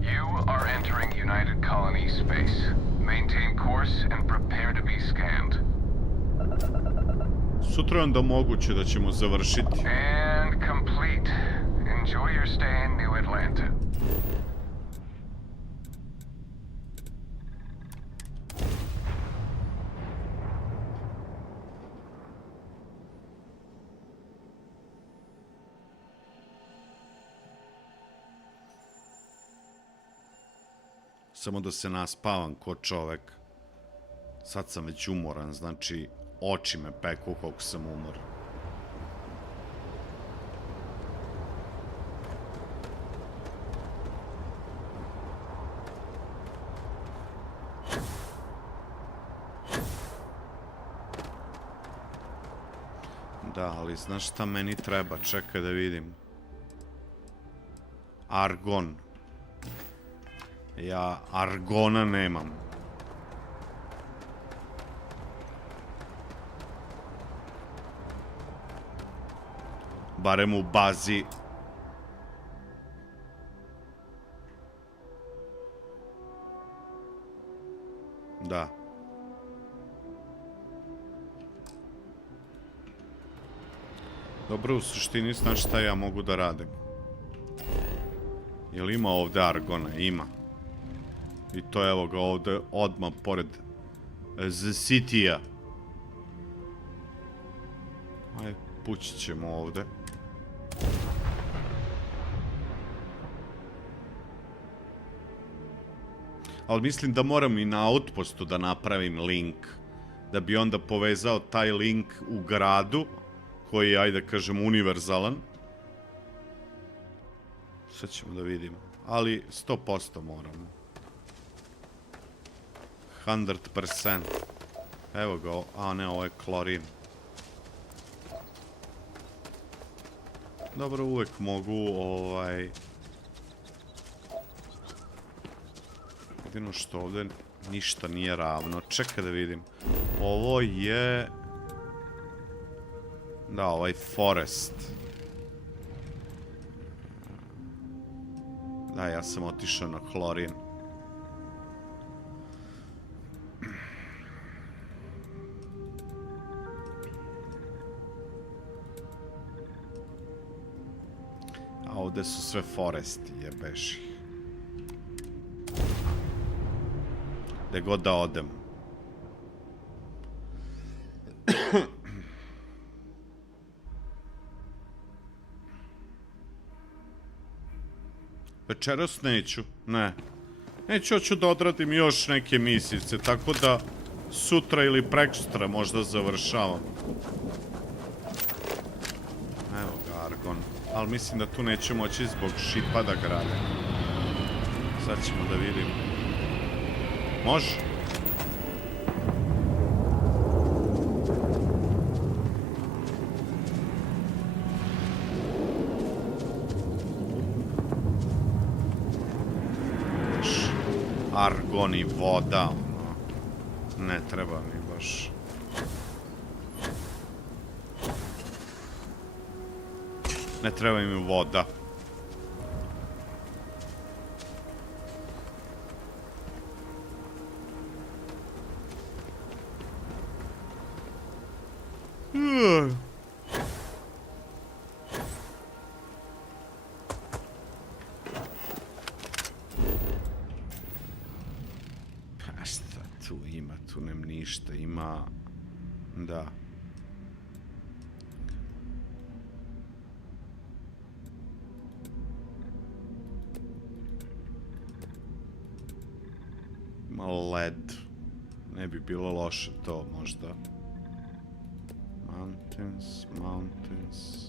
You are entering United Colony space. Maintain course and prepare to be scanned. Sutra je onda moguće da ćemo završiti. And complete. Enjoy your stay in New Atlanta. Samo da se naspavam ko čovek. Sad sam već umoran, znači oči me peku koliko sam umoran. Da, ali znaš šta meni treba? Čekaj da vidim. Argon. Ja argona nemam. Barem u bazi. Da. Dobro, u suštini znaš šta ja mogu da radim. Jel ima ovde argona? Ima. I to evo ga ovde odmah pored Zvezdija. Ajde, pući ćemo ovde. Ali mislim da moram i na outpostu da napravim link da bi onda povezao taj link u gradu, koji je, ajde kažem, univerzalan. Sad ćemo da vidimo. Ali 100% moramo. 100%. Evo ga, a ne, ovo je klorin. Dobro, uvek mogu, jedino što ovde ništa nije ravno. Čekaj da vidim. Ovo je... Da, ovaj forest. Da, ja sam otišao na klorin. A ovde su sve foresti, jebeši. Gde god da odem. Večeras neću, ne. Neću, hoću da odradim još neke misice, tako da sutra ili prekosutra možda završavam. Evo ga, Argon. Ali mislim da tu neću moći zbog šipa da gradim. Sad ćemo da vidimo. Može? Argon i voda, ono. Ne treba mi baš. Ne treba mi voda. Pa šta tu ima? Tu nem ništa. Ima... Da. Ima led. Ne bi bilo loše to možda. Mountains, mountains.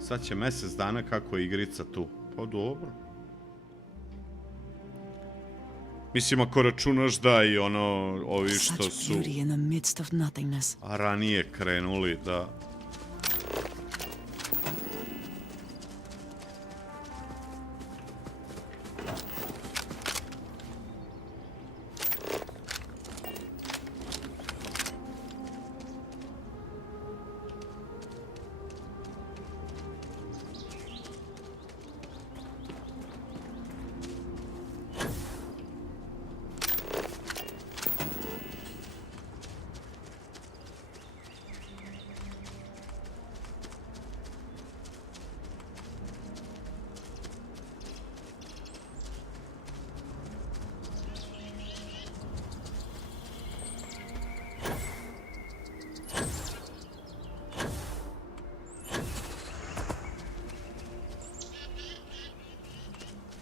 Sad će mesec dana kako je igrica tu. Pa dobro. Mislim, ako računaš da i ono, ovi što su ranije krenuli da...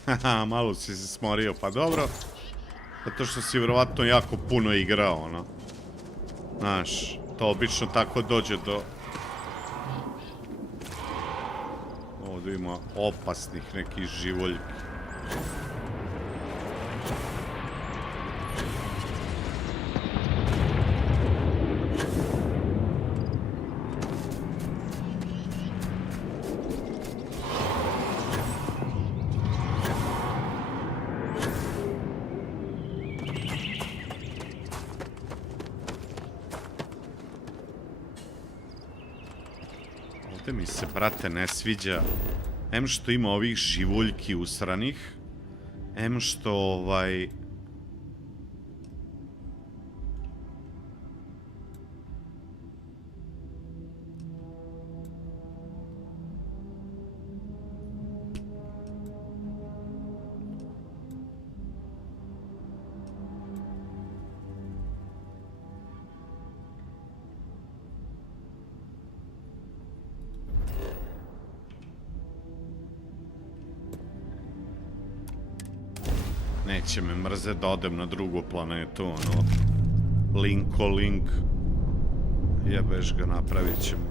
Haha, malo si se smorio, pa dobro. Zato što si vjerovatno jako puno igrao, ono. Znaš, to obično tako dođe do... Ovdje ima opasnih nekih živoljki. Mi se, brate, ne sviđa. Em što ima ovih živuljki usranih. Em što, neće me mrze da odem na drugu planetu, ono, link, jebeš ga, napravit ćemo.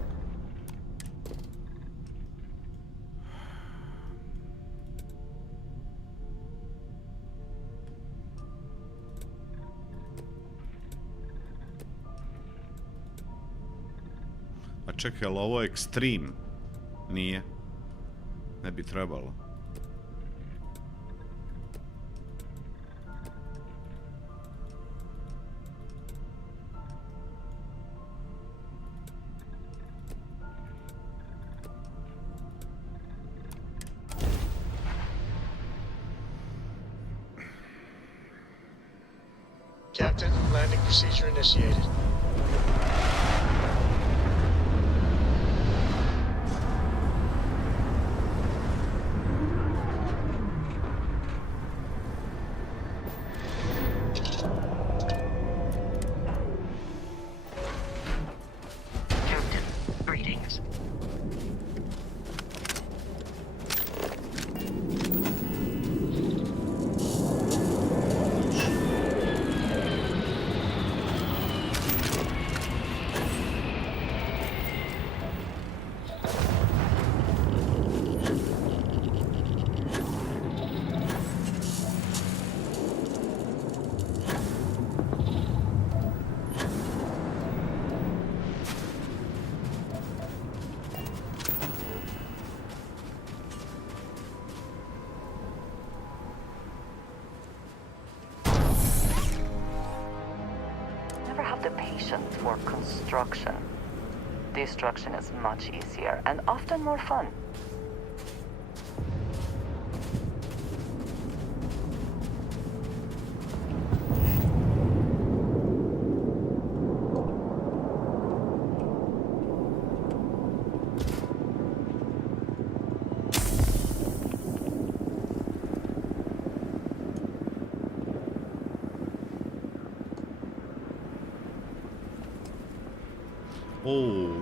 A čekaj, ali ovo je ekstrem? Nije. Ne bi trebalo. Captain, landing procedure initiated. Captain, greetings. Never have the patience for construction. Destruction is much easier and often more fun.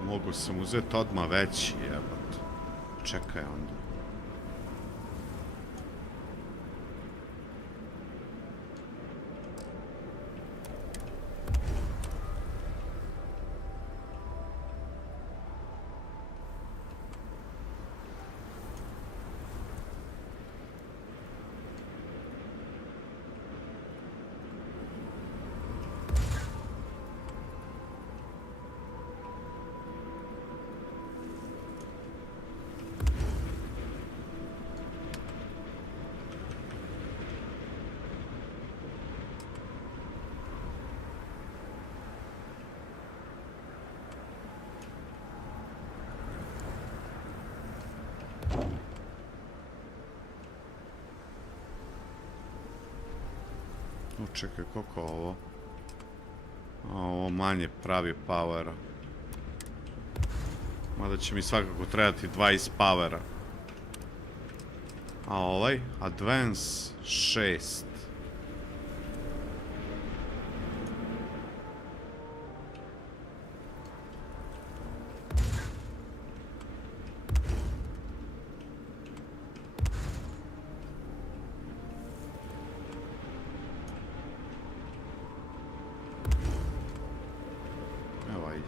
Mogu sam uzeti odmah veći, jebot. Čekaj onda. Čekaj, koliko ovo? Ovo manje pravi powera. Mada će mi svakako trebati 20 powera. A ovaj? Advance 6.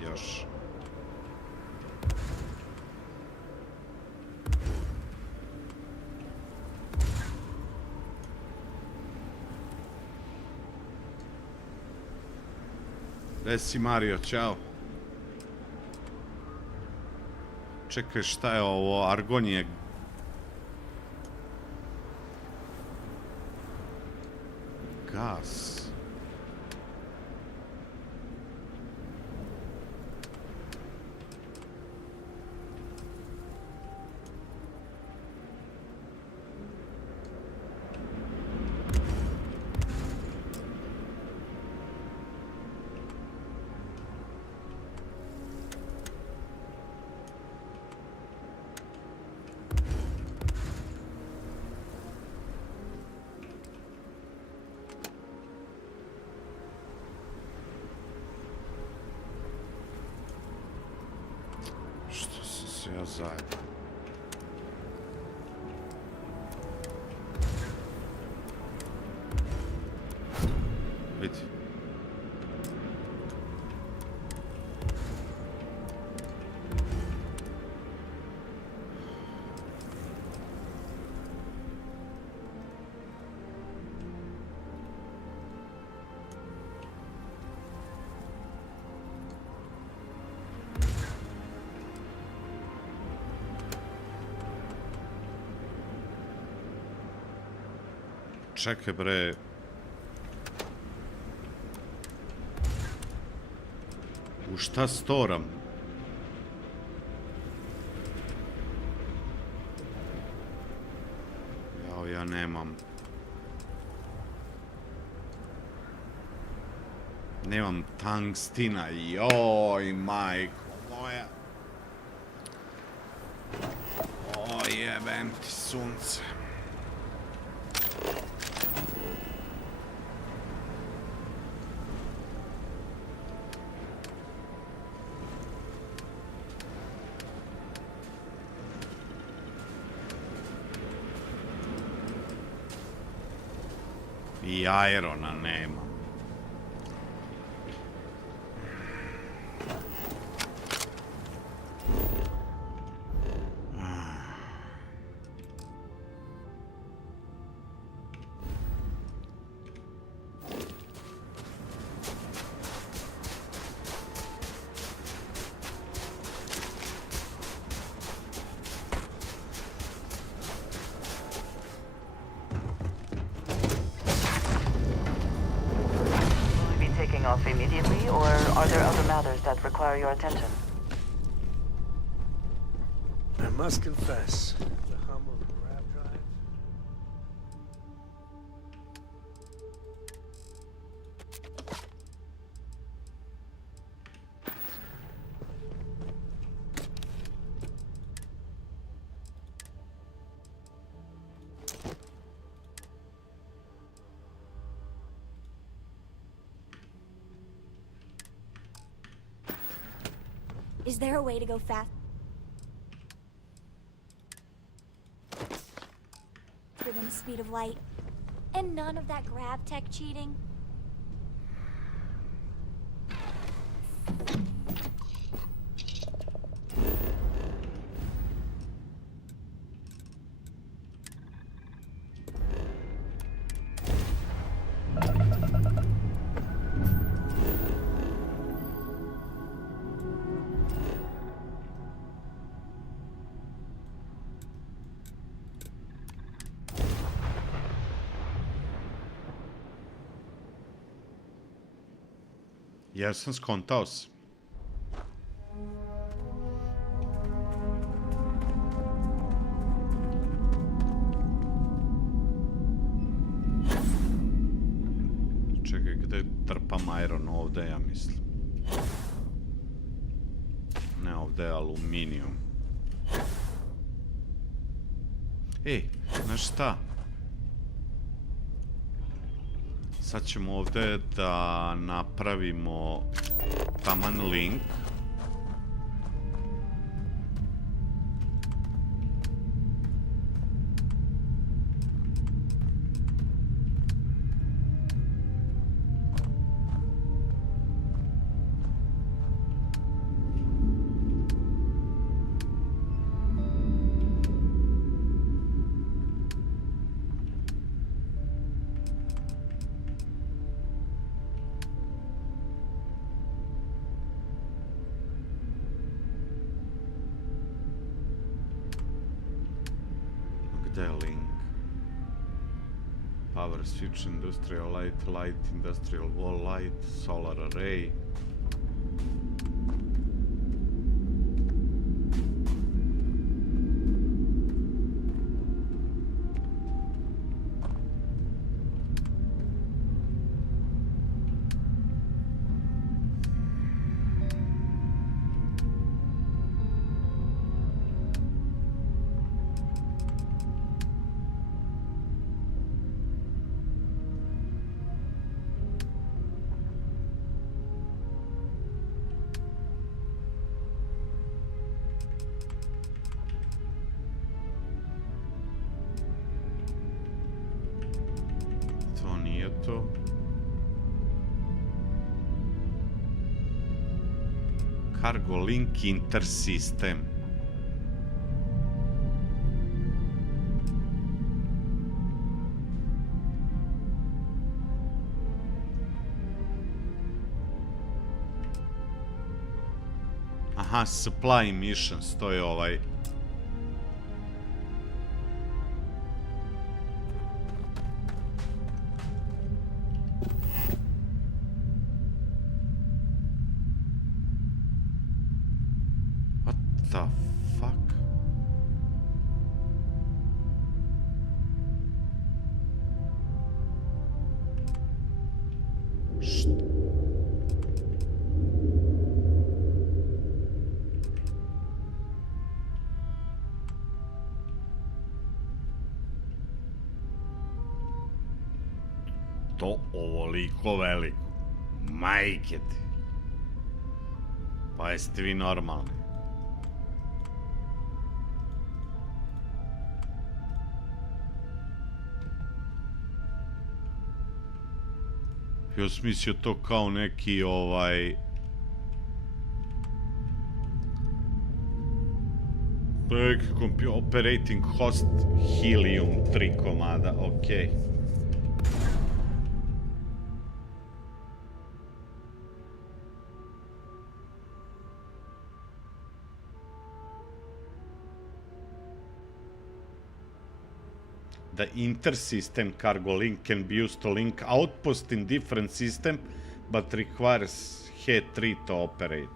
Još. Gde si, Mario? Ćao. Čekaj, šta je ovo? Argon je... gas. Ja zajedno. Vidi. Čekaj bre. U šta storam? Jao, ja nemam. Nemam tangstina. Joj, majko moja. O, jebem ti sunce. I aerona nema. Off immediately, or are there other matters that require your attention? I must confess, the hum of the grab drive. Is there a way to go faster than the speed of light? And none of that grab tech cheating? Ja sam skontao se. Čekaj, gde trpam iron? Ovde, ja mislim. Ne, ovde je aluminijum. Ej, znaš šta? Sad ćemo ovde da napravimo taman link. Link. Power switch, industrial light, light, industrial wall light, solar array. Cargo link intersystem. Aha, supply missions, to je ovaj... What the fuck? To ovoliko veliko. Majke ti. Pa jeste vi normalni? Ja sam mislio to kao neki ovaj... Operating host helium 3 komada, okej. The inter-system cargo link can be used to link outpost in different system, but requires H3 to operate.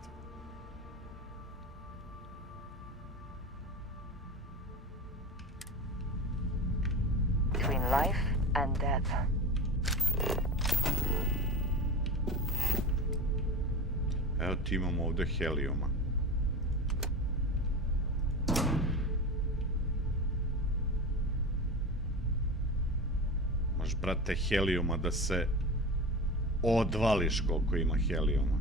Between life and death. Evo ti imamo ovde helijuma. Maš, brate, helijuma da se odvališ koliko ima helijuma.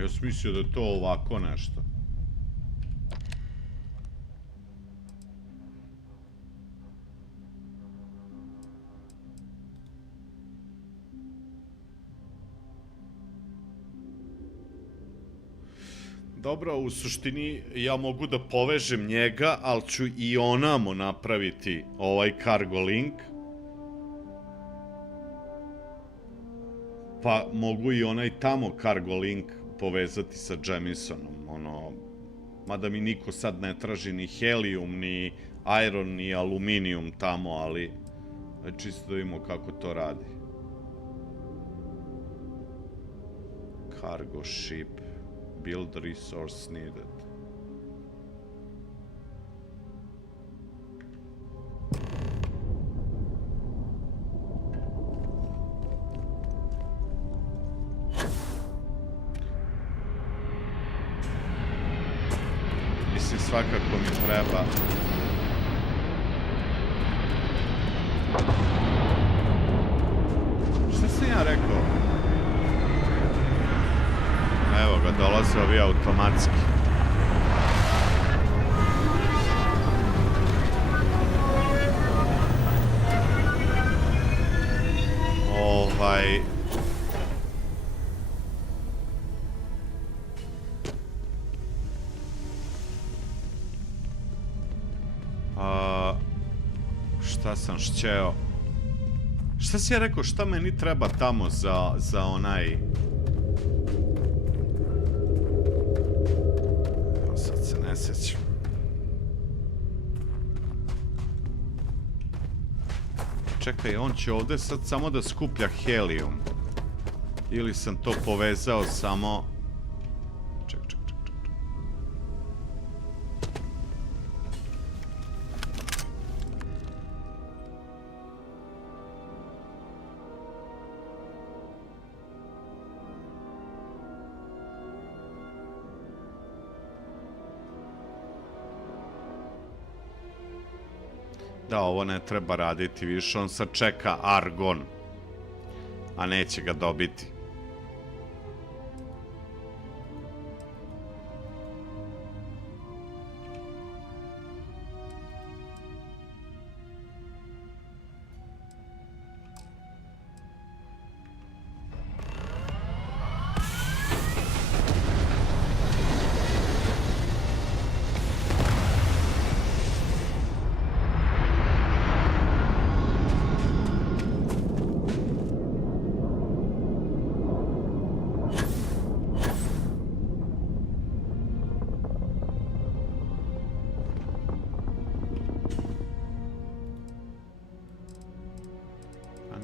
Ja sam mislio da je to ovako nešto. Dobro, u suštini ja mogu da povežem njega, ali ću i onamo napraviti ovaj cargo link. Pa mogu i onaj tamo cargo link povezati sa Jemisonom, ono... Mada mi niko sad ne traži ni helium, ni iron, ni aluminijum tamo, ali... Čisto da vidimo kako to radi. Cargo ship. Build resource needed. Mislim, svakako mi treba... Šta sam ja rekao? Evo ga, dolaze ovi automatski. Šta sam šćeo? Šta si ja rekao, šta meni treba tamo za onaj... Sad se ne sjećam. Čekaj, on će ovde sad samo da skuplja helijum. Ili sam to povezao samo... Ček. Da, ovo ne treba raditi više, on sad čeka argon. a neće ga dobiti.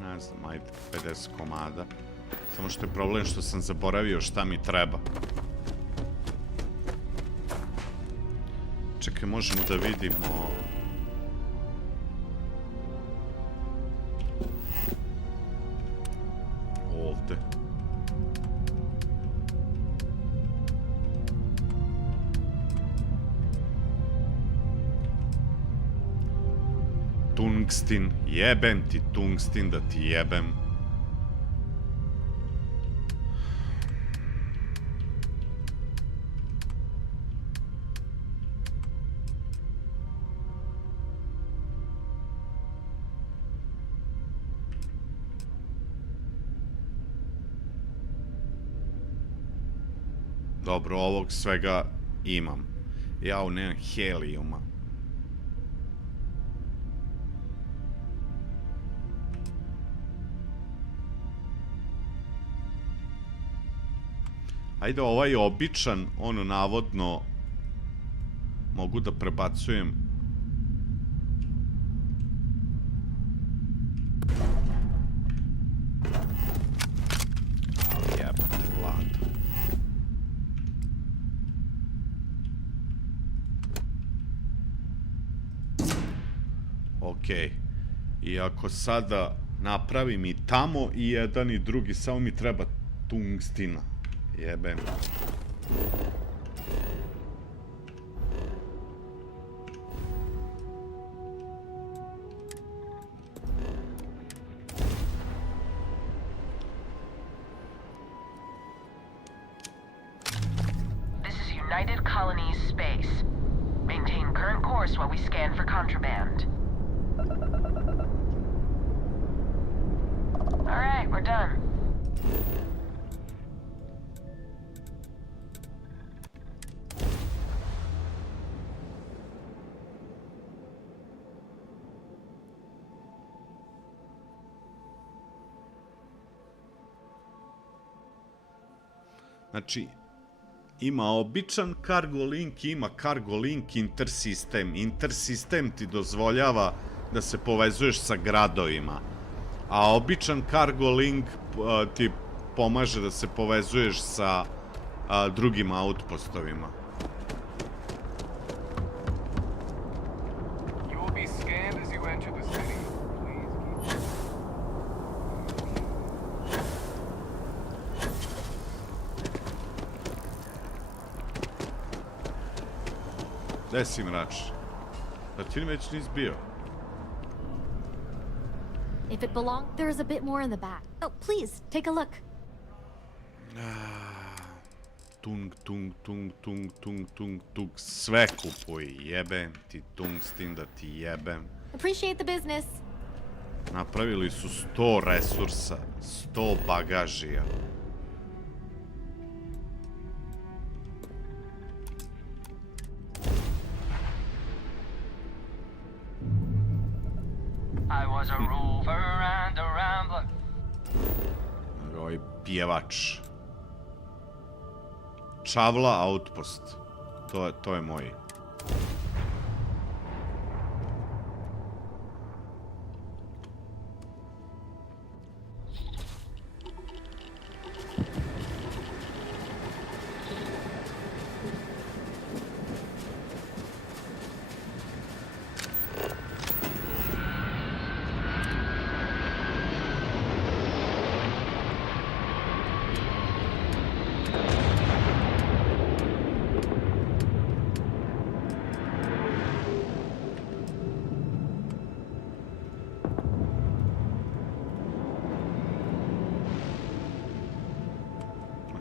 Ne znam, ajde, 50 komada. Samo što je problem što sam zaboravio šta mi treba. Čekaj, možemo da vidimo... Ovde. Tungstin, jebem ti tungstin da ti jebem. Dobro, ovog svega imam. Ja nemam helijuma. Ajde, ovaj običan, ono, navodno, mogu da prebacujem. Jebate, vlada. Okej. I ako sada napravim i tamo i jedan i drugi, samo mi treba tungstina. Jebem. This is United Colonies space. Maintain current course while we scan for contraband. All right, we're done. Znači, ima običan cargo link, ima cargo link intersistem. Intersistem ti dozvoljava da se povezuješ sa gradovima, a običan cargo link ti pomaže da se povezuješ sa drugim outpostovima. Gde si, mrač? Da ti već nis bio? If it belonged, there is a bit more in the back. Oh, please, take a look. Tung, tung, tung, tung, tung, tung, tung. Sve kupuj, jebem ti tungstin da ti jebem. Appreciate the business. Napravili su 100 resursa, 100 bagažija. I was a rover and a rambler. Ovaj pjevač. Čavla outpost. To je moj.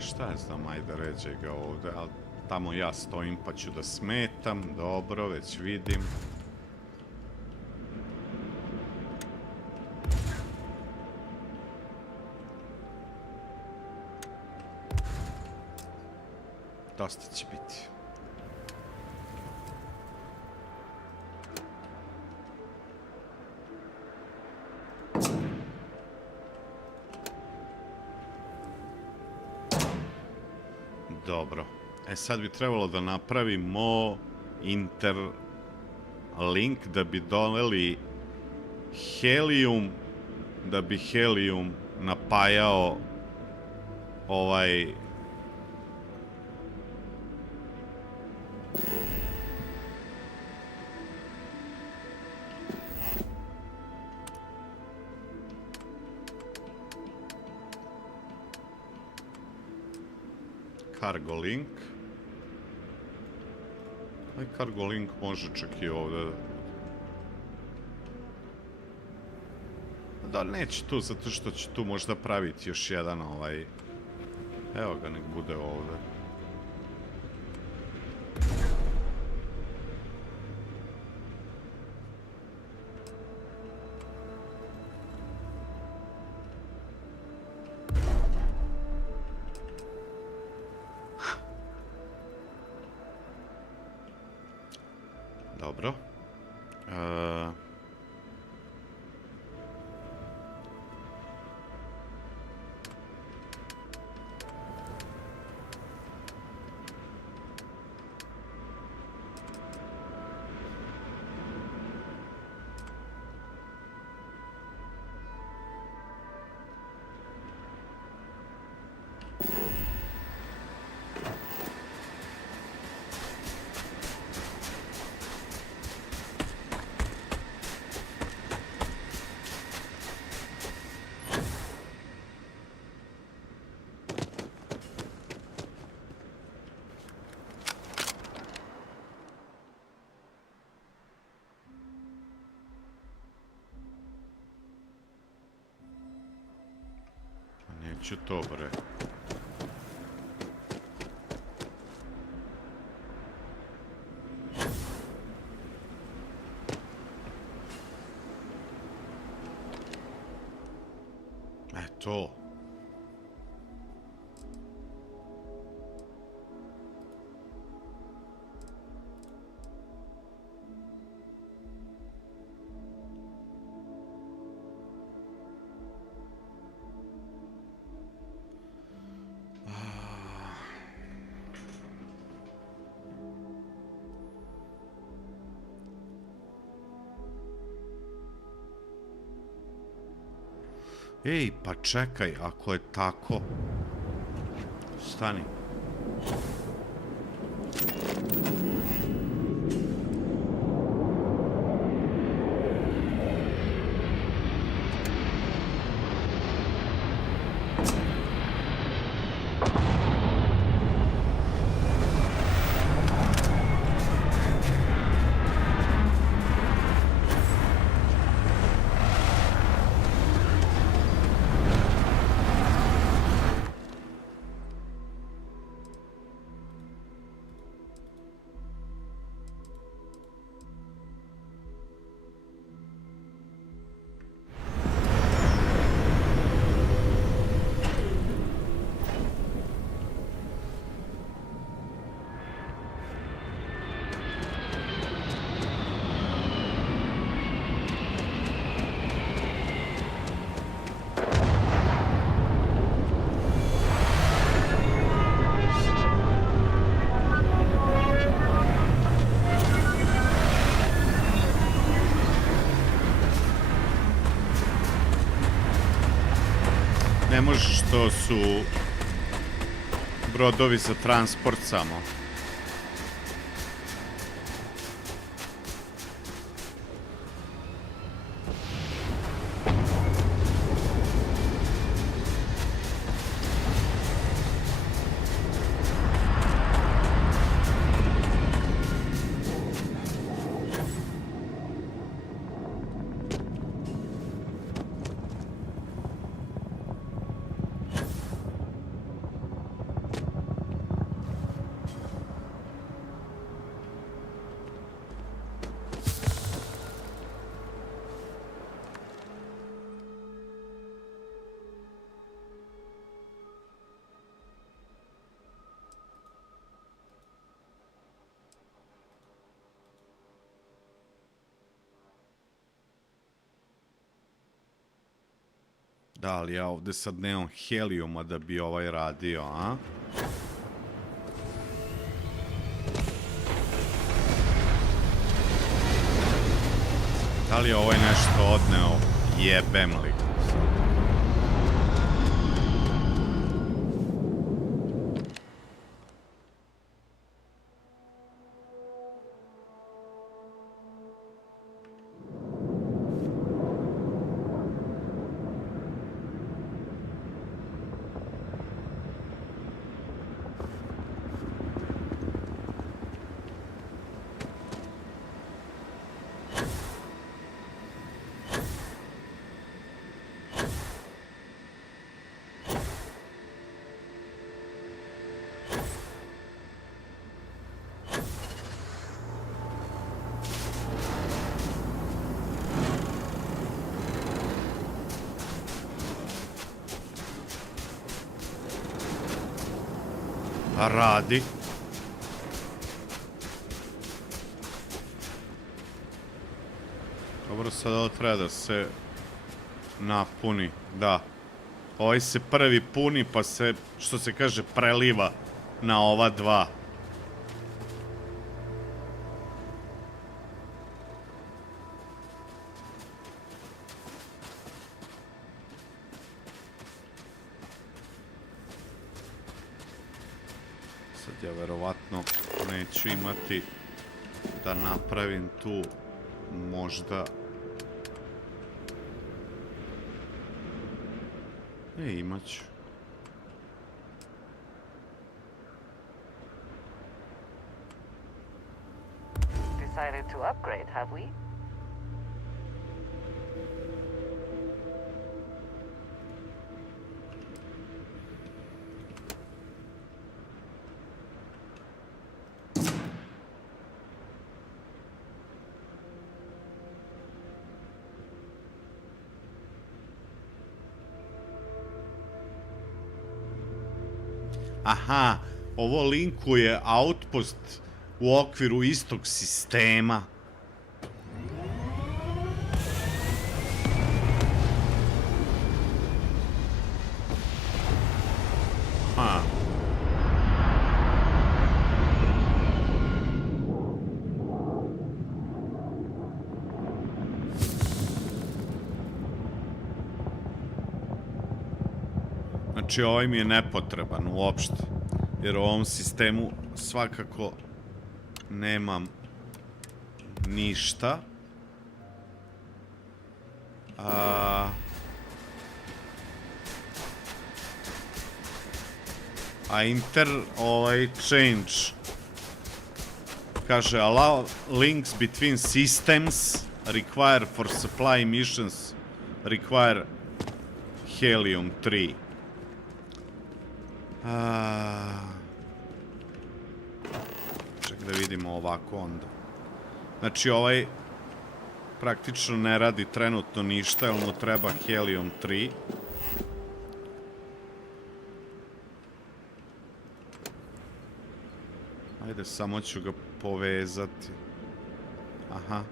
šta ja znam, ajde ređe ga ovde, ali tamo ja stojim pa ću da smetam, dobro, već vidim. Dosta će biti. Dobro. E sad bi trebalo da napravimo interlink da bi doneli helijum, da bi helijum napajao ovaj cargo link. Ovaj cargo link može čak i ovde. Da, neće tu, zato što ću tu možda praviti još jedan ovaj... Evo ga, nek bude ovde. Dobro. Neću to, bre. To. Ej, pa čekaj, ako je tako... Stani. Ne možeš, to su brodovi za transport samo. Da, ali ja ovde sad nemam helijuma da bi ovaj radio, a? Da li je ovaj nešto odneo? Jebem li? Radi. Dobro, sad ovo treba da se napuni, da. Ovaj se prvi puni, pa se, što se kaže, preliva na ova dva. Ja verovatno neću imati da napravim tu možda... imaću. Decided to upgrade, have we? Aha, ovo linkuje outpost u okviru istog sistema. Aha. Znači, ovaj mi je nepotreban uopšte, jer u ovom sistemu svakako nemam ništa. A change kaže allow links between systems require for supply missions require helium-3. Ček da vidimo ovako onda. Znači ovaj praktično ne radi trenutno ništa, jer mu treba helium-3. Ajde, samo ću ga povezati. Aha.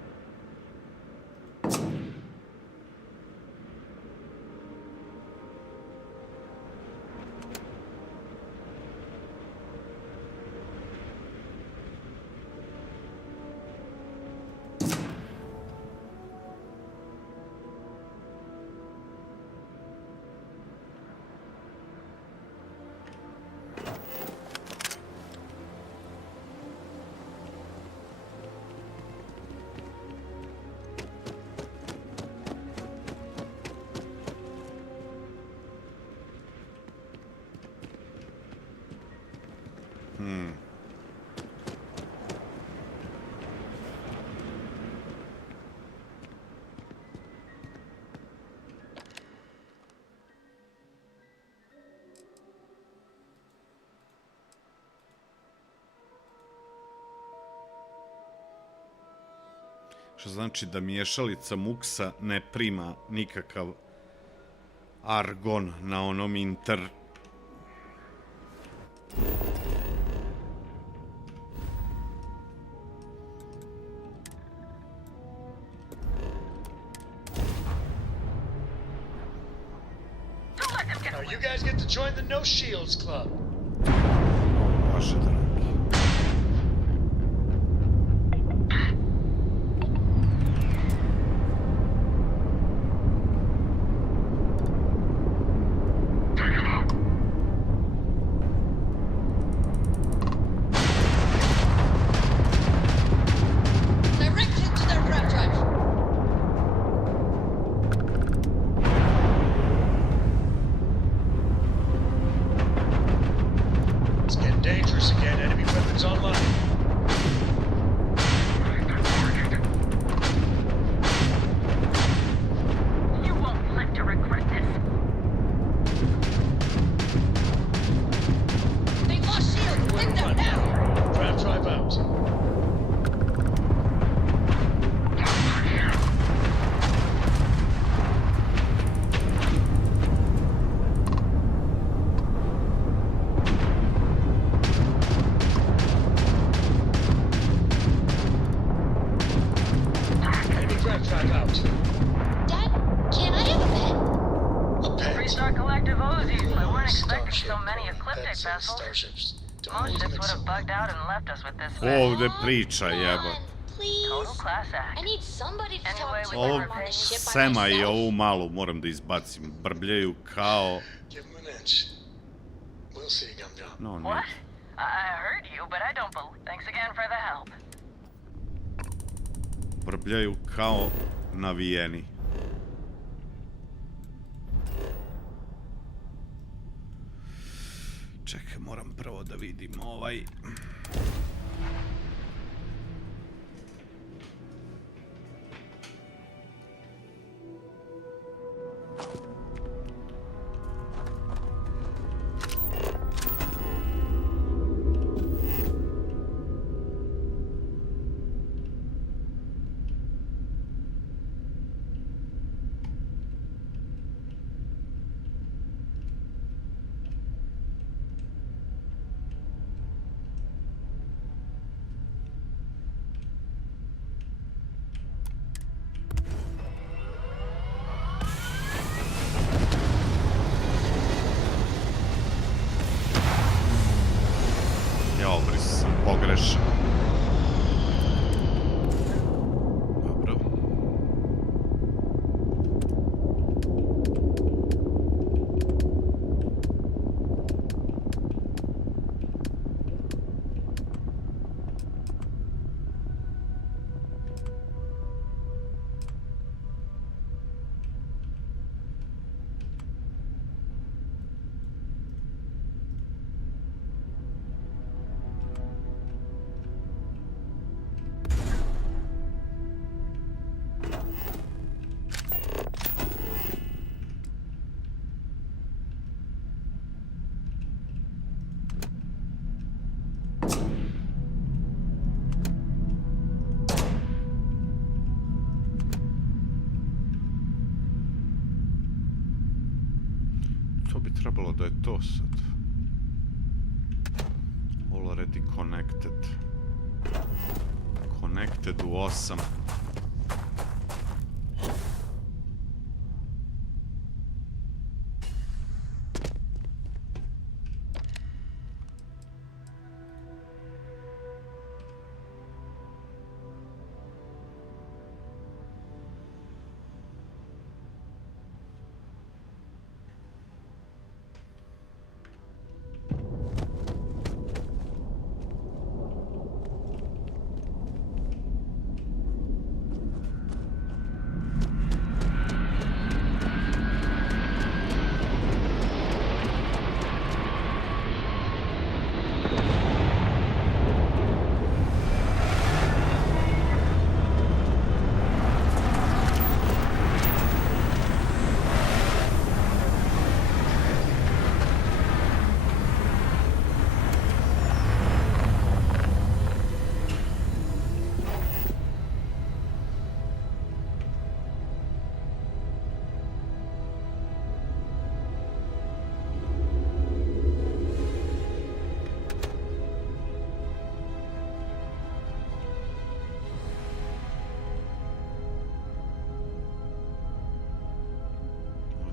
Što znači da miješalica muksa ne prima nikakav argon na onom you guys get to join the No Shields Club. Vaše dragi. Ovde priča, jebot. Ovog Sema i ovu malu moram da izbacim. Brbljaju kao... No, ne. Brbljaju kao navijeni. Čekaj, moram prvo da vidim ovaj... Pogrešan. Dobro. Trebalo da je to sad. Already connected. Connected u 8.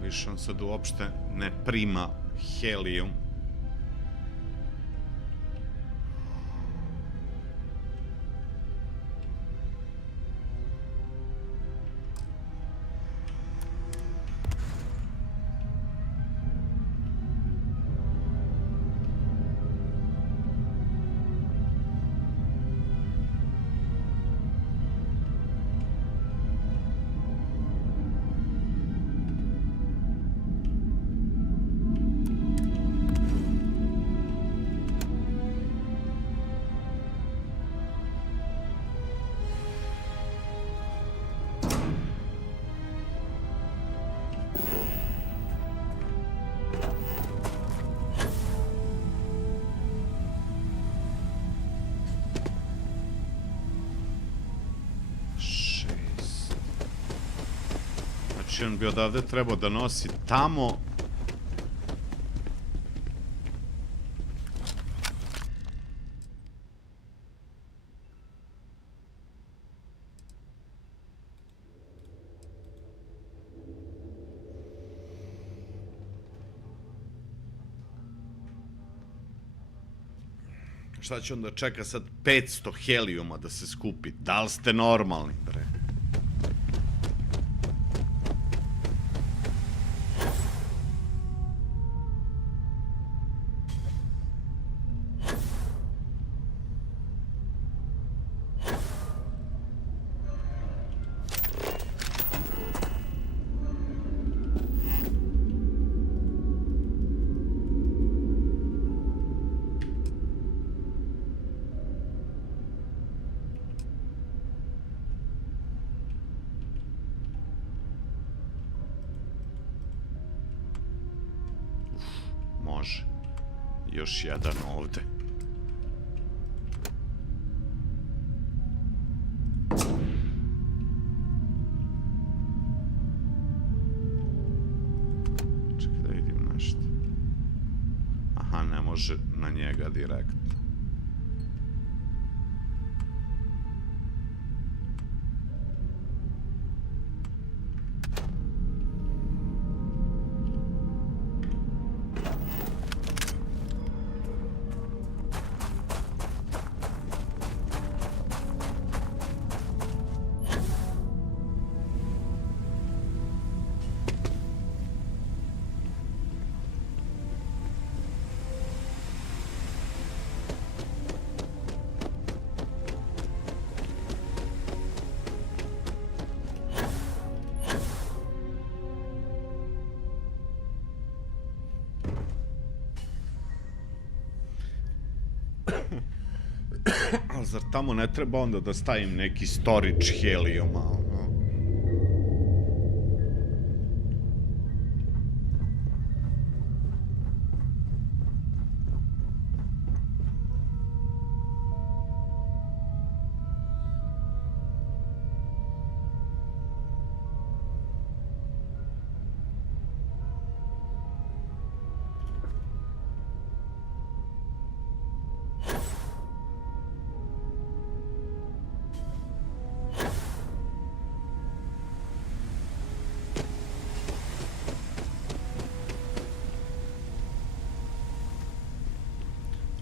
više on sad uopšte ne prima helijum. Znači on bi odavde trebao da nosi tamo. Šta će onda čeka sad 500 helijuma da se skupi? Da li ste normalni, bre? Može. Još jedan ovde. Čekaj da vidim nešto. Aha, ne može na njega direktno. Ali zar tamo ne treba onda da stavim neki storage helijuma, ono?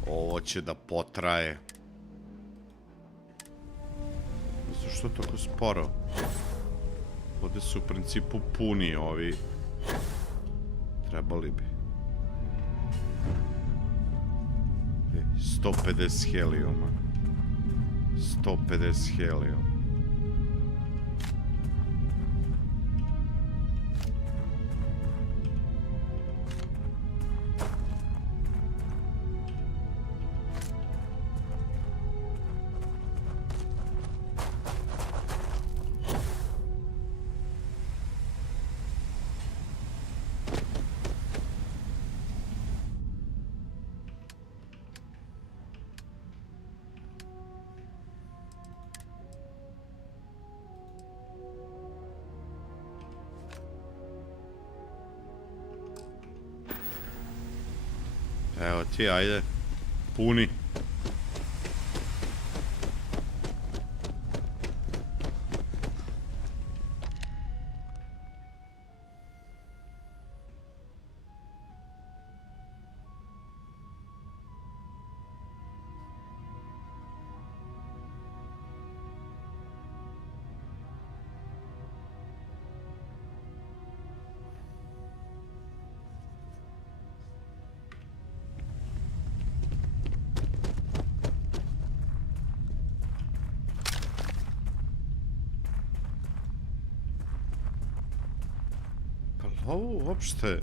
Ovo će da potraje. Zašto je tako sporo? Ovde su u principu puni ovi. Trebali bi. 150 helijuma. 150 helijuma. Evo ti, ajde. Puni. Ovo uopšte...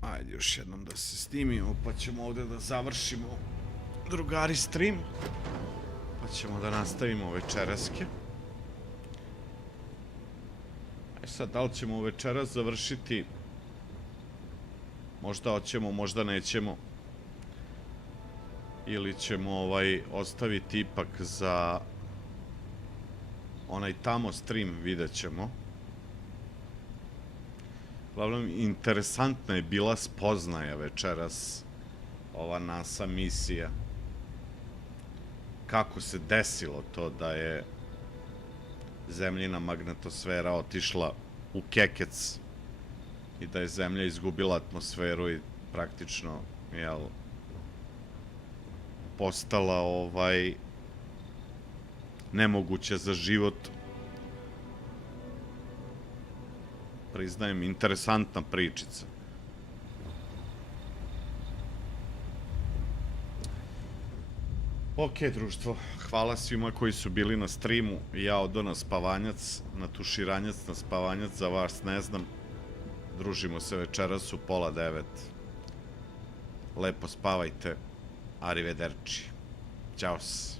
Ajde još jednom da se snimimo, pa ćemo ovdje da završimo drugari stream. Pa ćemo da nastavimo večeraske. Sad, da li ćemo večeras završiti? Možda hoćemo, možda nećemo. Ili ćemo ostaviti ipak za onaj tamo stream, vidjet ćemo. Uglavnom, interesantna je bila spoznaja večeras, ova NASA misija. Kako se desilo to da je zemljina magnetosfera otišla u kekec i da je Zemlja izgubila atmosferu i praktično, jel, postala nemoguća za život. Priznajem, interesantna pričica. Ok, društvo, hvala svima koji su bili na streamu. Ja odo na spavanjac, na tuširanjac, na spavanjac, za vas ne znam. Družimo se večeras u 8:30. Lepo spavajte. Arrivederci. Ćao se.